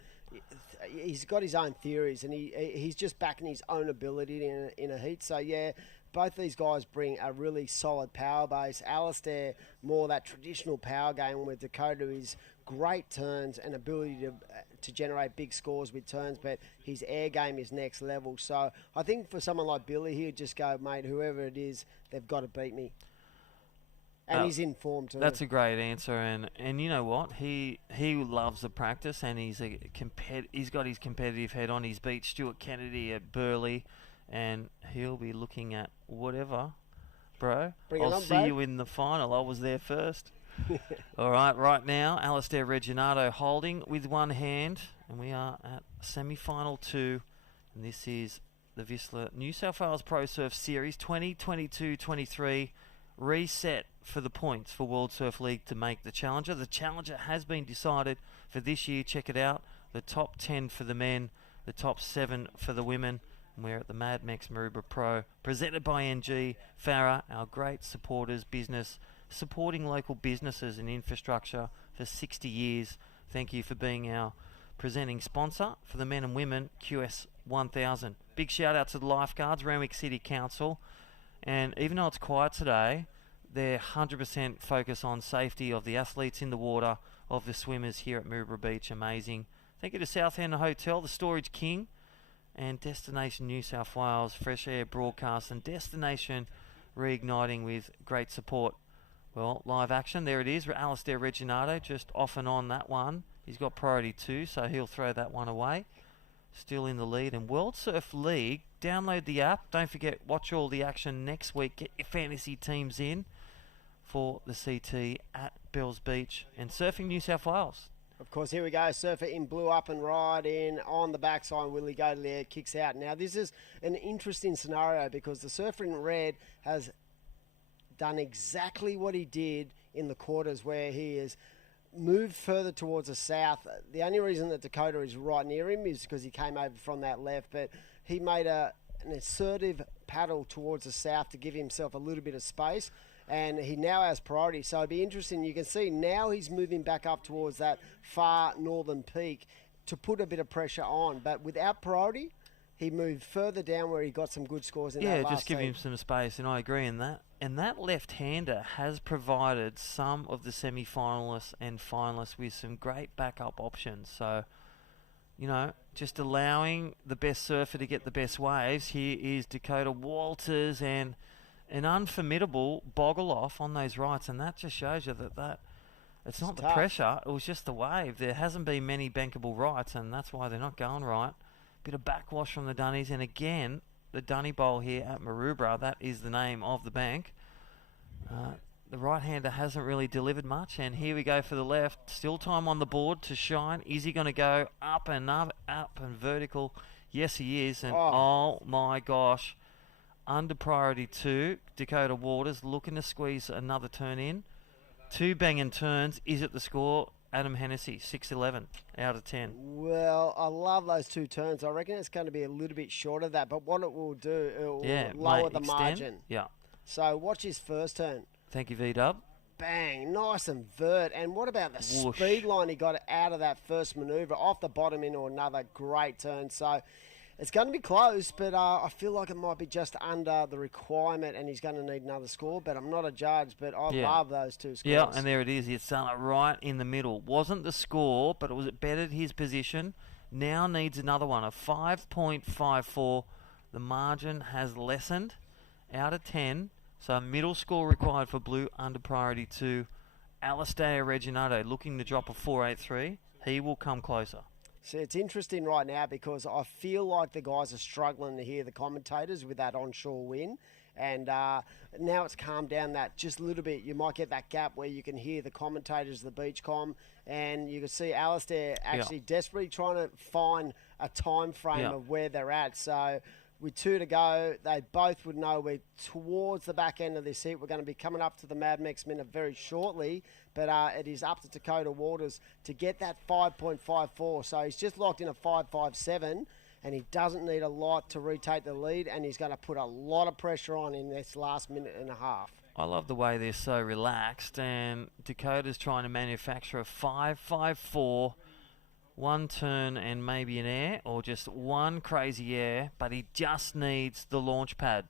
He's got his own theories, and he's just backing his own ability in a heat. So yeah, both these guys bring a really solid power base. Alistair more that traditional power game, where Dakota is great turns and ability to generate big scores with turns, but his air game is next level. So I think for someone like Billy, he would just go, mate, whoever it is, they've got to beat me. And he's in form too. That's a great answer, and you know what? He loves the practice, and he's got his competitive head on. He's beat Stuart Kennedy at Burleigh, and he'll be looking at whatever, bro. I'll see you in the final. I was there first. All right now, Alistair Reginato holding with one hand, and we are at semi-final 2, and this is the VISSLA New South Wales Pro Surf Series 2022-23. Reset for the points for World Surf League to make the Challenger. The Challenger has been decided for this year. Check it out. The top 10 for the men, the top 7 for the women. And we're at the Mad Mex Maroubra Pro, presented by NG Farah, our great supporters, business, supporting local businesses and infrastructure for 60 years. Thank you for being our presenting sponsor for the men and women, QS 1000. Big shout out to the lifeguards, Randwick City Council. And even though it's quiet today, they're 100% focused on safety of the athletes in the water, of the swimmers here at Maroubra Beach. Amazing. Thank you to Southend Hotel, the Storage King, and Destination New South Wales, Fresh Air Broadcast, and Destination Reigniting with great support. Well, live action, there it is. Alistair Reginato just off and on that one. He's got priority 2, so he'll throw that one away. Still in the lead. And World Surf League, download the app. Don't forget, watch all the action next week. Get your fantasy teams in for the CT at Bells Beach and Surfing New South Wales. Of course, here we go. Surfer in blue, up and right in on the backside. Will he go to the air? Kicks out. Now, this is an interesting scenario because the surfer in red has done exactly what he did in the quarters, where he is moved further towards the south. The only reason that Dakota is right near him is because he came over from that left, but he made an assertive paddle towards the south to give himself a little bit of space, and he now has priority. So it'd be interesting. You can see now he's moving back up towards that far northern peak to put a bit of pressure on, but without priority, he moved further down where he got some good scores in that last just give heat. him some space, and I agree in that. And that left-hander has provided some of the semi-finalists and finalists with some great backup options. So, you know, just allowing the best surfer to get the best waves. Here is Dakota Walters and an unformidable boggle off on those rights. And that just shows you that it's not the tough. pressure, it was just the wave. There hasn't been many bankable rights, and that's why they're not going right. Bit of backwash from the Dunnies, and again, the Dunny Bowl here at Maroubra, that is the name of the bank. The right-hander hasn't really delivered much, and here we go for the left. Still time on the board to shine. Is he going to go up and vertical? Yes, he is, and oh my gosh. Under priority 2, Dakota Waters looking to squeeze another turn in. 2 banging turns. Is it the score? Adam Hennessy, 6.11 out of 10. Well, I love those 2 turns. I reckon it's going to be a little bit short of that, but what it will do, it will lower the margin. Yeah. So watch his first turn. Thank you, V-Dub. Bang, nice and vert. And what about the Whoosh. speed line he got out of that first manoeuvre, off the bottom into another great turn. So it's going to be close, but I feel like it might be just under the requirement, and he's going to need another score. But I'm not a judge, but I love those 2 scores. Yeah, and there it is. It's done it right in the middle. Wasn't the score, but it bettered his position. Now needs another one, a 5.54. The margin has lessened out of 10. So middle score required for blue under priority 2. Alistair Reginato looking to drop a 4.83. He will come closer. See, it's interesting right now because I feel like the guys are struggling to hear the commentators with that onshore wind. And now it's calmed down that just a little bit. You might get that gap where you can hear the commentators, the beach com, and you can see Alistair actually desperately trying to find a time frame of where they're at. So with 2 to go, they both would know we're towards the back end of this heat. We're going to be coming up to the Mad Mex Minute very shortly, but it is up to Dakota Waters to get that 5.54. So he's just locked in a 5.57, and he doesn't need a lot to retake the lead, and he's going to put a lot of pressure on in this last minute and a half. I love the way they're so relaxed, and Dakota's trying to manufacture a 5.54. 1 turn and maybe an air, or just 1 crazy air, but he just needs the launch pad.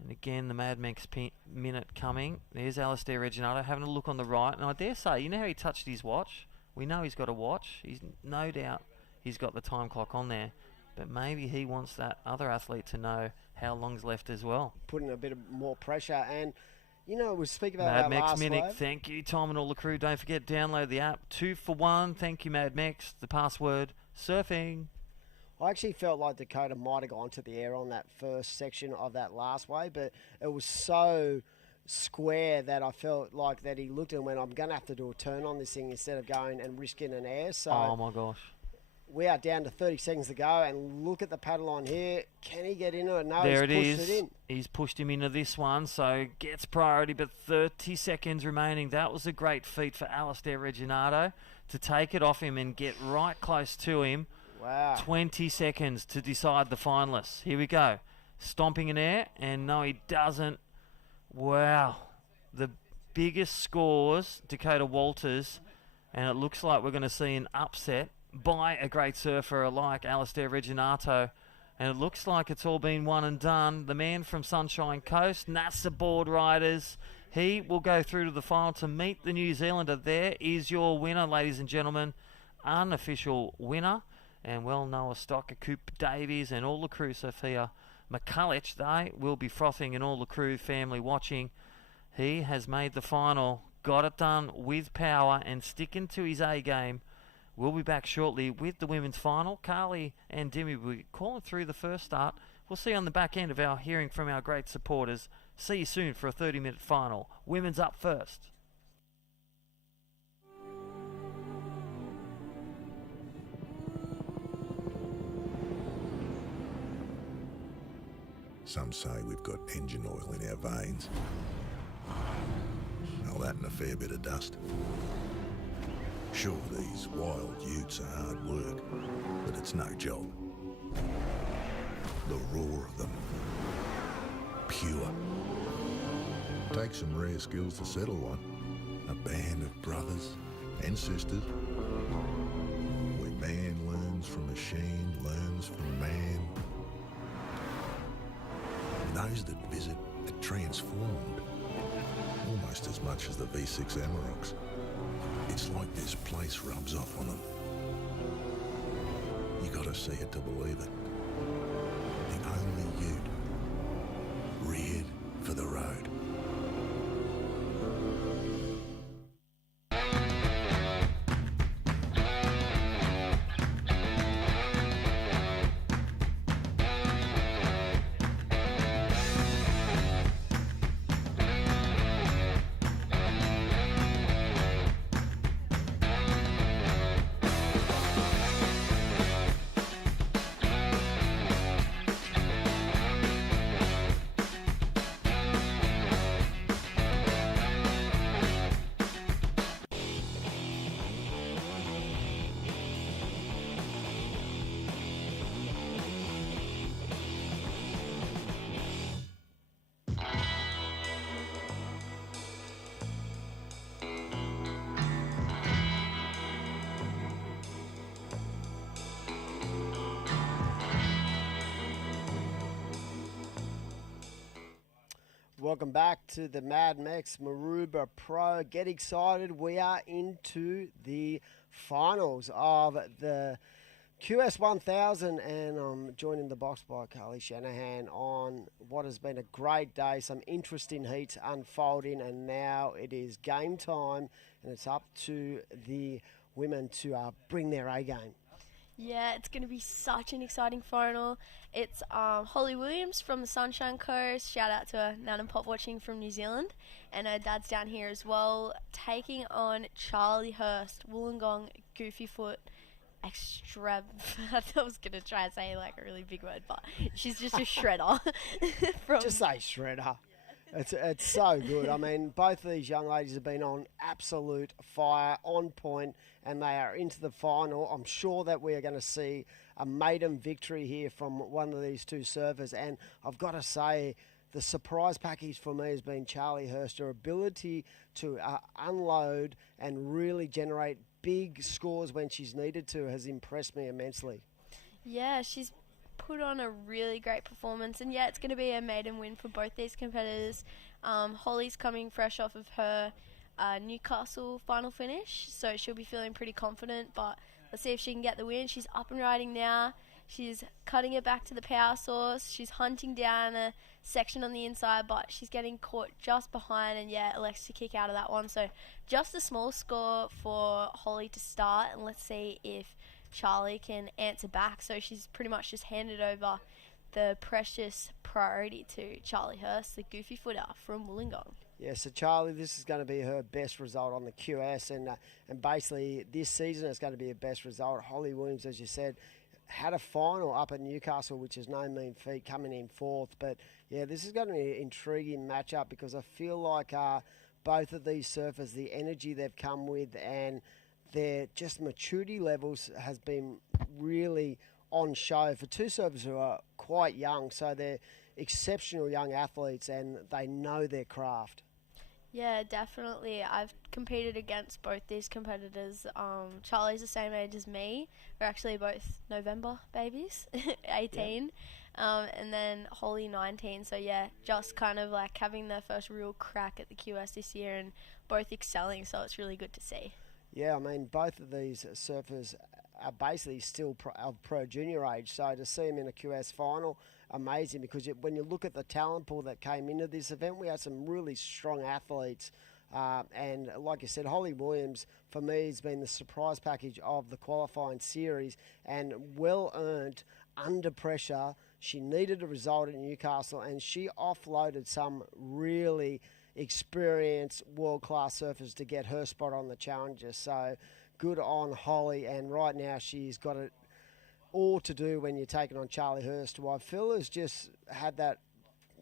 And again, the Mad Mex minute coming. There's Alistair Reginato having a look on the right, and I dare say, you know how he touched his watch? We know he's got a watch. He's no doubt he's got the time clock on there, but maybe he wants that other athlete to know how long's left as well. Putting a bit of more pressure, and you know, we'll speak about Mad that Mex last Minute. wave. Thank you, Tom and all the crew. Don't forget, download the app. 2 for 1. Thank you, Mad Mex. The password, surfing. I actually felt like Dakota might have gone to the air on that first section of that last wave, but it was so square that I felt like that he looked and went, I'm going to have to do a turn on this thing instead of going and risking an air. So Oh, my gosh. we are down to 30 seconds to go, and look at the paddle on here. Can he get into it? No, There he's it pushed is. it in. He's pushed him into this one, so gets priority, but 30 seconds remaining. That was a great feat for Alistair Reginato to take it off him and get right close to him. Wow. 20 seconds to decide the finalists. Here we go. Stomping in air, and no, he doesn't. Wow. The biggest scores, Dakota Walters, and it looks like we're going to see an upset by a great surfer like Alistair Reginato. And it looks like it's all been one and done. The man from Sunshine Coast, NASA board riders, he will go through to the final to meet the New Zealander. There is your winner, ladies and gentlemen. Unofficial winner. And well, Noah Stocker, Coop Davies, and all the crew, Sophia McCulloch, they will be frothing, and all the crew family watching. He has made the final, got it done with power and sticking to his A game. We'll be back shortly with the women's final. Carly and Demi will be calling through the first start. We'll see you on the back end of our hearing from our great supporters. See you soon for a 30-minute final. Women's up first. Some say we've got engine oil in our veins. Well, that and a fair bit of dust. Sure, these wild utes are hard work, but it's no job. The roar of them. Pure. Takes some rare skills to settle one. A band of brothers and sisters. Where man learns from machine, learns from man. And those that visit it transformed, almost as much as the V6 Amaroks. It's like this place rubs off on them. You gotta see it to believe it. The only ute reared for the road. Welcome back to the Mad Mex Maroubra Pro. Get excited. We are into the finals of the QS 1000, and I'm joined in the box by Carly Shanahan on what has been a great day. Some interesting heats unfolding, and now it is game time, and it's up to the women to bring their A game. Yeah, it's going to be such an exciting final. It's Holly Williams from the Sunshine Coast. Shout out to her nan and pop watching from New Zealand. And her dad's down here as well, taking on Charlie Hurst, Wollongong Goofy Foot Extra. I was going to try and say like a really big word, but she's just a shredder. Just say shredder. It's so good. I mean, both of these young ladies have been on absolute fire, on point, and they are into the final. I'm sure that we are going to see a maiden victory here from one of these two surfers. And I've got to say, the surprise package for me has been Charlie Hurst. Her ability to unload and really generate big scores when she's needed to has impressed me immensely. Yeah, she's put on a really great performance, and yeah, it's going to be a maiden win for both these competitors. Holly's coming fresh off of her Newcastle final finish, so she'll be feeling pretty confident, but let's see if she can get the win. She's up and riding now. She's cutting it back to the power source. She's hunting down a section on the inside, but she's getting caught just behind, and yeah, elects to kick out of that one. So just a small score for Holly to start, and let's see if Charlie can answer back. So she's pretty much just handed over the precious priority to Charlie Hurst, the goofy footer from Wollongong. Yeah, so Charlie, this is going to be her best result on the QS, and basically this season it's going to be her best result. Holly Williams, as you said, had a final up at Newcastle, which is no mean feat, coming in fourth. But yeah, this is going to be an intriguing matchup because I feel like both of these surfers, the energy they've come with and their just maturity levels has been really on show for two surfers who are quite young. So they're exceptional young athletes and they know their craft. Yeah, definitely. I've competed against both these competitors. Charlie's the same age as me. We're actually both November babies, 18. Yep. And then Holly 19. So yeah, just kind of like having their first real crack at the QS this year and both excelling. So it's really good to see. Yeah, I mean, both of these surfers are basically still of pro junior age. So to see them in a QS final, amazing, because when you look at the talent pool that came into this event, we had some really strong athletes. And like you said, Holly Williams, for me, has been the surprise package of the qualifying series and well earned under pressure. She needed a result in Newcastle and she offloaded some really experienced world-class surfers to get her spot on the Challenger. So good on Holly, and right now she's got it all to do when you're taking on Charlie Hurst, who I feel has just had that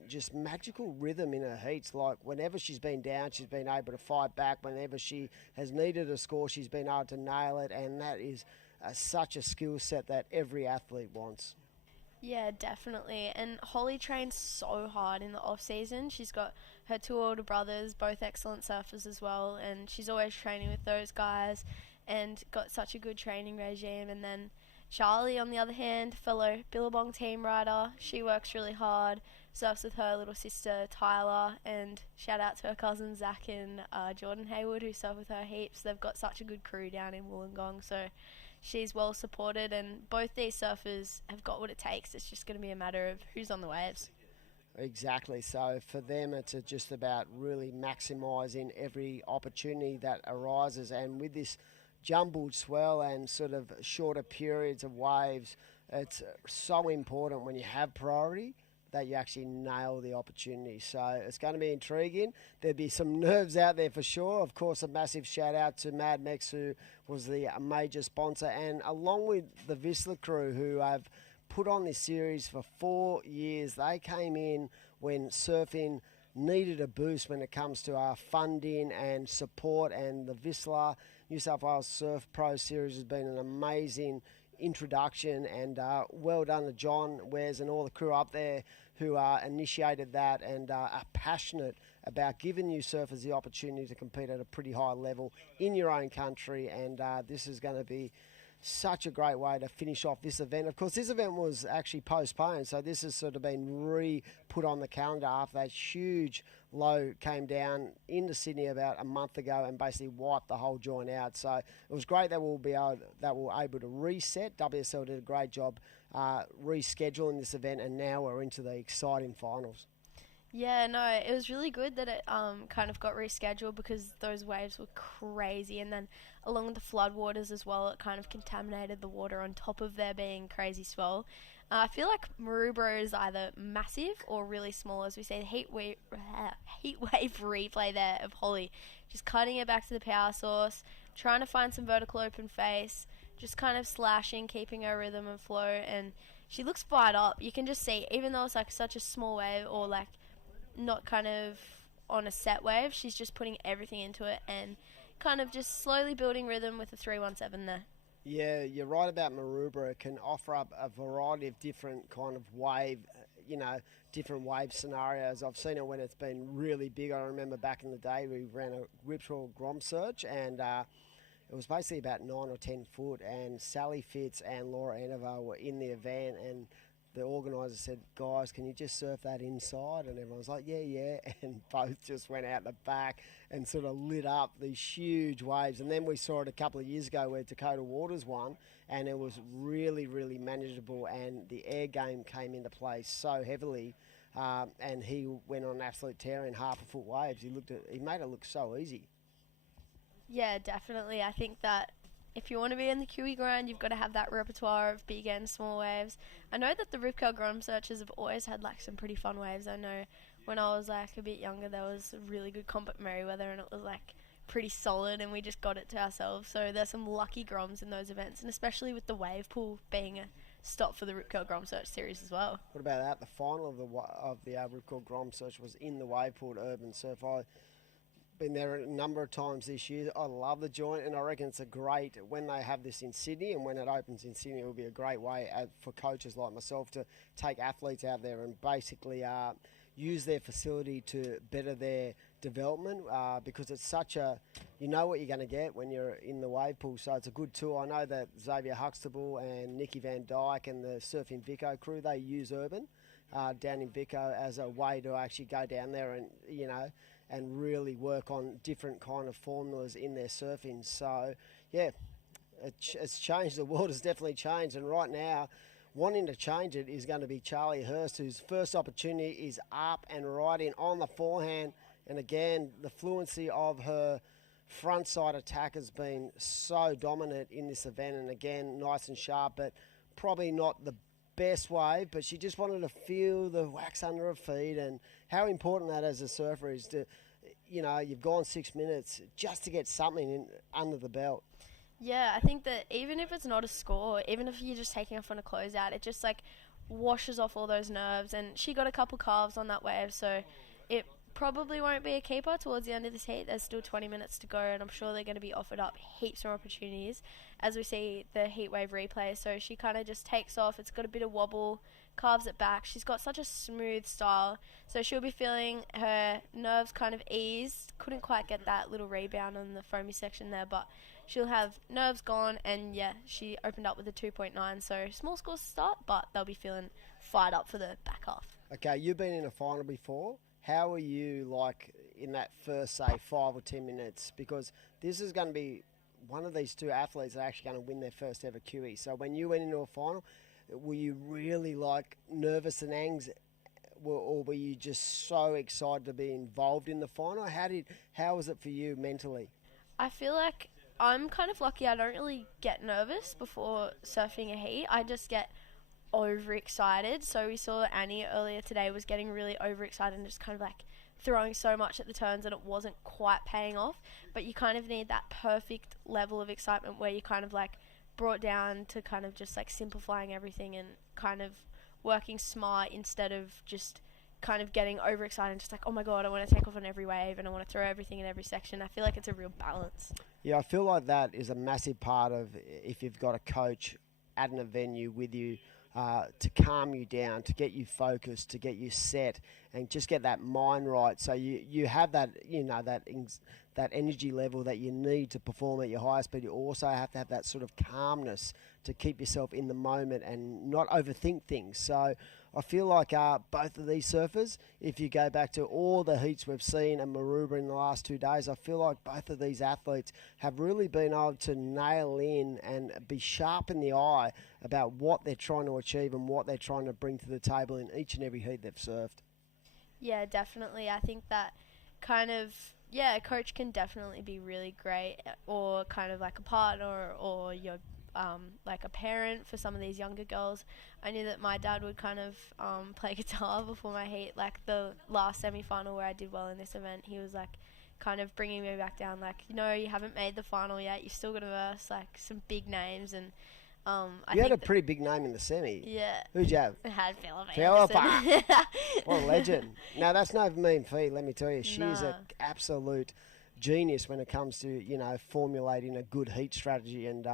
just magical rhythm in her heats. Like whenever she's been down, she's been able to fight back. Whenever she has needed a score, she's been able to nail it, and that is such a skill set that every athlete wants. Yeah, definitely. And Holly trains so hard in the off-season. She's got her two older brothers, both excellent surfers as well, and she's always training with those guys and got such a good training regime. And then Charlie, on the other hand, fellow Billabong team rider, she works really hard, surfs with her little sister Tyler, and shout out to her cousins Zach and Jordan Hayward, who surf with her heaps. They've got such a good crew down in Wollongong, so she's well supported, and both these surfers have got what it takes. It's just going to be a matter of who's on the waves. Exactly. So for them, it's just about really maximising every opportunity that arises. And with this jumbled swell and sort of shorter periods of waves, it's so important when you have priority that you actually nail the opportunity. So it's going to be intriguing. There'll be some nerves out there for sure. Of course, a massive shout out to Mad Mex, who was the major sponsor, and along with the VISSLA crew, who have put on this series for 4 years. They came in when surfing needed a boost when it comes to our funding and support, and the VISSLA New South Wales Surf Pro Series has been an amazing introduction, and well done to John, Wes and all the crew up there who initiated that and are passionate about giving you surfers the opportunity to compete at a pretty high level in your own country, and this is going to be such a great way to finish off this event. Of course, this event was actually postponed, so this has sort of been re-put on the calendar after that huge low came down into Sydney about a month ago and basically wiped the whole joint out. So it was great that we're able to reset. WSL did a great job rescheduling this event, and now we're into the exciting finals. Yeah, no, it was really good that it kind of got rescheduled because those waves were crazy, and then along with the floodwaters as well, it kind of contaminated the water on top of there being crazy swell. I feel like Maroubra is either massive or really small, as we see the heat wave replay there of Holly, just cutting it back to the power source, trying to find some vertical open face, just kind of slashing, keeping her rhythm and flow, and she looks fired up. You can just see, even though it's like such a small wave or like not kind of on a set wave, she's just putting everything into it and kind of just slowly building rhythm with the 317 there. Yeah, you're right about Maroubra. It can offer up a variety of different kind of wave, different wave scenarios. I've seen it when it's been really big. I remember back in the day we ran a Ripsaw Grom Search, and it was basically about 9 or 10 foot, and Sally Fitz and Laura Enovar were in the event, and the organiser said, guys, can you just surf that inside? And everyone was like, yeah. And both just went out the back and sort of lit up these huge waves. And then we saw it a couple of years ago where Dakota Waters won, and it was really, really manageable, and the air game came into play so heavily, and he went on an absolute tear in half a foot waves. He made it look so easy. Yeah, definitely. I think that if you want to be in the Kiwi grind, you've got to have that repertoire of big and small waves. I know that the Rip Curl Grom Searchers have always had like some pretty fun waves. I know when I was like a bit younger, there was a really good comp at Merriweather, and it was like pretty solid, and we just got it to ourselves. So there's some lucky Groms in those events, and especially with the wave pool being a stop for the Rip Curl Grom Search series as well. What about that? The final of the Rip Curl Grom Search was in the wave pool at Urban Surf. I've been there a number of times this year. I love the joint, and I reckon it's a great, when they have this in Sydney and when it opens in Sydney, it will be a great way for coaches like myself to take athletes out there and basically use their facility to better their development, because it's such a, you know what you're going to get when you're in the wave pool. So it's a good tool. I know that Xavier Huxtable and Nicky Van Dyke and the Surfing Vico crew, they use Urban down in Vico as a way to actually go down there and and really work on different kind of formulas in their surfing. So, yeah, it's changed. The world has definitely changed. And right now, wanting to change it is going to be Charlie Hurst, whose first opportunity is up and riding on the forehand. And again, the fluency of her front side attack has been so dominant in this event. And again, nice and sharp, but probably not the best wave, but she just wanted to feel the wax under her feet, and how important that as a surfer is to, you've gone 6 minutes just to get something under the belt. Yeah, I think that even if it's not a score, even if you're just taking off on a closeout, it just like washes off all those nerves, and she got a couple calves on that wave, so it probably won't be a keeper towards the end of this heat. There's still 20 minutes to go, and I'm sure they're going to be offered up heaps more opportunities as we see the heat wave replay. So she kind of just takes off. It's got a bit of wobble, carves it back. She's got such a smooth style, so she'll be feeling her nerves kind of eased. Couldn't quite get that little rebound on the foamy section there, but she'll have nerves gone, and yeah, she opened up with a 2.9, so small scores to start, but they'll be feeling fired up for the back half. Okay, you've been in a final before. How are you like in that first, say, 5 or 10 minutes? Because this is going to be one of these two athletes that are actually going to win their first ever QE. So when you went into a final, were you really like nervous and or were you just so excited to be involved in the final? How was it for you mentally? I feel like I'm kind of lucky. I don't really get nervous before surfing a heat. I just get overexcited. So we saw Annie earlier today was getting really overexcited and just kind of like throwing so much at the turns, and it wasn't quite paying off. But you kind of need that perfect level of excitement where you kind of like brought down to kind of just like simplifying everything and kind of working smart instead of just kind of getting overexcited and just like, oh my god, I want to take off on every wave and I want to throw everything in every section. I feel like it's a real balance. Yeah, I feel like that is a massive part of if you've got a coach at a venue with you to calm you down, to get you focused, to get you set, and just get that mind right. So you have that, that energy level that you need to perform at your highest, but you also have to have that sort of calmness to keep yourself in the moment and not overthink things. So I feel like both of these surfers, if you go back to all the heats we've seen at Maroubra in the last 2 days, I feel like both of these athletes have really been able to nail in and be sharp in the eye about what they're trying to achieve and what they're trying to bring to the table in each and every heat they've surfed. Yeah, definitely. I think that kind of, a coach can definitely be really great, or kind of like a partner or your like a parent for some of these younger girls. I knew that my dad would kind of play guitar before my heat, like the last semi-final where I did well in this event. He was like kind of bringing me back down, like, you haven't made the final yet, you've still got to verse like some big names. And you had a pretty big name in the semi. Yeah. Who'd you have? I had Philippa. Philippa. What a legend. Now, that's no mean feat, let me tell you. She's an absolute genius when it comes to, formulating a good heat strategy. And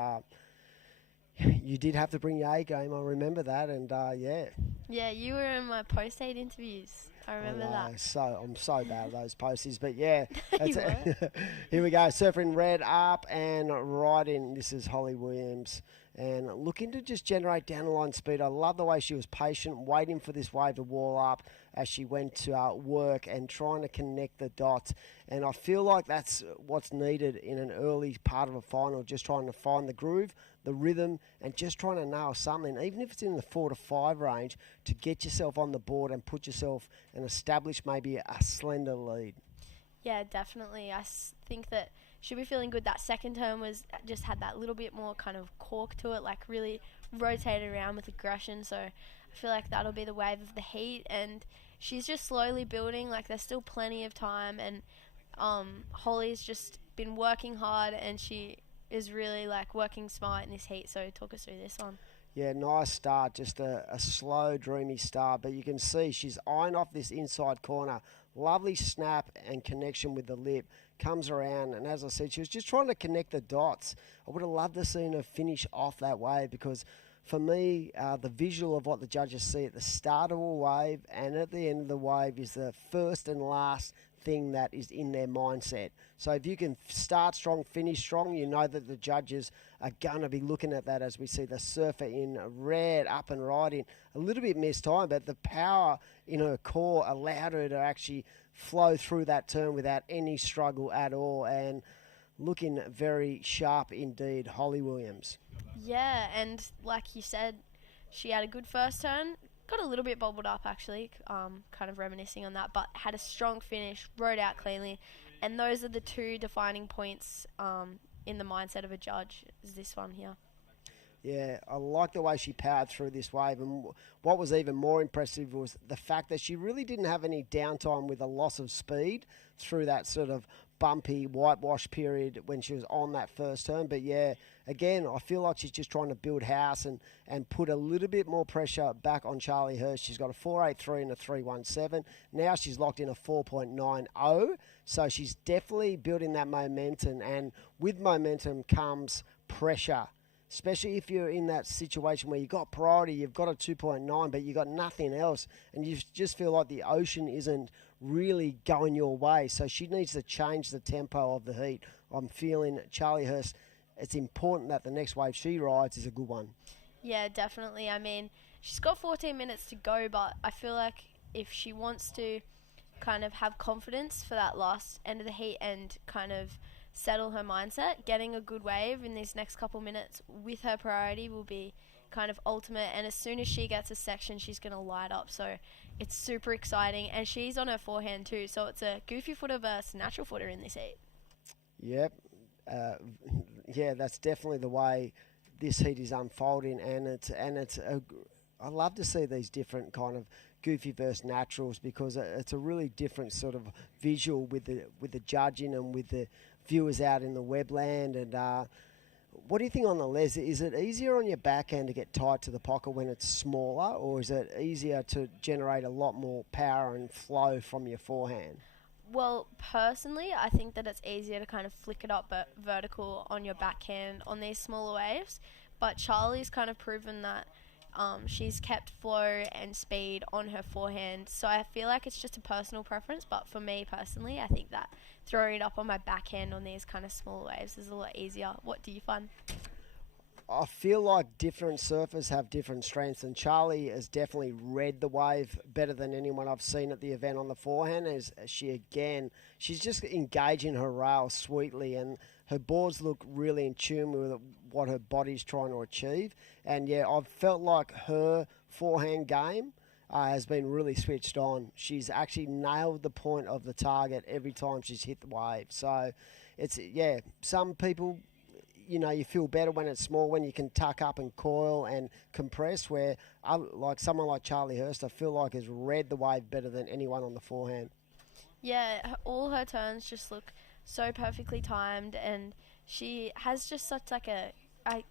you did have to bring your A game, I remember that. And, yeah. Yeah, you were in my post-8 interviews. I remember that. So I'm so bad at those posties, but yeah. You were. Here we go. Surfer in red, up and right in. This is Holly Williams. And looking to just generate down the line speed. I love the way she was patient, waiting for this wave to wall up as she went to work and trying to connect the dots. And I feel like that's what's needed in an early part of a final, just trying to find the groove, the rhythm, and just trying to nail something, even if it's in the 4 to 5 range, to get yourself on the board and put yourself and establish maybe a slender lead. Yeah, definitely. I think that she'll be feeling good. That second turn was just had that little bit more kind of cork to it, like really rotated around with aggression. So I feel like that'll be the wave of the heat. And she's just slowly building. Like, there's still plenty of time. And Holly's just been working hard, and she is really like working smart in this heat. So talk us through this one. Yeah, nice start. Just a slow, dreamy start. But you can see she's eyeing off this inside corner. Lovely snap and connection with the lip. Comes around, and as I said, she was just trying to connect the dots. I would have loved to see her finish off that wave, because for me, the visual of what the judges see at the start of a wave and at the end of the wave is the first and last thing that is in their mindset. So if you can start strong, finish strong, you know that the judges are going to be looking at that, as we see the surfer in red, up and right in. A little bit missed time, but the power in her core allowed her to actually flow through that turn without any struggle at all, and looking very sharp indeed, Holly Williams. Yeah, and like you said, she had a good first turn, got a little bit bobbled up actually, kind of reminiscing on that, but had a strong finish, rode out cleanly, and those are the two defining points in the mindset of a judge, is this one here. Yeah, I like the way she powered through this wave, and what was even more impressive was the fact that she really didn't have any downtime with a loss of speed through that sort of bumpy whitewash period when she was on that first turn. But yeah, again, I feel like she's just trying to build house and put a little bit more pressure back on Charlie Hirsch. She's got a 4.83 and a 3.17. Now she's locked in a 4.90, so she's definitely building that momentum, and with momentum comes pressure. Especially if you're in that situation where you've got priority, you've got a 2.9, but you've got nothing else, and you just feel like the ocean isn't really going your way. So she needs to change the tempo of the heat. I'm feeling Charlie Hurst, it's important that the next wave she rides is a good one. Yeah, definitely. I mean, she's got 14 minutes to go, but I feel like if she wants to kind of have confidence for that last end of the heat and kind of settle her mindset, getting a good wave in these next couple minutes with her priority will be kind of ultimate. And as soon as she gets a section, she's going to light up. So it's super exciting. And she's on her forehand too. So it's a goofy footer versus natural footer in this heat. Yep. Yeah, that's definitely the way this heat is unfolding. I love to see these different kind of goofy versus naturals, because it's a really different sort of visual with the judging and with the viewers out in the webland. And what do you think on the les? Is it easier on your backhand to get tight to the pocket when it's smaller, or is it easier to generate a lot more power and flow from your forehand? Well, personally, I think that it's easier to kind of flick it up vertical on your backhand on these smaller waves. But Charlie's kind of proven that she's kept flow and speed on her forehand. So I feel like it's just a personal preference. But for me personally, I think that throwing it up on my backhand on these kind of smaller waves is a lot easier. What do you find? I feel like different surfers have different strengths, and Charlie has definitely read the wave better than anyone I've seen at the event on the forehand. As she's just engaging her rail sweetly, and her boards look really in tune with what her body's trying to achieve. And yeah, I've felt like her forehand game has been really switched on. She's actually nailed the point of the target every time she's hit the wave. So it's, yeah, some people, you feel better when it's small, when you can tuck up and coil and compress, where like someone like Charlie Hurst, I feel like has read the wave better than anyone on the forehand. Yeah, all her turns just look so perfectly timed, and she has just such like I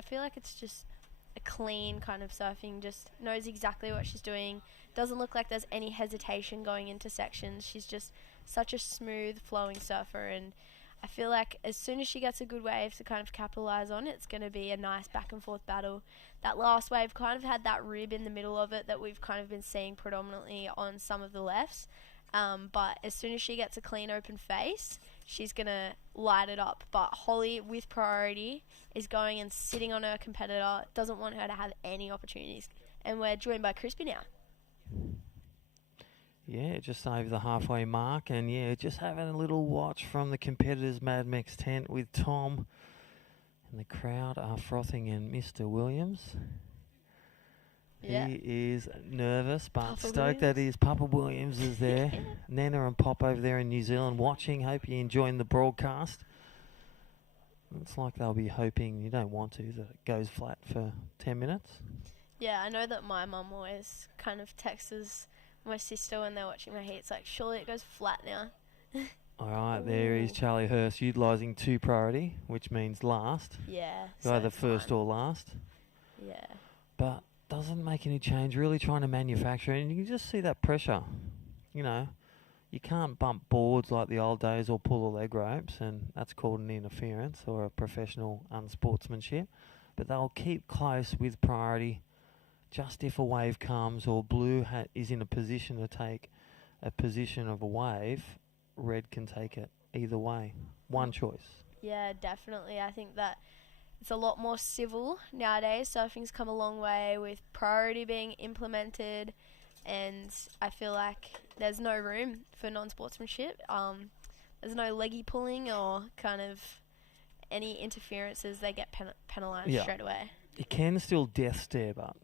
feel like it's just a clean kind of surfing, just knows exactly what she's doing. Doesn't look like there's any hesitation going into sections. She's just such a smooth flowing surfer, and I feel like as soon as she gets a good wave to kind of capitalise on, it's going to be a nice back and forth battle. That last wave kind of had that rib in the middle of it that we've kind of been seeing predominantly on some of the lefts. But as soon as she gets a clean open face, she's going to light it up. But Holly, with priority, is going and sitting on her competitor, doesn't want her to have any opportunities. And we're joined by Crispy now. Yeah, just over the halfway mark, and yeah, just having a little watch from the competitors' Mad Mex tent with Tom, and the crowd are frothing in Mr. Williams. Yeah. He is nervous, but Papa stoked Williams. that his Papa Williams is there. Nana and Pop over there in New Zealand watching. Hope you're enjoying the broadcast. It's like they'll be hoping, you don't want to, that it goes flat for 10 minutes. Yeah, I know that my mum always kind of texts my sister when they're watching my heat. It's like, surely it goes flat now. All right, there is Charlie Hurst utilising 2 priority, which means last. Yeah. Either it's first fine. or last. Yeah. But doesn't make any change, really trying to manufacture it. And you can just see that pressure. You can't bump boards like the old days or pull the leg ropes, and that's called an interference or a professional unsportsmanship. But they'll keep close with priority. Just if a wave comes or blue is in a position to take a position of a wave, red can take it either way. One choice. Yeah, definitely. I think that it's a lot more civil nowadays. Surfing's come a long way with priority being implemented, and I feel like there's no room for non-sportsmanship. There's no leggy pulling or kind of any interferences. They get penalised straight away. You can still death stare, but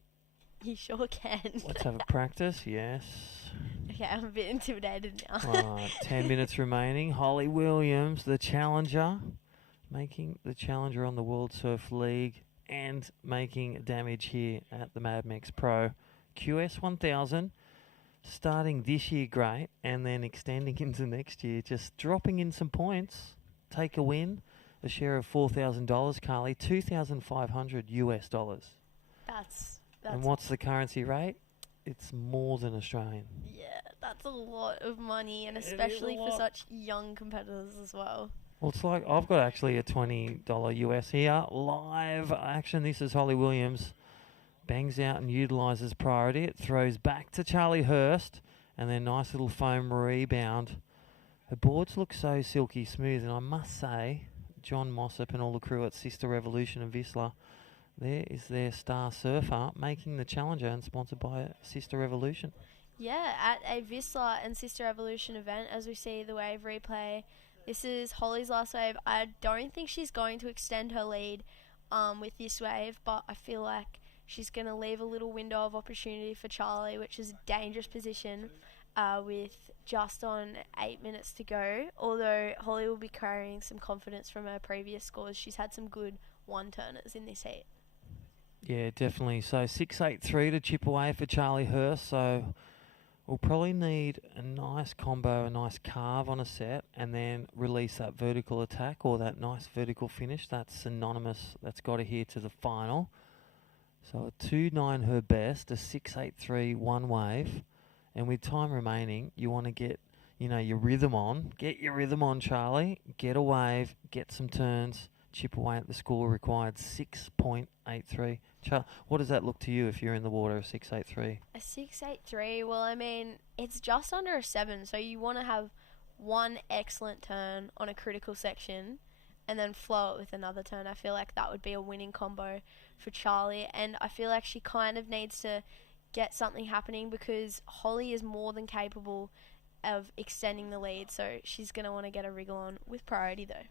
You sure can. let's have a practice. Yes. Okay, I'm a bit intimidated now. Right, 10 minutes remaining. Holly Williams, the challenger, making the challenger on the World Surf League and making damage here at the Mad Mex Pro QS 1000. Starting this year great and then extending into next year, just dropping in some points. Take a win, a share of $4,000, Carly, $2,500 US dollars. That's And what's the currency rate? It's more than Australian. yeah, that's a lot of money, and It is a especially for lot. such young competitors as well. Well, it's like I've got actually a $20 US here. Live action. This is Holly Williams. Bangs out and utilises priority. It throws back to Charlie Hurst, and then nice little foam rebound. Her boards look so silky smooth, and I must say, John Mossop and all the crew at Sister Revolution and VISSLA there is their star surfer making the challenger and sponsored by Sister Revolution. Yeah, at a VISSLA and Sister Evolution event, as we see the wave replay, this is Holly's last wave. I don't think she's going to extend her lead with this wave, but I feel like she's going to leave a little window of opportunity for Charlie, which is a dangerous position with just on 8 minutes to go. Although Holly will be carrying some confidence from her previous scores. She's had some good one-turners in this heat. Yeah, definitely. So 6-8-3 to chip away for Charlie Hurst. So we'll probably need a nice combo, a nice carve on a set, and then release that vertical attack or that nice vertical finish. That's synonymous. That's got to here to the final. So a 2-9 her best, a 6-8-3 one wave. And with time remaining, you want to get, your rhythm on. Get your rhythm on, Charlie. Get a wave, get some turns, chip away at the score required, 6.83. What does that look to you if you're in the water, a 6.83? A 6.83, well, I mean, it's just under a 7, so you want to have one excellent turn on a critical section and then flow it with another turn. I feel like that would be a winning combo for Charlie, and I feel like she kind of needs to get something happening because Holly is more than capable of extending the lead, so she's going to want to get a wriggle on with priority though.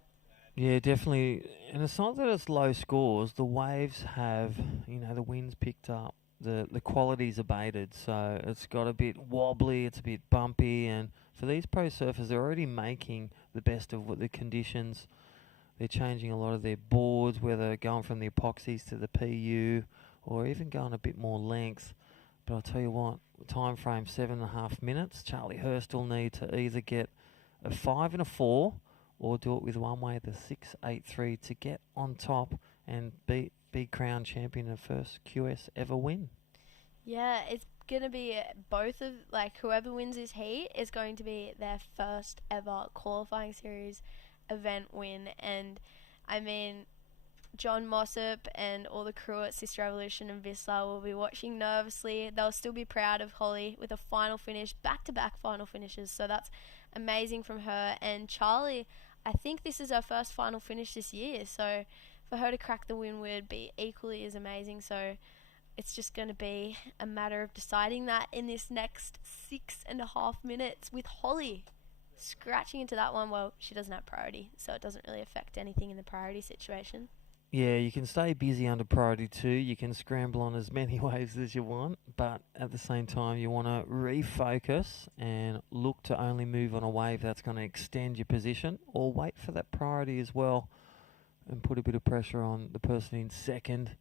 Yeah, definitely. And it's not that it's low scores. The waves have, the wind's picked up. The quality's abated. So it's got a bit wobbly. It's a bit bumpy. And for these pro surfers, they're already making the best of what the conditions. They're changing a lot of their boards, whether going from the epoxies to the PU or even going a bit more length. But I'll tell you what, time frame 7.5 minutes. Charlie Hurst will need to either get a 5 and a 4 or do it with one way, the 6.83, to get on top and be crowned champion and first QS ever win. Yeah, it's going to be both of, whoever wins this heat is going to be their first ever qualifying series event win. And, I mean, John Mossop and all the crew at Sister Revolution and VISSLA will be watching nervously. They'll still be proud of Holly with a final finish, back-to-back final finishes. So that's amazing from her. And Charlie, I think this is her first final finish this year, so for her to crack the win would be equally as amazing. So it's just going to be a matter of deciding that in this next 6.5 minutes with Holly scratching into that one. Well, she doesn't have priority, so it doesn't really affect anything in the priority situation. Yeah, you can stay busy under priority 2. You can scramble on as many waves as you want, but at the same time, you want to refocus and look to only move on a wave that's going to extend your position, or wait for that priority as well and put a bit of pressure on the person in second.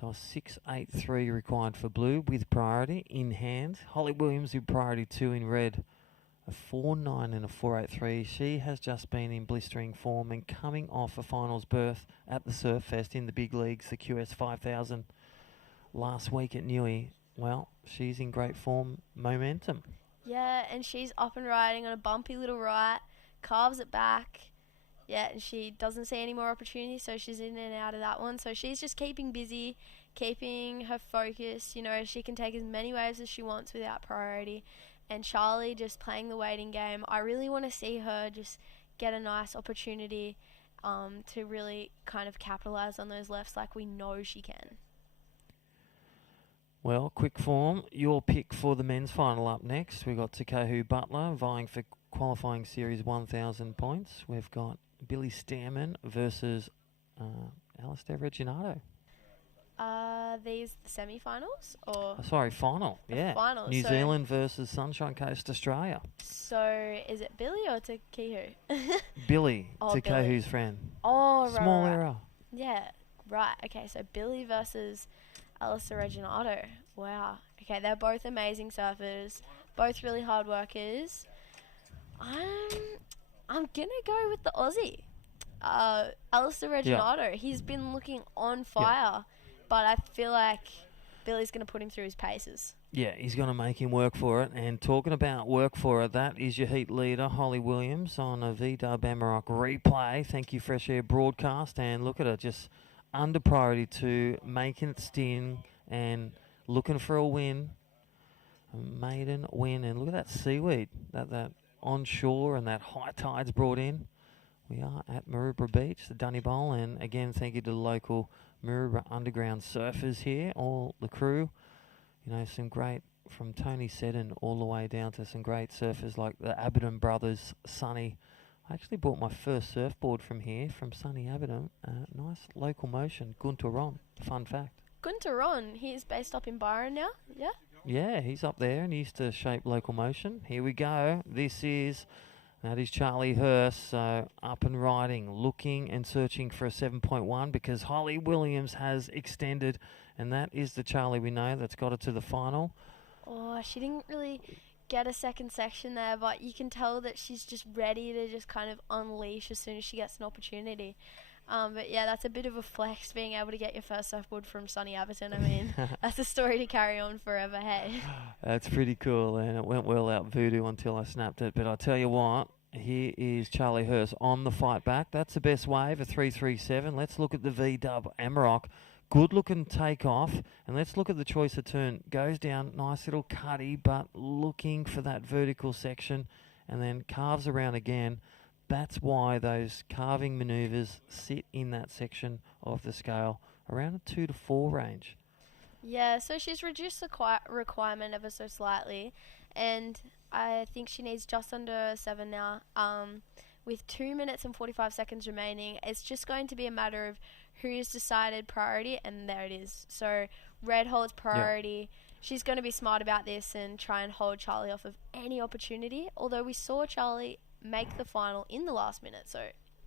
So a 6.83 required for blue with priority in hand. Holly Williams with priority 2 in red. A 4.9 and a 4.83. She has just been in blistering form and coming off a finals berth at the Surf Fest in the big leagues, the QS 5000 last week at Newey. Well, she's in great form, momentum. Yeah, and she's up and riding on a bumpy little right, carves it back. Yeah, and she doesn't see any more opportunities, so she's in and out of that one. So she's just keeping busy, keeping her focus. She can take as many waves as she wants without priority. And Charlie just playing the waiting game. I really want to see her just get a nice opportunity to really kind of capitalise on those lefts like we know she can. Well, quick form. Your pick for the men's final up next. We've got Takahu Butler vying for qualifying series 1,000 points. We've got Billy Stamen versus Alistair Reginato. These the semi-finals or? Final. The final. New Zealand versus Sunshine Coast, Australia. So is it Billy or Takihu? Billy, Oh, Takahu's Billy. friend. Oh, right. Small right. error. Yeah, right. Okay, so Billy versus Alistair Reginato. Wow. Okay, they're both amazing surfers, both really hard workers. I'm gonna go with the Aussie, Alistair Reginato. He's been looking on fire, but I feel like Billy's gonna put him through his paces. Yeah, he's going to make him work for it. And talking about work for it, that is your heat leader, Holly Williams, on a VW Amarok replay. Thank you, Fresh Air Broadcast. And look at her, just under priority 2, making it sting and looking for a win. A maiden win. And look at that seaweed that onshore and that high tides brought in. We are at Maroubra Beach, the Dunny Bowl. And again, thank you to the local Maroubra Underground surfers here, all the crew. You know, some great, from Tony Seddon all the way down to some great surfers like the Abbott brothers, Sonny. I actually bought my first surfboard from here, from Sonny Abbott. Nice local motion, Gunter Ron. Fun fact. Gunter Ron, he's based up in Byron now, yeah? Yeah, he's up there and he used to shape local motion. Here we go. That is Charlie Hurst, so up and riding, looking and searching for a 7.1 because Holly Williams has extended, and that is the Charlie we know that's got her to the final. Oh, she didn't really get a second section there, but you can tell that she's just ready to just kind of unleash as soon as she gets an opportunity. But yeah, that's a bit of a flex, being able to get your first surfboard from Sonny Aberton. I mean, that's a story to carry on forever, hey? That's pretty cool, and it went well out voodoo until I snapped it. But I tell you what, here is Charlie Hurst on the fight back. That's the best wave, a 337. Let's look at the V-dub Amarok. Good looking takeoff, and let's look at the choice of turn. Goes down, nice little cutty, but looking for that vertical section, and then carves around again. That's why those carving manoeuvres sit in that section of the scale, around a 2 to 4 range. Yeah, so she's reduced the requirement ever so slightly, and I think she needs just under 7 now. With 2 minutes and 45 seconds remaining, it's just going to be a matter of who's decided priority, and there it is. So Red holds priority. Yep. She's going to be smart about this and try and hold Charlie off of any opportunity, although we saw Charlie make the final in the last minute, so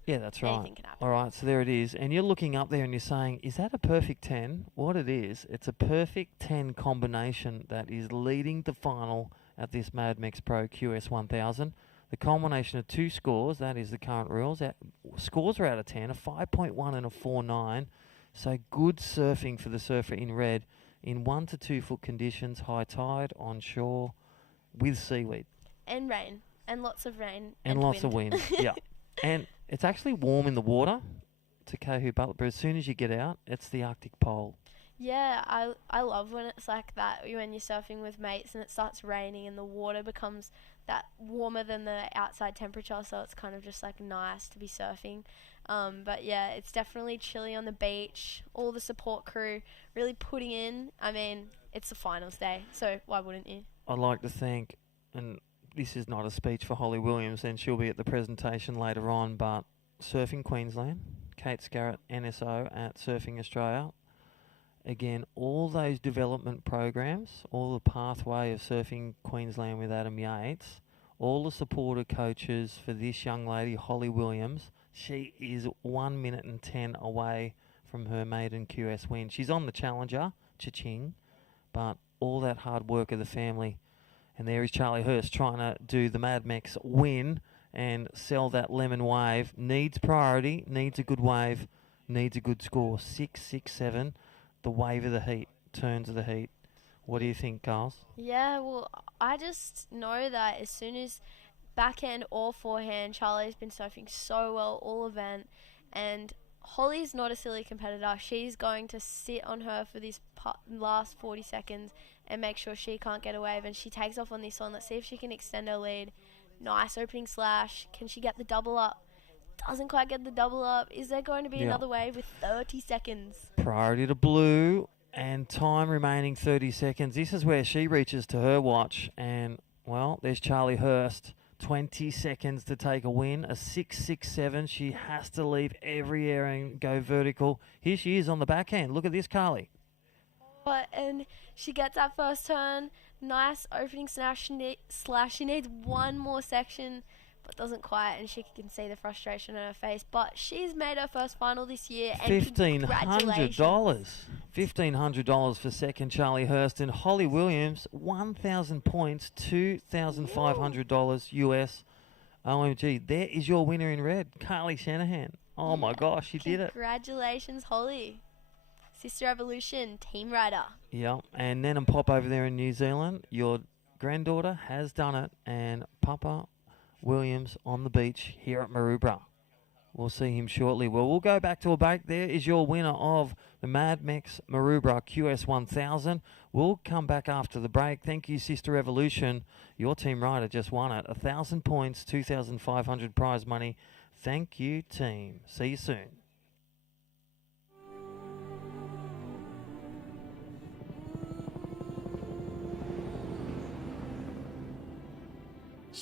yeah, that's right. Anything can happen. All right, so there it is. And you're looking up there and you're saying, is that a perfect 10? What it is, it's a perfect 10 combination that is leading the final at this Mad Mex Pro QS 1000. The combination of 2 scores, that is the current rules. Scores are out of 10, a 5.1 and a 4.9. So good surfing for the surfer in red in 1 to 2 foot conditions, high tide, on shore, with seaweed. And rain. And lots of rain. And lots of wind, yeah. And it's actually warm in the water to Kahu Butler, but as soon as you get out, it's the Arctic Pole. Yeah, I love when it's like that, when you're surfing with mates and it starts raining and the water becomes that warmer than the outside temperature, so it's kind of just like nice to be surfing. But yeah, it's definitely chilly on the beach. All the support crew really putting in. I mean, it's the finals day, so why wouldn't you? I'd like to thank, and this is not a speech for Holly Williams, and she'll be at the presentation later on, but Surfing Queensland, Kate Scarrett, NSO at Surfing Australia. Again, all those development programs, all the pathway of Surfing Queensland with Adam Yates, all the supporter coaches for this young lady, Holly Williams. She is 1 minute and 10 away from her maiden QS win. She's on the Challenger, cha-ching, but all that hard work of the family. And there is Charlie Hurst trying to do the Mad Mex win and sell that lemon wave. Needs priority, needs a good wave, needs a good score. 6.67, the wave of the heat, turns of the heat. What do you think, Carls? Yeah, well, I just know that as soon as backhand or forehand, Charlie's been surfing so well all event, and Holly's not a silly competitor. She's going to sit on her for these last 40 seconds and make sure she can't get a wave, and she takes off on this one. Let's see if she can extend her lead. Nice opening slash. Can she get the double up? Doesn't quite get the double up. Is there going to be another wave with 30 seconds? Priority to blue, and time remaining 30 seconds. This is where she reaches to her watch, and, well, there's Charlie Hurst. 20 seconds to take a win, a 6.67. She has to leave every area and go vertical. Here she is on the backhand. Look at this, Carly. And she gets that first turn. Nice opening slash. She needs one more section, but doesn't quite, and she can see the frustration on her face. But she's made her first final this year, and $1,500. $1,500 for second, Charlie Hurst. And Holly Williams, 1,000 points, $2,500 US. OMG, there is your winner in red, Carly Shanahan. Oh my gosh, she did it. Congratulations, Holly. Sister Evolution, team rider. Yeah, and then pop over there in New Zealand. Your granddaughter has done it, and Papa Williams on the beach here at Maroubra. We'll see him shortly. Well, we'll go back to a break. There is your winner of the Mad Mex Maroubra QS 1000. We'll come back after the break. Thank you, Sister Evolution. Your team rider just won it. 1,000 points, 2,500 prize money. Thank you, team. See you soon.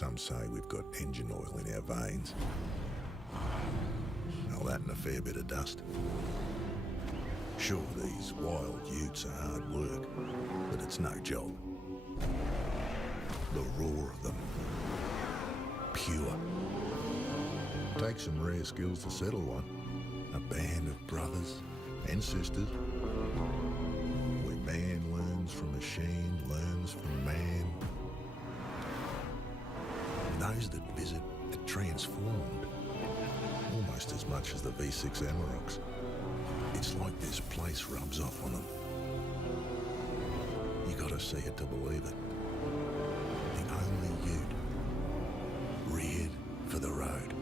Some say we've got engine oil in our veins. All that and a fair bit of dust. Sure, these wild utes are hard work, but it's no job. The roar of them. Pure. Takes some rare skills to settle one. A band of brothers and sisters. Where man learns from machine, learns from man. Those that visit are transformed. Almost as much as the V6 Amaroks. It's like this place rubs off on them. You gotta see it to believe it. The only ute reared for the road.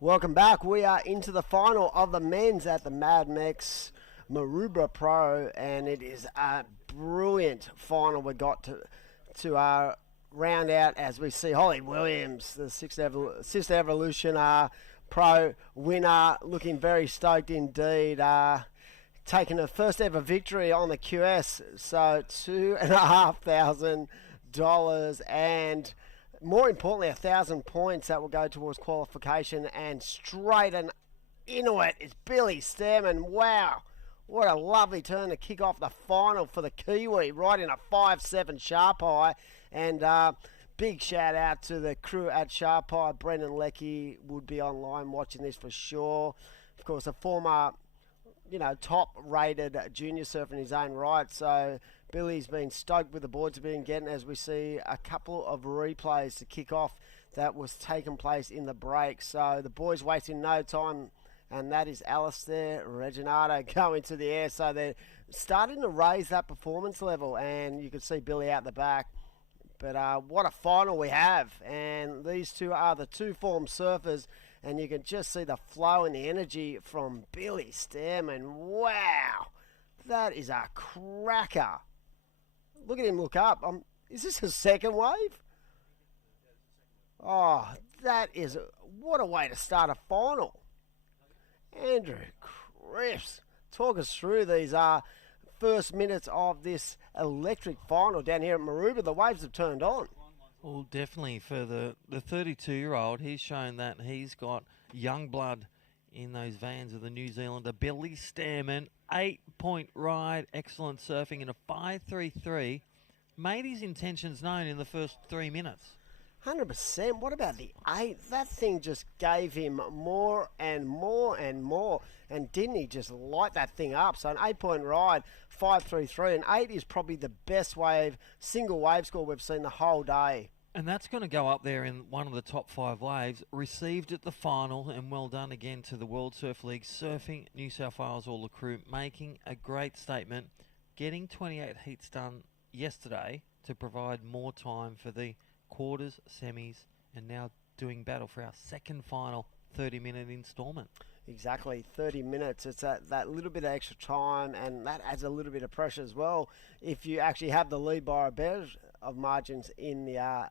Welcome back. We are into the final of the men's at the Mad Mex Maroubra Pro, and it is a brilliant final we got to round out as we see Holly Williams, the Sister Evolution Pro winner, looking very stoked indeed. Taking her first ever victory on the QS, so $2,500 and more importantly, 1,000 points that will go towards qualification, and straight and into it is Billy Stamen. Wow, what a lovely turn to kick off the final for the Kiwi, right in a 5-7 sharp eye. And big shout out to the crew at Sharp Eye. Brendan Leckie would be online watching this for sure. Of course, a former, top-rated junior surfer in his own right, so Billy's been stoked with the boards have been getting as we see a couple of replays to kick off that was taking place in the break. So the boys wasting no time, and that is Alistair Reginato going to the air. So they're starting to raise that performance level, and you can see Billy out the back. But what a final we have, and these two are the two-form surfers, and you can just see the flow and the energy from Billy Stamen. Wow, that is a cracker. Look at him look up. Is this a second wave? Oh, that is... what a way to start a final. Andrew Cripps, talk us through these first minutes of this electric final down here at Maroubra. The waves have turned on. Well, definitely for the 32-year-old, he's shown that he's got young blood in those vans of the New Zealander. Billy Stamen, 8-point ride, excellent surfing in a 5.33. Made his intentions known in the first 3 minutes. 100%. What about the 8? That thing just gave him more and more and more. And didn't he just light that thing up? So an 8-point ride, 5.33, and 8 is probably the best single wave score we've seen the whole day. And that's going to go up there in one of the top 5 waves. Received at the final, and well done again to the World Surf League Surfing New South Wales, all the crew, making a great statement, getting 28 heats done yesterday to provide more time for the quarters, semis, and now doing battle for our second final 30-minute instalment. Exactly, 30 minutes. It's that little bit of extra time, and that adds a little bit of pressure as well. If you actually have the lead by a bit of margins in the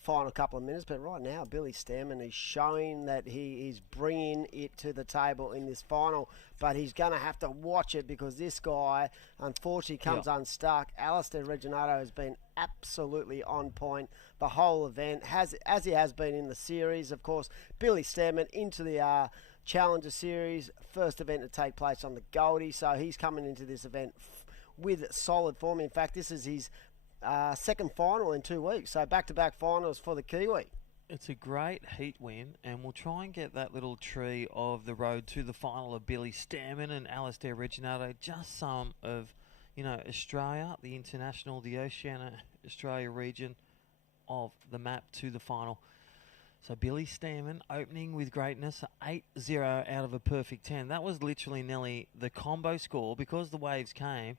final couple of minutes. But right now, Billy Stamen is showing that he is bringing it to the table in this final. But he's going to have to watch it because this guy, unfortunately, comes unstuck. Alistair Reginato has been absolutely on point the whole event, as he has been in the series. Of course, Billy Stamen into the Challenger Series, first event to take place on the Goldie. So he's coming into this event with solid form. In fact, this is his second final in 2 weeks. So back-to-back finals for the Kiwi. It's a great heat win, and we'll try and get that little tree of the road to the final of Billy Stamen and Alistair Reginato. Just some of, Australia, the international, the Oceania, Australia region of the map to the final. So Billy Stamen opening with greatness, 8-0 out of a perfect 10. That was literally nearly the combo score because the waves came.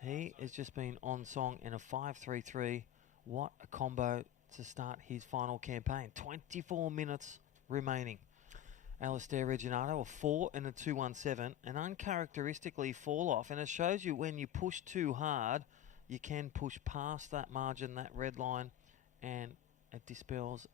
He has just been on song in a 5-3-3. What a combo to start his final campaign. 24 minutes remaining. Alistair Reginato, a 4 and a 2-1-7, and uncharacteristically fall off. And it shows you when you push too hard, you can push past that margin, that red line, and it dispels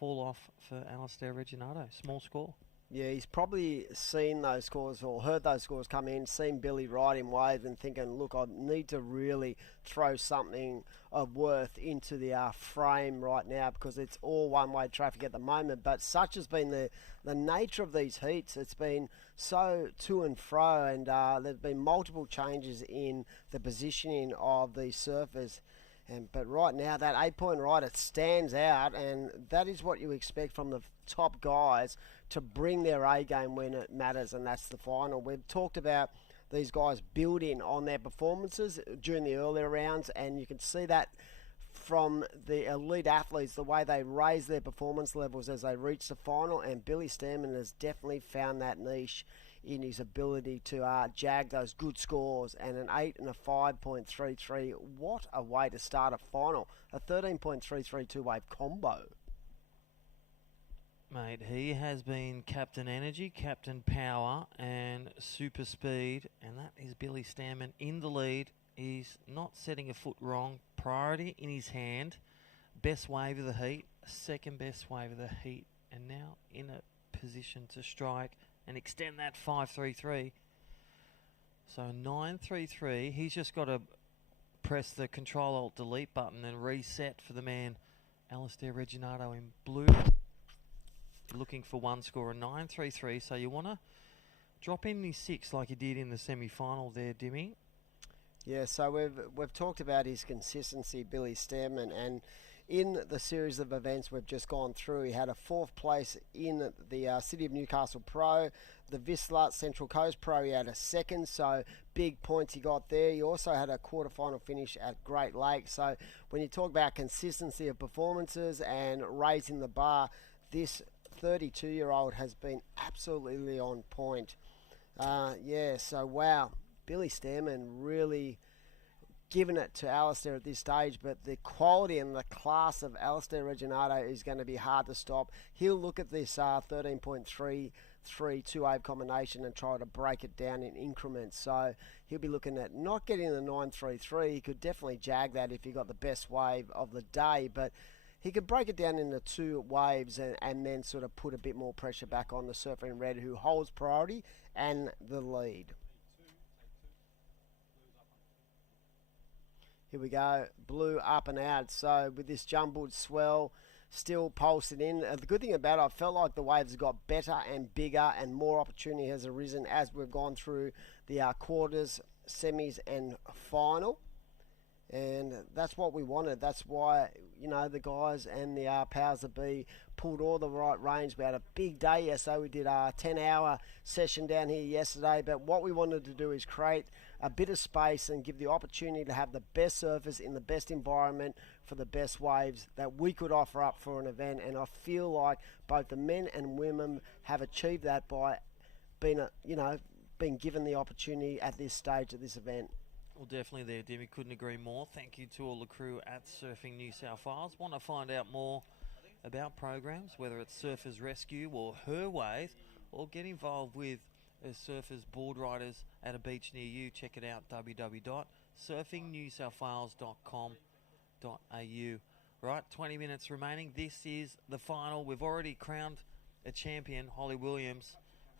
fall off for Alistair Reginato. Small score. Yeah, he's probably seen those scores or heard those scores come in, seen Billy ride him wave and thinking, look, I need to really throw something of worth into the frame right now because it's all one-way traffic at the moment. But such has been the nature of these heats. It's been so to and fro, and there's been multiple changes in the positioning of these surfers. But right now, that 8-point ride, it stands out, and that is what you expect from the top guys to bring their A game when it matters, and that's the final. We've talked about these guys building on their performances during the earlier rounds, and you can see that from the elite athletes, the way they raise their performance levels as they reach the final, and Billy Stamen has definitely found that niche in his ability to jag those good scores, and an 8 and a 5.33. What a way to start a final. A 13.33 two-wave combo. Mate, he has been Captain Energy, Captain Power, and Super Speed, and that is Billy Stamen in the lead. He's not setting a foot wrong. Priority in his hand. Best wave of the heat, second best wave of the heat, and now in a position to strike and extend that 5-3-3. So 9-3-3. He's just got to press the Control-Alt-Delete button and reset for the man, Alistair Reginato in blue. Looking for one score, a 9-3-3. So you want to drop in the 6 like you did in the semi-final there, Dimmy. Yeah, so we've talked about his consistency, Billy Stamen, and in the series of events we've just gone through, he had a 4th place in the City of Newcastle Pro, the VISSLA Central Coast Pro. He had a 2nd, so big points he got there. He also had a quarterfinal finish at Great Lakes. So when you talk about consistency of performances and raising the bar, this 32-year-old has been absolutely on point. So wow, Billy Stamen really giving it to Alistair at this stage, but the quality and the class of Alistair Reginato is going to be hard to stop. He'll look at this 13.33 two-wave combination and try to break it down in increments. So he'll be looking at not getting the 9-3-3. He could definitely jag that if he got the best wave of the day, but he could break it down into 2 waves and then sort of put a bit more pressure back on the surfer in red, who holds priority and the lead. Here we go, blue up and out. So with this jumbled swell still pulsing in. The good thing about it, I felt like the waves have got better and bigger and more opportunity has arisen as we've gone through the quarters, semis and final. And that's what we wanted. That's why, the guys and the powers that be pulled all the right range. We had a big day yesterday. We did a 10-hour session down here yesterday. But what we wanted to do is create a bit of space and give the opportunity to have the best surfers in the best environment for the best waves that we could offer up for an event. And I feel like both the men and women have achieved that by being given the opportunity at this stage of this event. Well, definitely there, Demi. Couldn't agree more. Thank you to all the crew at Surfing New South Wales. Want to find out more about programs, whether it's Surfers Rescue or Her Wave, or get involved with surfers, board riders at a beach near you. Check it out, www.surfingnewsouthwales.com.au. Right, 20 minutes remaining. This is the final. We've already crowned a champion, Holly Williams,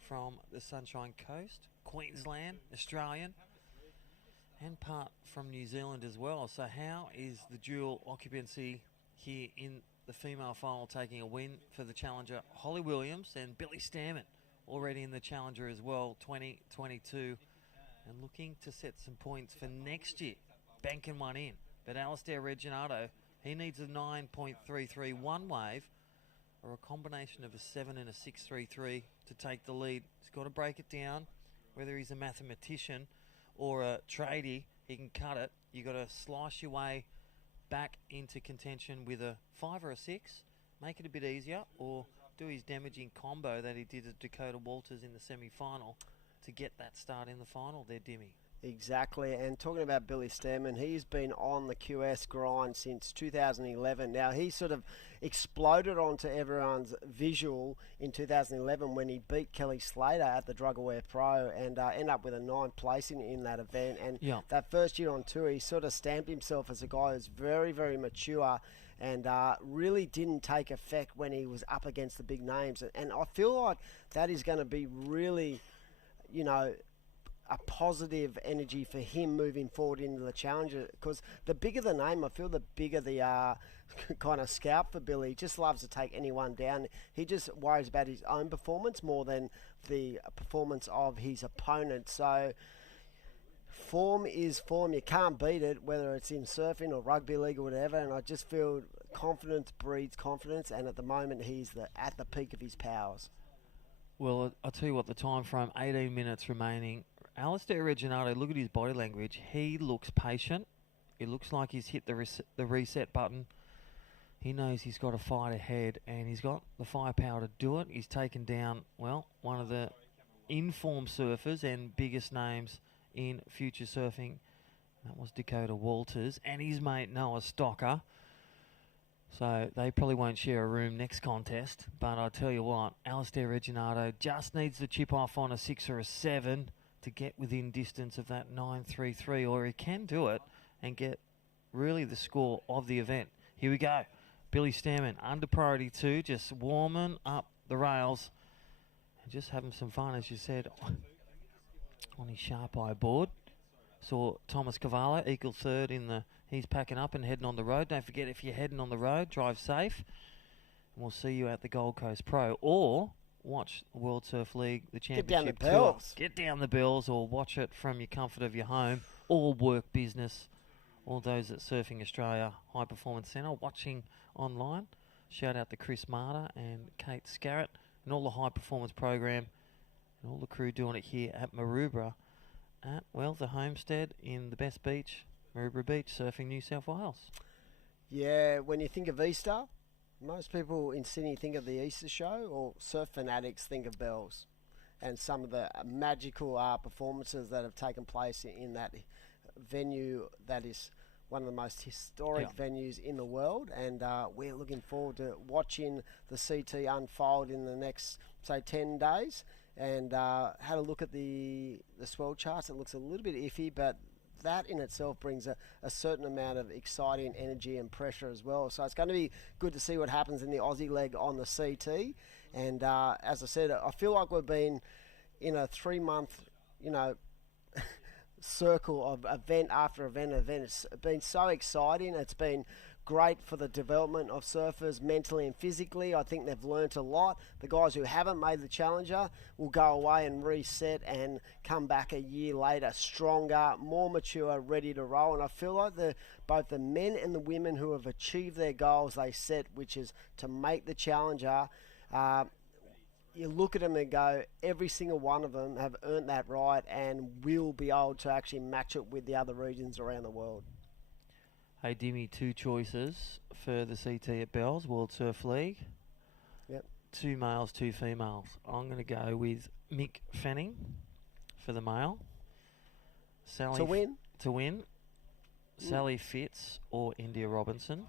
from the Sunshine Coast, Queensland, Australian, and part from New Zealand as well. So how is the dual occupancy here in the female final, taking a win for the challenger Holly Williams, and Billy Stamen already in the challenger as well, 2022, and looking to set some points for next year, banking one in. But Alistair Reginato, he needs a 9.33 one wave or a combination of a 7 and a 6.33 to take the lead. He's got to break it down. Whether he's a mathematician or a tradie, he can cut it. You've got to slice your way back into contention with a 5 or a 6, make it a bit easier, or do his damaging combo that he did at Dakota Walters in the semi-final to get that start in the final there, Dimmy. Exactly, and talking about Billy Stamen, he's been on the QS grind since 2011. Now, he sort of exploded onto everyone's visual in 2011 when he beat Kelly Slater at the Drugaware Pro and ended up with a 9th place in that event. And that first year on tour, he sort of stamped himself as a guy who's very, very mature and really didn't take effect when he was up against the big names. And I feel like that is going to be really, you know, a positive energy for him moving forward into the Challenger, because the bigger the name, I feel the bigger the kind of scalp for Billy. He just loves to take anyone down. He just worries about his own performance more than the performance of his opponent. So form is form. You can't beat it, whether it's in surfing or rugby league or whatever, and I just feel confidence breeds confidence, and at the moment he's at the peak of his powers. Well, I'll tell you what, the time frame, 18 minutes remaining. Alistair Reginato, look at his body language. He looks patient. It looks like he's hit the reset button. He knows he's got a fight ahead, and he's got the firepower to do it. He's taken down, well, one of the informed surfers and biggest names in future surfing. That was Dakota Walters and his mate Noah Stocker. So they probably won't share a room next contest. But I'll tell you what, Alistair Reginato just needs to chip off on a 6 or a 7 to get within distance of that 9.33, or he can do it and get really the score of the event. Here we go. Billy Stamen under priority 2, just warming up the rails and just having some fun, as you said, on his sharp eye board. Saw Thomas Cavallo equal third in the... He's packing up and heading on the road. Don't forget, if you're heading on the road, drive safe. And we'll see you at the Gold Coast Pro, or watch the World Surf League, the Championship Tour. Get down the bells, or watch it from your comfort of your home. All work business. All those at Surfing Australia High Performance Centre watching online. Shout out to Chris Marta and Kate Scarrett and all the high performance program and all the crew doing it here at Maroubra at, well, the homestead in the best beach, Maroubra Beach, Surfing New South Wales. Yeah, when you think of Easter, most people in Sydney think of the Easter show, or surf fanatics think of bells and some of the magical performances that have taken place in that venue that is one of the most historic venues in the world, and we're looking forward to watching the CT unfold in the next, say, 10 days, and had a look at the swell charts. It looks a little bit iffy, but that in itself brings a certain amount of exciting energy and pressure as well. So it's going to be good to see what happens in the Aussie leg on the CT. And as I said, I feel like we've been in a 3-month, circle of event after event. It's been so exciting. It's been great for the development of surfers mentally and physically. I think they've learnt a lot. The guys who haven't made the Challenger will go away and reset and come back a year later stronger, more mature, ready to roll. And I feel like both the men and the women who have achieved their goals they set, which is to make the Challenger, you look at them and go, every single one of them have earned that right and will be able to actually match it with the other regions around the world. Hey, Dimmy, 2 choices for the CT at Bells, World Surf League. Yep. 2 males, 2 females. I'm going to go with Mick Fanning for the male. Sally to win. Sally Fitz or India Robinson.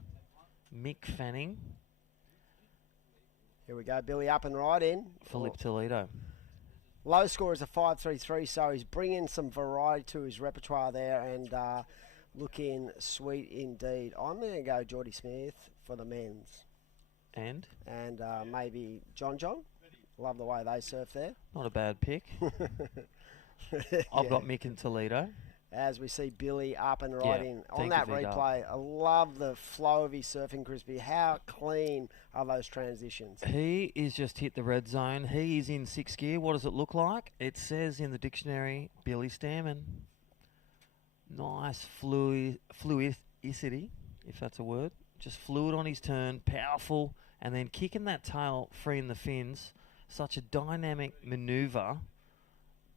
Mick Fanning. Here we go, Billy up and right in. Philip Toledo. Low score is a 5.33, so he's bringing some variety to his repertoire there and looking sweet indeed. I'm going to go Geordie Smith for the men's. And maybe John. Love the way they surf there. Not a bad pick. I've got Mick and Toledo. As we see Billy up and right in. On that replay, I love the flow of his surfing, Crispy. How clean are those transitions? He is just hit the red zone. He is in 6th gear. What does it look like? It says in the dictionary, Billy Stamen. Nice, fluid isity, if that's a word. Just fluid on his turn, powerful, and then kicking that tail free in the fins. Such a dynamic manoeuvre.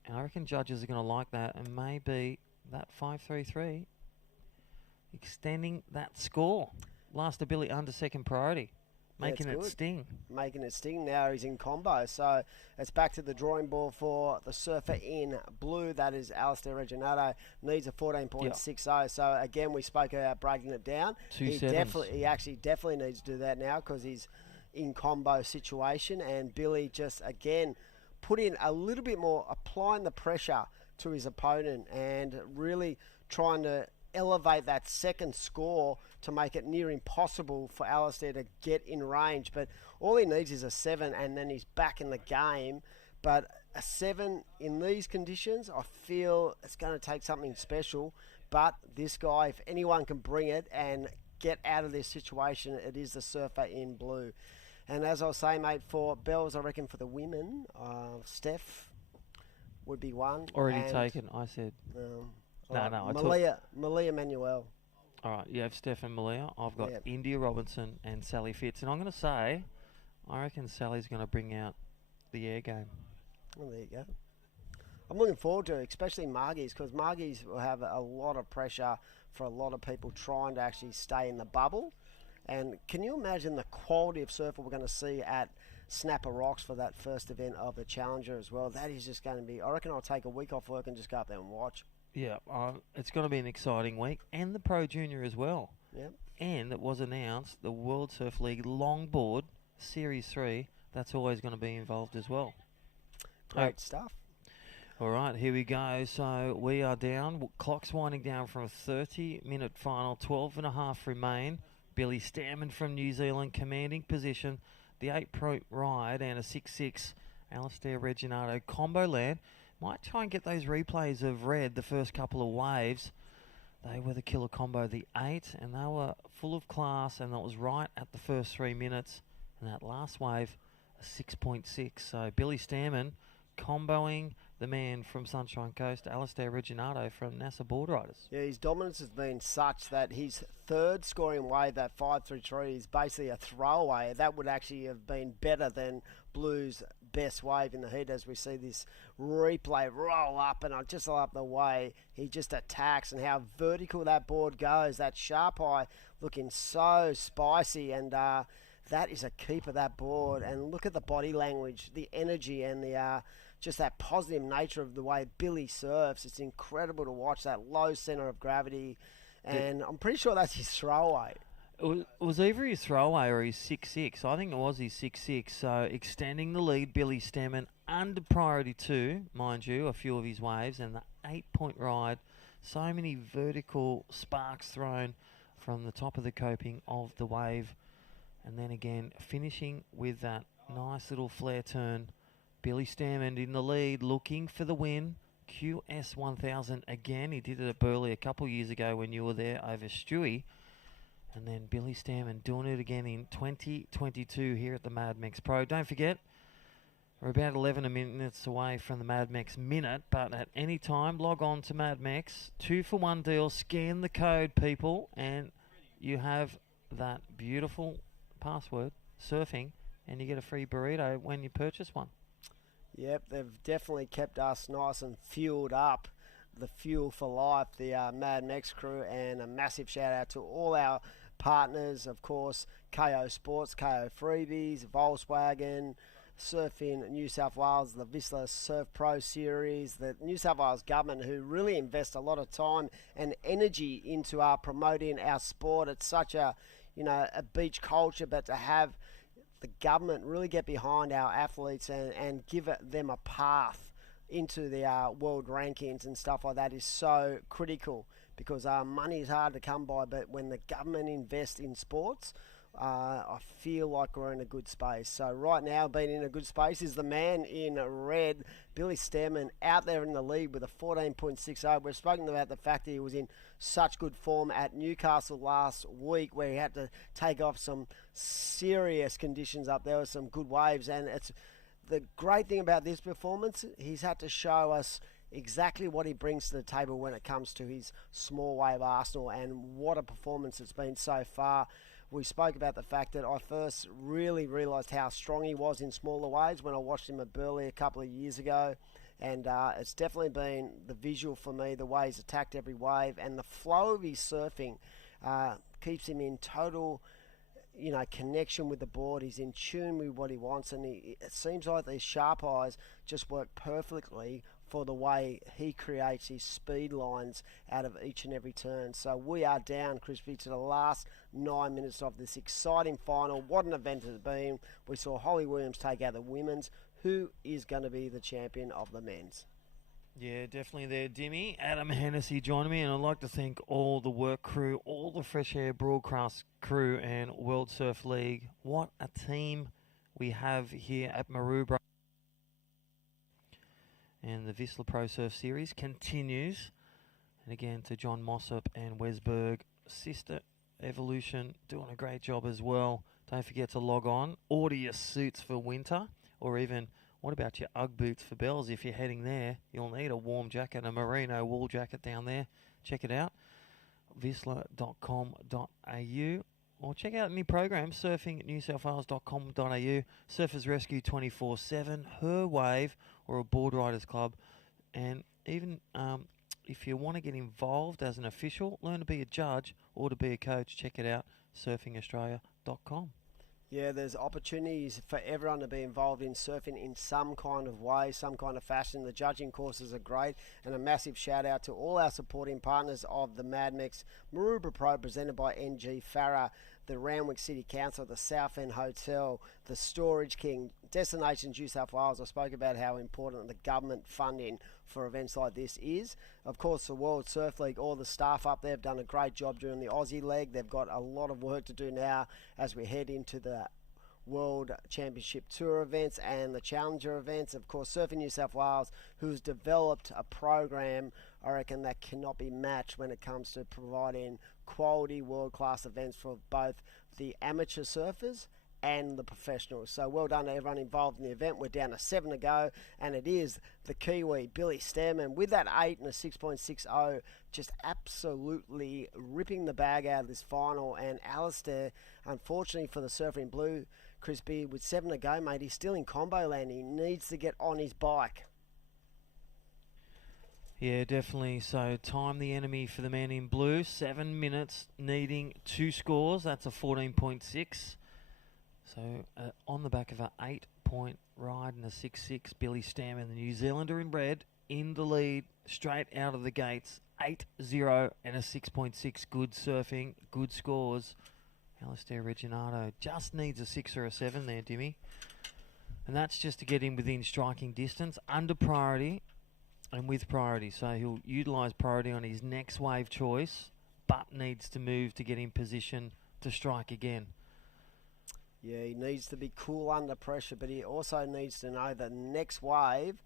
And I reckon judges are going to like that, and maybe that 5-3-3 extending that score. Last Billy under second priority, making it sting. Making it sting. Now he's in combo. So it's back to the drawing board for the surfer in blue. That is Alistair Reginato. Needs a 14.60. So again, we spoke about breaking it down. He actually definitely needs to do that now because he's in combo situation. And Billy just again put in a little bit more, applying the pressure to his opponent and really trying to elevate that second score to make it near impossible for Alistair to get in range. But all he needs is a 7 and then he's back in the game. But a 7 in these conditions, I feel it's going to take something special. But this guy, if anyone can bring it and get out of this situation, it is the surfer in blue. And as I was saying, mate, for bells, I reckon for the women, Steph would be one. Already taken, I said. Malia Manuel. All right, you have Steph and Malia. I've got India Robinson and Sally Fitz. And I'm going to say, I reckon Sally's going to bring out the air game. Well, there you go. I'm looking forward to it, especially Margie's, because Margie's will have a lot of pressure for a lot of people trying to actually stay in the bubble. And can you imagine the quality of surfer we're going to see at Snapper Rocks for that first event of the Challenger as well? That is just going to be, I reckon I'll take a week off work and just go up there and watch. Yeah, it's going to be an exciting week, and the Pro Junior as well. Yep. And it was announced the World Surf League Longboard Series 3, that's always going to be involved as well. Great stuff. All right, here we go. So we are down. Clock's winding down from a 30-minute final. 12 and a half remain. Billy Stamen from New Zealand commanding position. The 8-point ride and a 6-6 Alistair Reginato combo land. Might try and get those replays of Red, the first couple of waves. They were the killer combo, the 8, and they were full of class, and that was right at the first 3 minutes. And that last wave, a 6.6. So Billy Stamen comboing the man from Sunshine Coast, Alistair Reginato from NASA Board Riders. Yeah, his dominance has been such that his third scoring wave, that 5-3-3, is basically a throwaway. That would actually have been better than Blue's best wave in the heat, as we see this replay roll up, and I just love the way he just attacks and how vertical that board goes. That sharp eye looking so spicy, and that is a keeper, that board. And look at the body language, the energy, and the just that positive nature of the way Billy surfs. It's incredible to watch, that low centre of gravity, and I'm pretty sure that's his throwaway. It was either his throwaway or his 6-6. I think it was his 6-6. So extending the lead, Billy Stamen under priority 2, mind you, a few of his waves, and the 8-point ride. So many vertical sparks thrown from the top of the coping of the wave. And then again, finishing with that nice little flare turn. Billy Stamen in the lead, looking for the win. QS 1000 again. He did it at Burleigh a couple years ago when you were there over Stewie. And then Billy Stamen doing it again in 2022 here at the Mad Mex Pro. Don't forget, we're about 11 minutes away from the Mad Mex Minute, but at any time, log on to Mad Mex. 2-for-1 deal. Scan the code, people, and you have that beautiful password, surfing, and you get a free burrito when you purchase one. Yep, they've definitely kept us nice and fueled up. The fuel for life, the Mad Mex crew, and a massive shout out to all our partners, of course, KO Sports, KO Freebies, Volkswagen, Surfing New South Wales, the VISSLA Surf Pro Series, the New South Wales government, who really invest a lot of time and energy into promoting our sport. It's such a beach culture, but to have the government really get behind our athletes and give them a path into the world rankings and stuff like that is so critical, because money is hard to come by, but when the government invests in sports, I feel like we're in a good space. So right now, being in a good space is the man in red, Billy Stamen, out there in the lead with a 14.60. We've spoken about the fact that he was in such good form at Newcastle last week, where he had to take off some serious conditions up there with some good waves. And it's the great thing about this performance, he's had to show us exactly what he brings to the table when it comes to his small wave arsenal, and what a performance it's been so far. We spoke about the fact that I first really realised how strong he was in smaller waves when I watched him at Burleigh a couple of years ago. And it's definitely been the visual for me, the way he's attacked every wave, and the flow of his surfing keeps him in total, connection with the board. He's in tune with what he wants, and it seems like these sharp eyes just work perfectly for the way he creates his speed lines out of each and every turn. So we are down, Crispy, to the last 9 minutes of this exciting final. What an event it's been. We saw Holly Williams take out the women's. Who is going to be the champion of the men's? Yeah, definitely there, Dimmy. Adam Hennessy joining me, and I'd like to thank all the work crew, all the Fresh Air broadcast crew and World Surf League. What a team we have here at Maroubra. And the VISSLA Pro Surf Series continues. And again to John Mossop and Wesberg, Sister Evolution, doing a great job as well. Don't forget to log on, order your suits for winter, or even, what about your Ugg boots for bells? If you're heading there, you'll need a warm jacket, a merino wool jacket down there. Check it out, vissla.com.au, or check out any programs, surfingnewsouthwales.com.au, Surfers Rescue 24/7, Her Wave, or a Board Riders Club. And even if you want to get involved as an official, learn to be a judge or to be a coach, check it out, surfingaustralia.com. Yeah, there's opportunities for everyone to be involved in surfing in some kind of way, some kind of fashion. The judging courses are great, and a massive shout out to all our supporting partners of the Mad Mex Maroubra Pro, presented by NG Farah, the Randwick City Council, the Southend Hotel, the Storage King, Destinations New South Wales. I spoke about how important the government funding for events like this is. Of course, the World Surf League, all the staff up there have done a great job during the Aussie leg. They've got a lot of work to do now as we head into the World Championship Tour events and the Challenger events. Of course, Surfing New South Wales, who's developed a program, I reckon, that cannot be matched when it comes to providing quality world-class events for both the amateur surfers and the professionals. So well done to everyone involved in the event. We're down to 7 to go, and it is the Kiwi, Billy Stamen, with that 8 and a 6.60, just absolutely ripping the bag out of this final. And Alistair, unfortunately for the surfer in blue, Crispy, with 7 to go, mate, he's still in combo land. He needs to get on his bike. Yeah, definitely. So time the enemy for the man in blue. 7 minutes, needing 2 scores. That's a 14.6. So on the back of an 8-point ride and a 6.6, Billy Stamen, the New Zealander in red, in the lead, straight out of the gates. 8-0 and a 6.6. Good surfing, good scores. Alistair Reginato just needs a 6 or a 7 there, Dimmy. And that's just to get him within striking distance, under priority and with priority. So he'll utilise priority on his next wave choice, but needs to move to get in position to strike again. Yeah, he needs to be cool under pressure, but he also needs to know the next wave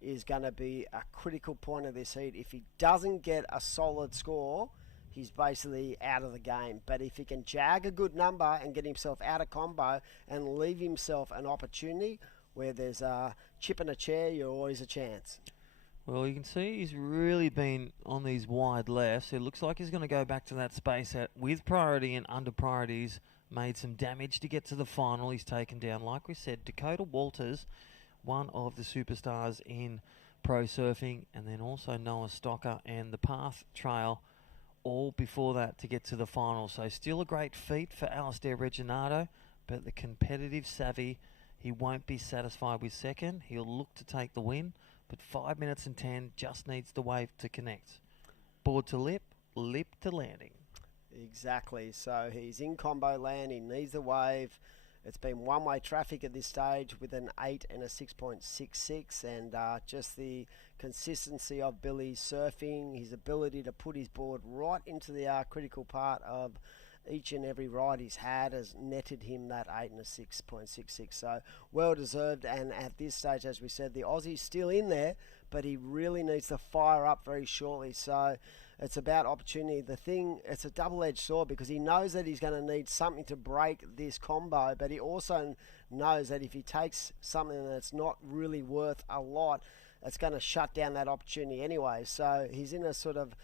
is going to be a critical point of this heat. If he doesn't get a solid score, he's basically out of the game. But if he can jag a good number and get himself out of combo and leave himself an opportunity where there's a chip in a chair, you're always a chance. Well, you can see he's really been on these wide lefts. It looks like he's going to go back to that space with priority and under priorities. Made some damage to get to the final. He's taken down, like we said, Dakota Walters, one of the superstars in pro surfing, and then also Noah Stocker and the Path Trail, all before that to get to the final. So still a great feat for Alistair Reginato, but the competitive savvy, he won't be satisfied with second. He'll look to take the win, but 5 minutes and 10 just needs the wave to connect. Board to lip, lip to landing. Exactly. So he's in combo land. He needs the wave. It's been one-way traffic at this stage with an 8 and a 6.66, and just the consistency of Billy's surfing, his ability to put his board right into the critical part of each and every ride he's had has netted him that 8 and a 6.66. So well deserved. And at this stage, as we said, the Aussie's still in there, but he really needs to fire up very shortly. So it's about opportunity. It's a double-edged sword because he knows that he's going to need something to break this combo, but he also knows that if he takes something that's not really worth a lot, it's going to shut down that opportunity anyway. So he's in a sort of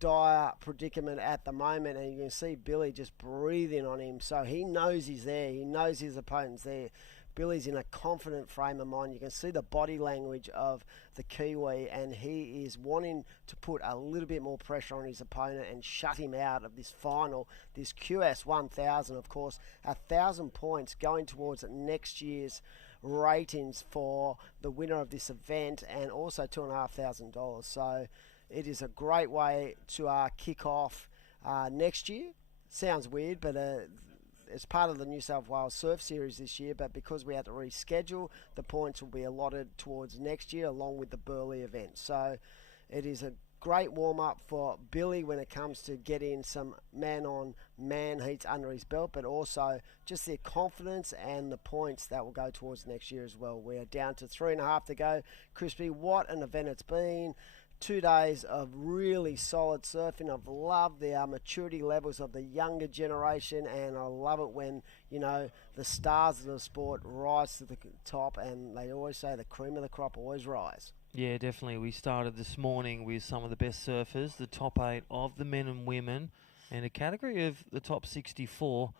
dire predicament at the moment, and you can see Billy just breathing on him. So he knows he's there. He knows his opponent's there. Billy's in a confident frame of mind. You can see the body language of the Kiwi, and he is wanting to put a little bit more pressure on his opponent and shut him out of this final, this QS 1000, of course, 1,000 points going towards next year's ratings for the winner of this event, and also $2,500. So it is a great way to kick off next year. Sounds weird, but it's part of the New South Wales Surf Series this year, but because we had to reschedule, the points will be allotted towards next year along with the Burleigh event. So it is a great warm-up for Billy when it comes to getting some man-on-man heats under his belt, but also just their confidence and the points that will go towards next year as well. We are down to 3.5 to go. Crispy, what an event it's been. 2 days of really solid surfing. I've loved the maturity levels of the younger generation, and I love it when, you know, the stars of the sport rise to the top, and they always say the cream of the crop always rise. Yeah, definitely. We started this morning with some of the best surfers, the top 8 of the men and women, and a category of the top 64.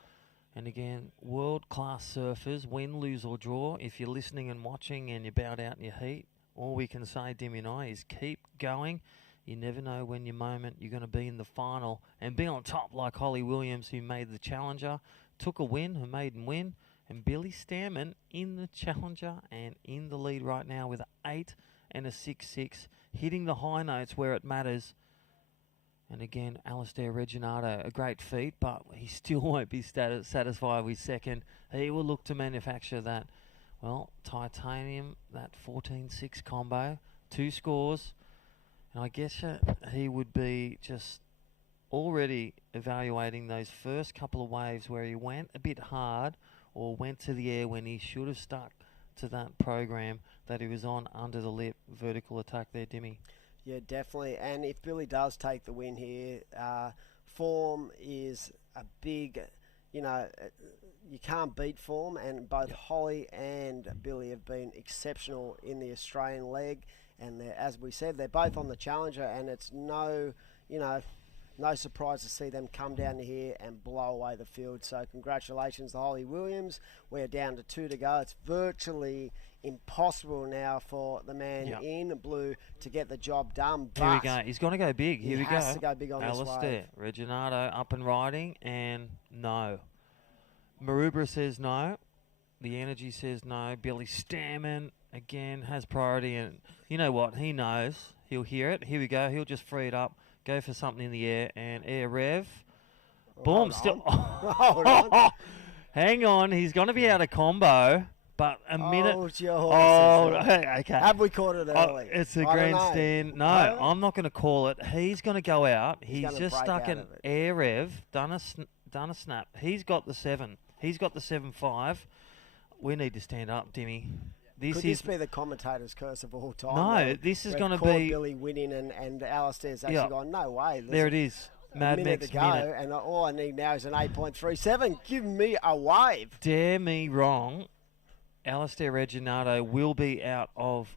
And again, world-class surfers, win, lose or draw. If you're listening and watching and you're bowed out in your heat, all we can say, Demi and I, is keep going. You never know when your moment you're going to be in the final and be on top like Holly Williams, who made the Challenger, took a win, her maiden win, and Billy Stamen in the Challenger and in the lead right now with an 8 and a 6.6, hitting the high notes where it matters. And again, Alistair Reginato, a great feat, but he still won't be satisfied with second. He will look to manufacture that, well, titanium, that 14-6 combo, 2 scores. And I guess he would be just already evaluating those first couple of waves where he went a bit hard or went to the air when he should have stuck to that program that he was on under the lip. Vertical attack there, Dimmy. Yeah, definitely. And if Billy does take the win here, form is a big, you know, you can't beat form, and both Holly and Billy have been exceptional in the Australian leg, and as we said, they're both on the Challenger, and it's no surprise to see them come down here and blow away the field. So congratulations to Holly Williams. We're down to 2 to go. It's virtually impossible now for the man in blue to get the job done. But here we go. He's going to go big. Here we go. He has to go big on this wave. Reginato up and riding, and no. Maroubra says no. The energy says no. Billy Stamen, again, has priority, and you know what? He knows. He'll hear it. Here we go. He'll just free it up, go for something in the air, and air rev. Boom. Still. Hold on. Hang on. He's going to be out of combo. But a minute. Okay. Okay. Have we caught it early? It's a grandstand. No, I'm not going to call it. He's going to go out. He's just stuck an air rev, done a snap. He's got the 7. He's got the 7.5. We need to stand up, Dimmy. Could this be the commentator's curse of all time? No, this is going to be Billy winning, and Alistair's actually gone, no way. There it is. Mad Mex minute. And all I need now is an 8.37. Give me a wave. Dare me wrong. Alistair Reginato will be out of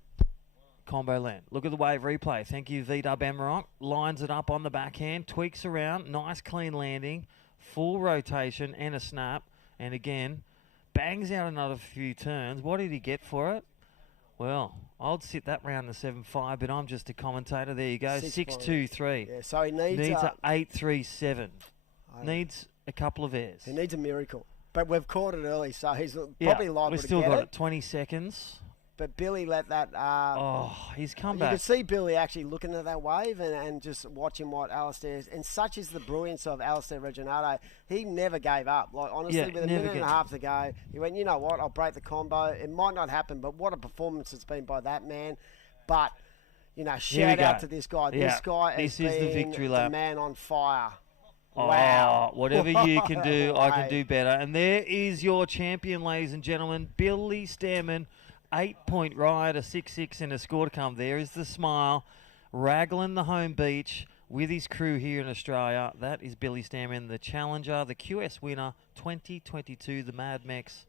combo land. Look at the wave replay. Thank you, V-Dub Amarok. Lines it up on the backhand, tweaks around, nice clean landing, full rotation and a snap, and again, bangs out another few turns. What did he get for it? Well, I'd sit that round to 7.5, but I'm just a commentator. There you go, 6.23. Yeah, so he needs a 8.37. Needs a couple of airs. He needs a miracle. But we've caught it early, so he's probably liable to get it. We've still got it. 20 seconds. But Billy let that... he's come back. You could see Billy actually looking at that wave and just watching what Alistair's... And such is the brilliance of Alistair Reginato. He never gave up. Like, honestly, with a minute and a half to go, he went, you know what, I'll break the combo. It might not happen, but what a performance it's been by that man. But, you know, shout out to this guy. Yeah. This guy has been the victory lap. The man on fire. Wow. Whatever you can do, I can do better. And there is your champion, ladies and gentlemen, Billy Stamen. 8-point ride, a 6.6 and a score to come. There is the smile. Raglan the home beach with his crew here in Australia. That is Billy Stamen, the challenger, the QS winner, 2022, the Mad Mex.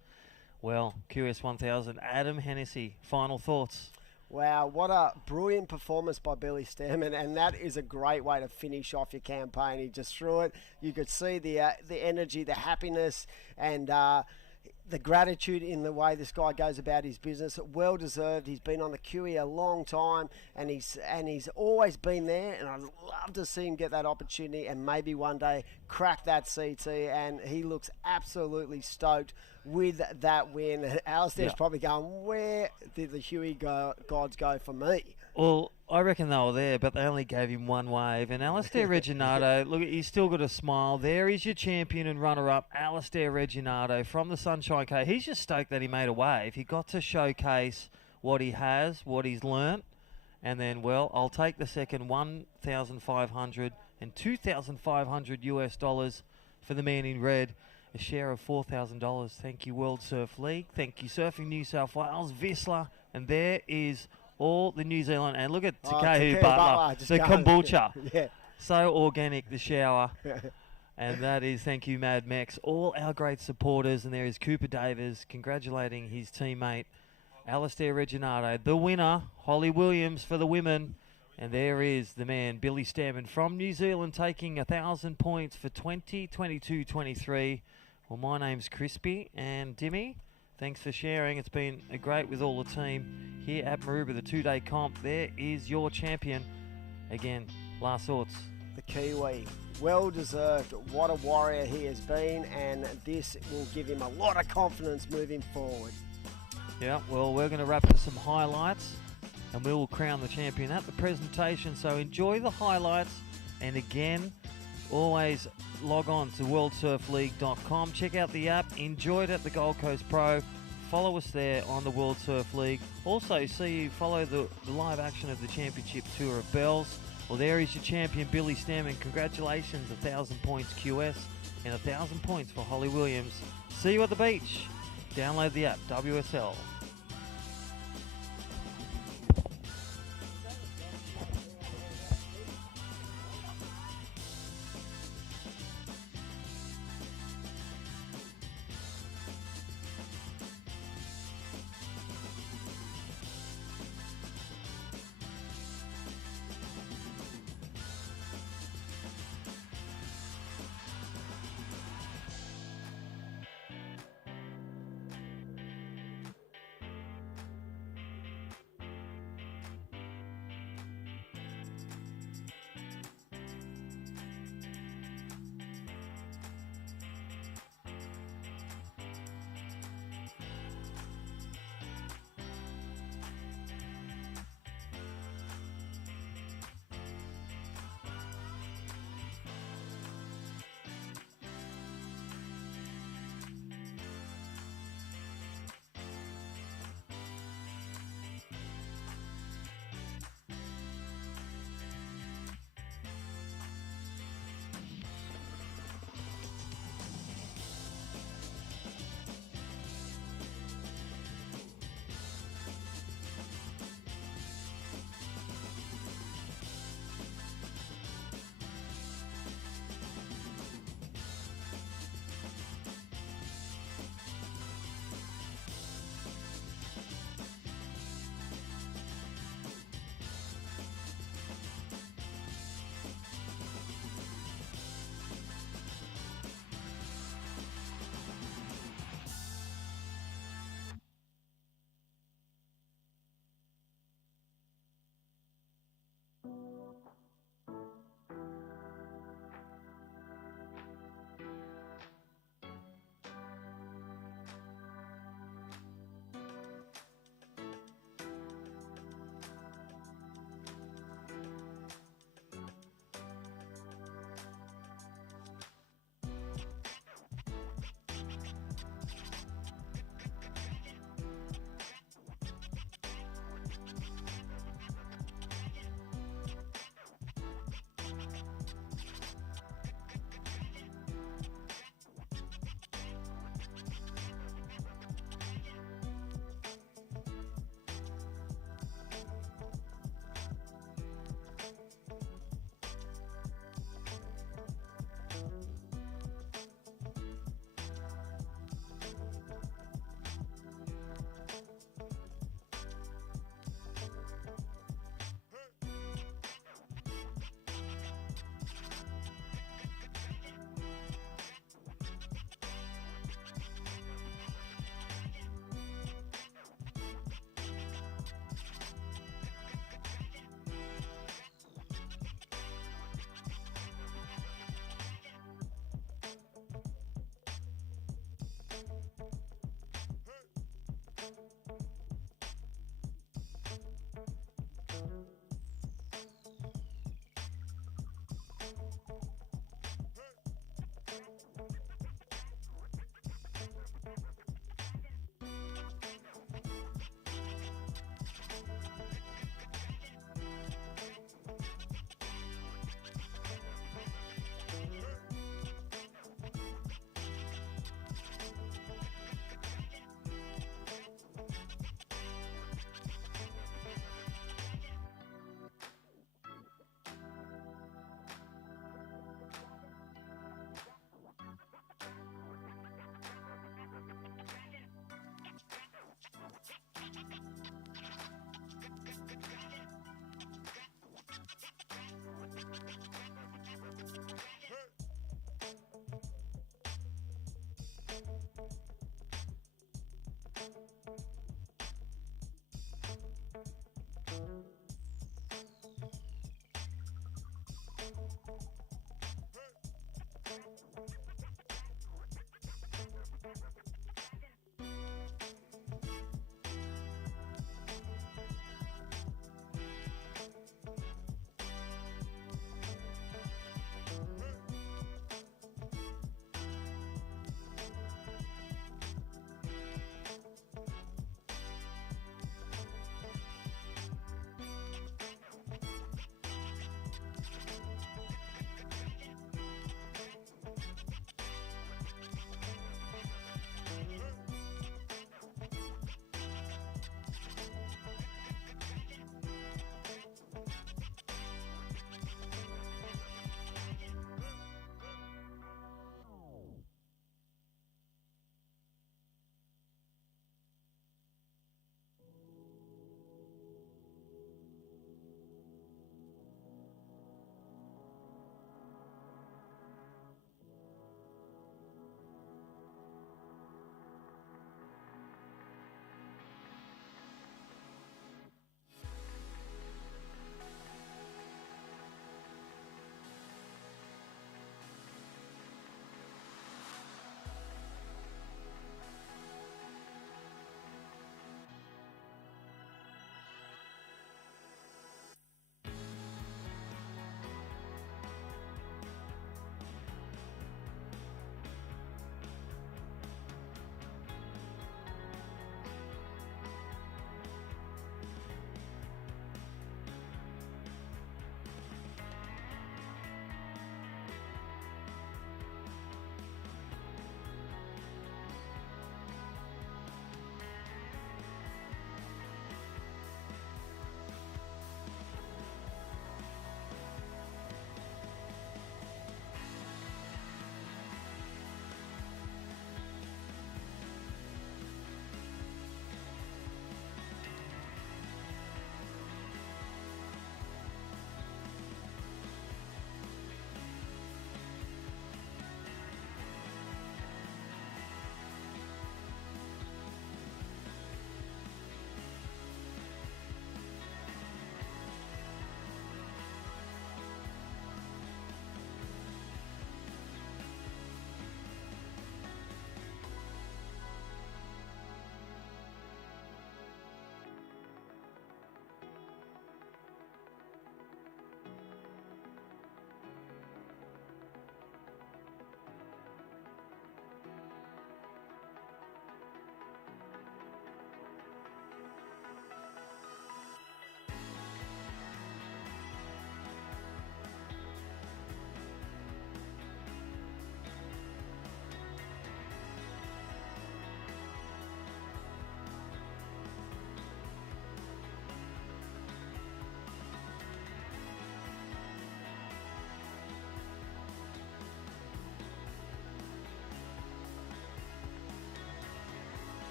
Well, QS 1000. Adam Hennessy, final thoughts. Wow, what a brilliant performance by Billy Stamen, and that is a great way to finish off your campaign. He just threw it. You could see the energy, the happiness, and the gratitude in the way this guy goes about his business. Well deserved. He's been on the QE a long time, and he's always been there. And I'd love to see him get that opportunity and maybe one day crack that CT. And he looks absolutely stoked with that win. Alistair's probably going, where did the Huey gods go for me? Well, I reckon they were there, but they only gave him one wave. And Alistair Reginato, look, he's still got a smile. There is your champion and runner-up, Alistair Reginato from the Sunshine Coast. He's just stoked that he made a wave. He got to showcase what he has, what he's learnt. And then, well, I'll take the second $1,500 and $2,500 US dollars for the man in red. A share of $4,000. Thank you, World Surf League. Thank you, Surfing New South Wales, VISSLA. And there is all the New Zealand. And look at Takeo Butler, the kombucha. Yeah. So organic, the shower. And that is, thank you, Mad Mex. All our great supporters. And there is Cooper Davis congratulating his teammate, Alistair Reginato. The winner, Holly Williams for the women. And there is the man, Billy Stamen from New Zealand, taking 1,000 points for 2022-23. Well, my name's Crispy, and Dimmy, thanks for sharing. It's been great with all the team here at Maroubra, the 2-day comp. There is your champion. Again, last thoughts. The Kiwi. Well deserved. What a warrior he has been, and this will give him a lot of confidence moving forward. Yeah, well, we're going to wrap up some highlights, and we will crown the champion at the presentation. So enjoy the highlights, and again, always log on to worldsurfleague.com. Check out the app. Enjoy it at the Gold Coast Pro. Follow us there on the World Surf League. Also, follow the live action of the Championship Tour of Bells. Well, there is your champion, Billy Stamen. Congratulations, 1,000 points QS and 1,000 points for Holly Williams. See you at the beach. Download the app, WSL.